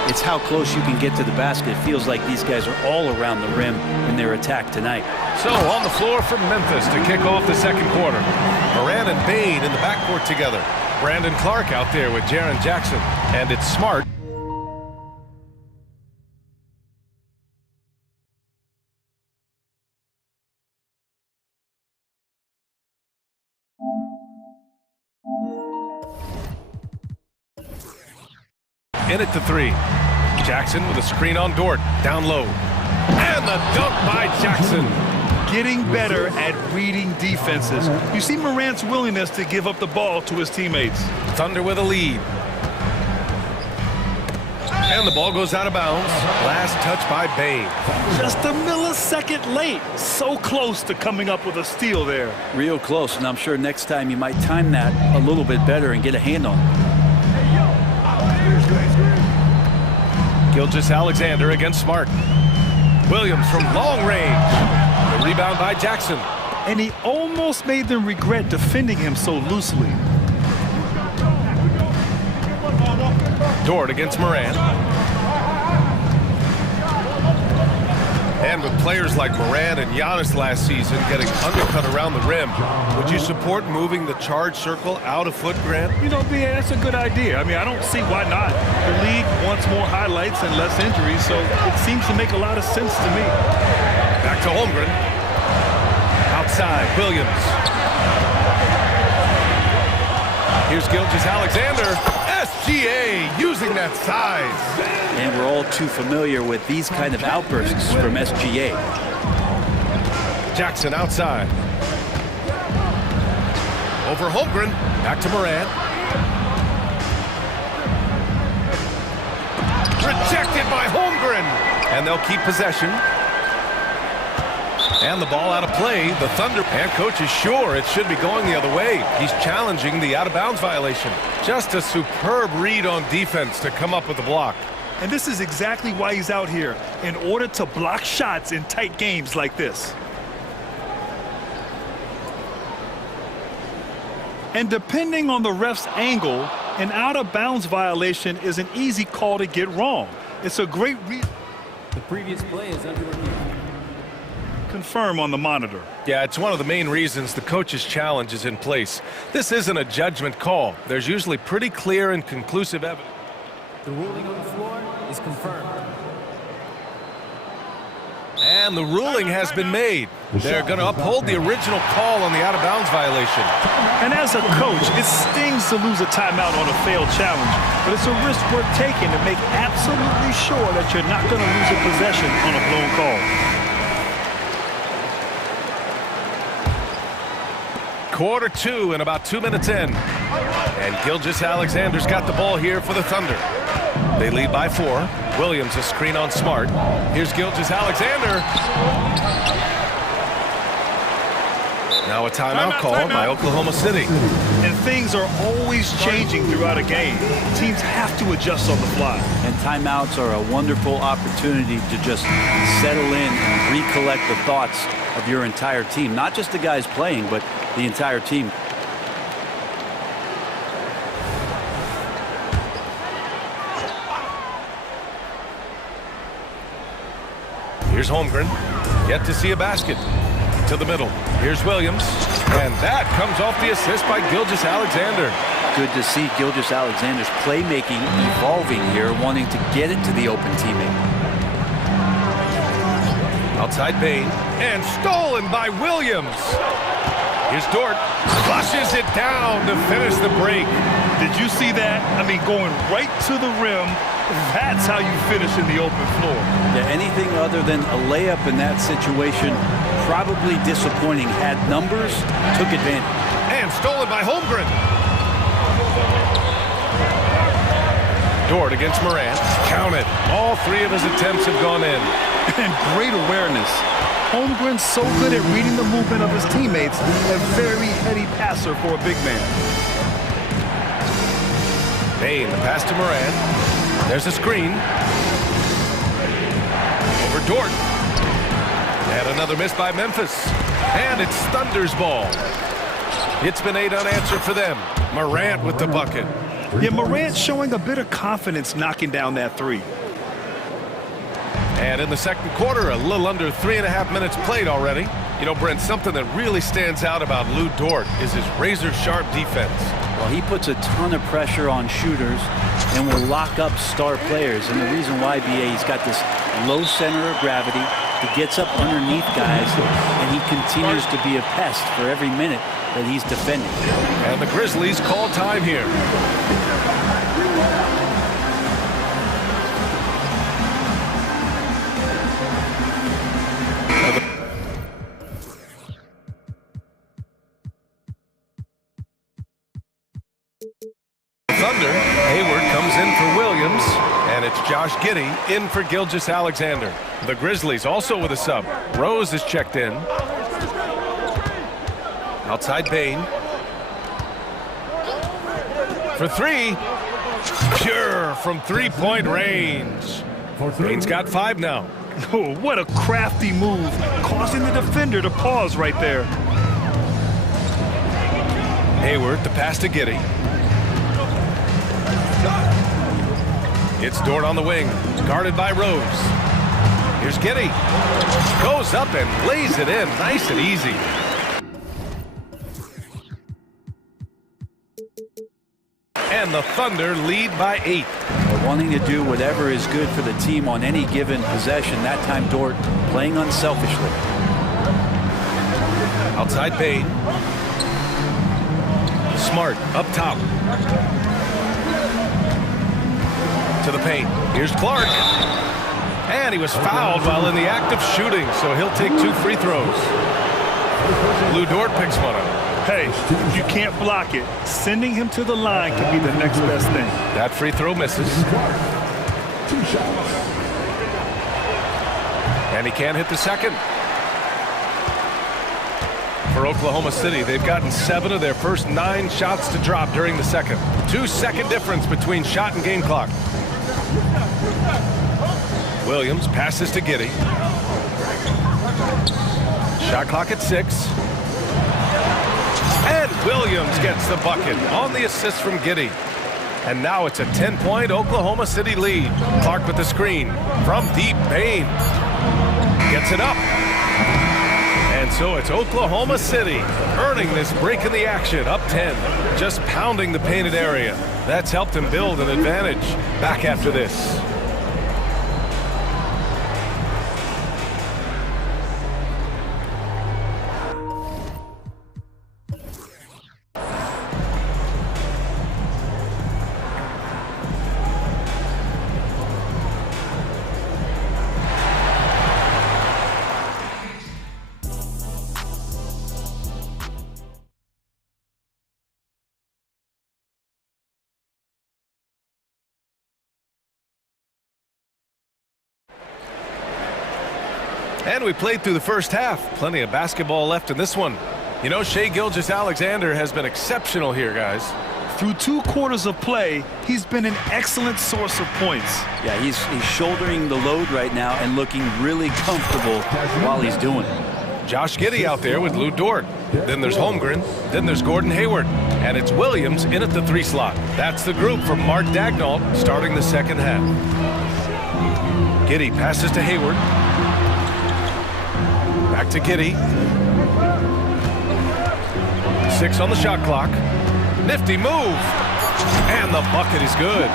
it's how close you can get to the basket. It feels like these guys are all around the rim in their attack tonight. So on the floor from Memphis to kick off the second quarter. Moran and Bane in the backcourt together. Brandon Clark out there with Jaren Jackson. And it's Smart. In it to 3. Jackson with a screen on Dort. Down low. And the dunk by Jackson. Getting better at reading defenses. You see Morant's willingness to give up the ball to his teammates. Thunder with a lead. And the ball goes out of bounds. Last touch by Bane. Just a millisecond late. So close to coming up with a steal there. Real close, and I'm sure next time you might time that a little bit better and get a hand on it. Gilgeous-Alexander against Smart. Williams from long range. The rebound by Jackson. And he almost made them regret defending him so loosely. Dort against Moran. And with players like Moran and Giannis last season getting undercut around the rim, would you support moving the charge circle out a foot, Grant? You know, BA, that's a good idea. I mean, I don't see why not. The league wants more highlights and less injuries, so it seems to make a lot of sense to me. Back to Holmgren. Outside, Williams. Here's Gilgeous-Alexander. SGA using that size. And we're all too familiar with these kind of outbursts from SGA. Jackson outside. Over Holmgren. Back to Moran. Rejected by Holmgren. And they'll keep possession. And the ball out of play. The Thunder and coach is sure it should be going the other way. He's challenging the out-of-bounds violation. Just a superb read on defense to come up with the block. And this is exactly why he's out here, in order to block shots in tight games like this. And depending on the ref's angle, an out-of-bounds violation is an easy call to get wrong. It's a great read. The previous play is under review. Confirm on the monitor. Yeah, it's one of the main reasons the coach's challenge is in place. This isn't a judgment call. There's usually pretty clear and conclusive evidence. The ruling on the floor is confirmed. And the ruling has been made. They're going to uphold the original call on the out-of-bounds violation. And as a coach, it stings to lose a timeout on a failed challenge, but it's a risk worth taking to make absolutely sure that you're not going to lose a possession on a blown call. Quarter 2 and about 2 minutes in. And Gilgeous-Alexander's got the ball here for the Thunder. They lead by 4. Williams a screen on Smart. Here's Gilgeous-Alexander. Now a timeout call by Oklahoma City. And things are always changing throughout a game. Teams have to adjust on the fly. And timeouts are a wonderful opportunity to just settle in and recollect the thoughts of your entire team. Not just the guys playing, but the entire team. Here's Holmgren, yet to see a basket. To the middle, here's Williams, and that comes off the assist by Gilgeous-Alexander. Good to see Gilgeous-Alexander's playmaking evolving here, wanting to get it to the open teammate. Outside Bain, and stolen by Williams. Here's Dort, flushes it down to finish the break. Did you see that? I mean, going right to the rim. That's how you finish in the open floor. Yeah, anything other than a layup in that situation, probably disappointing. Had numbers, took advantage. And stolen by Holmgren. Dort against Morant. Count it. All 3 of his attempts have gone in. And great awareness. Holmgren's so good at reading the movement of his teammates. A very heady passer for a big man. Bain, the pass to Morant. There's a screen. Over Dort. And another miss by Memphis. And it's Thunder's ball. It's been 8 unanswered for them. Morant with the bucket. Yeah, Morant showing a bit of confidence knocking down that 3. And in the second quarter, a little under 3.5 minutes played already. You know, Brent, something that really stands out about Lou Dort is his razor-sharp defense. Well, he puts a ton of pressure on shooters and will lock up star players. And the reason why, BA, he's got this low center of gravity. He gets up underneath guys, and he continues to be a pest for every minute that he's defending. And the Grizzlies call time here. Thunder, Hayward comes in for Williams, and it's Josh Giddey in for Gilgeous-Alexander. The Grizzlies also with a sub. Rose is checked in. Outside Bain. For 3. Pure from 3-point range. Bain's got 5 now. Oh, what a crafty move, causing the defender to pause right there. Hayward, the pass to Giddey. It's Dort on the wing, guarded by Rose. Here's Giddey. Goes up and lays it in, nice and easy. And the Thunder lead by 8. They're wanting to do whatever is good for the team on any given possession. That time, Dort playing unselfishly. Outside Bain. Smart up top. To the paint. Here's Clark. And he was fouled while in the act of shooting, so he'll take 2 free throws. Lou Dort picks one up. Hey, if you can't block it, sending him to the line can be the next best thing. That free throw misses. 2 shots. And he can't hit the second. For Oklahoma City, they've gotten 7 of their first 9 shots to drop during the second. 2-second difference between shot and game clock. Williams passes to Giddey. Shot clock at 6. And Williams gets the bucket on the assist from Giddey. And now it's a 10-point Oklahoma City lead. Clark with the screen from deep. Bain gets it up. And so it's Oklahoma City earning this break in the action, up 10, just pounding the painted area. That's helped him build an advantage. Back after this. And we played through the first half. Plenty of basketball left in this one. You know, Shai Gilgeous-Alexander has been exceptional here, guys. Through 2 quarters of play, he's been an excellent source of points. Yeah, he's shouldering the load right now and looking really comfortable while he's doing it. Josh Giddey out there with Lou Dort. Then there's Holmgren. Then there's Gordon Hayward. And it's Williams in at the 3 slot. That's the group from Mark Daignault starting the second half. Giddey passes to Hayward. Back to Giddey. 6 on the shot clock. Nifty move. And the bucket is good.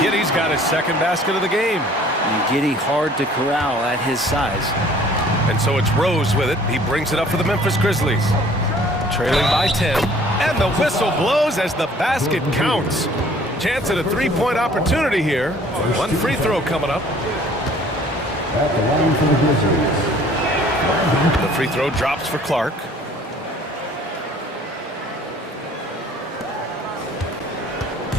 Giddey's got his second basket of the game. And Giddey hard to corral at his size. And so it's Rose with it. He brings it up for the Memphis Grizzlies. Trailing by 10. And the whistle blows as the basket counts. Chance at a 3-point opportunity here. 1 free throw coming up. At the line for the Grizzlies. The free throw drops for Clark.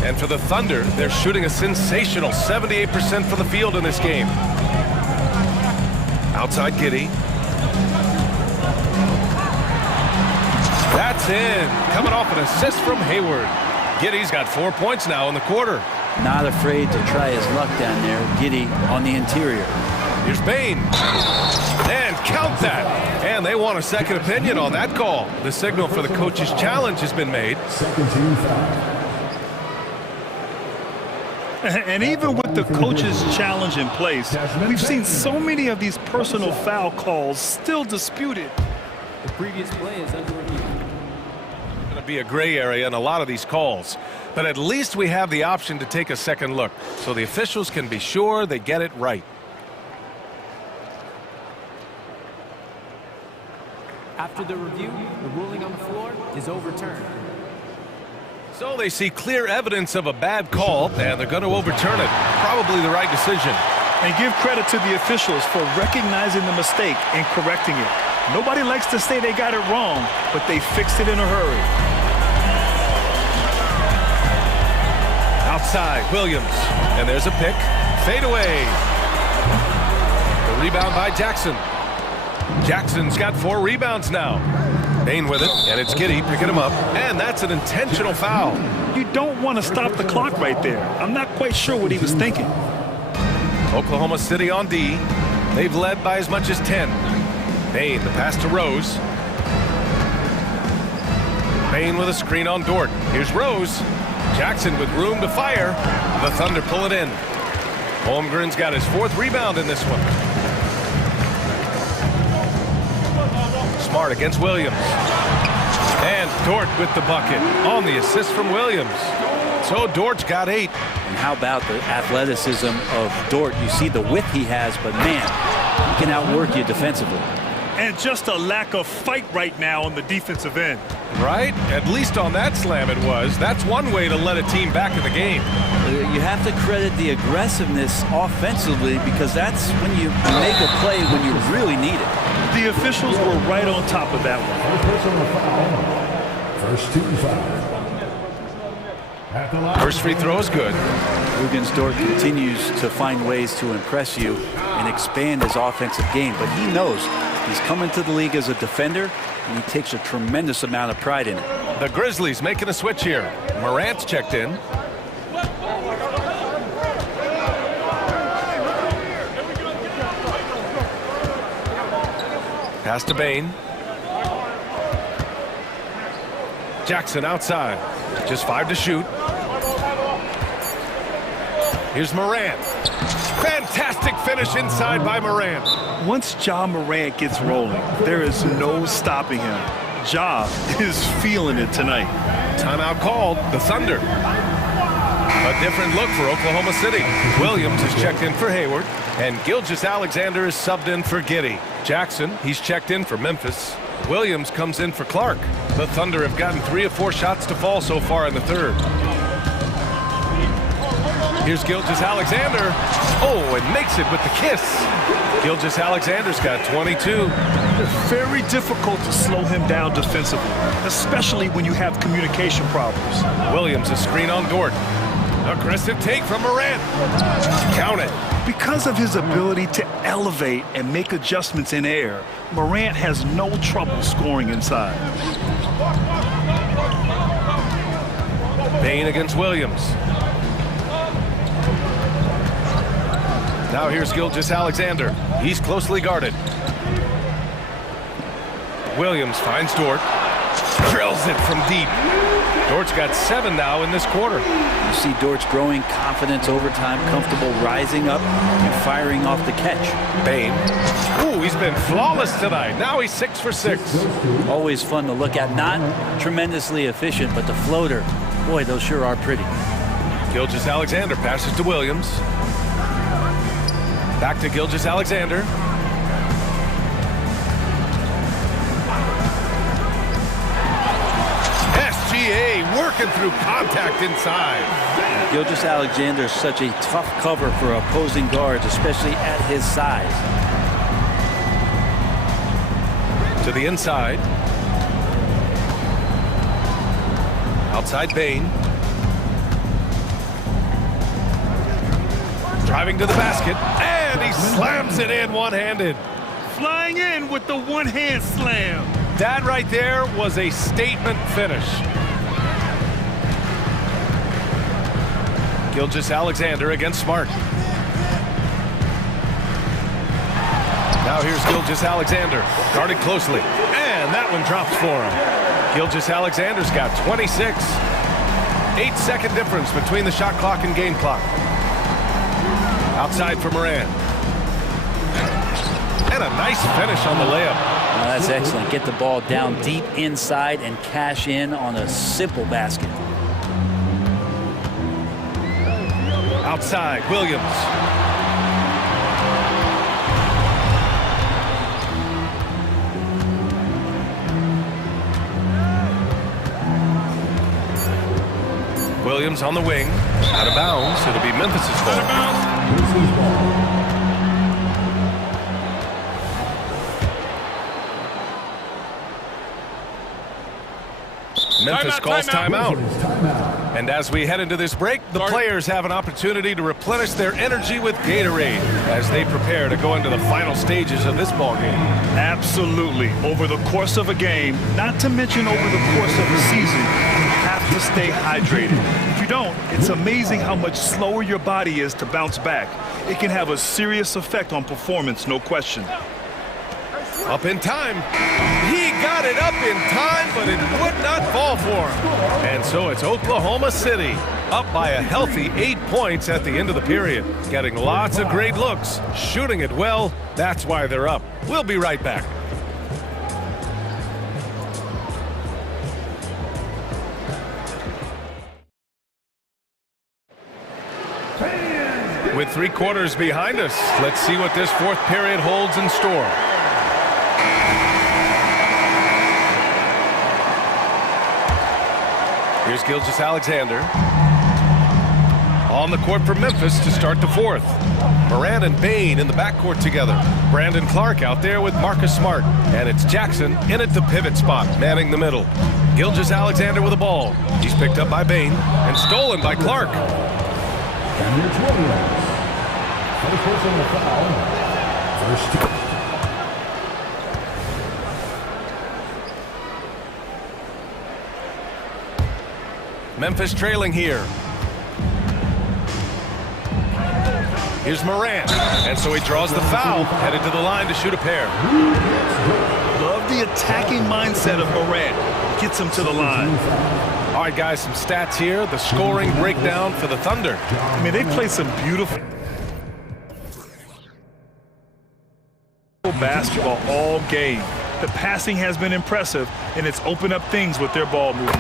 And for the Thunder, they're shooting a sensational 78% from the field in this game. Outside Giddey. That's in. Coming off an assist from Hayward. Giddey's got 4 points now in the quarter. Not afraid to try his luck down there. Giddey on the interior. Here's Bane. And count that. And they want a second opinion on that call. The signal for the coach's challenge has been made. Second team foul. And even with the coach's challenge in place, we've seen so many of these personal foul calls still disputed. The previous play is under review. Going to be a gray area in a lot of these calls, but at least we have the option to take a second look, so the officials can be sure they get it right. After the review, the ruling on the floor is overturned. So they see clear evidence of a bad call, and they're going to overturn it. Probably the right decision. And give credit to the officials for recognizing the mistake and correcting it. Nobody likes to say they got it wrong, but they fixed it in a hurry. Outside, Williams. And there's a pick. Fade away. The rebound by Jackson. Jackson's got 4 rebounds now. Bane with it, and it's Giddey picking him up, and that's an intentional foul. You don't want to stop the clock right there. I'm not quite sure what he was thinking. Oklahoma City on D. They've led by as much as 10. Bane, the pass to Rose. Bane with a screen on Dort. Here's Rose. Jackson with room to fire. The Thunder pull it in. Holmgren's got his 4th rebound in this one. Smart against Williams. And Dort with the bucket on the assist from Williams. So Dort's got 8. And how about the athleticism of Dort? You see the width he has, but man, he can outwork you defensively. And just a lack of fight right now on the defensive end. Right? At least on that slam it was. That's one way to let a team back in the game. You have to credit the aggressiveness offensively, because that's when you make a play when you really need it. The officials were right on top of that one. First team foul. At the line. First free throw is good. Dort continues to find ways to impress you and expand his offensive game, but he knows he's coming to the league as a defender, and he takes a tremendous amount of pride in it. The Grizzlies making a switch here. Morant's checked in. Pass to Bane. Jackson outside. Just 5 to shoot. Here's Morant. Fantastic finish inside by Morant. Once Ja Morant gets rolling, there is no stopping him. Ja is feeling it tonight. Timeout called. The Thunder. A different look for Oklahoma City. Williams is checked in for Hayward, and Gilgeous-Alexander is subbed in for Giddey. Jackson, he's checked in for Memphis. Williams comes in for Clark. The Thunder have gotten 3 of 4 shots to fall so far in the third. Here's Gilgeous-Alexander. Oh, and makes it with the kiss. Gilgeous-Alexander's got 22. Very difficult to slow him down defensively, especially when you have communication problems. Williams a screen on Dort. Aggressive take from Morant. Count it. Because of his ability to elevate and make adjustments in air, Morant has no trouble scoring inside. Bain against Williams. Now here's Gilgeous-Alexander. He's closely guarded. Williams finds Dort. Drills it from deep. Dort's got 7 now in this quarter. You see Dort's growing confidence over time, comfortable rising up and firing off the catch. Bain. Ooh, he's been flawless tonight. Now he's 6 for 6. Always fun to look at. Not tremendously efficient, but the floater, boy, those sure are pretty. Gilgeous-Alexander passes to Williams. Back to Gilgeous-Alexander. SGA working through contact inside. Gilgeous-Alexander is such a tough cover for opposing guards, especially at his size. To the inside. Outside Bain. Driving to the basket, and he slams it in one-handed. Flying in with the one-hand slam. That right there was a statement finish. Gilgeous-Alexander against Smart. Now here's Gilgeous-Alexander, guarded closely, and that one drops for him. Gilgeous-Alexander's got 26. 8-second difference between the shot clock and game clock. Outside for Morant. And a nice finish on the layup. Now that's excellent. Get the ball down deep inside and cash in on a simple basket. Outside, Williams. Williams on the wing. Out of bounds. It'll be Memphis's ball. Memphis calls timeout. And as we head into this break, the players have an opportunity to replenish their energy with Gatorade as they prepare to go into the final stages of this ball game. Absolutely. Over the course of a game, not to mention over the course of a season, you have to stay hydrated. If you don't, it's amazing how much slower your body is to bounce back. It can have a serious effect on performance, no question. Up in time. He got it up in time, but it would not fall for him. And so it's Oklahoma City up by a healthy 8 points at the end of the period. Getting lots of great looks, shooting it well. That's why they're up. We'll be right back. With 3 quarters behind us, let's see what this fourth period holds in store. Here's Gilgeous-Alexander. On the court for Memphis to start the fourth. Morant and Bain in the backcourt together. Brandon Clark out there with Marcus Smart. And it's Jackson in at the pivot spot, manning the middle. Gilgeous-Alexander with the ball. He's picked up by Bain and stolen by Clark. And here's Williams. First personal foul. First. Memphis trailing here. Here's Morant. And so he draws the foul, headed to the line to shoot a pair. Love the attacking mindset of Morant. Gets him to the line. All right, guys, some stats here. The scoring breakdown for the Thunder. I mean, they play some beautiful basketball all game. The passing has been impressive, and it's opened up things with their ball movement.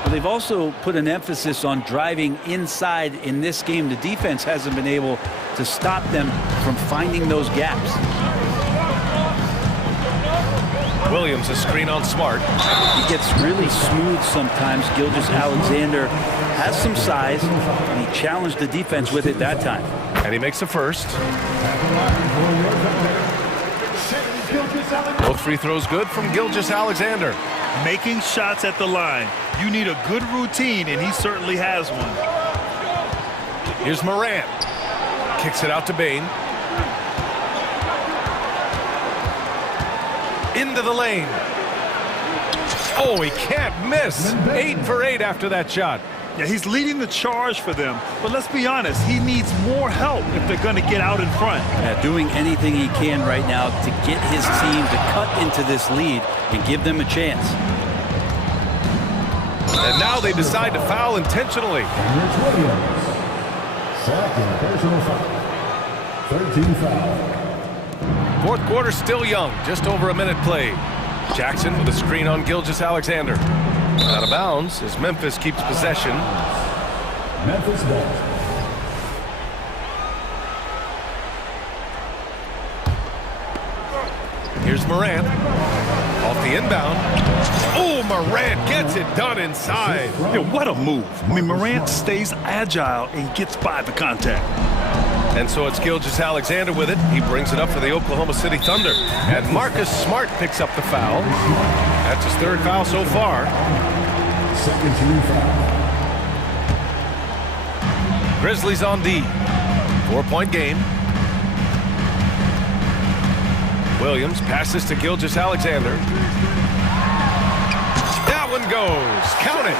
Well, they've also put an emphasis on driving inside in this game. The defense hasn't been able to stop them from finding those gaps. Williams, a screen on Smart. He gets really smooth sometimes. Gilgeous-Alexander has some size, and he challenged the defense with it that time. And he makes a first. Both free throws good from Gilgeous-Alexander. Making shots at the line. You need a good routine, and he certainly has one. Here's Morant. Kicks it out to Bain. Into the lane. Oh, he can't miss. 8 for 8 after that shot. Yeah, he's leading the charge for them. But let's be honest, he needs more help if they're going to get out in front. Doing anything he can right now to get his team to cut into this lead and give them a chance. And now they decide to foul intentionally. Second personal foul. 13 foul. Fourth quarter still young, just over a minute played. Jackson with a screen on Gilgeous-Alexander. Out of bounds as Memphis keeps possession. Memphis ball. Here's Morant. Off the inbound. Oh, Morant gets it done inside. Yeah, what a move. I mean, Morant stays agile and gets by the contact. And so it's Gilgeous-Alexander with it. He brings it up for the Oklahoma City Thunder. And Marcus Smart picks up the foul. That's his third foul so far. Second team foul. Grizzlies on D. 4-point game. Williams passes to Gilgeous-Alexander. That one goes. Count it.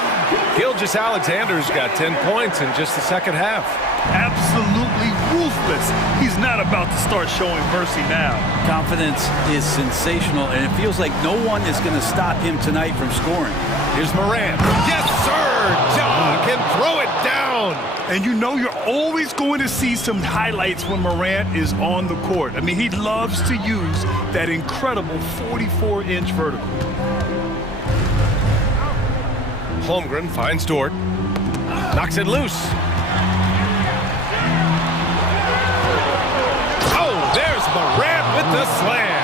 Gilgeous-Alexander's got 10 points in just the second half. Absolutely ruthless. He's not about to start showing mercy now. Confidence is sensational, and it feels like no one is going to stop him tonight from scoring. Here's Morant. Yes, sir! Ja can throw it down. And you know you're always going to see some highlights when Morant is on the court. I mean, he loves to use that incredible 44-inch vertical. Holmgren finds Dort. Knocks it loose. There's Morant with the slam.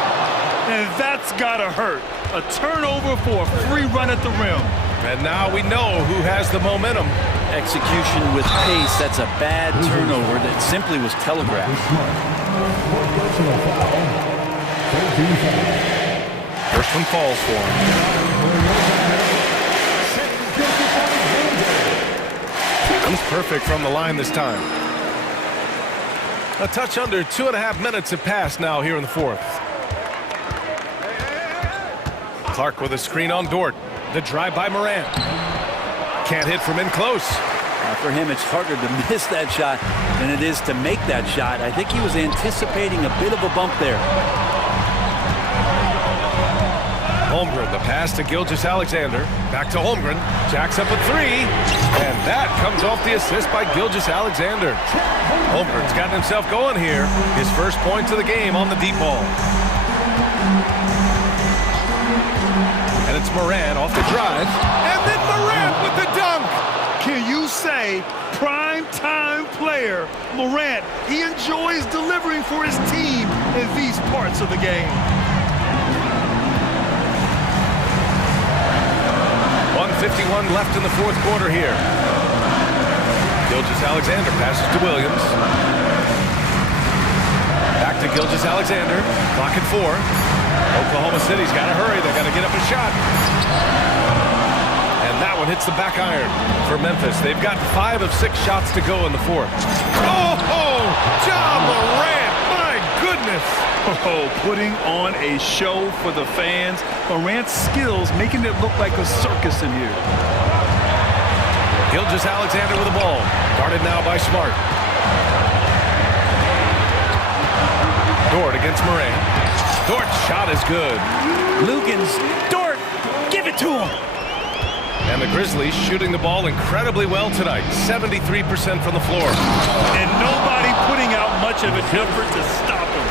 And that's gotta hurt. A turnover for a free run at the rim. And now we know who has the momentum. Execution with pace, that's a bad turnover that simply was telegraphed. First one falls for him. He's perfect from the line this time. A touch under 2.5 minutes have passed now here in the fourth. Clark with a screen on Dort. The drive by Morant. Can't hit from in close. For him, it's harder to miss that shot than it is to make that shot. I think he was anticipating a bit of a bump there. Holmgren, the pass to Gilgeous-Alexander. Back to Holmgren. Jacks up a three. And that comes off the assist by Gilgeous-Alexander. Holmgren's gotten himself going here. His first points of the game on the deep ball. And it's Morant off the drive. And then Morant with the dunk. Can you say prime-time player Morant? He enjoys delivering for his team in these parts of the game. 1:51 left in the fourth quarter here. Gilgeous-Alexander passes to Williams. Back to Gilgeous-Alexander. Clock at 4. Oklahoma City's got to hurry. They got to get up a shot. And that one hits the back iron for Memphis. They've got 5 of 6 shots to go in the fourth. Oh, Ja Morant! My goodness! Oh, putting on a show for the fans. Morant's skills making it look like a circus in here. Gilgeous-Alexander with the ball. Guarded now by Smart. Dort against Morant. Dort's shot is good. Lugans, Dort, give it to him. And the Grizzlies shooting the ball incredibly well tonight. 73% from the floor. And nobody putting out much of an effort to stop him.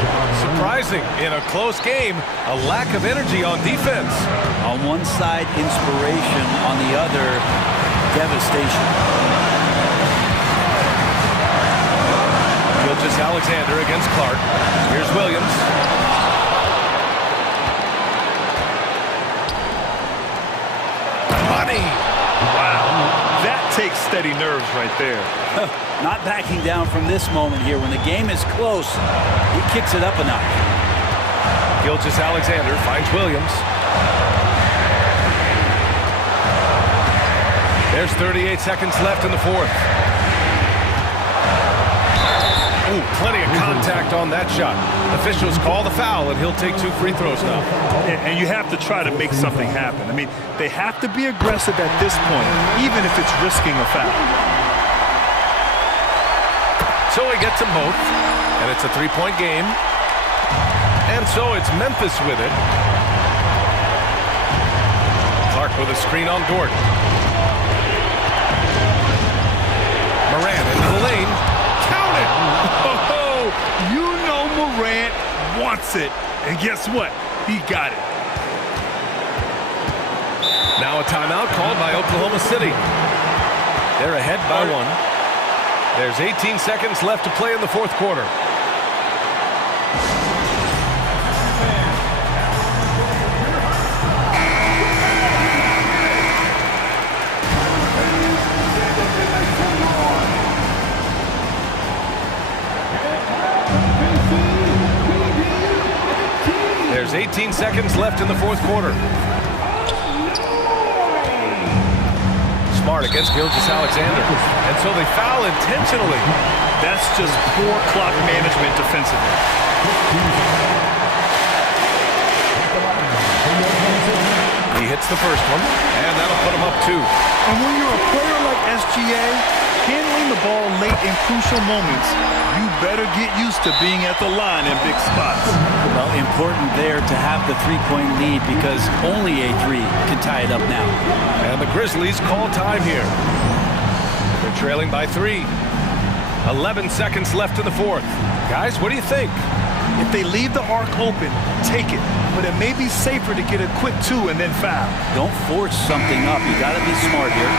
Surprising in a close game, a lack of energy on defense. On one side, inspiration. On the other, devastation. Gilgeous-Alexander against Clark. Here's Williams. Money! Wow, that takes steady nerves right there. Not backing down from this moment here. When the game is close, he kicks it up a notch. Gilgeous-Alexander finds Williams. There's 38 seconds left in the fourth. Ooh, plenty of contact on that shot. Officials call the foul, and he'll take 2 free throws now. And you have to try to make something happen. I mean, they have to be aggressive at this point, even if it's risking a foul. So he gets them both, and it's a 3-point game. And so it's Memphis with it. Clark with a screen on Dort. Morant into the lane. Count it! Oh, you know Morant wants it. And guess what? He got it. Now a timeout called by Oklahoma City. They're ahead by 1. There's 18 seconds left to play in the 4th quarter. There's 18 seconds left in the 4th quarter. Smart against Gilgeous-Alexander. And so they foul intentionally. That's just poor clock management defensively. He hits the first one, and that'll put him up 2. And when you're a player like SGA, handling the ball late in crucial moments, you better get used to being at the line in big spots. Well, important there to have the 3-point lead because only a 3 can tie it up now. And the Grizzlies call time here. They're trailing by 3. 11 seconds left in the 4th. Guys, what do you think? If they leave the arc open, take it. But it may be safer to get a quick 2 and then foul. Don't force something up. You got to be smart here.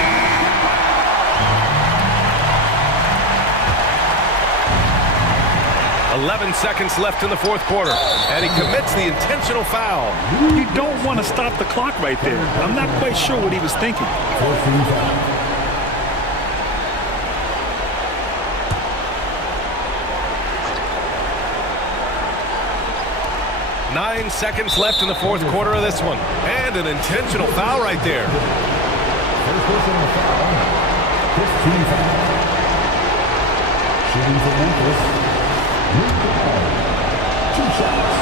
"11 seconds left in the 4th quarter, and he commits the intentional foul." You don't want to stop the clock right there. I'm not quite sure what he was thinking. 9 seconds left in the 4th quarter of this one, and an intentional foul right there. Shooting for Memphis. 2 shots.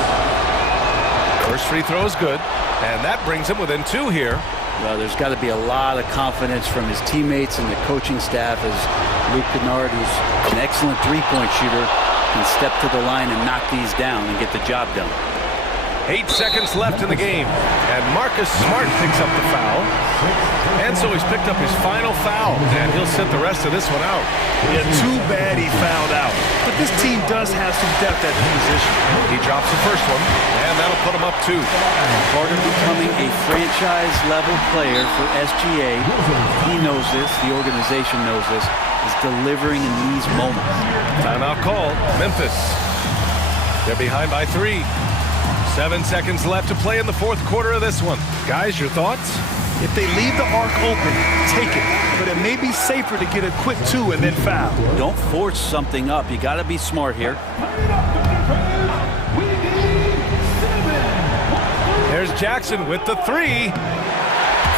First free throw is good, and that brings him within 2 here. Well, there's got to be a lot of confidence from his teammates and the coaching staff as Luke Kennard, who's an excellent 3-point shooter, can step to the line and knock these down and get the job done. 8 seconds left in the game, and Marcus Smart picks up the foul. And so he's picked up his final foul, and he'll sit the rest of this one out. Yeah, too bad he fouled out. But this team does have some depth at the position. He drops the first one, and that'll put him up 2. Part of becoming a franchise-level player for SGA, he knows this, the organization knows this, is delivering in these moments. Timeout call, Memphis. They're behind by 3. 7 seconds left to play in the 4th quarter of this one. Guys, your thoughts? If they leave the arc open, take it. But it may be safer to get a quick 2 and then foul. Don't force something up. You got to be smart here. There's Jackson with the 3.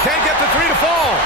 Can't get the 3 to fall.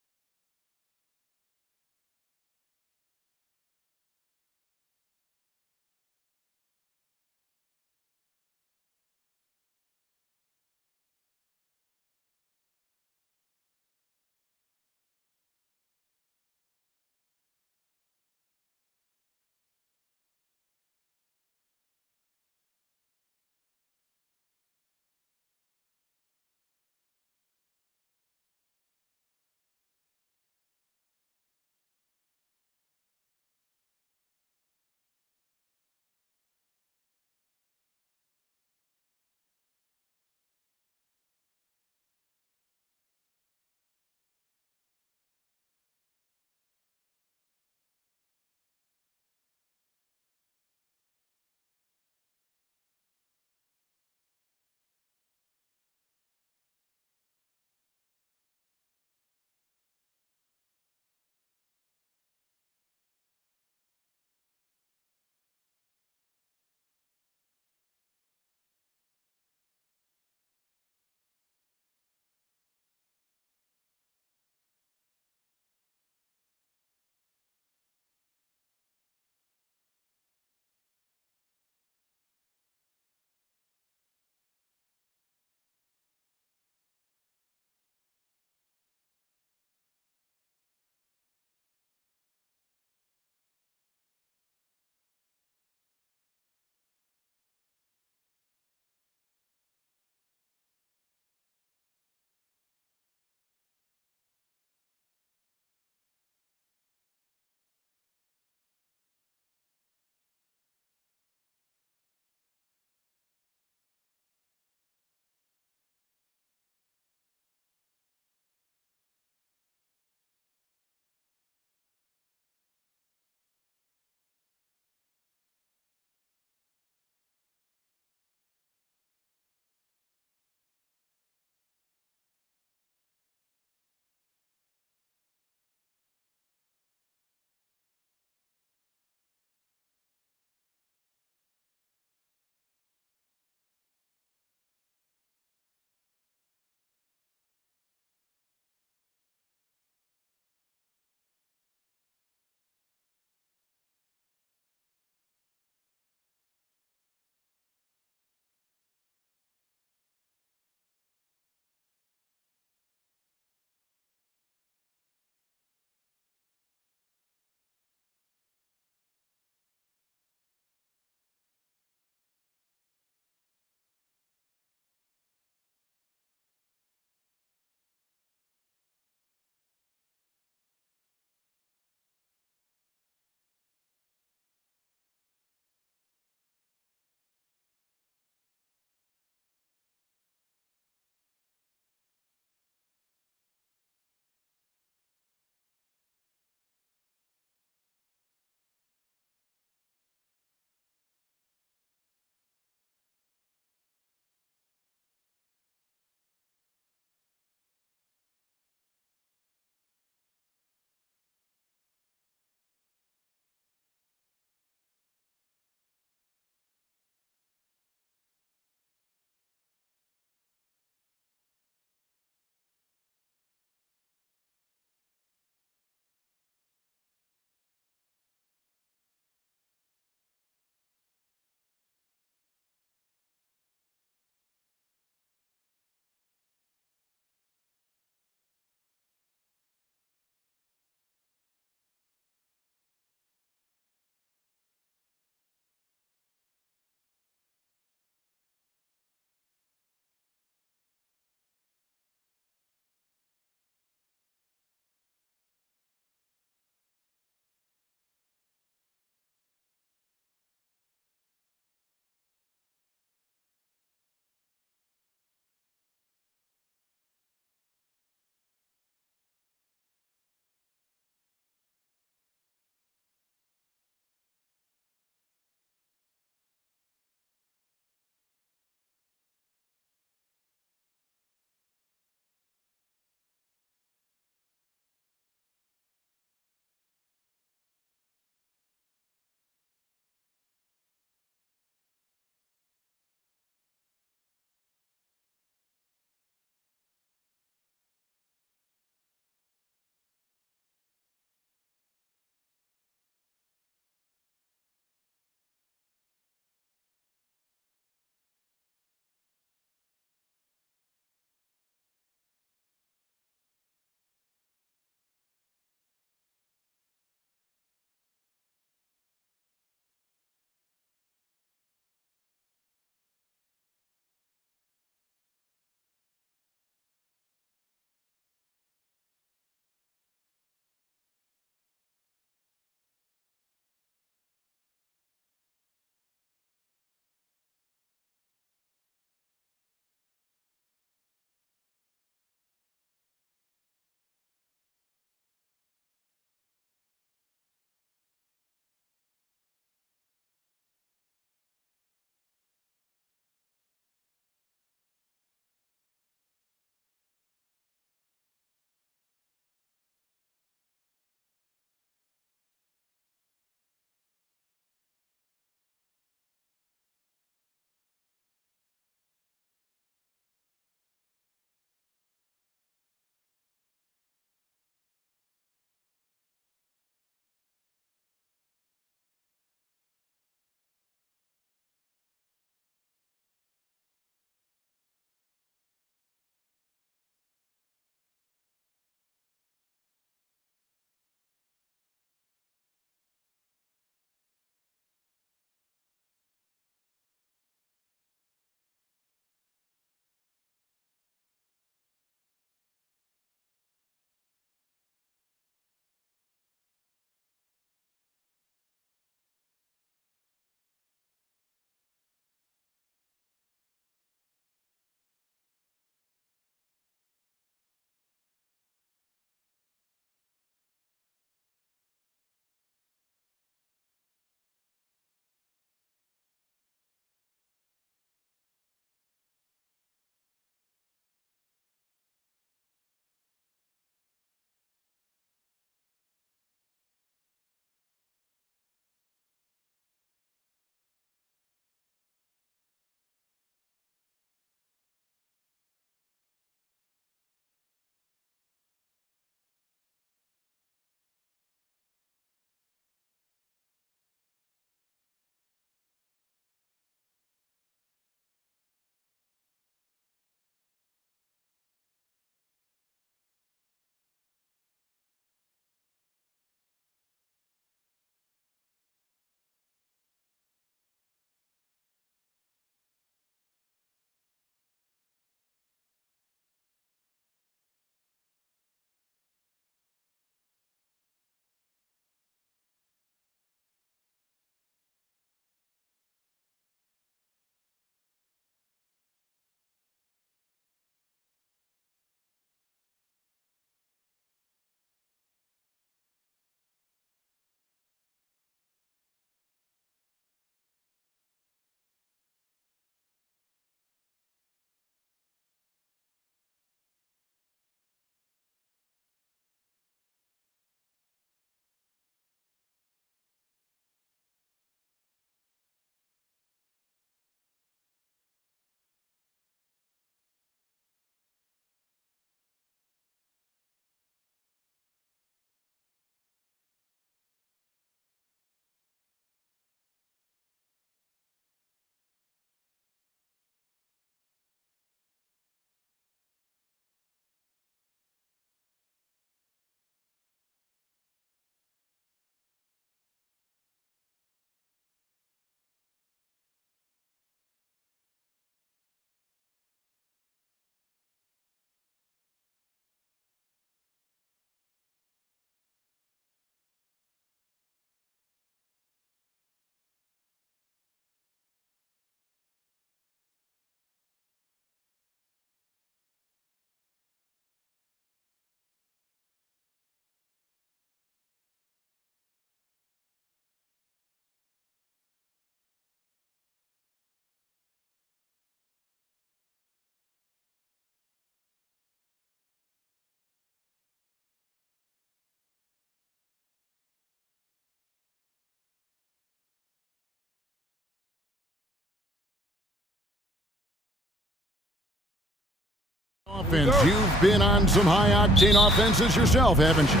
offense. You've been on some high-octane offenses yourself, haven't you?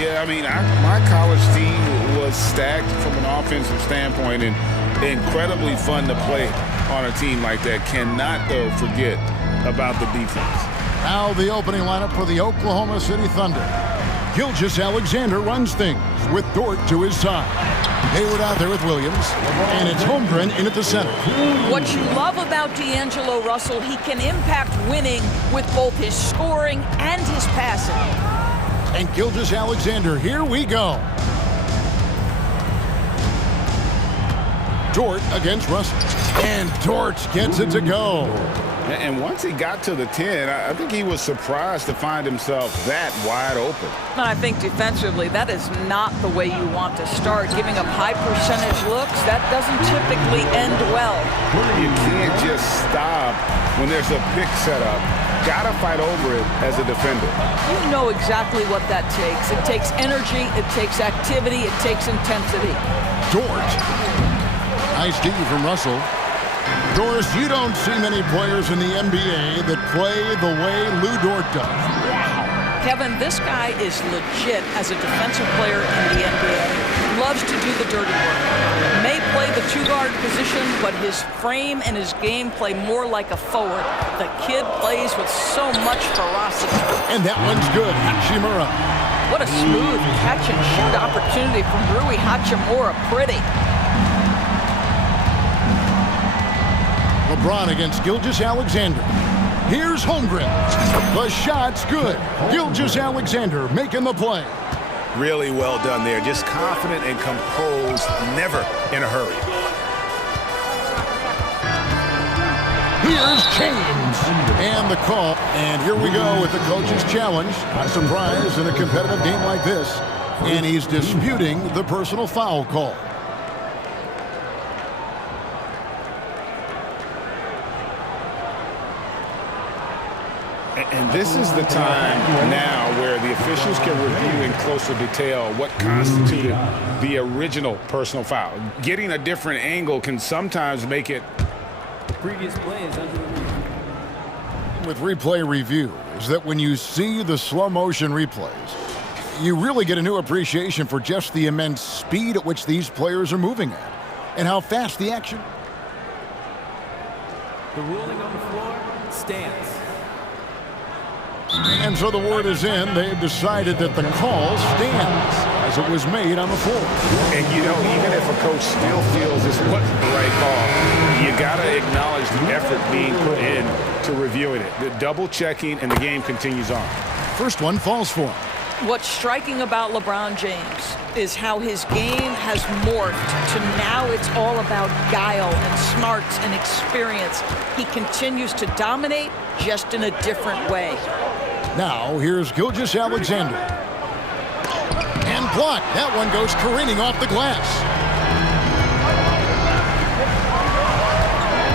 Yeah, I mean, my college team was stacked from an offensive standpoint and incredibly fun to play on a team like that. Cannot, though, forget about the defense. Now the opening lineup for the Oklahoma City Thunder. Gilgeous-Alexander runs things with Dort to his side. Hayward out there with Williams, and it's Holmgren in at the center. What you love about D'Angelo Russell, he can impact winning with both his scoring and his passing. And Gilgeous-Alexander, here we go. Dort against Russell, and Dort gets it to go. And once he got to the 10, I think he was surprised to find himself that wide open. I think defensively, that is not the way you want to start. Giving up high percentage looks, that doesn't typically end well. You can't just stop when there's a pick set up. Gotta fight over it as a defender. You know exactly what that takes. It takes energy, it takes activity, it takes intensity. Dort. Nice D from Russell. Doris, you don't see many players in the NBA that play the way Lou Dort does. Kevin, this guy is legit as a defensive player in the NBA. Loves to do the dirty work. May play the two-guard position, but his frame and his game play more like a forward. The kid plays with so much ferocity. And that one's good. Hachimura. What a smooth catch-and-shoot opportunity from Rui Hachimura. Pretty. LeBron against Gilgeous-Alexander. Here's Holmgren. The shot's good. Gilgeous-Alexander making the play. Really well done there. Just confident and composed, never in a hurry. Here's James. And the call. And here we go with the coach's challenge. A surprise in a competitive game like this. And he's disputing the personal foul call. And this is the time now where the officials can review in closer detail what constituted the original personal foul. Getting a different angle can sometimes make it. Previous play is under review. With replay review is that when you see the slow motion replays, you really get a new appreciation for just the immense speed at which these players are moving at and how fast the action. The ruling on the floor stands. And so the word is in. They've decided that the call stands as it was made on the floor. And, you know, even if a coach still feels this wasn't the right call, you got to acknowledge the effort being put in to reviewing it. The double-checking, and the game continues on. First one falls for him. What's striking about LeBron James is how his game has morphed to now it's all about guile and smarts and experience. He continues to dominate, just in a different way. Now, here's Gilgeous-Alexander. And blocked. That one goes careening off the glass.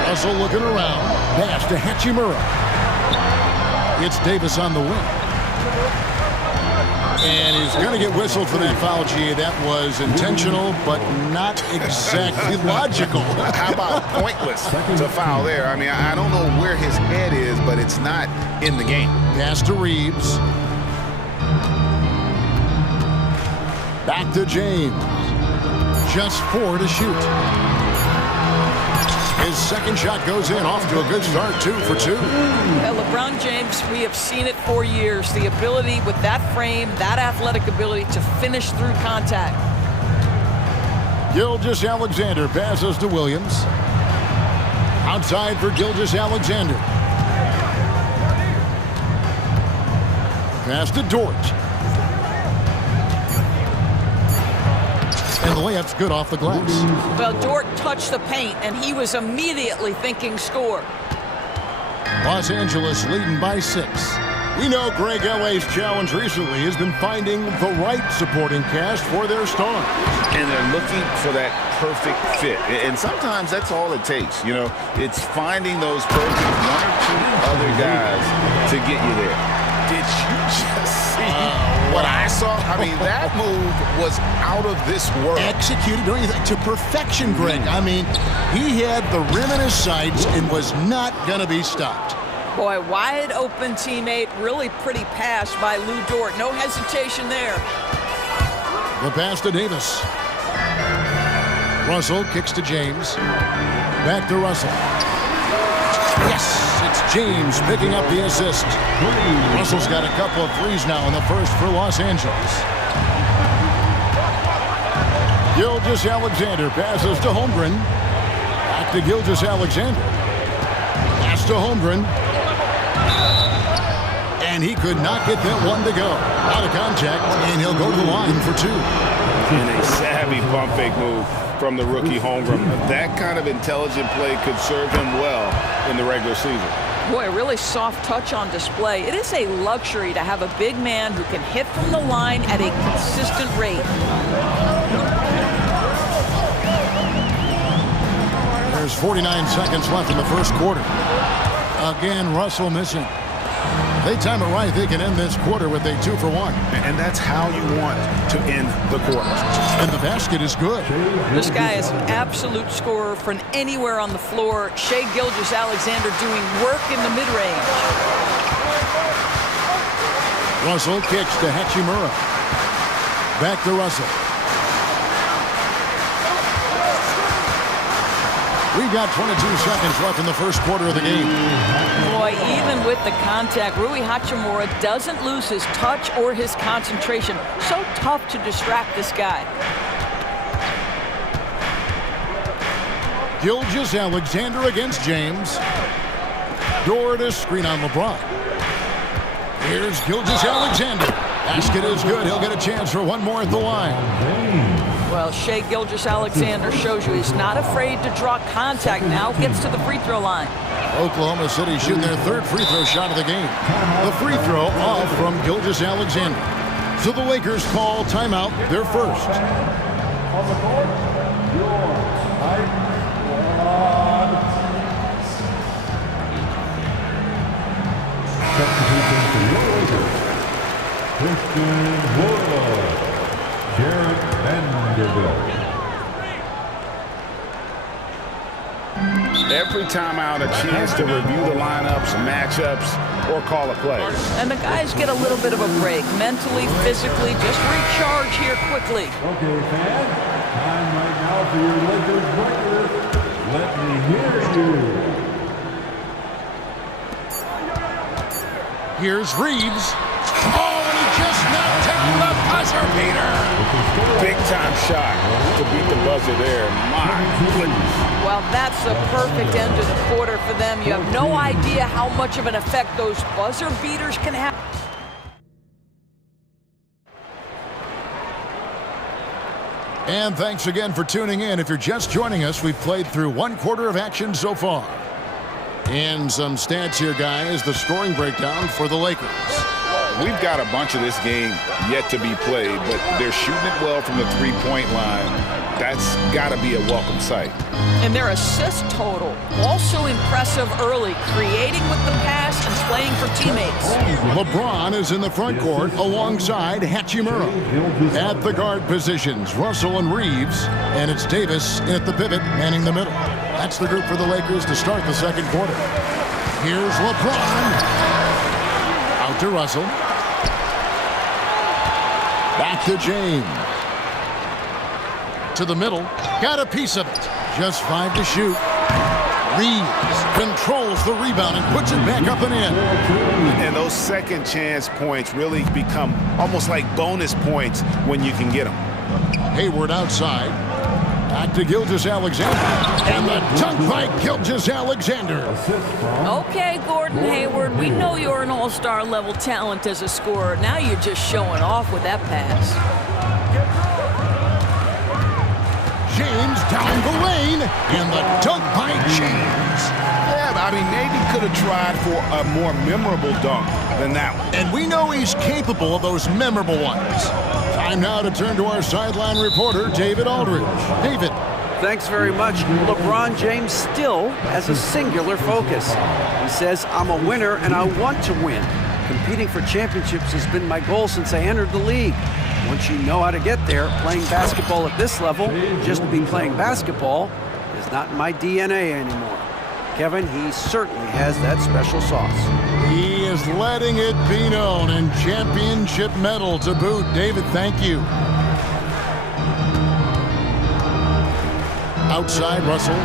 Russell looking around. Pass to Hachimura. It's Davis on the wing. And he's going to get whistled for that foul, G. That was intentional, but not exactly logical. How about pointless to foul there? I mean, I don't know where his head is, but it's not in the game. Pass to Reeves. Back to James. Just 4 to shoot. His second shot goes in, off to a good start, 2 for 2. LeBron James, we have seen it for years. The ability with that frame, that athletic ability to finish through contact. Gilgeous-Alexander passes to Williams. Outside for Gilgeous-Alexander. Pass to Dort. And the layup's good off the glass. Well, Dort touched the paint, and he was immediately thinking score. Los Angeles leading by 6. We know Greg L.A.'s challenge recently has been finding the right supporting cast for their stars. And they're looking for that perfect fit. And sometimes that's all it takes. You know, it's finding those perfect 1 or 2 other guys to get you there. Did you just see what I saw? I mean, that move was out of this world. Executed, don't you think, to perfection, Greg. I mean, he had the rim in his sights and was not going to be stopped. Boy, wide open teammate, really pretty pass by Lou Dort. No hesitation there. The pass to Davis. Russell kicks to James. Back to Russell. Yes, it's James picking up the assist. Russell's got a couple of threes now in the first for Los Angeles. Gilgeous-Alexander passes to Holmgren. Back to Gilgeous-Alexander. Pass to Holmgren. And he could not get that one to go. Out of contact, and he'll go to the line for two. And a savvy pump fake move from the rookie Holmgren. That kind of intelligent play could serve him well in the regular season. Boy, really soft touch on display. It is a luxury to have a big man who can hit from the line at a consistent rate. There's 49 seconds left in the first quarter. Again, Russell missing. They time it right, they can end this quarter with a 2-for-1. And that's how you want to end the quarter. And the basket is good. This guy is an absolute scorer from anywhere on the floor. Shai Gilgeous-Alexander doing work in the mid-range. Russell kicks to Hachimura. Back to Russell. We've got 22 seconds left in the first quarter of the game. Boy, even with the contact, Rui Hachimura doesn't lose his touch or his concentration. So tough to distract this guy. Gilgeous-Alexander against James. Dort to screen on LeBron. Here's Gilgeous-Alexander. Basket is good. He'll get a chance for one more at the line. Well, Shai Gilgeous-Alexander shows you he's not afraid to draw contact now. Gets to the free throw line. Oklahoma City shooting their third free throw shot of the game. The free throw off from Gilgeous-Alexander. So the Lakers call timeout, their first. On the court, your height substitution for your Lakers. Christian Wood. Jared Vanderbilt. Every time out, a chance to review the lineups, matchups, or call a play. And the guys get a little bit of a break, mentally, physically, just recharge here quickly. Okay, fans, time right now for your Lakers breakfast. Let me hear you. Here's Reeves. Oh, and he just knocked down the buzzer beater. Big time shot to beat the buzzer there. My goodness. Well, that's a perfect end to the quarter for them. You have no idea how much of an effect those buzzer beaters can have. And thanks again for tuning in. If you're just joining us, we've played through one quarter of action so far. And some stats here, guys. The scoring breakdown for the Lakers. We've got a bunch of this game yet to be played, but they're shooting it well from the three-point line. That's got to be a welcome sight. And their assist total, also impressive early, creating with the pass and playing for teammates. LeBron is in the front court alongside Hachimura. At the guard positions, Russell and Reeves, and it's Davis at the pivot, manning the middle. That's the group for the Lakers to start the second quarter. Here's LeBron. Out to Russell. Back to James. To the middle. Got a piece of it. Just 5 to shoot. Reeves controls the rebound and puts it back up and in. And those second chance points really become almost like bonus points when you can get them. Hayward outside. Back to Gilgeous-Alexander. And the dunk by Gilgeous-Alexander. Okay, Gordon Hayward, we know you're an all-star level talent as a scorer. Now you're just showing off with that pass. James down the lane. And the dunk by James. Yeah, I mean, maybe could have tried for a more memorable dunk than that one. And we know he's capable of those memorable ones. Time now to turn to our sideline reporter, David Aldridge. David. Thanks very much. LeBron James still has a singular focus. He says, I'm a winner and I want to win. Competing for championships has been my goal since I entered the league. Once you know how to get there, playing basketball at this level, just to be playing basketball, is not in my DNA anymore. Kevin, he certainly has that special sauce. He is letting it be known, and championship medal to boot. David, thank you. Outside, Russell.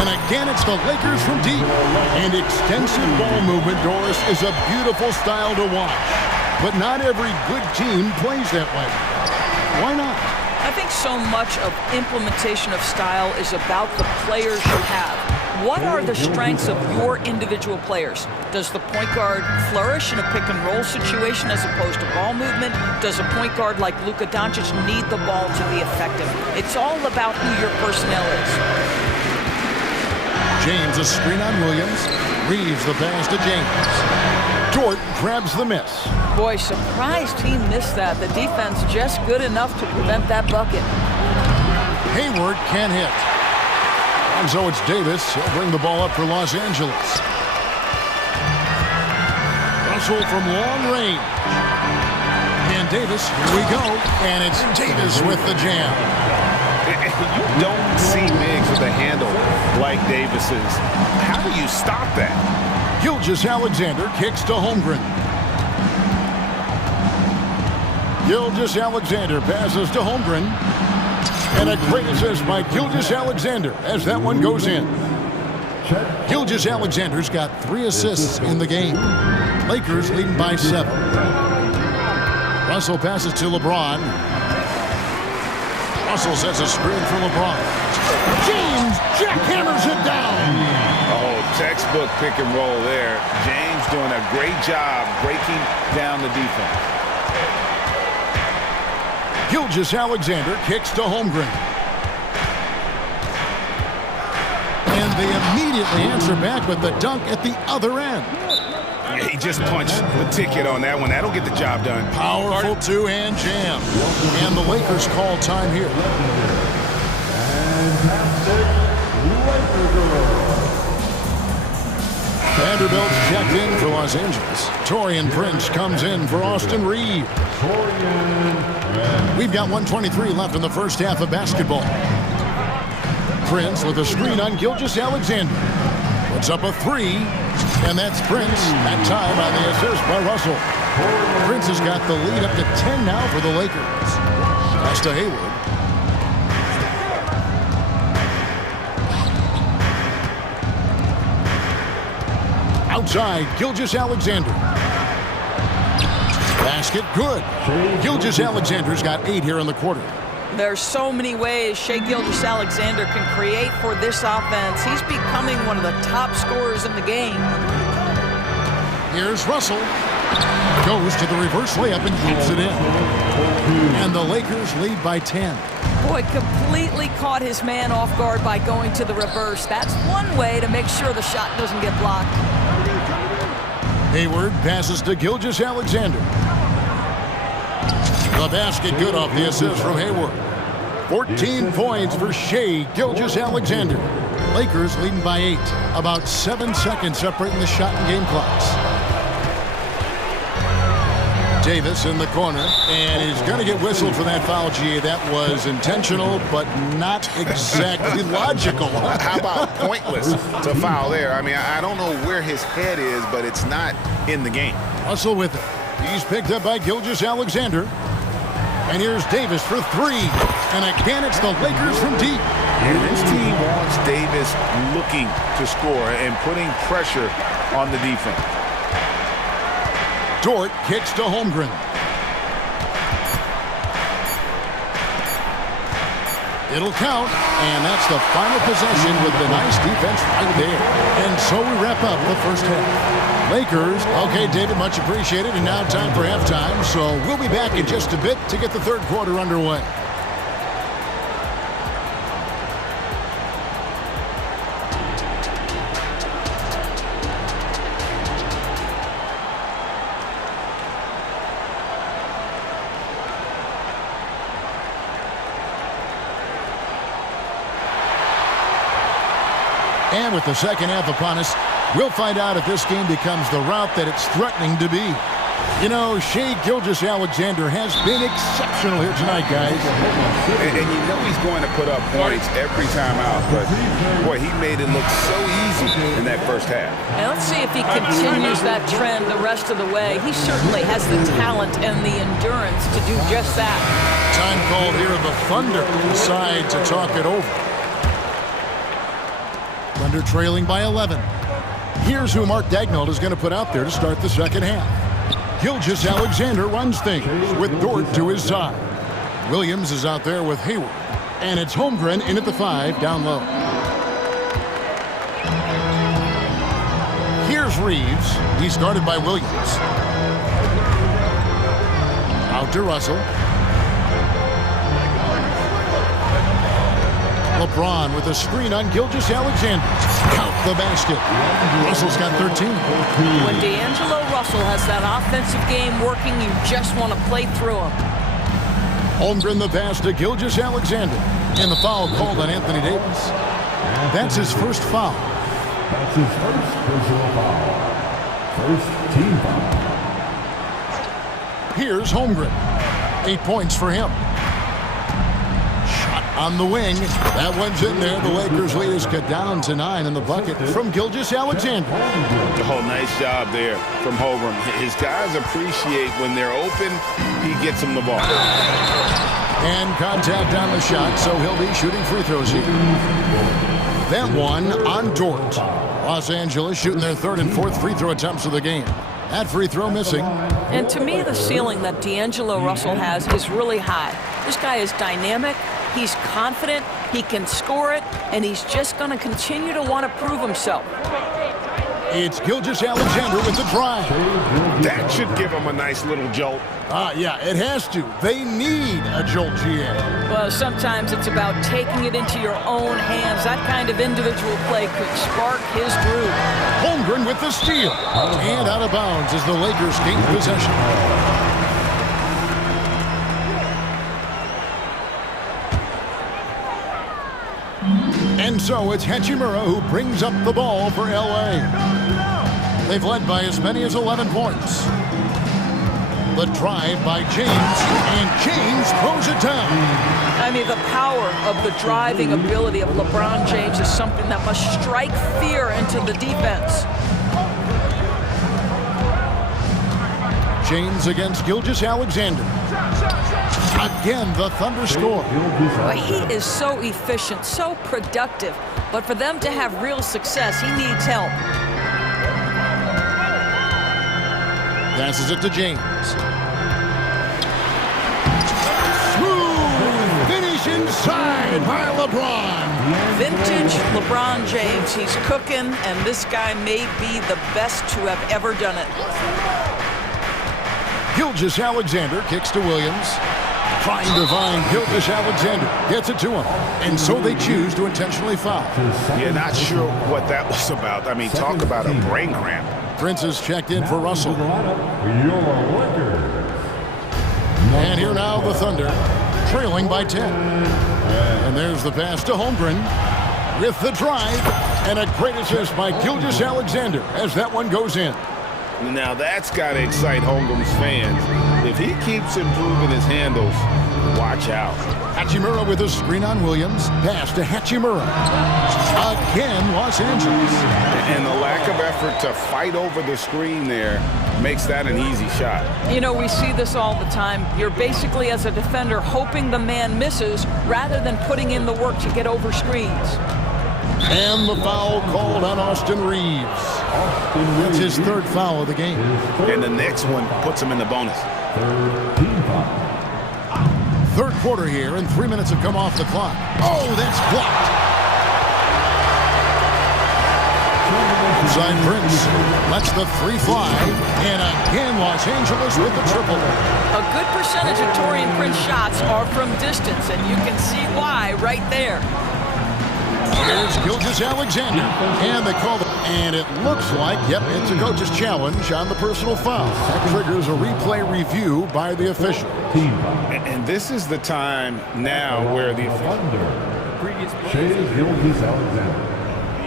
And again, it's the Lakers from deep. And extensive ball movement, Doris, is a beautiful style to watch. But not every good team plays that way. Why not? I think so much of implementation of style is about the players you have. What are the strengths of your individual players? Does the point guard flourish in a pick and roll situation as opposed to ball movement? Does a point guard like Luka Doncic need the ball to be effective? It's all about who your personnel is. James, a screen on Williams. Reeves the pass to James. Dort grabs the miss. Boy, surprised he missed that. The defense just good enough to prevent that bucket. Hayward can't hit. And so it's Davis. He'll bring the ball up for Los Angeles. Russell from long range. And Davis, here we go. And it's Davis with the jam. You don't see bigs with a handle like Davis's. How do you stop that? Gilgeous-Alexander kicks to Holmgren. Gilgeous-Alexander passes to Holmgren. And a great assist by Gilgeous-Alexander as that one goes in. Gilgeous-Alexander's got 3 assists in the game. Lakers leading by 7. Russell passes to LeBron. Russell sets a screen for LeBron. James jackhammers it down. Oh, textbook pick and roll there. James doing a great job breaking down the defense. Gilgeous-Alexander kicks to Holmgren. And they immediately answer back with the dunk at the other end. Yeah, he just punched the ticket on that one. That'll get the job done. Powerful two-hand jam. And the Lakers call time here. Vanderbilt's checked in for Los Angeles. Taurean Prince comes in for Austin Reeves. We've got 1:23 left in the first half of basketball. Prince with a screen on Gilgeous-Alexander. Puts up a 3, and that's Prince. That time on the assist by Russell. Prince has got the lead up to 10 now for the Lakers. Pass to Hayward. Outside, Gilgeous-Alexander. Basket good. Gilgeous-Alexander's got 8 here in the quarter. There's so many ways Shai Gilgeous-Alexander can create for this offense. He's becoming one of the top scorers in the game. Here's Russell. Goes to the reverse layup and keeps it in. And the Lakers lead by 10. Boy, completely caught his man off guard by going to the reverse. That's one way to make sure the shot doesn't get blocked. Hayward passes to Gilgeous-Alexander. The basket good off the assist from Hayward. 14 points for Shai Gilgeous-Alexander. Lakers leading by 8. About 7 seconds separating the shot and game clocks. Davis in the corner, and he's going to get whistled for that foul, G. That was intentional, but not exactly logical. How about pointless to foul there? I mean, I don't know where his head is, but it's not in the game. Russell with it. He's picked up by Gilgeous-Alexander. And here's Davis for 3. And again, it's the Lakers from deep. And this team wants Davis looking to score and putting pressure on the defense. Dort kicks to Holmgren. It'll count, and that's the final possession with the nice defense right there. And so we wrap up the first half. Lakers, okay, David, much appreciated, and now time for halftime. So we'll be back in just a bit to get the third quarter underway. And with the second half upon us, we'll find out if this game becomes the route that it's threatening to be. You know, Shai Gilgeous-Alexander has been exceptional here tonight, guys. And you know he's going to put up points every time out, but boy, he made it look so easy in that first half. And let's see if he continues that trend the rest of the way. He certainly has the talent and the endurance to do just that. Time called here. The Thunder decide to talk it over. Thunder trailing by 11. Here's who Mark Dagnall is going to put out there to start the second half. Gilgeous-Alexander runs things with Dort to his side. Williams is out there with Hayward. And it's Holmgren in at the 5 down low. Here's Reeves. He's guarded by Williams. Out to Russell. LeBron with a screen on Gilgeous-Alexander. Count the basket. Russell's got 13. When D'Angelo Russell has that offensive game working, you just want to play through him. Holmgren the pass to Gilgeous-Alexander. And the foul called on Anthony Davis. That's his first foul. That's his first personal foul. First team foul. Here's Holmgren. 8 points for him. Shot on the wing. That one's in there. The Lakers lead is cut down to 9 in the bucket from Gilgeous-Alexander. Oh, nice job there from Holmgren. His guys appreciate when they're open, he gets them the ball. And contact on the shot, so he'll be shooting free throws here. That one on Dort. Los Angeles shooting their 3rd and 4th free throw attempts of the game. That free throw missing. And to me, the ceiling that D'Angelo Russell has is really high. This guy is dynamic, he's confident, he can score it, and he's just going to continue to want to prove himself. It's Gilgeous-Alexander with the drive. That should give him a nice little jolt. Yeah, it has to. They need a jolt, GA. Well, sometimes it's about taking it into your own hands. That kind of individual play could spark his groove. Holmgren with the steal. And out of bounds as the Lakers gain possession. And so it's Hachimura who brings up the ball for LA. They've led by as many as 11 points. The drive by James, and James throws it down. I mean, the power of the driving ability of LeBron James is something that must strike fear into the defense. James against Gilgeous-Alexander. Again, the Thunder score. Well, he is so efficient, so productive. But for them to have real success, he needs help. Passes it to James. Smooth finish inside by LeBron. Vintage LeBron James. He's cooking, and this guy may be the best to have ever done it. Gilgeous-Alexander kicks to Williams. Trying to find Gilgeous-Alexander. Gets it to him. And so they choose to intentionally foul. Yeah, not sure what that was about. I mean, talk about a brain cramp. Prince is checked in for Russell. And here now the Thunder, trailing by 10. And there's the pass to Holmgren with the drive. And a great assist by Gilgeous-Alexander as that one goes in. Now that's got to excite Holmgren's fans. If he keeps improving his handles, watch out. Hachimura with a screen on Williams. Pass to Hachimura. Again, Los Angeles. And the lack of effort to fight over the screen there makes that an easy shot. You know, we see this all the time. You're basically, as a defender, hoping the man misses rather than putting in the work to get over screens. And the foul called on Austin Reeves. That's his 3rd foul of the game. And the next one puts him in the bonus. 3rd quarter here, and 3 minutes have come off the clock. Oh, that's blocked. Inside Prince lets the 3 fly, and again Los Angeles with the triple. A good percentage of Taurean Prince shots are from distance, and you can see why right there. Here's Gilgeous-Alexander, and they call it. And it looks like, yep, it's a coach's challenge on the personal foul. That triggers a replay review by the official. And this is the time now where the Gilgeous-Alexander.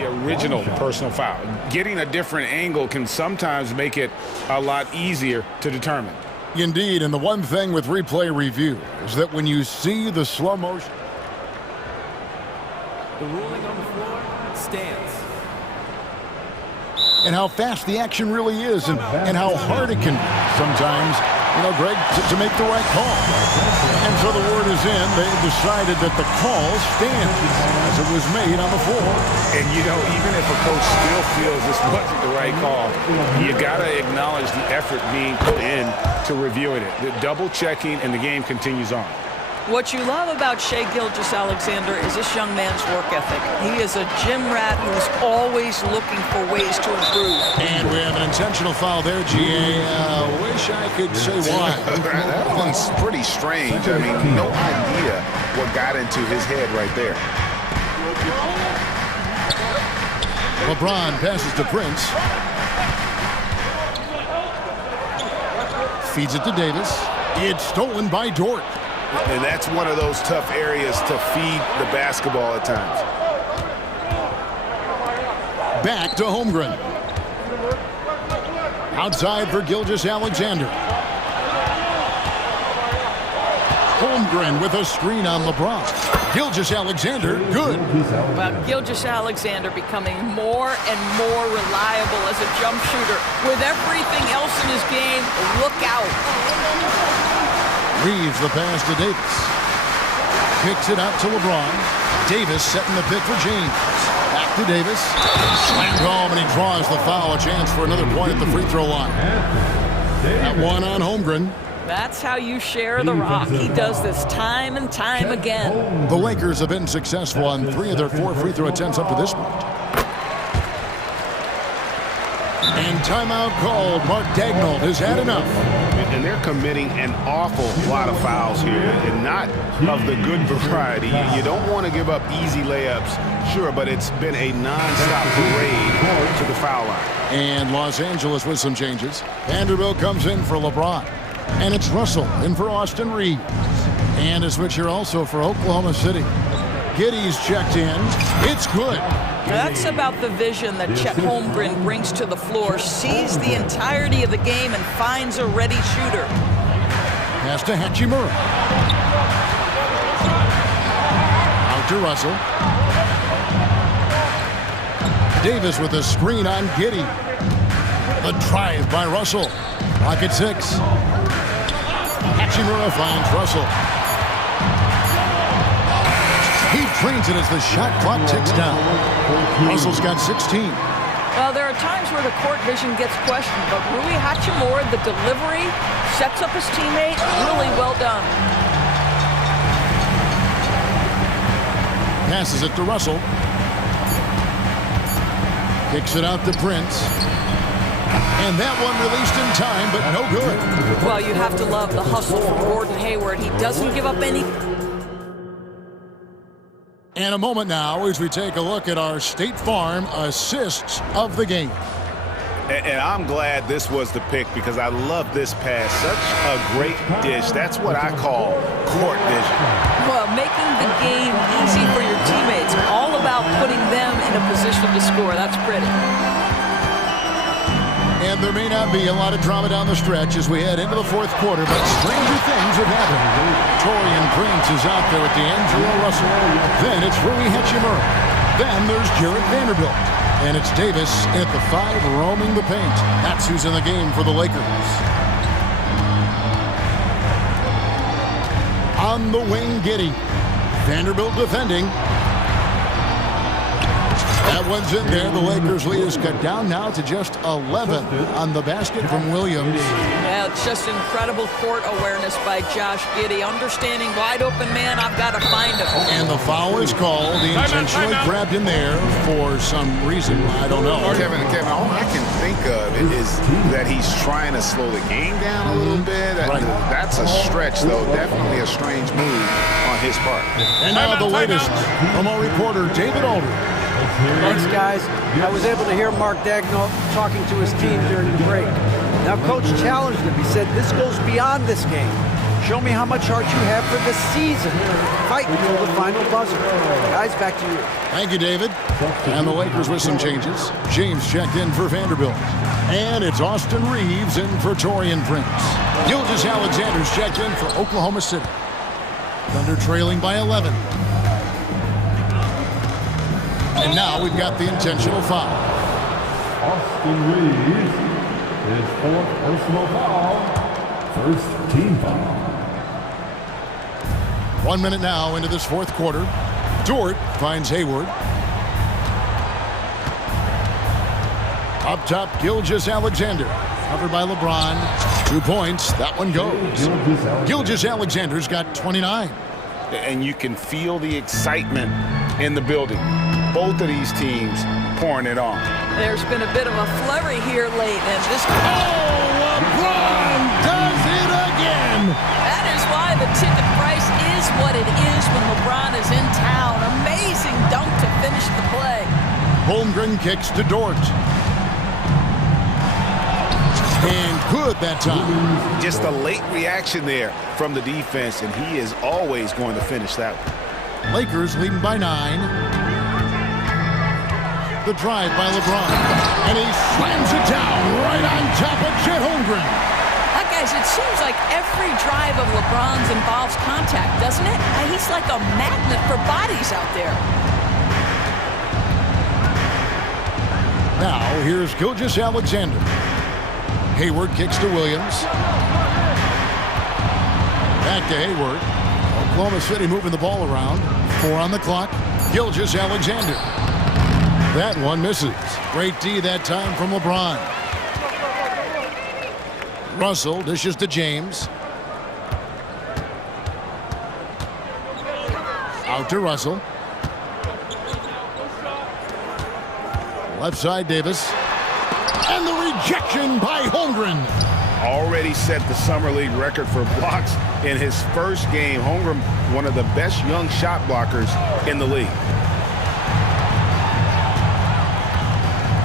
be a original personal foul. Getting a different angle can sometimes make it a lot easier to determine. Indeed, and the one thing with replay review is that when you see the slow motion... The ruling on the floor stands. And how fast the action really is and how hard it can be sometimes, Greg, to make the right call. And so the word is in. They decided that the call stands as it was made on the floor. And, even if a coach still feels this wasn't the right call, you got to acknowledge the effort being put in to reviewing it. The double checking, and the game continues on. What you love about Shai Gilgeous-Alexander is this young man's work ethic. He is a gym rat who's always looking for ways to improve. And we have an intentional foul there, GA. Wish I could say why. That one's pretty strange. I mean, no idea what got into his head right there. LeBron passes to Prince. Feeds it to Davis. It's stolen by Dort. And that's one of those tough areas to feed the basketball at times. Back to Holmgren. Outside for Gilgeous-Alexander. Holmgren with a screen on LeBron. Gilgeous-Alexander, good. Well, Gilgeous-Alexander becoming more and more reliable as a jump shooter. With everything else in his game, look out. Reeves the pass to Davis. Kicks it out to LeBron. Davis setting the pick for James. Back to Davis. Slammed home, and he draws the foul. A chance for another point at the free throw line. That one on Holmgren. That's how you share the rock. He does this time and time again. The Lakers have been successful on 3 of their 4 free throw attempts up to this point. And timeout called. Mark Daigneault has had enough. And they're committing an awful lot of fouls here, and not of the good variety. You don't want to give up easy layups, sure, but it's been a non-stop parade to the foul line. And Los Angeles with some changes. Vanderbilt comes in for LeBron. And it's Russell in for Austin Reeves. And a switch here also for Oklahoma City. Giddey's checked in. It's good. That's about the vision that Chet Holmgren brings to the floor. Sees the entirety of the game and finds a ready shooter. Pass to Hachimura. Out to Russell. Davis with a screen on Giddey. The drive by Russell. Pocket 6. Hachimura finds Russell. He trains it as the shot clock ticks down. Russell's got 16. Well, there are times where the court vision gets questioned, but Rui Hachimura, the delivery, sets up his teammate. Really well done. Passes it to Russell. Kicks it out to Prince. And that one released in time, but no good. Well, you have to love the hustle from Gordon Hayward. He doesn't give up any. And a moment now as we take a look at our State Farm assists of the game. And I'm glad this was the pick because I love this pass. Such a great dish. That's what I call court vision. Well, making the game easy for your teammates. All about putting them in a position to score. That's pretty. And there may not be a lot of drama down the stretch as we head into the fourth quarter, but stranger things have happened. Torian Prince is out there with D'Angelo Russell. Then it's Rui Hachimura. Then there's Jarred Vanderbilt. And it's Davis at the 5 roaming the paint. That's who's in the game for the Lakers. On the wing, Giddey. Vanderbilt defending. That one's in there. The Lakers lead is cut down now to just 11 on the basket from Williams. Yeah, it's just incredible court awareness by Josh Giddey. Understanding wide open man, I've got to find him. And the foul is called. He intentionally grabbed in there for some reason. I don't know. Kevin, all I can think of is that he's trying to slow the game down a little bit. Right. That's a stretch, though. Definitely a strange move on his part. And now the latest from our reporter, David Aldridge. Thanks, guys. I was able to hear Mark Daigneault talking to his team during the break. Now, Coach challenged him. He said, this goes beyond this game. Show me how much heart you have for the season. Fight until the final buzzer. Guys, back to you. Thank you, David. And the Lakers with some changes. James checked in for Vanderbilt. And it's Austin Reeves in for Torian Prince. Gilgeous Alexander's checked in for Oklahoma City. Thunder trailing by 11. And now we've got the intentional foul. Austin Reeves, his fourth personal foul, first team foul. 1 minute now into this fourth quarter. Dort finds Hayward. Up top, Gilgeous Alexander. Covered by LeBron. 2 points. That one goes. Gilgeous Alexander's got 29. And you can feel the excitement in the building. Both of these teams pouring it on. There's been a bit of a flurry here late, and this... Oh, LeBron does it again! That is why the ticket price is what it is when LeBron is in town. Amazing dunk to finish the play. Holmgren kicks to Dort. And good that time. Just a late reaction there from the defense, and he is always going to finish that one. Lakers leading by 9. The drive by LeBron. And he slams it down right on top of Chet Holmgren. Guys, it seems like every drive of LeBron's involves contact, doesn't it? He's like a magnet for bodies out there. Now, here's Gilgeous Alexander. Hayward kicks to Williams. Back to Hayward. Oklahoma City moving the ball around. 4 on the clock. Gilgeous Alexander. That one misses. Great D that time from LeBron. Russell dishes to James. Out to Russell. Left side, Davis. And the rejection by Holmgren. Already set the Summer League record for blocks in his first game. Holmgren, one of the best young shot blockers in the league.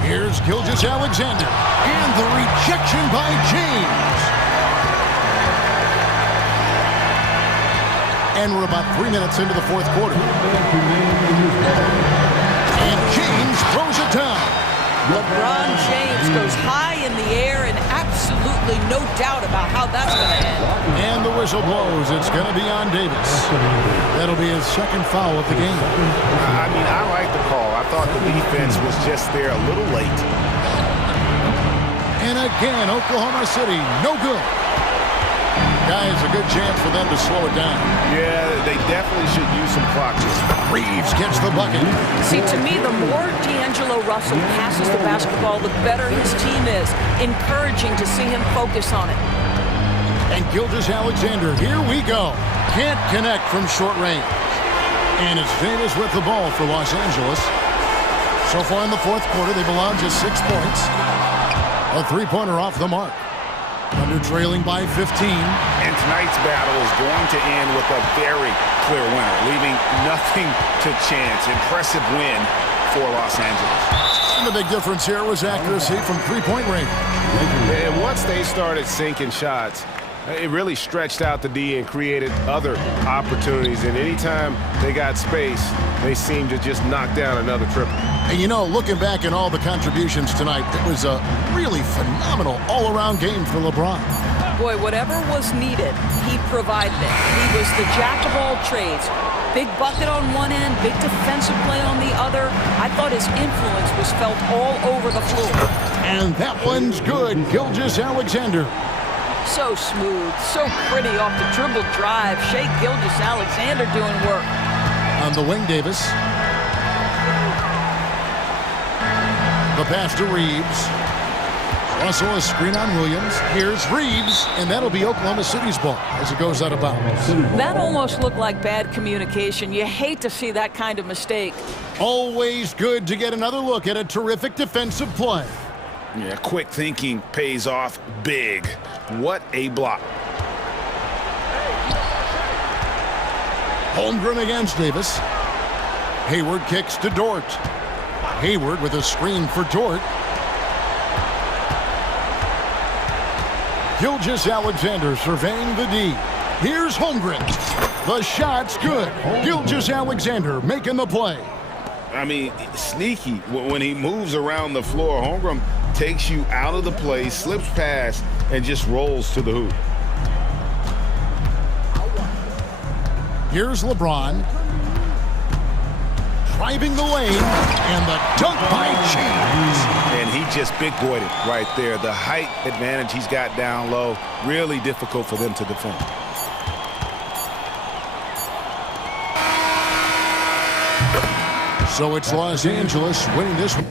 Here's Gilgeous Alexander. And the rejection by James. And we're about 3 minutes into the fourth quarter. And James throws it down. LeBron James goes high in the air, and absolutely no doubt about how that's going to end. And the whistle blows. It's going to be on Davis. That'll be his second foul of the game. I mean, I like the call. I thought the defense was just there a little late. And again, Oklahoma City, no good. Guys, a good chance for them to slow it down. Yeah, they definitely should use some clock. Reeves gets the bucket. See, to me, the more D'Angelo Russell passes the basketball, the better his team is. Encouraging to see him focus on it. And Gilgeous Alexander, here we go. Can't connect from short range. And it's Davis with the ball for Los Angeles. So far in the fourth quarter, they've allowed just 6 points. A three-pointer off the mark. Thunder trailing by 15. And tonight's battle is going to end with a very clear winner, leaving nothing to chance. Impressive win for Los Angeles. And the big difference here was accuracy from three-point range. And once they started sinking shots, it really stretched out the D and created other opportunities. And anytime they got space, they seemed to just knock down another triple. And you know, looking back at all the contributions tonight, it was a really phenomenal all-around game for LeBron. Boy, whatever was needed, he provided it. He was the jack of all trades. Big bucket on one end, big defensive play on the other. I thought his influence was felt all over the floor. And that one's good. Gilgeous Alexander. So smooth, so pretty off the dribble drive. Shea Gilgeous-Alexander doing work. On the wing, Davis. The pass to Reeves. Russell, a screen on Williams. Here's Reeves, and that'll be Oklahoma City's ball as it goes out of bounds. That almost looked like bad communication. You hate to see that kind of mistake. Always good to get another look at a terrific defensive play. Yeah, quick thinking pays off big. What a block. Holmgren against Davis. Hayward kicks to Dort. Hayward with a screen for Dort. Gilgeous Alexander surveying the D. Here's Holmgren. The shot's good. Gilgeous-Alexander making the play. I mean, sneaky. When he moves around the floor, Holmgren takes you out of the play, slips past, and just rolls to the hoop. Here's LeBron. Driving the lane, and the dunk by James. And he just big-boyed it right there. The height advantage he's got down low, really difficult for them to defend. So it's Los Angeles winning this one.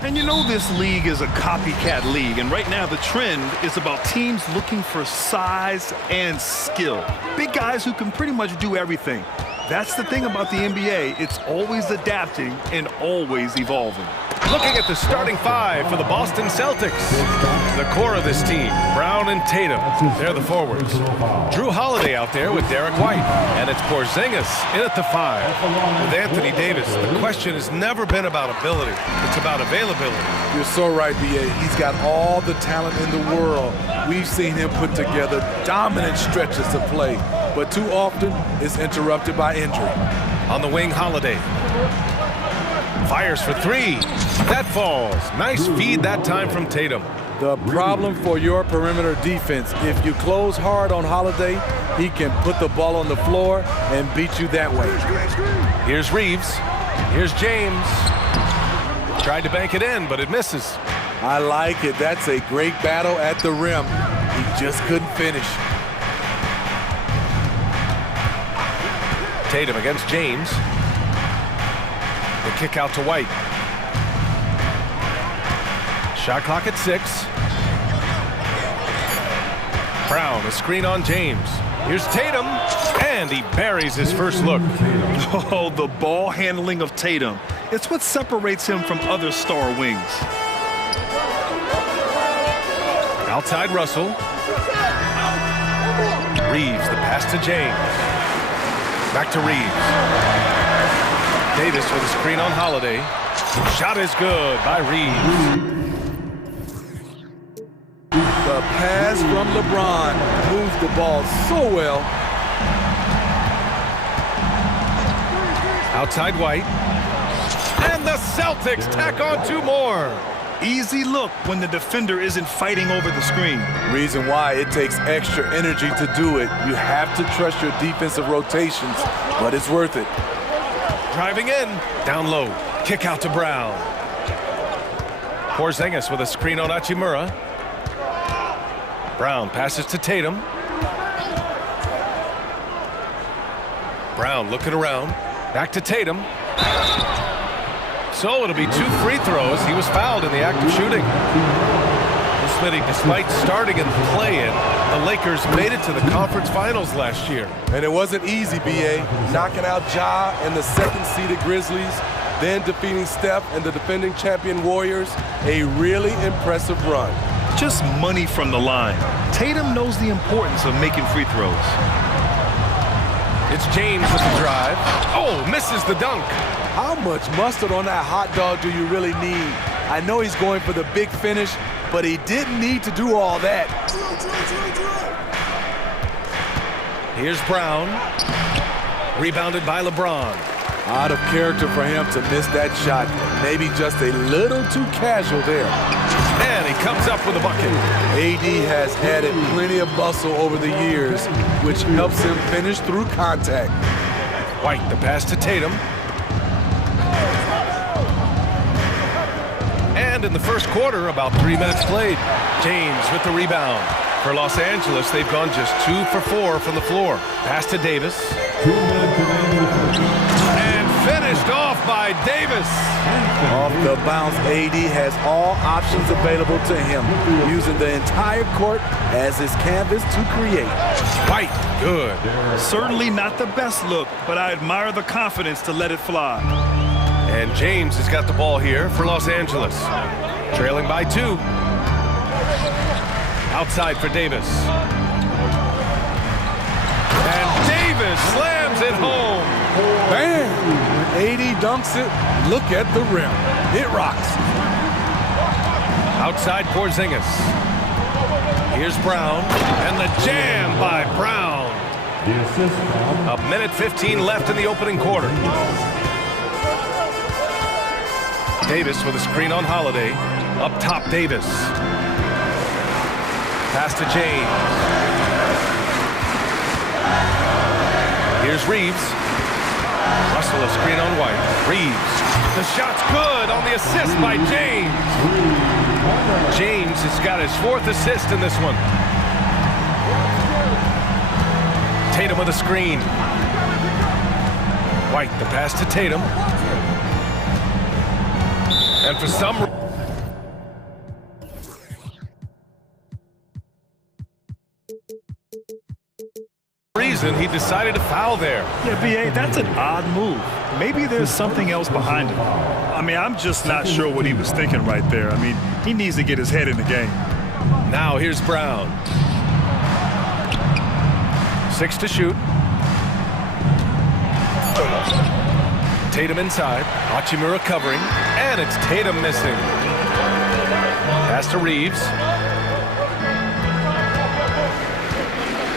And you know this league is a copycat league, and right now the trend is about teams looking for size and skill. Big guys who can pretty much do everything. That's the thing about the NBA. It's always adapting and always evolving. Looking at the starting five for the Boston Celtics. The core of this team, Brown and Tatum. They're the forwards. Drew Holiday out there with Derek White. And it's Porzingis in at the five. With Anthony Davis, the question has never been about ability. It's about availability. You're so right, B.A. He's got all the talent in the world. We've seen him put together dominant stretches of play, but too often it's interrupted by injury. On the wing, Holiday. Fires for three. That falls. Nice feed that time from Tatum. The problem for your perimeter defense, if you close hard on Holiday, he can put the ball on the floor and beat you that way. Here's Reeves. Here's James. Tried to bank it in, but it misses. I like it. That's a great battle at the rim. He just couldn't finish. Tatum against James. The kick out to White. Shot clock at 6. Brown, a screen on James. Here's Tatum, and he buries his first look. Oh, the ball handling of Tatum. It's what separates him from other star wings. Outside Russell. Reeves, the pass to James. Back to Reeves. Davis with a screen on Holiday. Shot is good by Reeves. The pass from LeBron moves the ball so well. Outside White. And the Celtics tack on 2 more. Easy look when the defender isn't fighting over the screen. Reason why it takes extra energy to do it. You have to trust your defensive rotations, but it's worth it. Driving in. Down low. Kick out to Brown. Porzingis with a screen on Hachimura. Brown passes to Tatum. Brown looking around. Back to Tatum. So it'll be 2 free throws. He was fouled in the act of shooting. Smitty, despite starting in the play-in, the Lakers made it to the conference finals last year. And it wasn't easy, B.A. Knocking out Ja and the second-seeded Grizzlies, then defeating Steph and the defending champion Warriors. A really impressive run. Just money from the line. Tatum knows the importance of making free throws. It's James with the drive. Oh, misses the dunk. How much mustard on that hot dog do you really need? I know he's going for the big finish, but he didn't need to do all that. Here's Brown. Rebounded by LeBron. Out of character for him to miss that shot. Maybe just a little too casual there. And he comes up with a bucket. AD has added plenty of muscle over the years, which helps him finish through contact. White, the pass to Tatum. And in the first quarter, about 3 minutes played. James with the rebound. For Los Angeles, they've gone just 2 for 4 from the floor. Pass to Davis. And finished off by Davis. Off the bounce, AD has all options available to him, using the entire court as his canvas to create. White, good. Certainly not the best look, but I admire the confidence to let it fly. And James has got the ball here for Los Angeles. Trailing by 2. Outside for Davis. And Davis slams it home. Bam! When AD dunks it, look at the rim. It rocks. Outside Porzingis. Here's Brown. And the jam by Brown. A minute 15 left in the opening quarter. Davis with a screen on Holiday. Up top, Davis. Pass to James. Here's Reeves. Russell, a screen on White. Reeves. The shot's good on the assist by James. James has got his 4th assist in this one. Tatum with a screen. White, the pass to Tatum. And for some... and he decided to foul there. Yeah, B.A., that's an odd move. Maybe there's something else behind it. I mean, I'm just not sure what he was thinking right there. I mean, he needs to get his head in the game. Now here's Brown. 6 to shoot. Tatum inside. Hachimura covering. And it's Tatum missing. Pass to Reeves.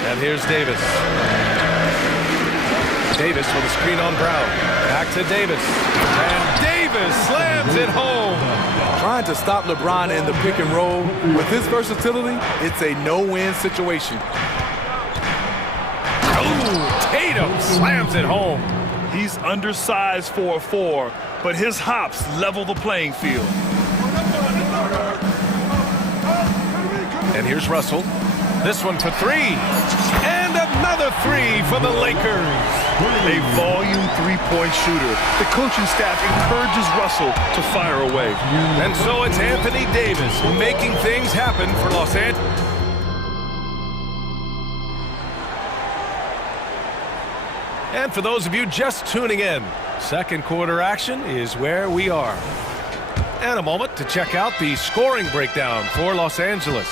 And here's Davis. Davis with a screen on Brown. Back to Davis. And Davis slams it home. Trying to stop LeBron in the pick and roll. With his versatility, it's a no-win situation. Oh, Tatum slams it home. He's undersized for a 4, but his hops level the playing field. And here's Russell. This one for 3. And another 3 for the Lakers. A volume three-point shooter. The coaching staff encourages Russell to fire away. And so it's Anthony Davis making things happen for Los Angeles. And for those of you just tuning in, second quarter action is where we are. And a moment to check out the scoring breakdown for Los Angeles.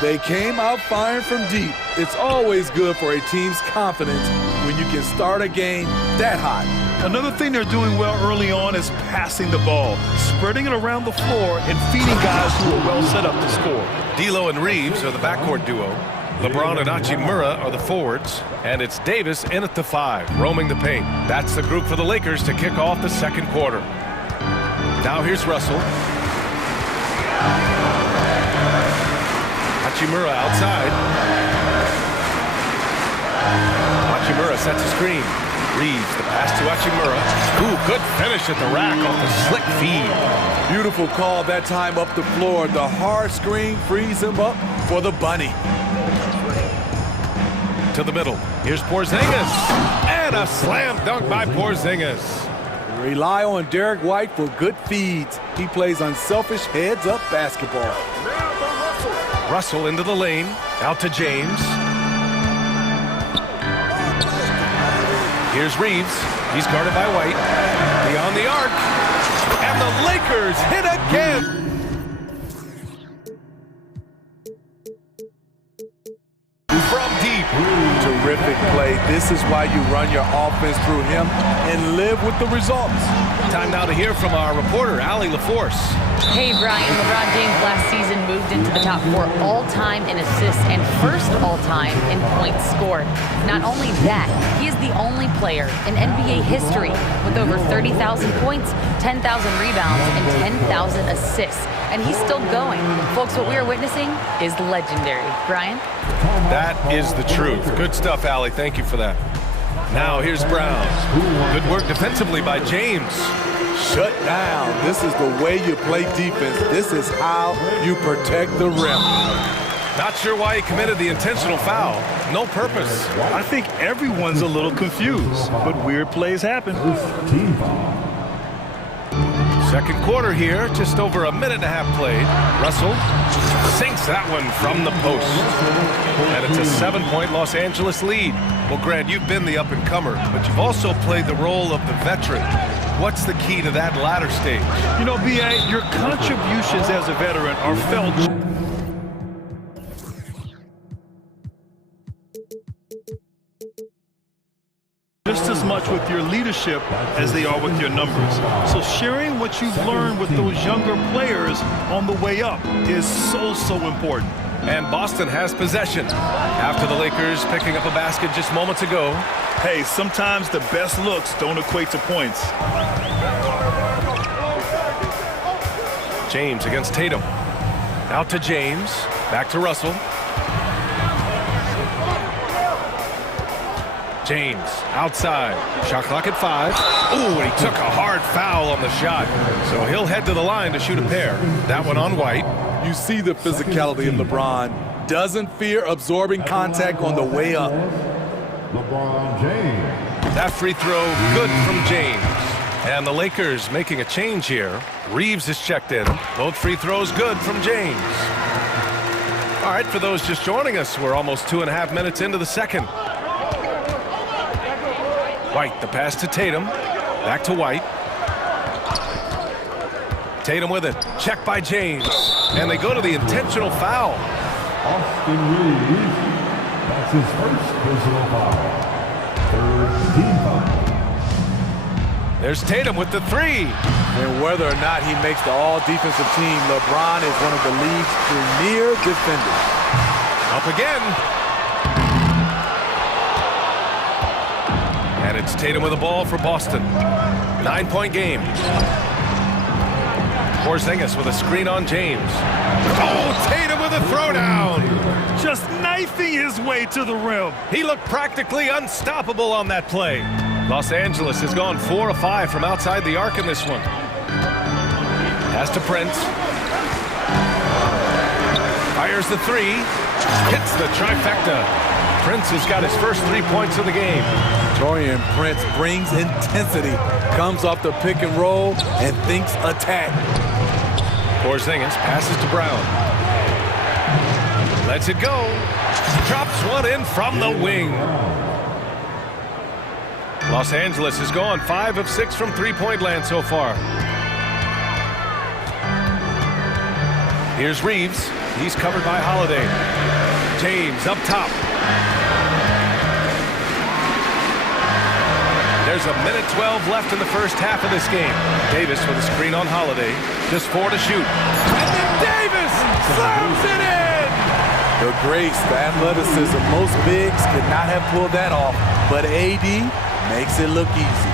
They came out firing from deep. It's always good for a team's confidence when you can start a game that hot. Another thing they're doing well early on is passing the ball, spreading it around the floor and feeding guys who are well set up to score. D'Lo and Reeves are the backcourt duo. LeBron and Hachimura are the forwards, and it's Davis in at the 5, roaming the paint. That's the group for the Lakers to kick off the second quarter. Now here's Russell. Hachimura outside. Hachimura sets a screen. Reeves, the pass to Hachimura. Ooh, good finish at the rack off the slick feed. Beautiful call that time up the floor. The hard screen frees him up for the bunny. To the middle. Here's Porzingis. And a slam dunk by Porzingis. Rely on Derek White for good feeds. He plays unselfish heads-up basketball. Russell into the lane. Out to James. Here's Reeves. He's guarded by White. Beyond the arc. And the Lakers hit again. From deep. Terrific play. This is why you run your offense through him and live with the results. Time now to hear from our reporter, Allie LaForce. Hey, Brian. LeBron James last season moved into the top 4 all-time in assists and first all-time in points scored. Not only that, he is the only player in NBA history with over 30,000 points, 10,000 rebounds, and 10,000 assists. And he's still going. Folks, what we are witnessing is legendary. Brian? That is the truth. Good stuff, Allie. Thank you for that. Now here's Brown. Good work defensively by James. Shut down. This is the way you play defense. This is how you protect the rim. Not sure why he committed the intentional foul. No purpose. I think everyone's a little confused, but weird plays happen. Second quarter here, just over a minute and a half played. Russell sinks that one from the post. And it's a 7-point Los Angeles lead. Well, Grant, you've been the up-and-comer, but you've also played the role of the veteran. What's the key to that latter stage? You know, B.A., your contributions as a veteran are felt just as much with your leadership as they are with your numbers. So sharing what you've learned with those younger players on the way up is so important. And Boston has possession after the Lakers picking up a basket just moments ago. Hey, sometimes the best looks don't equate to points. James against Tatum. Out to James. Back to Russell. James outside. Shot clock at 5. Ooh, and he took a hard foul on the shot. So he'll head to the line to shoot a pair. That one on White. You see the physicality of LeBron. Doesn't fear absorbing contact on the way up. LeBron James. That free throw good from James. And the Lakers making a change here. Reeves is checked in. Both free throws good from James. All right, for those just joining us, we're almost 2.5 minutes into the second. White, the pass to Tatum. Back to White. Tatum with it. Checked by James. And they go to the intentional foul. Austin Reeves. That's his first personal foul. Third team foul. There's Tatum with the three. And whether or not he makes the all-defensive team, LeBron is one of the league's premier defenders. Up again. And it's Tatum with the ball for Boston. 9-point game. Porzingis with a screen on James. Oh, Tatum with a throwdown. Just knifing his way to the rim. He looked practically unstoppable on that play. Los Angeles has gone 4 of 5 from outside the arc in this one. Pass to Prince. Fires the three. Hits the trifecta. Prince has got his first 3 points of the game. Taurean Prince brings intensity, comes off the pick and roll, and thinks attack. Porzingis passes to Brown. Lets it go. Drops one in from the wing. Los Angeles has gone 5 of 6 from three-point land so far. Here's Reeves. He's covered by Holiday. James up top. There's a minute 12 left in the first half of this game. Davis with a screen on Holiday. Just 4 to shoot. And then Davis slams it in! The grace, the athleticism, most bigs could not have pulled that off, but AD makes it look easy.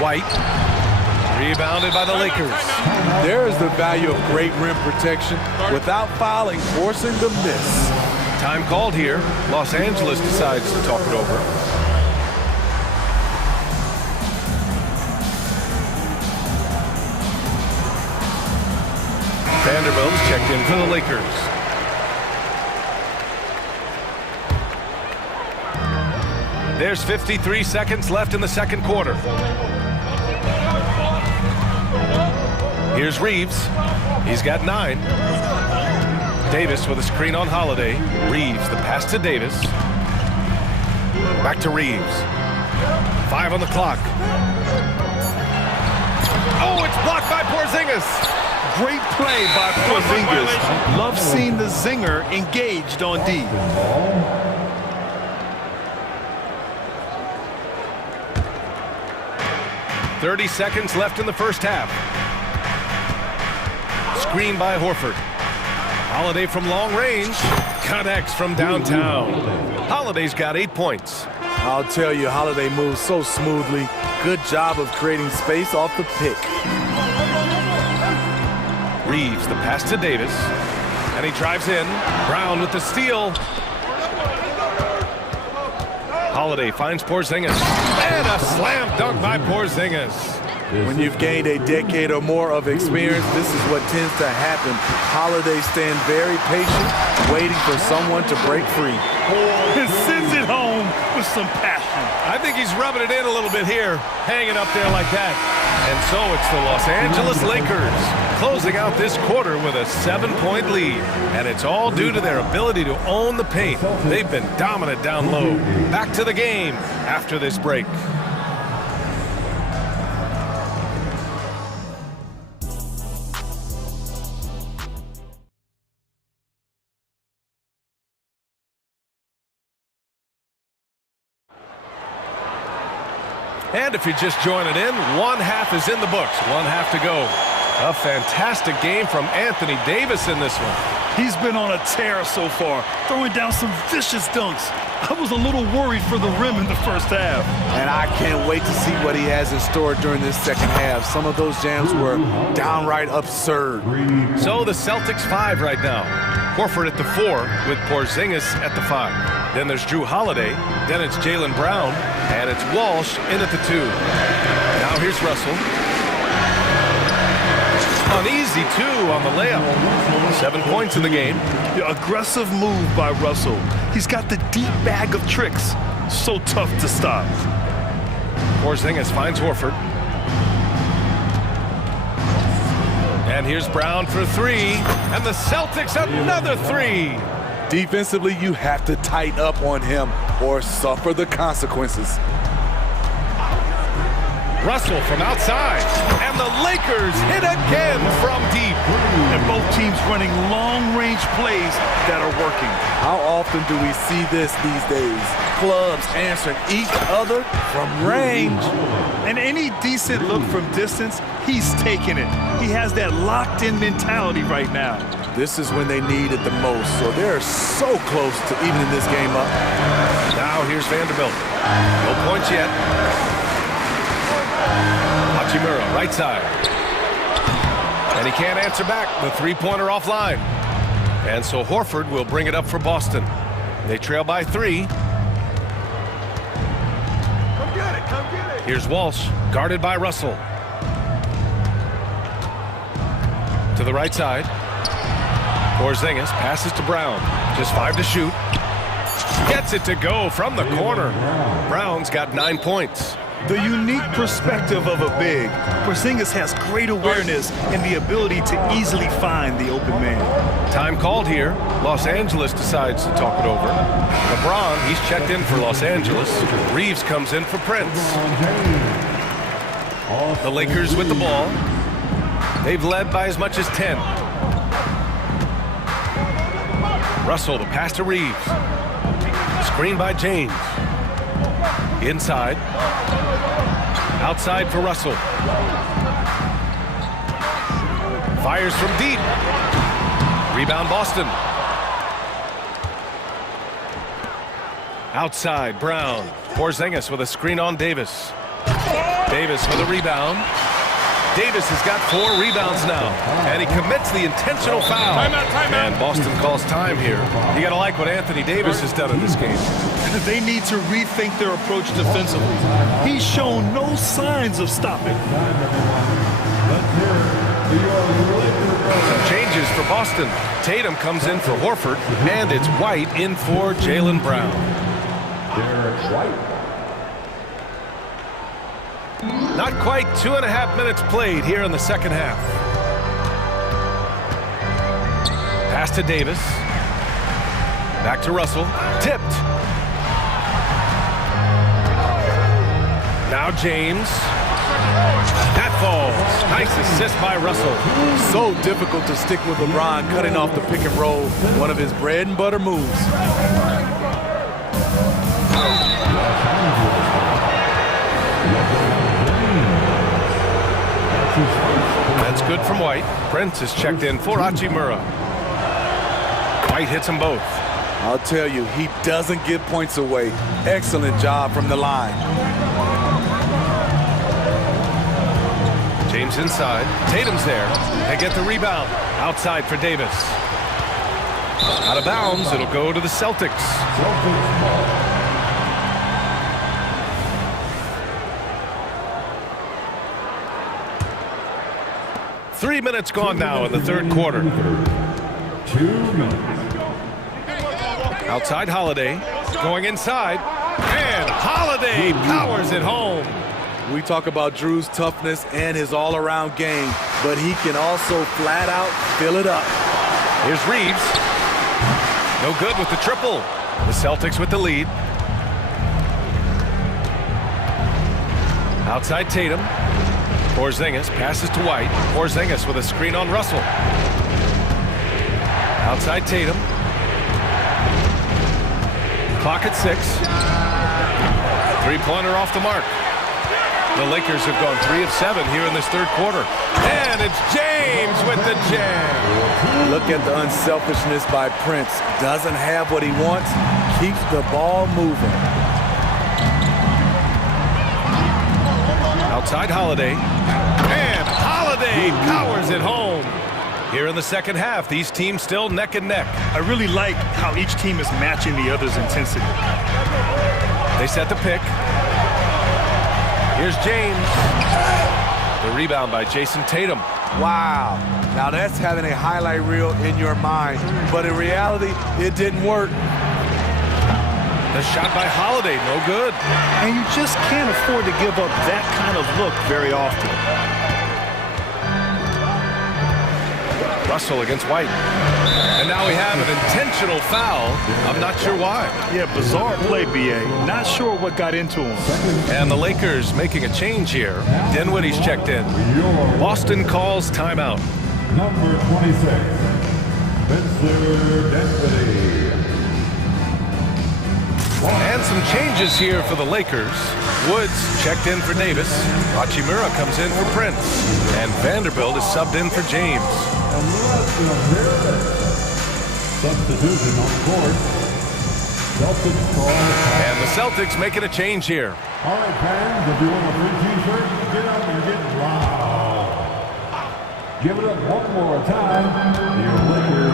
White, rebounded by the Lakers. There's the value of great rim protection without fouling, forcing the miss. Time called here. Los Angeles decides to talk it over. Vanderbilt's checked in for the Lakers. There's 53 seconds left in the second quarter. Here's Reeves. He's got 9. Davis with a screen on Holiday. Reeves, the pass to Davis. Back to Reeves. 5 on the clock. Oh, it's blocked by Porzingis. Great play by Porzingis. Love seeing the zinger engaged on D. 30 seconds left in the first half. Screen by Horford. Holiday from long range. Connects from downtown. Holiday's got 8 points. I'll tell you, Holiday moves so smoothly. Good job of creating space off the pick. Reeves, the pass to Davis. And he drives in. Brown with the steal. Holiday finds Porzingis. And a slam dunk by Porzingis. When you've gained a decade or more of experience, this is what tends to happen. Holiday staying very patient, waiting for someone to break free. And sends it home with some passion. I think he's rubbing it in a little bit here, hanging up there like that. And so it's the Los Angeles Lakers closing out this quarter with a 7-point lead. And it's all due to their ability to own the paint. They've been dominant down low. Back to the game after this break. And if you're just joining in, one half is in the books. One half to go. A fantastic game from Anthony Davis in this one. He's been on a tear so far, throwing down some vicious dunks. I was a little worried for the rim in the first half. And I can't wait to see what he has in store during this second half. Some of those jams were downright absurd. So the Celtics 5 right now. Horford at the 4 with Porzingis at the 5. Then there's Drew Holiday. Then it's Jaylen Brown. And it's Walsh in at the 2. Now here's Russell. An easy 2 on the layup. 7 points in the game. Yeah, aggressive move by Russell. He's got the deep bag of tricks. So tough to stop. Porzingis finds Horford. And here's Brown for 3. And the Celtics another 3. Defensively, you have to tighten up on him or suffer the consequences. Russell from outside. And the Lakers hit again from deep. And both teams running long-range plays that are working. How often do we see this these days? Clubs answering each other from range. And any decent look from distance, he's taking it. He has that locked-in mentality right now. This is when they need it the most, so they're so close to evening this game up. Now here's Vanderbilt. No points yet. Hachimura, right side. And he can't answer back. The three-pointer offline. And so Horford will bring it up for Boston. They trail by 3. Come get it, come get it. Here's Walsh, guarded by Russell. To the right side. Porzingis passes to Brown. Just 5 to shoot. Gets it to go from the corner. Brown's got 9 points. The unique perspective of a big. Porzingis has great awareness and the ability to easily find the open man. Time called here. Los Angeles decides to talk it over. LeBron, he's checked in for Los Angeles. Reeves comes in for Prince. The Lakers with the ball. They've led by as much as 10. Russell, the pass to Reeves. Screen by James. Inside. Outside for Russell. Fires from deep. Rebound Boston. Outside, Brown. Porzingis with a screen on Davis. Davis with a rebound. Davis has got 4 rebounds now, and he commits the intentional foul. Timeout, timeout. And Boston calls time here. You got to like what Anthony Davis has done in this game. They need to rethink their approach defensively. He's shown no signs of stopping. Some changes for Boston. Tatum comes in for Horford, and it's White in for Jaylen Brown. Not quite 2.5 minutes played here in the second half. Pass to Davis. Back to Russell. Tipped. Now James. That falls. Nice assist by Russell. So difficult to stick with LeBron cutting off the pick and roll. One of his bread and butter moves. That's good from White. Prince is checked in for Hachimura. White hits them both. I'll tell you, he doesn't give points away. Excellent job from the line. James inside. Tatum's there. They get the rebound. Outside for Davis. Out of bounds. It'll go to the Celtics. 3 minutes gone now in the third quarter. 2 minutes. Outside Holiday. Going inside. And Holiday powers it home. We talk about Drew's toughness and his all-around game, but he can also flat out fill it up. Here's Reeves. No good with the triple. The Celtics with the lead. Outside Tatum. Porzingis passes to White. Porzingis with a screen on Russell. Outside Tatum. Clock at 6. Three-pointer off the mark. The Lakers have gone 3 of 7 here in this third quarter. And it's James with the jam. Look at the unselfishness by Prince. Doesn't have what he wants. Keeps the ball moving. Outside Holiday. And Holiday powers it home. Here in the second half, these teams still neck and neck. I really like how each team is matching the other's intensity. They set the pick. Here's James. The rebound by Jason Tatum. Wow. Now that's having a highlight reel in your mind. But in reality, it didn't work. The shot by Holiday, no good. And you just can't afford to give up that kind of look very often. Russell against White. And now we have an intentional intentional foul. I'm not sure why. Yeah, bizarre play, B.A. Not sure what got into him. And the Lakers making a change here. Dinwiddie's checked in. Boston calls timeout. Number 26, Spencer Dinwiddie. And some changes here for the Lakers. Woods checked in for Davis. Hachimura comes in for Prince. And Vanderbilt is subbed in for James. Substitution on the court. Celtics call. And the Celtics making a change here. All right, fans, if you want a free t-shirt, get up and get loud. Give it up one more time. Your Lakers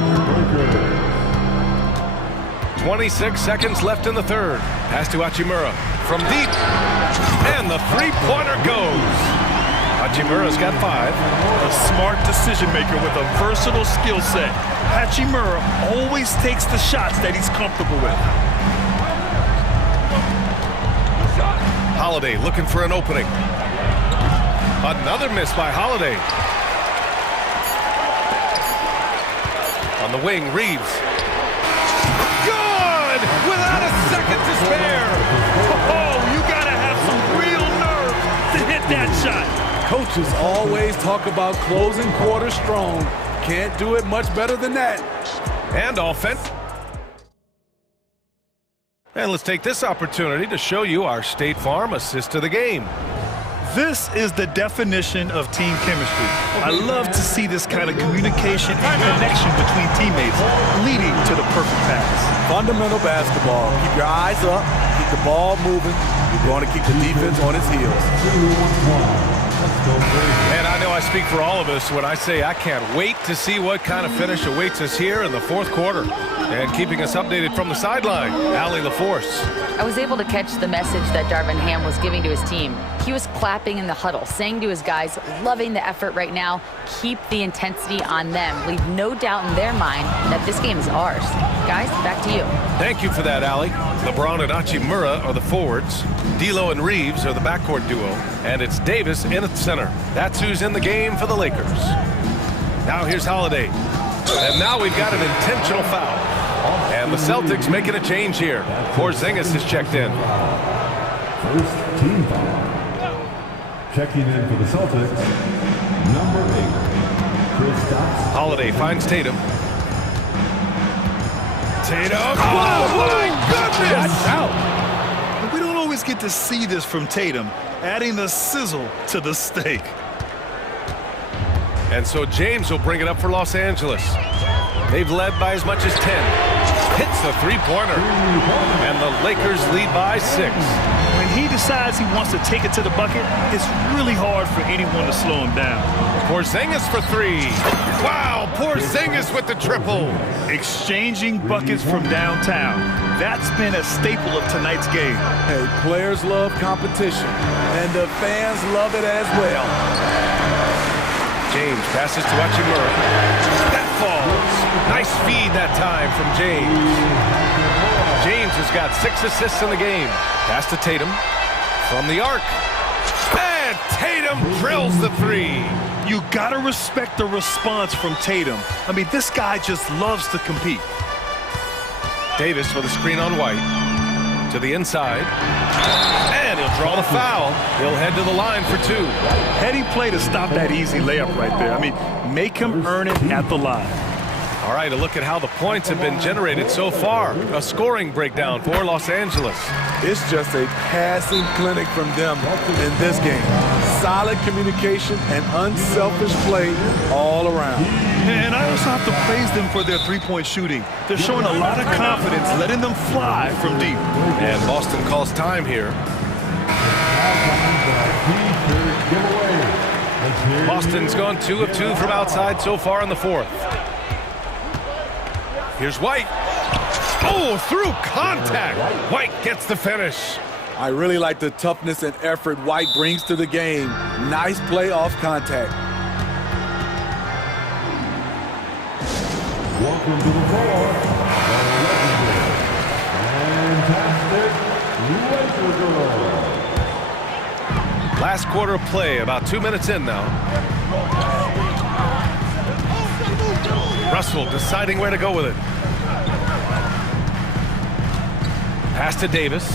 breakers. 26 seconds left in the third. Pass to Hachimura from deep. And the three-pointer goes. Hachimura's got 5. A smart decision maker with a versatile skill set. Hachimura always takes the shots that he's comfortable with. Holiday looking for an opening. Another miss by Holiday. On the wing, Reeves. Good! Without a second to spare. Oh, you gotta have some real nerve to hit that shot. Coaches always talk about closing quarters strong. Can't do it much better than that. And offense. And let's take this opportunity to show you our State Farm assist to the game. This is the definition of team chemistry. I love to see this kind of communication and connection between teammates leading to the perfect pass. Fundamental basketball. Keep your eyes up, keep the ball moving. You're going to keep the defense on its heels. And I know I speak for all of us when I say I can't wait to see what kind of finish awaits us here in the fourth quarter. And keeping us updated from the sideline, Allie LaForce. I was able to catch the message that Darvin Ham was giving to his team. He was clapping in the huddle, saying to his guys, loving the effort right now, keep the intensity on them. Leave no doubt in their mind that this game is ours. Guys, back to you. Thank you for that, Allie. LeBron and Hachimura are the forwards. D'Lo and Reeves are the backcourt duo. And it's Davis in at center. That's who's in the game for the Lakers. Now here's Holiday. And now we've got an intentional foul. And the Celtics making a change here. Porzingis is checked in. First team foul. Checking in for the Celtics, number 8, Kristaps. Holiday finds Tatum. Tatum. Oh, my goodness! Watch out. We don't always get to see this from Tatum, adding the sizzle to the steak. And so James will bring it up for Los Angeles. They've led by as much as 10. Hits the three-pointer. And the Lakers lead by 6. When he decides he wants to take it to the bucket, it's really hard for anyone to slow him down. Porzingis for 3. Wow, Porzingis with the triple. Exchanging buckets from downtown. That's been a staple of tonight's game. Hey, players love competition, and the fans love it as well. James passes to Hachimura. That falls. Nice feed that time from James. James has got 6 assists in the game. Pass to Tatum from the arc. And Tatum drills the 3. You gotta respect the response from Tatum. I mean, this guy just loves to compete. Davis with a screen on White. To the inside. And he'll draw the foul. He'll head to the line for 2. Heady play to stop that easy layup right there. I mean, make him earn it at the line. All right, a look at how the points have been generated so far. A scoring breakdown for Los Angeles. It's just a passing clinic from them in this game. Solid communication and unselfish play all around. And I also have to praise them for their three-point shooting. They're showing a lot of confidence, letting them fly from deep. And Boston calls time here. Boston's gone 2 of 2 from outside so far in the fourth. Here's White. Oh, through contact. White gets the finish. I really like the toughness and effort White brings to the game. Nice play off contact. Welcome to the floor. Fantastic Laker girl. Last quarter of play, about 2 minutes in now. Russell deciding where to go with it. Pass to Davis.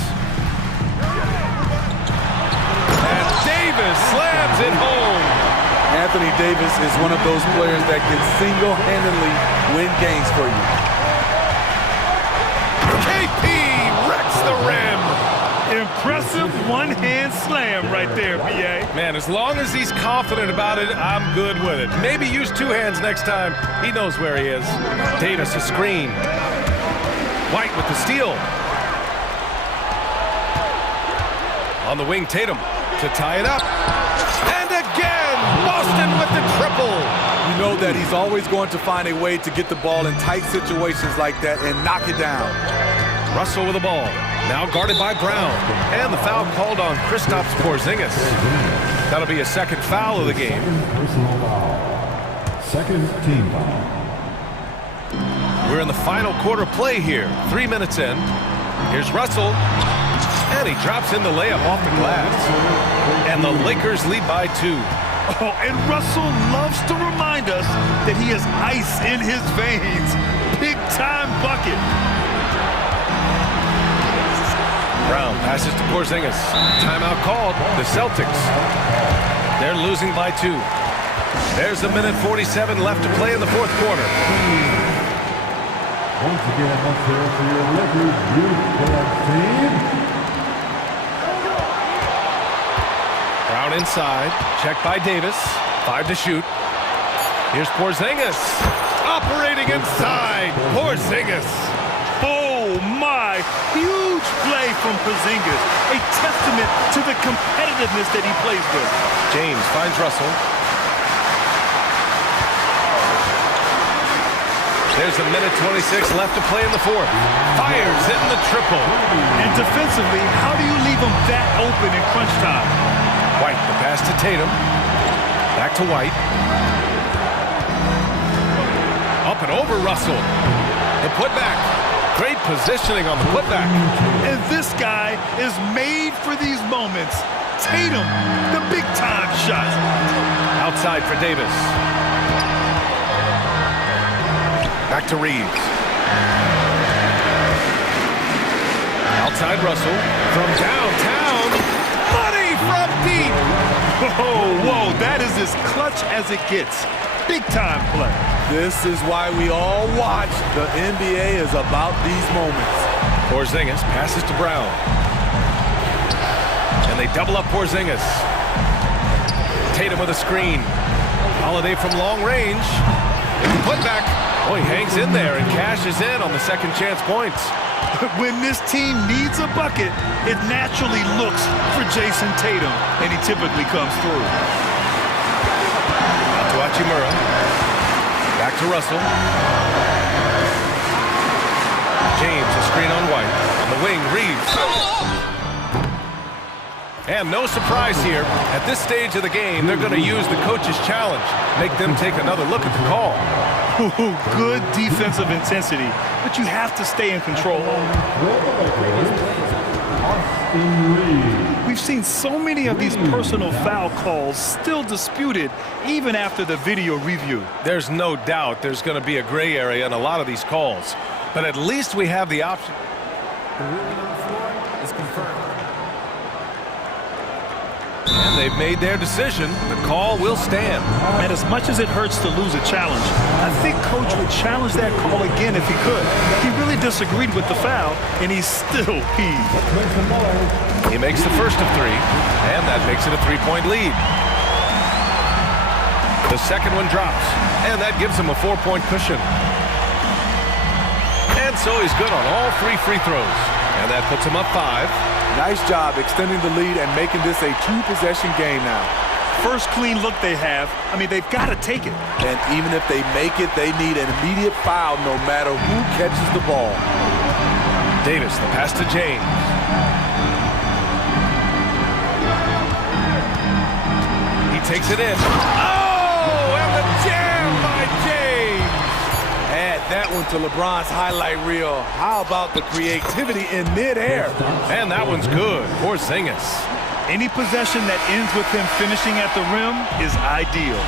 And Davis slams it home. Anthony Davis is one of those players that can single-handedly win games for you. KP wrecks the rim. Impressive one-hand slam right there, B.A. Man, as long as he's confident about it, I'm good with it. Maybe use two hands next time. He knows where he is. Davis, a screen. White with the steal. On the wing, Tatum to tie it up. And again, Boston with the triple. You know that he's always going to find a way to get the ball in tight situations like that and knock it down. Russell with the ball. Now guarded by Brown. And the foul called on Kristaps Porzingis. That'll be a second foul of the game. Personal foul. Second team foul. We're in the final quarter play here. 3 minutes in. Here's Russell. And he drops in the layup off the glass. And the Lakers lead by 2. Oh, and Russell loves to remind us that he has ice in his veins. Big-time bucket. Brown passes to Porzingis. Timeout called. The Celtics. They're losing by 2. There's a minute 47 left to play in the fourth quarter. Once again, let's hear it for your Lakers youth club team. Brown inside. Checked by Davis. 5 to shoot. Here's Porzingis. Operating inside. Porzingis. Oh, my. Huge play from Porzingis. A testament to the competitiveness that he plays with. James finds Russell. There's a minute 26 left to play in the fourth. Fires hitting the triple. And defensively, how do you leave him that open in crunch time? White, the pass to Tatum. Back to White. Up and over Russell. The putback. Great positioning on the putback. And this guy is made for these moments. Tatum, the big-time shot. Outside for Davis. Back to Reeves. Outside Russell. From downtown. Money from deep. Whoa, that is as clutch as it gets. Big-time play. This is why we all watch. The NBA is about these moments. Porzingis passes to Brown. And they double up Porzingis. Tatum with a screen. Holiday from long range. Put back. Oh, he hangs in there and cashes in on the second chance points. When this team needs a bucket, it naturally looks for Jason Tatum, and he typically comes through. Out to Hachimura. Back to Russell. James, a screen on White. On the wing, Reeves. And no surprise here. At this stage of the game, they're going to use the coach's challenge. Make them take another look at the call. Good defensive intensity, but you have to stay in control. We've seen so many of these personal foul calls still disputed even after the video review. There's no doubt there's going to be a gray area in a lot of these calls, but at least we have the option. The ruling on the floor is confirmed. And they've made their decision. The call will stand. And as much as it hurts to lose a challenge, I think Coach would challenge that call again if he could. He really disagreed with the foul, and he's still peeved. He makes the first of 3, and that makes it a 3-point lead. The second one drops, and that gives him a 4-point cushion. And so he's good on all 3 free throws, and that puts him up 5. Nice job extending the lead and making this a 2-possession game now. First clean look they have. I mean, they've got to take it. And even if they make it, they need an immediate foul no matter who catches the ball. Davis, the pass to James. He takes it in. Oh, and the jam by James. Add that one to LeBron's highlight reel. How about the creativity in midair? And that one's good. Porzingis. Any possession that ends with him finishing at the rim is ideal.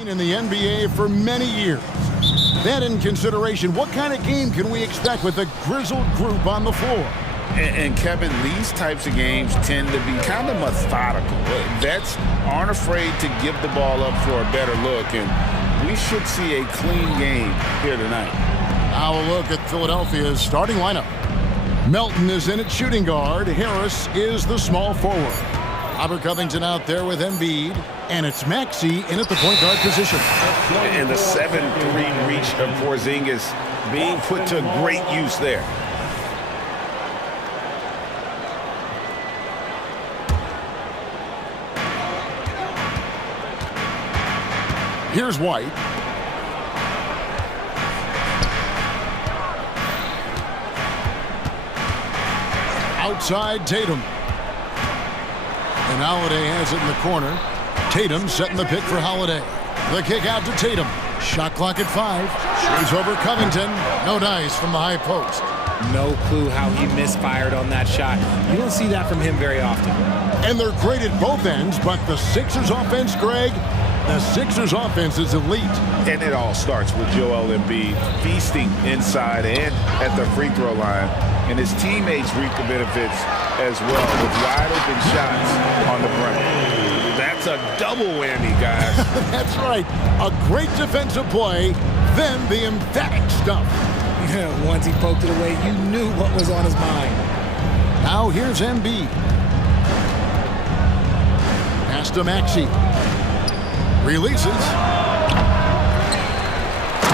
In the NBA for many years. That in consideration, what kind of game can we expect with a grizzled group on the floor? And Kevin, these types of games tend to be kind of methodical. Vets aren't afraid to give the ball up for a better look, and we should see a clean game here tonight. Now a look at Philadelphia's starting lineup. Melton is in at shooting guard. Harris is the small forward. Robert Covington out there with Embiid, and it's Maxey in at the point guard position. And the 7-3 reach of Porzingis being put to great use there. Here's White. Outside Tatum. And Holiday has it in the corner. Tatum setting the pick for Holiday. The kick out to Tatum. Shot clock at 5. Shoots over Covington. No dice from the high post. No clue how he misfired on that shot. You don't see that from him very often. And they're great at both ends, but the Sixers offense, Greg, the Sixers offense is elite. And it all starts with Joel Embiid feasting inside and at the free throw line. And his teammates reap the benefits as well with wide open shots on the perimeter. That's a double whammy, guys. That's right. A great defensive play, then the emphatic stuff. Once he poked it away, you knew what was on his mind. Now here's Embiid. Pass to Maxey. Releases.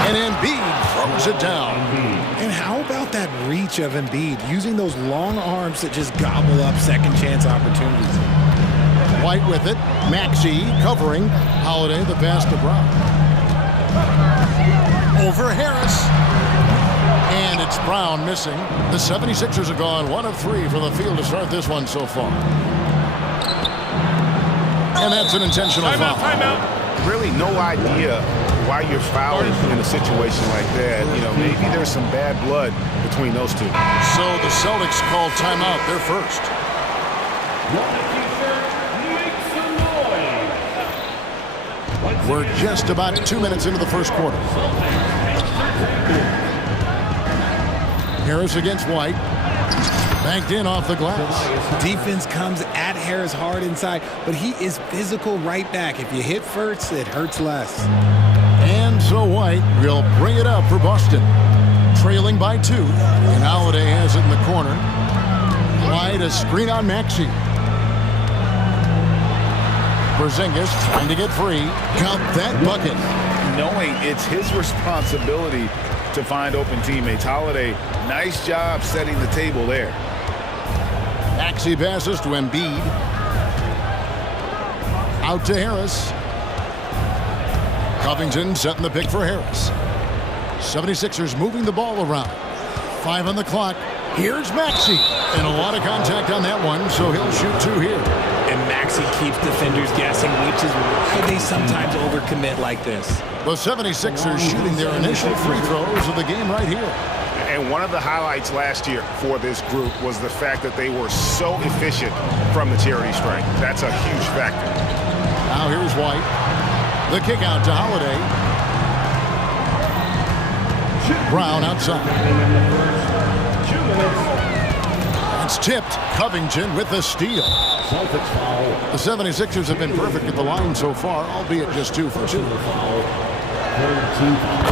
And Embiid throws it down. And how about that reach of Embiid, using those long arms that just gobble up second chance opportunities? White with it. Maxey covering. Holiday the pass to Brown. Over Harris. And it's Brown missing. The 76ers have gone 1 of 3 from the field to start this one so far. And that's an intentional foul. Timeout. Really no idea why you're fouling in a situation like that. You know, maybe there's some bad blood between those two. So the Celtics call timeout. They're first. We're just about 2 minutes into the first quarter. Harris against White. Banked in off the glass. Defense comes at Harris hard inside, but he is physical right back. If you hit first, it hurts less. And so White will bring it up for Boston. Trailing by 2. And Holiday has it in the corner. White a screen on Maxey. Porzingis trying to get free. Count that bucket. Knowing it's his responsibility to find open teammates. Holiday, nice job setting the table there. Maxey passes to Embiid. Out to Harris. Covington setting the pick for Harris. 76ers moving the ball around. 5 on the clock. Here's Maxey. And a lot of contact on that one, so he'll shoot 2 here. And Maxey keeps defenders guessing, which is why they sometimes overcommit like this. The 76ers shooting their initial free throws of the game right here. And one of the highlights last year for this group was the fact that they were so efficient from the charity stripe. That's a huge factor. Now here's White. The kick out to Holiday. Brown outside. It's tipped. Covington with the steal. The 76ers have been perfect at the line so far, albeit just 2 for 2.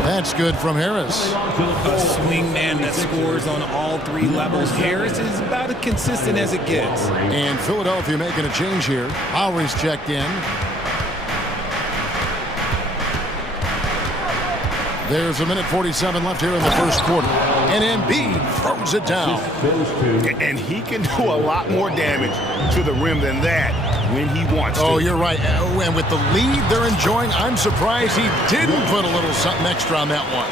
That's good from Harris. A swing man that scores on all 3 levels. Harris is about as consistent as it gets. And Philadelphia making a change here. Lowry's checked in. There's 1:47 left here in the first quarter. And Embiid throws it down. And he can do a lot more damage to the rim than that when he wants to. Oh, you're right. And with the lead they're enjoying, I'm surprised he didn't put a little something extra on that one.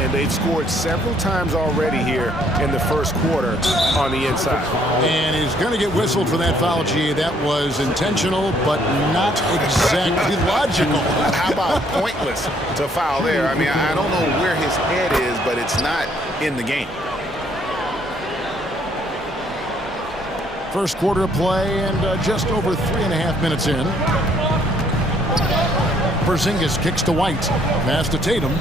And they've scored several times already here in the first quarter on the inside. And he's going to get whistled for that foul, G. That was intentional, but not exactly logical. How about pointless to foul there? I mean, I don't know where his head is, but it's not in the game. First quarter of play and just over 3.5 minutes in. Porzingis kicks to White. Pass to Tatum.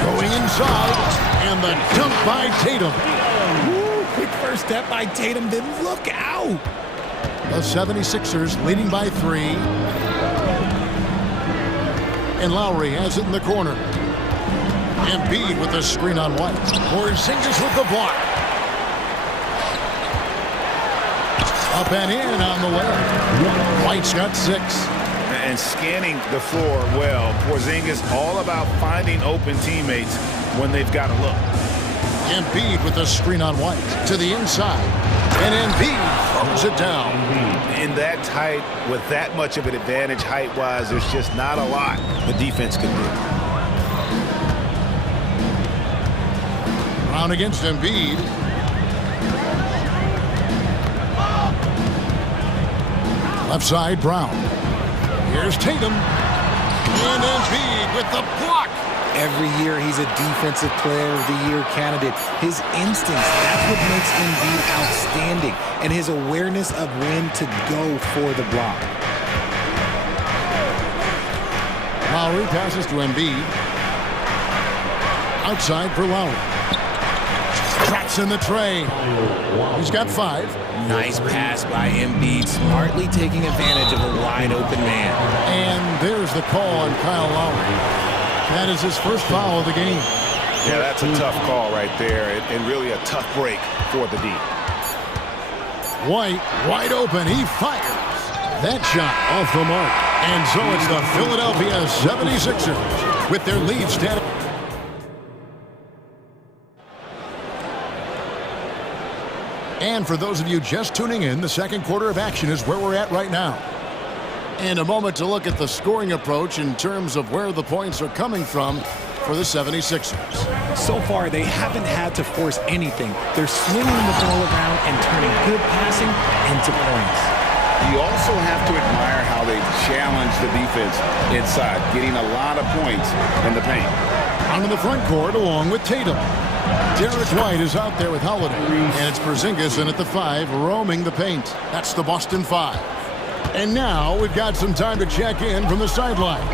Going inside, and the dunk by Tatum. Woo, quick first step by Tatum, then look out. The 76ers leading by 3. And Lowry has it in the corner. Embiid with the screen on White. Porzingis with the block. Up and in on the way. White's got 6. And scanning the floor well. Porzingis all about finding open teammates when they've got a look. Embiid with the screen on White to the inside. And Embiid throws it down. In that tight, with that much of an advantage height-wise, there's just not a lot the defense can do. Brown against Embiid. Left side, Brown. Here's Tatum. And Embiid with the block. Every year he's a defensive player of the year candidate. His instincts, that's what makes Embiid outstanding. And his awareness of when to go for the block. Lowry passes to Embiid. Outside for Lowry. Traps in the tray. He's got 5. Nice pass by Embiid, smartly taking advantage of a wide open man. And there's the call on Kyle Lowry. That is his first foul of the game. Yeah, that's a tough call right there, and really a tough break for the D. White, wide open, he fires. That shot off the mark. And so it's the Philadelphia 76ers with their lead standing. And for those of you just tuning in, the second quarter of action is where we're at right now. In a moment to look at the scoring approach in terms of where the points are coming from for the 76ers. So far, they haven't had to force anything. They're swinging the ball around and turning good passing into points. You also have to admire how they challenge the defense inside, getting a lot of points in the paint. On in the front court along with Tatum. Derek White is out there with Holiday. And it's Porzingis in at the 5, roaming the paint. That's the Boston 5. And now we've got some time to check in from the sidelines.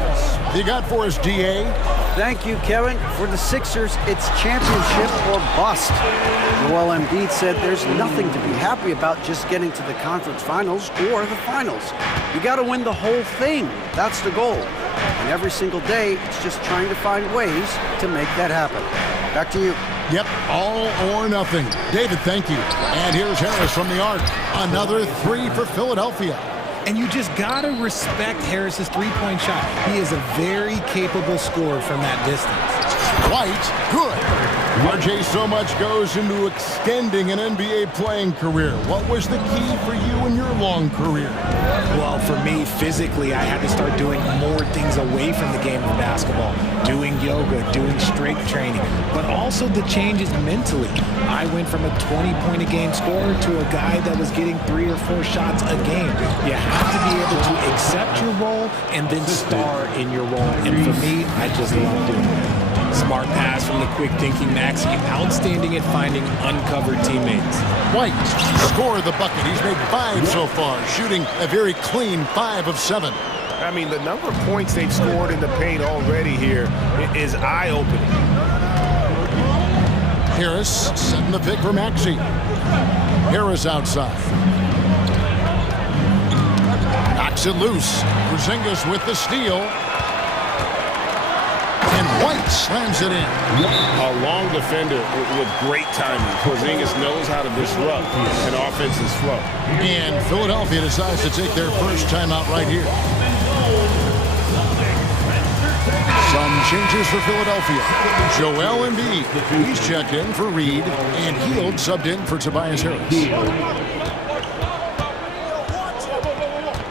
You got for us, DA? Thank you, Kevin. For the Sixers, it's championship or bust. Joel Embiid said there's nothing to be happy about just getting to the conference finals or the finals. You got to win the whole thing. That's the goal. And every single day, it's just trying to find ways to make that happen. Back to you. Yep, all or nothing. David, thank you. And here's Harris from the arc. Another 3 for Philadelphia. And you just got to respect Harris's three-point shot. He is a very capable scorer from that distance. White, good. RJ, so much goes into extending an NBA playing career. What was the key for you in your long career? Well, for me, physically, I had to start doing more things away from the game of basketball. Doing yoga, doing strength training, but also the changes mentally. I went from a 20-point-a-game scorer to a guy that was getting 3 or 4 shots a game. You have to be able to accept your role and then star in your role. And for me, I just love doing that. Smart pass from the quick-thinking Maxey. Outstanding at finding uncovered teammates. White scored the bucket. He's made 5 so far, shooting a very clean 5 of 7. I mean, the number of points they've scored in the paint already here is eye-opening. Harris setting the pick for Maxey. Harris outside. Knocks it loose. Porzingis with the steal. And White slams it in. A long defender with great timing. Porzingis knows how to disrupt an offense's flow. And Philadelphia decides to take their first timeout right here. Some changes for Philadelphia. Joel Embiid, he's checked in for Reed, and Hield subbed in for Tobias Harris.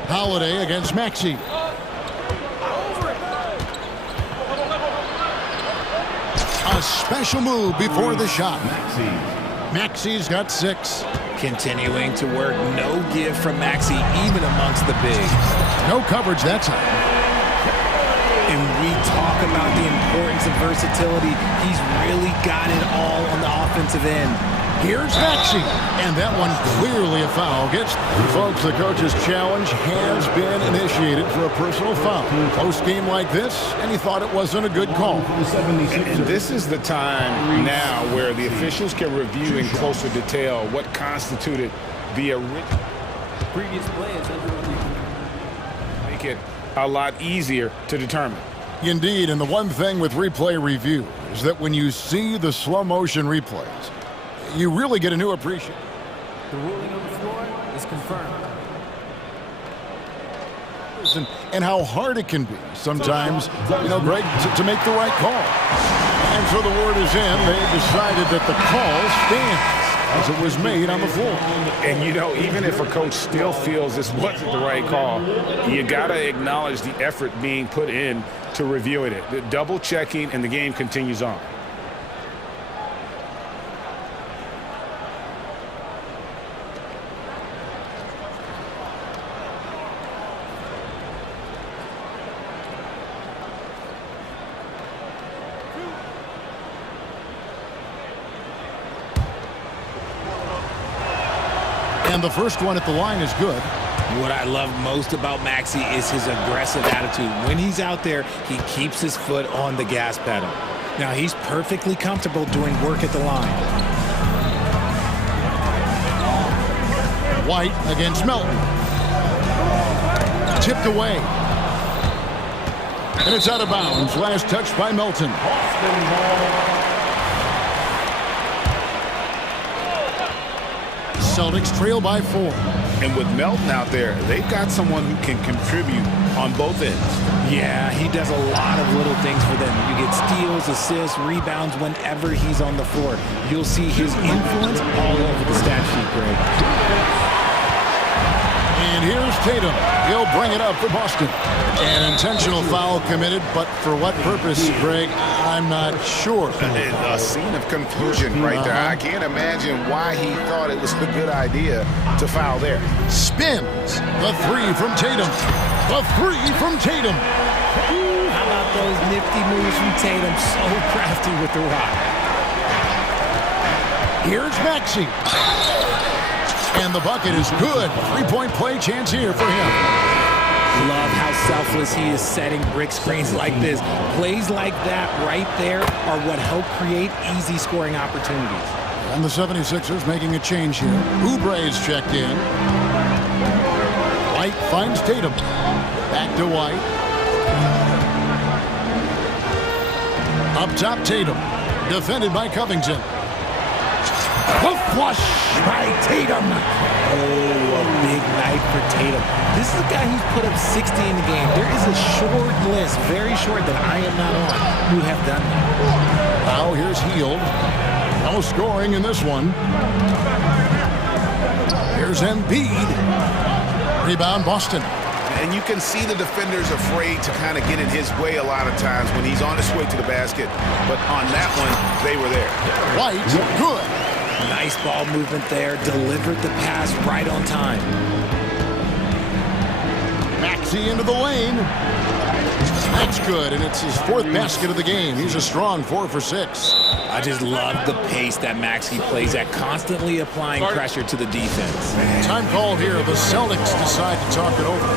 Holiday against Maxey. A special move before the shot. Maxey's got 6. Continuing to work, no give from Maxey, even amongst the bigs. No coverage that time. And we talk about the importance of versatility. He's really got it all on the offensive end. Here's Maxey, and that one clearly a foul. Folks, the coach's challenge has been initiated for a personal foul. Close game like this, and he thought it wasn't a good call. And this is the time now where the officials can review in closer detail what constituted the original. Previous play is under review. Make it a lot easier to determine. Indeed, and the one thing with replay review is that when you see the slow motion replays, you really get a new appreciation. The ruling on the floor is confirmed. And how hard it can be sometimes, Greg, to make the right call. And so the word is in. They decided that the call stands as it was made on the floor. And even if a coach still feels this wasn't the right call, you got to acknowledge the effort being put in to reviewing it. The double checking, and the game continues on. And the first one at the line is good. What I love most about Maxey is his aggressive attitude. When he's out there, he keeps his foot on the gas pedal. Now, he's perfectly comfortable doing work at the line. White against Melton. Tipped away. And it's out of bounds. Last touch by Melton. Celtics trail by 4. And with Melton out there, they've got someone who can contribute on both ends. Yeah, he does a lot of little things for them. You get steals, assists, rebounds whenever he's on the floor. You'll see his influence all over the stat sheet, Greg. And here's Tatum. He'll bring it up for Boston. An intentional foul committed, but for what purpose, Greg? I'm not sure. A scene of confusion right there. I can't imagine why he thought it was a good idea to foul there. Spins. The 3 from Tatum. The 3 from Tatum. Ooh, how about those nifty moves from Tatum? So crafty with the rock. Here's Maxey. And the bucket is good. 3-point play chance here for him. Love how selfless he is setting brick screens like this. Plays like that right there are what help create easy scoring opportunities. And the 76ers making a change here. Oubre's checked in. White finds Tatum. Back to White. Up top, Tatum. Defended by Covington. The flush by Tatum. Oh, a big night for Tatum. This is a guy who's put up 60 in the game. There is a short list, very short, that I am not on, who have done that. Now here's Hield. No scoring in this one. Here's Embiid. Rebound, Boston. And you can see the defenders afraid to kind of get in his way a lot of times when he's on his way to the basket. But on that one, they were there. White, good. Nice ball movement there. Delivered the pass right on time. Maxey into the lane. That's good, and it's his 4th basket of the game. He's a strong 4 for 6. I just love the pace that Maxey plays at, constantly applying pressure to the defense. Time call here. The Celtics decide to talk it over.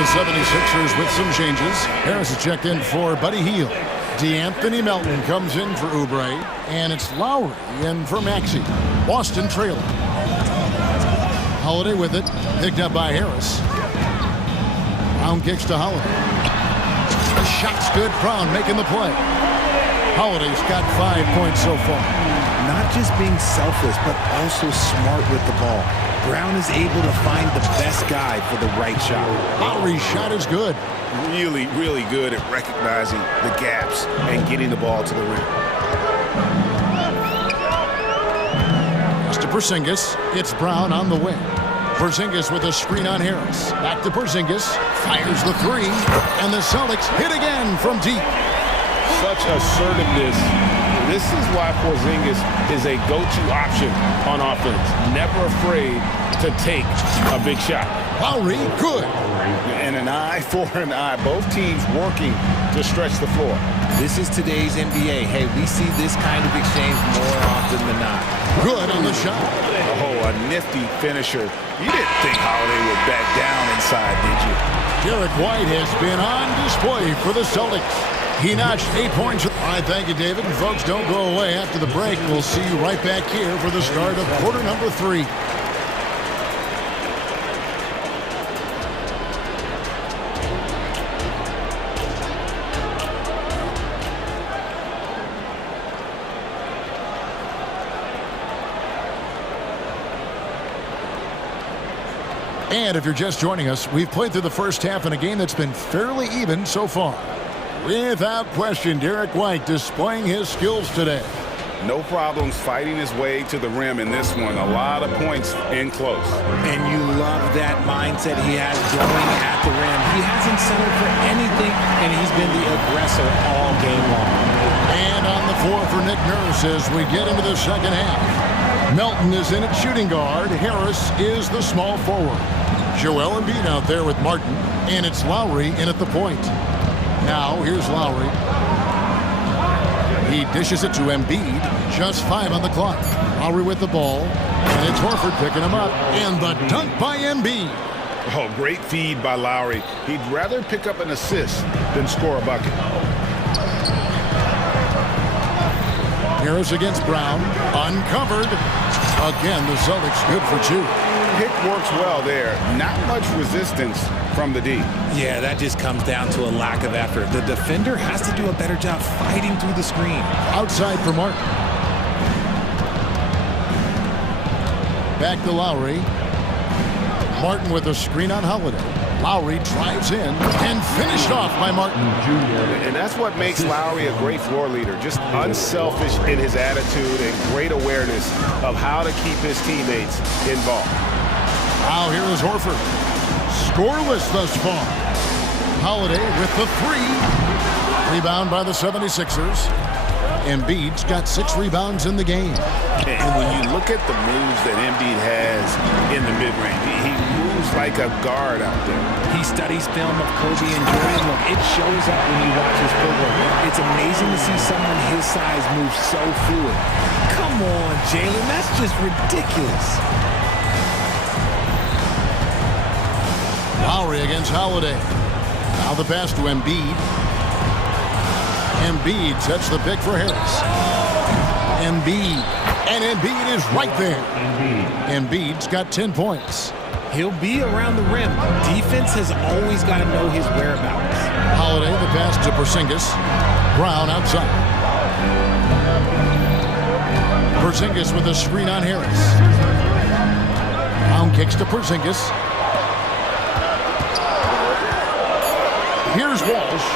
The 76ers with some changes. Harris is checked in for Buddy Hield. DeAnthony Melton comes in for Oubre. And it's Lowry in for Maxey. Boston trailing. Holiday with it. Picked up by Harris. Brown kicks to Holiday. The shot's good. Brown making the play. Holiday's got 5 points so far. Not just being selfless, but also smart with the ball. Brown is able to find the best guy for the right shot. Lowry's shot is good. Really, really good at recognizing the gaps and getting the ball to the rim. It's to Porzingis. It's Brown on the wing. Porzingis with a screen on Harris. Back to Porzingis. Fires the 3. And the Celtics hit again from deep. Such assertiveness This is why Porzingis is a go-to option on offense. Never afraid to take a big shot. Lowry, good. And an eye for an eye. Both teams working to stretch the floor. This is today's NBA. Hey, we see this kind of exchange more often than not. Good on the shot. Oh, a nifty finisher. You didn't think Holiday would back down inside, did you? Derek White has been on display for the Celtics. He notched 8 points. All right, thank you, David. And folks, don't go away. After the break, we'll see you right back here for the start of quarter number 3. And if you're just joining us, we've played through the first half in a game that's been fairly even so far. Without question, Derek White displaying his skills today. No problems fighting his way to the rim in this one. A lot of points in close. And you love that mindset he has going at the rim. He hasn't settled for anything, and he's been the aggressor all game long. And on the floor for Nick Nurse as we get into the second half. Melton is in at shooting guard. Harris is the small forward. Joel Embiid out there with Martin, and it's Lowry in at the point. Now, here's Lowry. He dishes it to Embiid. Just 5 on the clock. Lowry with the ball, and it's Horford picking him up. And the dunk by Embiid. Oh, great feed by Lowry. He'd rather pick up an assist than score a bucket. Harris against Brown. Uncovered. Again, the Celtics good for 2. Pick works well there. Not much resistance from the D. Yeah, that just comes down to a lack of effort. The defender has to do a better job fighting through the screen. Outside for Martin. Back to Lowry. Martin with a screen on Holiday. Lowry drives in and finished off by Martin. And that's what makes Lowry a great floor leader. Just unselfish in his attitude and great awareness of how to keep his teammates involved. Now here is Horford. Scoreless thus far. Holiday with the 3. Rebound by the 76ers. Embiid's got 6 rebounds in the game. And when you look at the moves that Embiid has in the mid-range, he moves like a guard out there. He studies film of Kobe and Jordan. Look, it shows up when you watch his footwork. It's amazing to see someone his size move so fluid. Come on, Jalen, that's just ridiculous. Lowry against Holiday. Now the pass to Embiid. Embiid sets the pick for Harris. Embiid. And Embiid is right there. Embiid's got 10 points. He'll be around the rim. Defense has always got to know his whereabouts. Holiday, the pass to Porzingis. Brown outside. Porzingis with a screen on Harris. Brown kicks to Porzingis. Here's Walsh.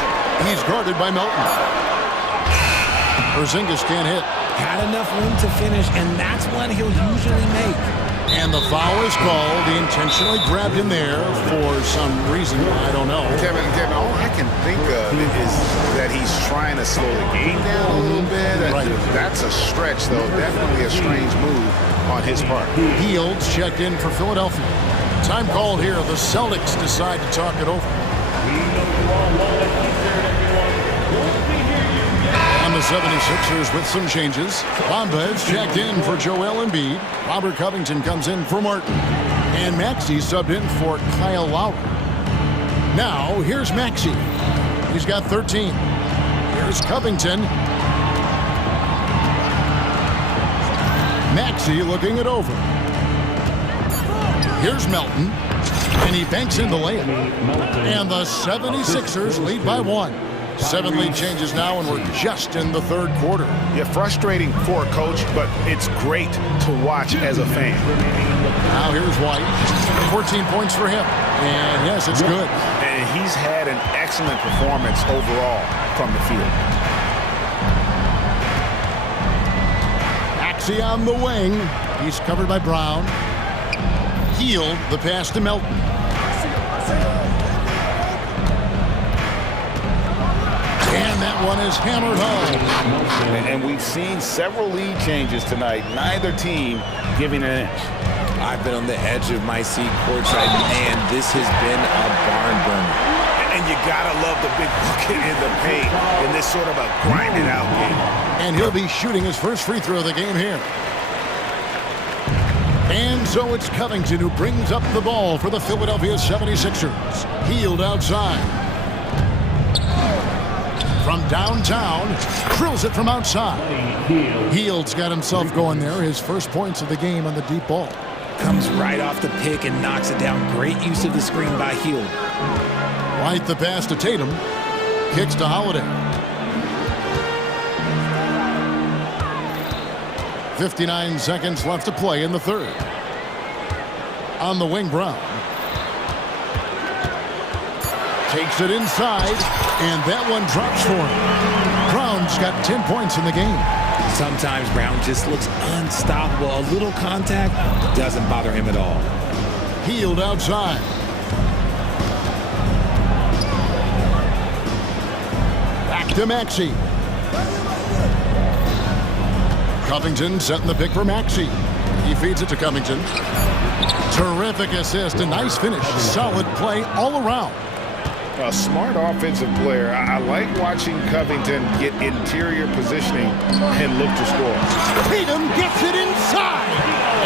He's guarded by Melton. Porzingis can't hit. Had enough room to finish, and that's one he'll usually make. And the foul is called. He intentionally grabbed him there for some reason. I don't know. Kevin, all I can think of is that he's trying to slow the game down a little bit. Right. That's a stretch, though. Definitely a strange move on his part. Fields checked in for Philadelphia. Time called here. The Celtics decide to talk it over. And the 76ers with some changes. Bombas checked in for Joel Embiid. Robert Covington comes in for Martin. And Maxey subbed in for Kyle Lowry. Now, here's Maxey. He's got 13. Here's Covington. Maxey looking it over. Here's Melton. And he banks in the layup. And the 76ers lead by 1. 7 lead changes now, and we're just in the third quarter. Yeah, frustrating for a coach, but it's great to watch as a fan. Now here's White. 14 points for him. And yes, it's good. And he's had an excellent performance overall from the field. Maxey on the wing. He's covered by Brown. Healed the pass to Melton. And that one is hammered home. And we've seen several lead changes tonight. Neither team giving an inch. I've been on the edge of my seat courtside, and this has been a barn burner. And you gotta love the big bucket in the paint in this sort of a grinded out game. And he'll be shooting his first free throw of the game here. And so it's Covington who brings up the ball for the Philadelphia 76ers. Hield outside. From downtown, drills it from outside. Hield's got himself going there. His first points of the game on the deep ball. Comes right off the pick and knocks it down. Great use of the screen by Hield. Right the pass to Tatum. Kicks to Holiday. 59 seconds left to play in the third. On the wing, Brown. Takes it inside, and that one drops for him. Brown's got 10 points in the game. Sometimes Brown just looks unstoppable. A little contact doesn't bother him at all. Hield outside. Back to Maxey. Covington setting the pick for Maxey. He feeds it to Covington. Terrific assist, a nice finish. Solid play all around. A smart offensive player. I like watching Covington get interior positioning and look to score. Tatum gets it inside.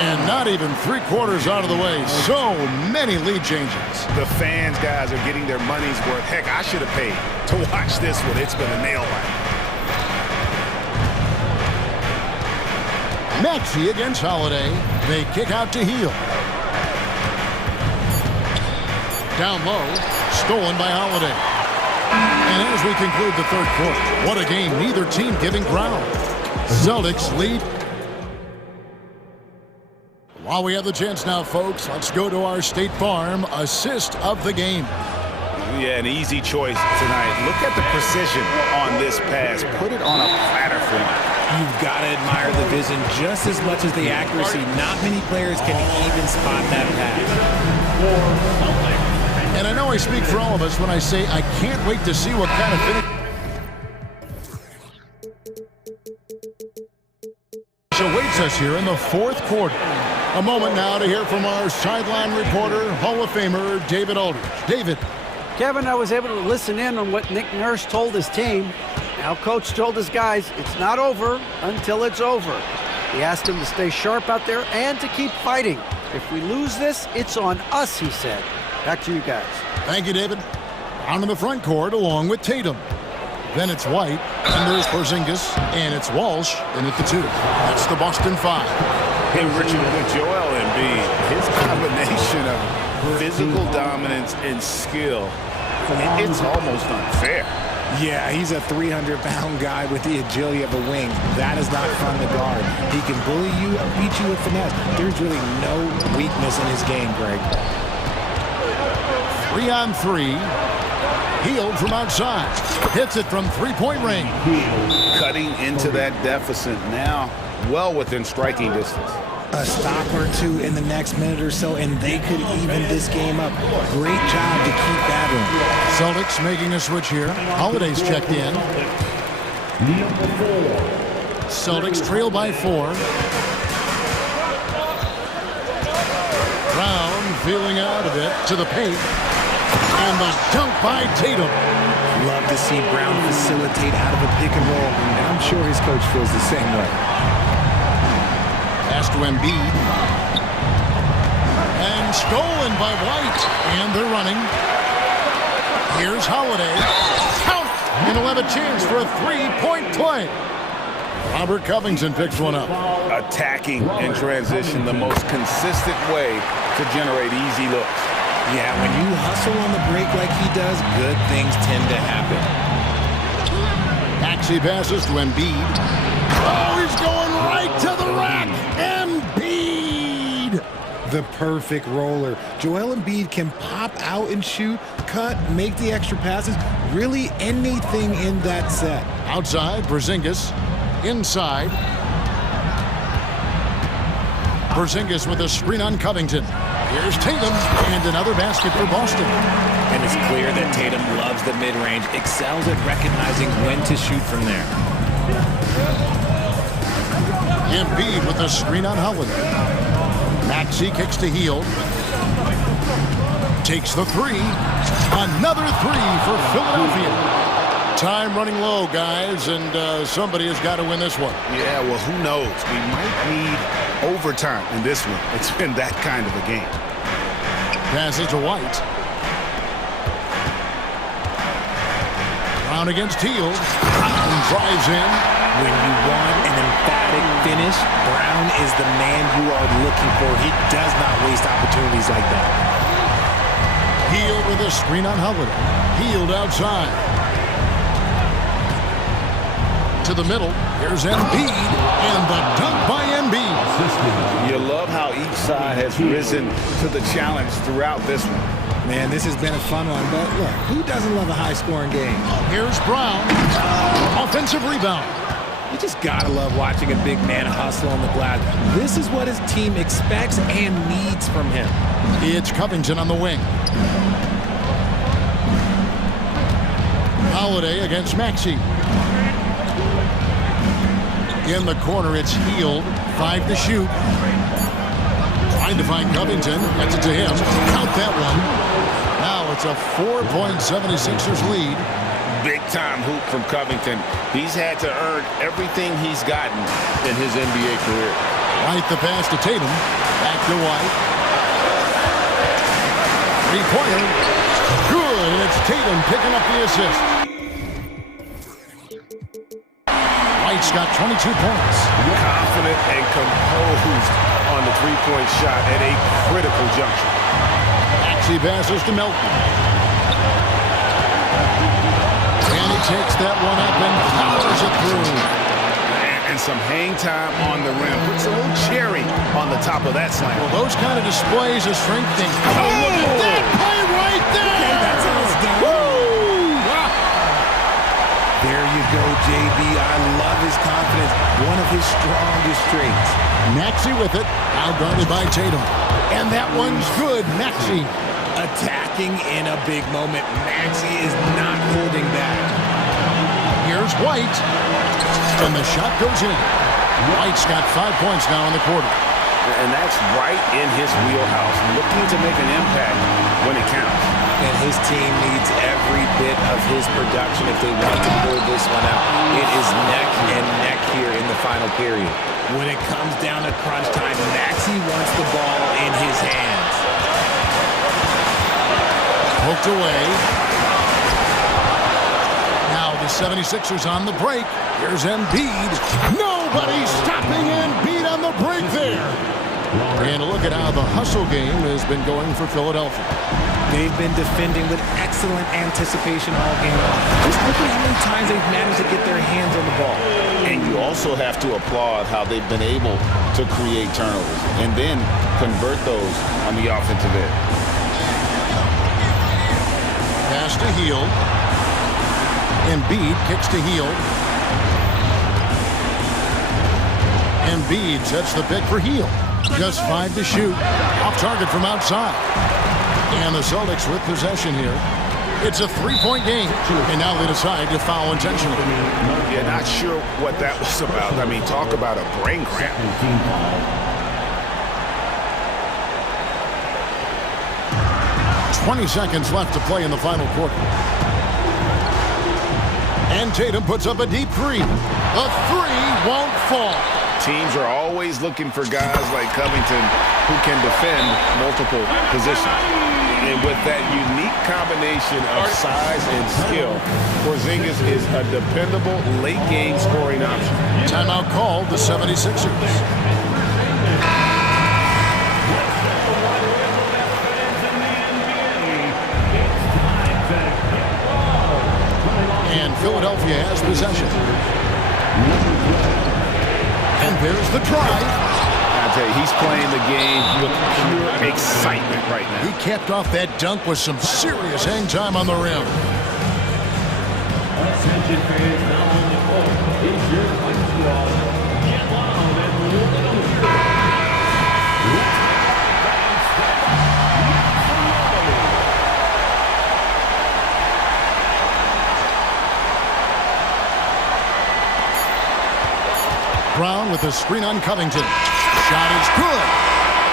And not even 3/4 out of the way. So many lead changes. The fans, guys, are getting their money's worth. Heck, I should have paid to watch this one. It's been a nail biter. Maxey against Holiday. They kick out to Hield. Down low, stolen by Holiday. And as we conclude the third quarter, what a game, neither team giving ground. Celtics lead. While we have the chance now, folks, let's go to our State Farm assist of the game. Yeah, an easy choice tonight. Look at the precision on this pass. Put it on a platter for him. You've got to admire the vision just as much as the accuracy. Not many players can even spot that pass. And I know I speak for all of us when I say I can't wait to see what kind of finish awaits us here in the fourth quarter. A moment now to hear from our sideline reporter, Hall of Famer David Aldridge. David. Kevin, I was able to listen in on what Nick Nurse told his team. Now, Coach told his guys it's not over until it's over. He asked them to stay sharp out there and to keep fighting. If we lose this, it's on us, he said. Back to you guys. Thank you, David. Down in the front court along with Tatum. Then it's White, and there's Porzingis, and it's Walsh, and at the 2. That's the Boston 5. Hey, Richard, with Joel Embiid, his combination of physical dominance and skill, it's almost unfair. Yeah, he's a 300-pound guy with the agility of a wing. That is not fun to guard. He can bully you, beat you with finesse. There's really no weakness in his game, Greg. 3-on-3. Hield from outside. Hits it from three-point range. Cutting into that deficit now, well within striking distance. A stop or two in the next minute or so, and they could even this game up. Great job to keep battling. Celtics making a switch here. Holiday's checked in. Celtics trail by 4. Brown feeling out of it to the paint. And the dunk by Tatum. Love to see Brown facilitate out of a pick and roll, and I'm sure his coach feels the same way. Pass to Embiid. And stolen by White. And they're running. Here's Holiday. Count! And he'll have a chance for a 3-point play. Robert Covington picks one up. Attacking in transition, the most consistent way to generate easy looks. Yeah, when you hustle on the break like he does, good things tend to happen. Maxey passes to Embiid. Oh, he's going right to the rack. Embiid! The perfect roller. Joel Embiid can pop out and shoot, cut, make the extra passes, really anything in that set. Outside, Porzingis. Inside. Porzingis with a screen on Covington. Here's Tatum, and another basket for Boston. And it's clear that Tatum loves the mid-range, excels at recognizing when to shoot from there. Embiid with a screen on Holiday. Maxey kicks to Hield. Takes the three. Another three for Philadelphia. Time running low, guys, and somebody has got to win this one. Yeah, well, who knows? We might need overtime in this one. It's been that kind of a game. Passes to White. Brown against Hield. Brown drives in. When you want an emphatic finish, Brown is the man you are looking for. He does not waste opportunities like that. Hield with a screen on Holiday. Hield outside. To the middle. Here's Embiid. And the dunk by Embiid. You love how each side has risen to the challenge throughout this one. Man, this has been a fun one, but look, who doesn't love a high-scoring game? Here's Brown. Offensive rebound. You just gotta love watching a big man hustle on the glass. This is what his team expects and needs from him. It's Covington on the wing. Holiday against Maxey. In the corner, it's Hield. 5 to shoot. Trying to find Covington. Gets it to him. Count that one. Now it's a 4-76ers lead. Big-time hoop from Covington. He's had to earn everything he's gotten in his NBA career. White the pass to Tatum. Back to White. Three-pointer. Good, and it's Tatum picking up the assist. White's got 22 points. Confident and composed on the three-point shot at a critical juncture. Maxey passes to Melton. And he takes that one up and powers it through. And some hang time on the rim. Puts a little cherry on the top of that slam. Well, those kind of displays of strength. Oh, look at that play right there! Okay, that's how it's done. Woo! There you go, JB. I love his confidence. One of his strongest traits. Maxey with it. Now guarded by Tatum. And that one's good. Maxey. Attacking in a big moment. Maxey is not holding back. Here's White. And the shot goes in. White's got 5 points now in the quarter. And that's right in his wheelhouse. Looking to make an impact when it counts. And his team needs every bit of his production if they want to pull this one out. It is neck and neck here in the final period. When it comes down to crunch time, Maxey wants the ball in his hands. Poked away. Now the 76ers on the break. Here's Embiid. Nobody's stopping Embiid on the break there. And look at how the hustle game has been going for Philadelphia. They've been defending with excellent anticipation all game long. Just look at how many times they've managed to get their hands on the ball. And you also have to applaud how they've been able to create turnovers and then convert those on the offensive end. Pass to Hield. Embiid kicks to Hield. Embiid sets the pick for Hield. Just 5 to shoot. Off target from outside. And the Celtics with possession here. It's a 3-point game. And now they decide to foul intentionally. Yeah, not sure what that was about. I mean, talk about a brain cramp. 20 seconds left to play in the final quarter. And Tatum puts up a deep three. The three won't fall. Teams are always looking for guys like Covington who can defend multiple positions. And with that unique combination of size and skill, Porzingis is a dependable late-game scoring option. Timeout called the 76ers. And Philadelphia has possession. And there's the drive. I tell you, he's playing the game with pure excitement right now. He capped off that dunk with some serious hang time on the rim. Attention fans, now on the court. It's your football. Get loud and move. the screen on Covington. Shot is good.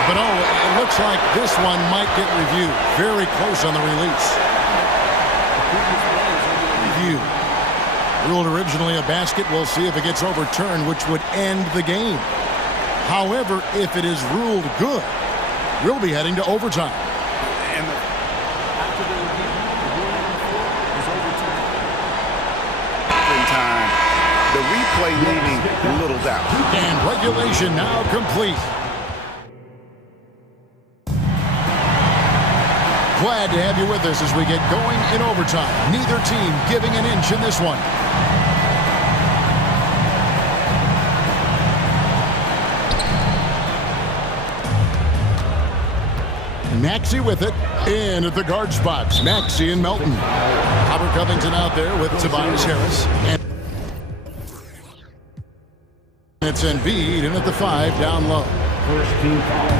But oh, it looks like this one might get reviewed. Very close on the release. Review. Ruled originally a basket. We'll see if it gets overturned, which would end the game. However, if it is ruled good, we'll be heading to overtime. And after the review, the ruling on the floor is overturned. In time, the replay leaving little doubt. And regulation now complete. Glad to have you with us as we get going in overtime. Neither team giving an inch in this one. Maxey with it, in at the guard spots. Maxey and Melton. Robert Covington out there with Tobias Harris. And it's Embiid in at the 5 down low. First team foul.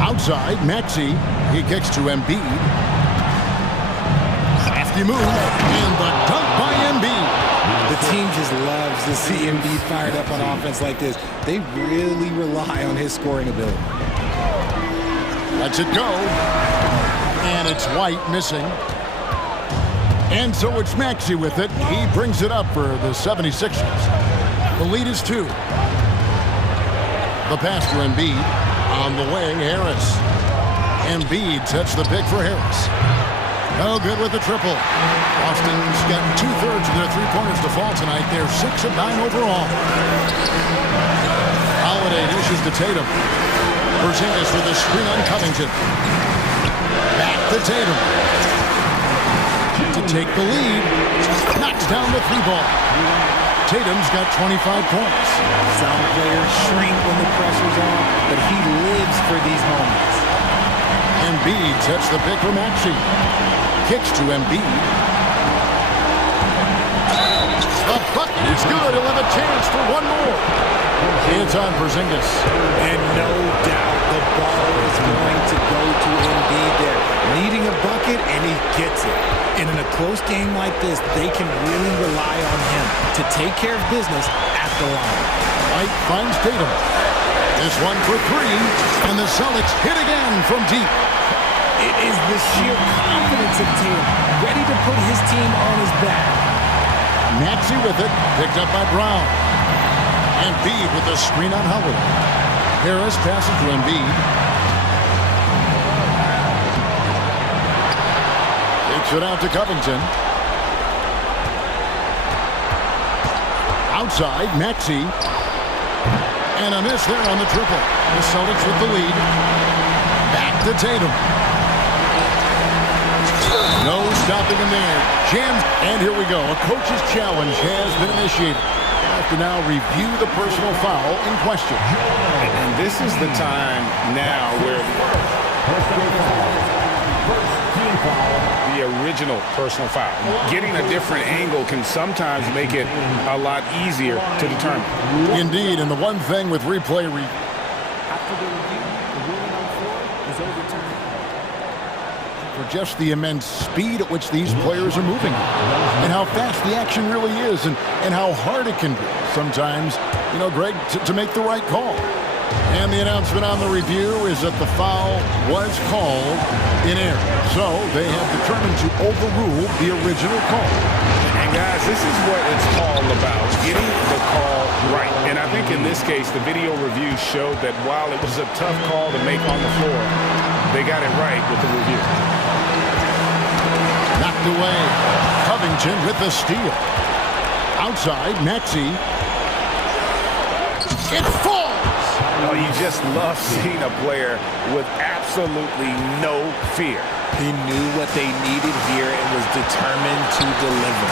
Outside, Maxey. He kicks to Embiid. Crafty move, and the dunk by Embiid. The team just loves to see Embiid fired up on offense like this. They really rely on his scoring ability. Lets it go. And it's White missing. And so it's Maxey with it. He brings it up for the 76ers. The lead is 2. The pass to Embiid. On the way, Harris. Embiid sets the pick for Harris. No good with the triple. Boston's got 2/3 of their three-pointers to fall tonight. They're 6 of 9 overall. Holiday dishes to Tatum. Porzingis with a screen on Covington. Back to Tatum. To take the lead. Knocks down the 3-ball. Tatum's got 25 points. Some players shrink when the pressure's on, but he lives for these moments. Embiid sets the pick for Maxey. Kicks to Embiid. The bucket is good. He'll have a chance for one more. It's on Porzingis. And no doubt the ball is going to go to Embiid there. Needing a bucket, and he gets it. And in a close game like this, they can really rely on him to take care of business at the line. White finds Tatum. This one for 3, and the Celtics hit again from deep. It is the sheer confidence of Tatum, ready to put his team on his back. Maxey with it, picked up by Brown. Embiid with the screen on Howard. Harris passes to Embiid. Takes it out to Covington. Outside, Maxey. And a miss there on the triple. The Celtics with the lead. Back to Tatum. No stopping him there. Jams. And here we go. A coach's challenge has been initiated. Have to now review the personal foul in question. And this is the time now where the original personal foul. Getting a different angle can sometimes make it a lot easier to determine. Indeed, and the one thing with replay... After the review, the ruling on the floor is overturned. For just the immense speed at which these players are moving and how fast the action really is and how hard it can be sometimes, you know, Greg, to make the right call. And the announcement on the review is that the foul was called in error. So they have determined to overrule the original call. And guys, this is what it's all about, getting the call right. And I think in this case, the video review showed that while it was a tough call to make on the floor, they got it right with the review. Knocked away. Covington with the steal. Outside, Maxey. It falls! Oh, you just love seeing a player with absolutely no fear. He knew what they needed here and was determined to deliver.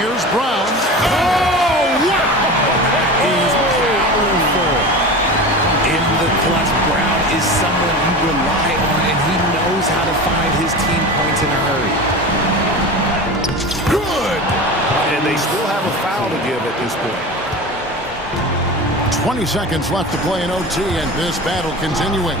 Here's Brown. Oh, wow! He's powerful. In the clutch, Brown is someone you rely on, and he knows how to find his team points in a hurry. Good! And they still have a foul to give at this point. 20 seconds left to play in OT, and this battle continuing.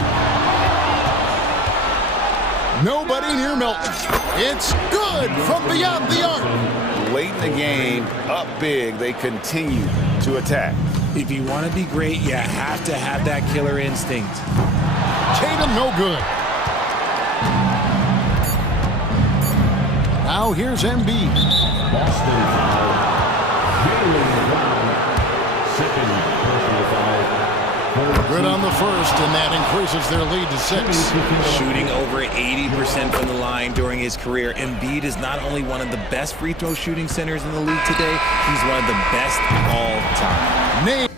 Nobody near Melton. It's good from beyond the arc. Late in the game, up big, they continue to attack. If you want to be great, you have to have that killer instinct. Tatum, no good. Now here's Embiid. Boston foul. Jaylen Brown. Second personal foul. Good on the first, and that increases their lead to 6. Shooting over 80% from the line during his career, Embiid is not only one of the best free throw shooting centers in the league today, he's one of the best of all time.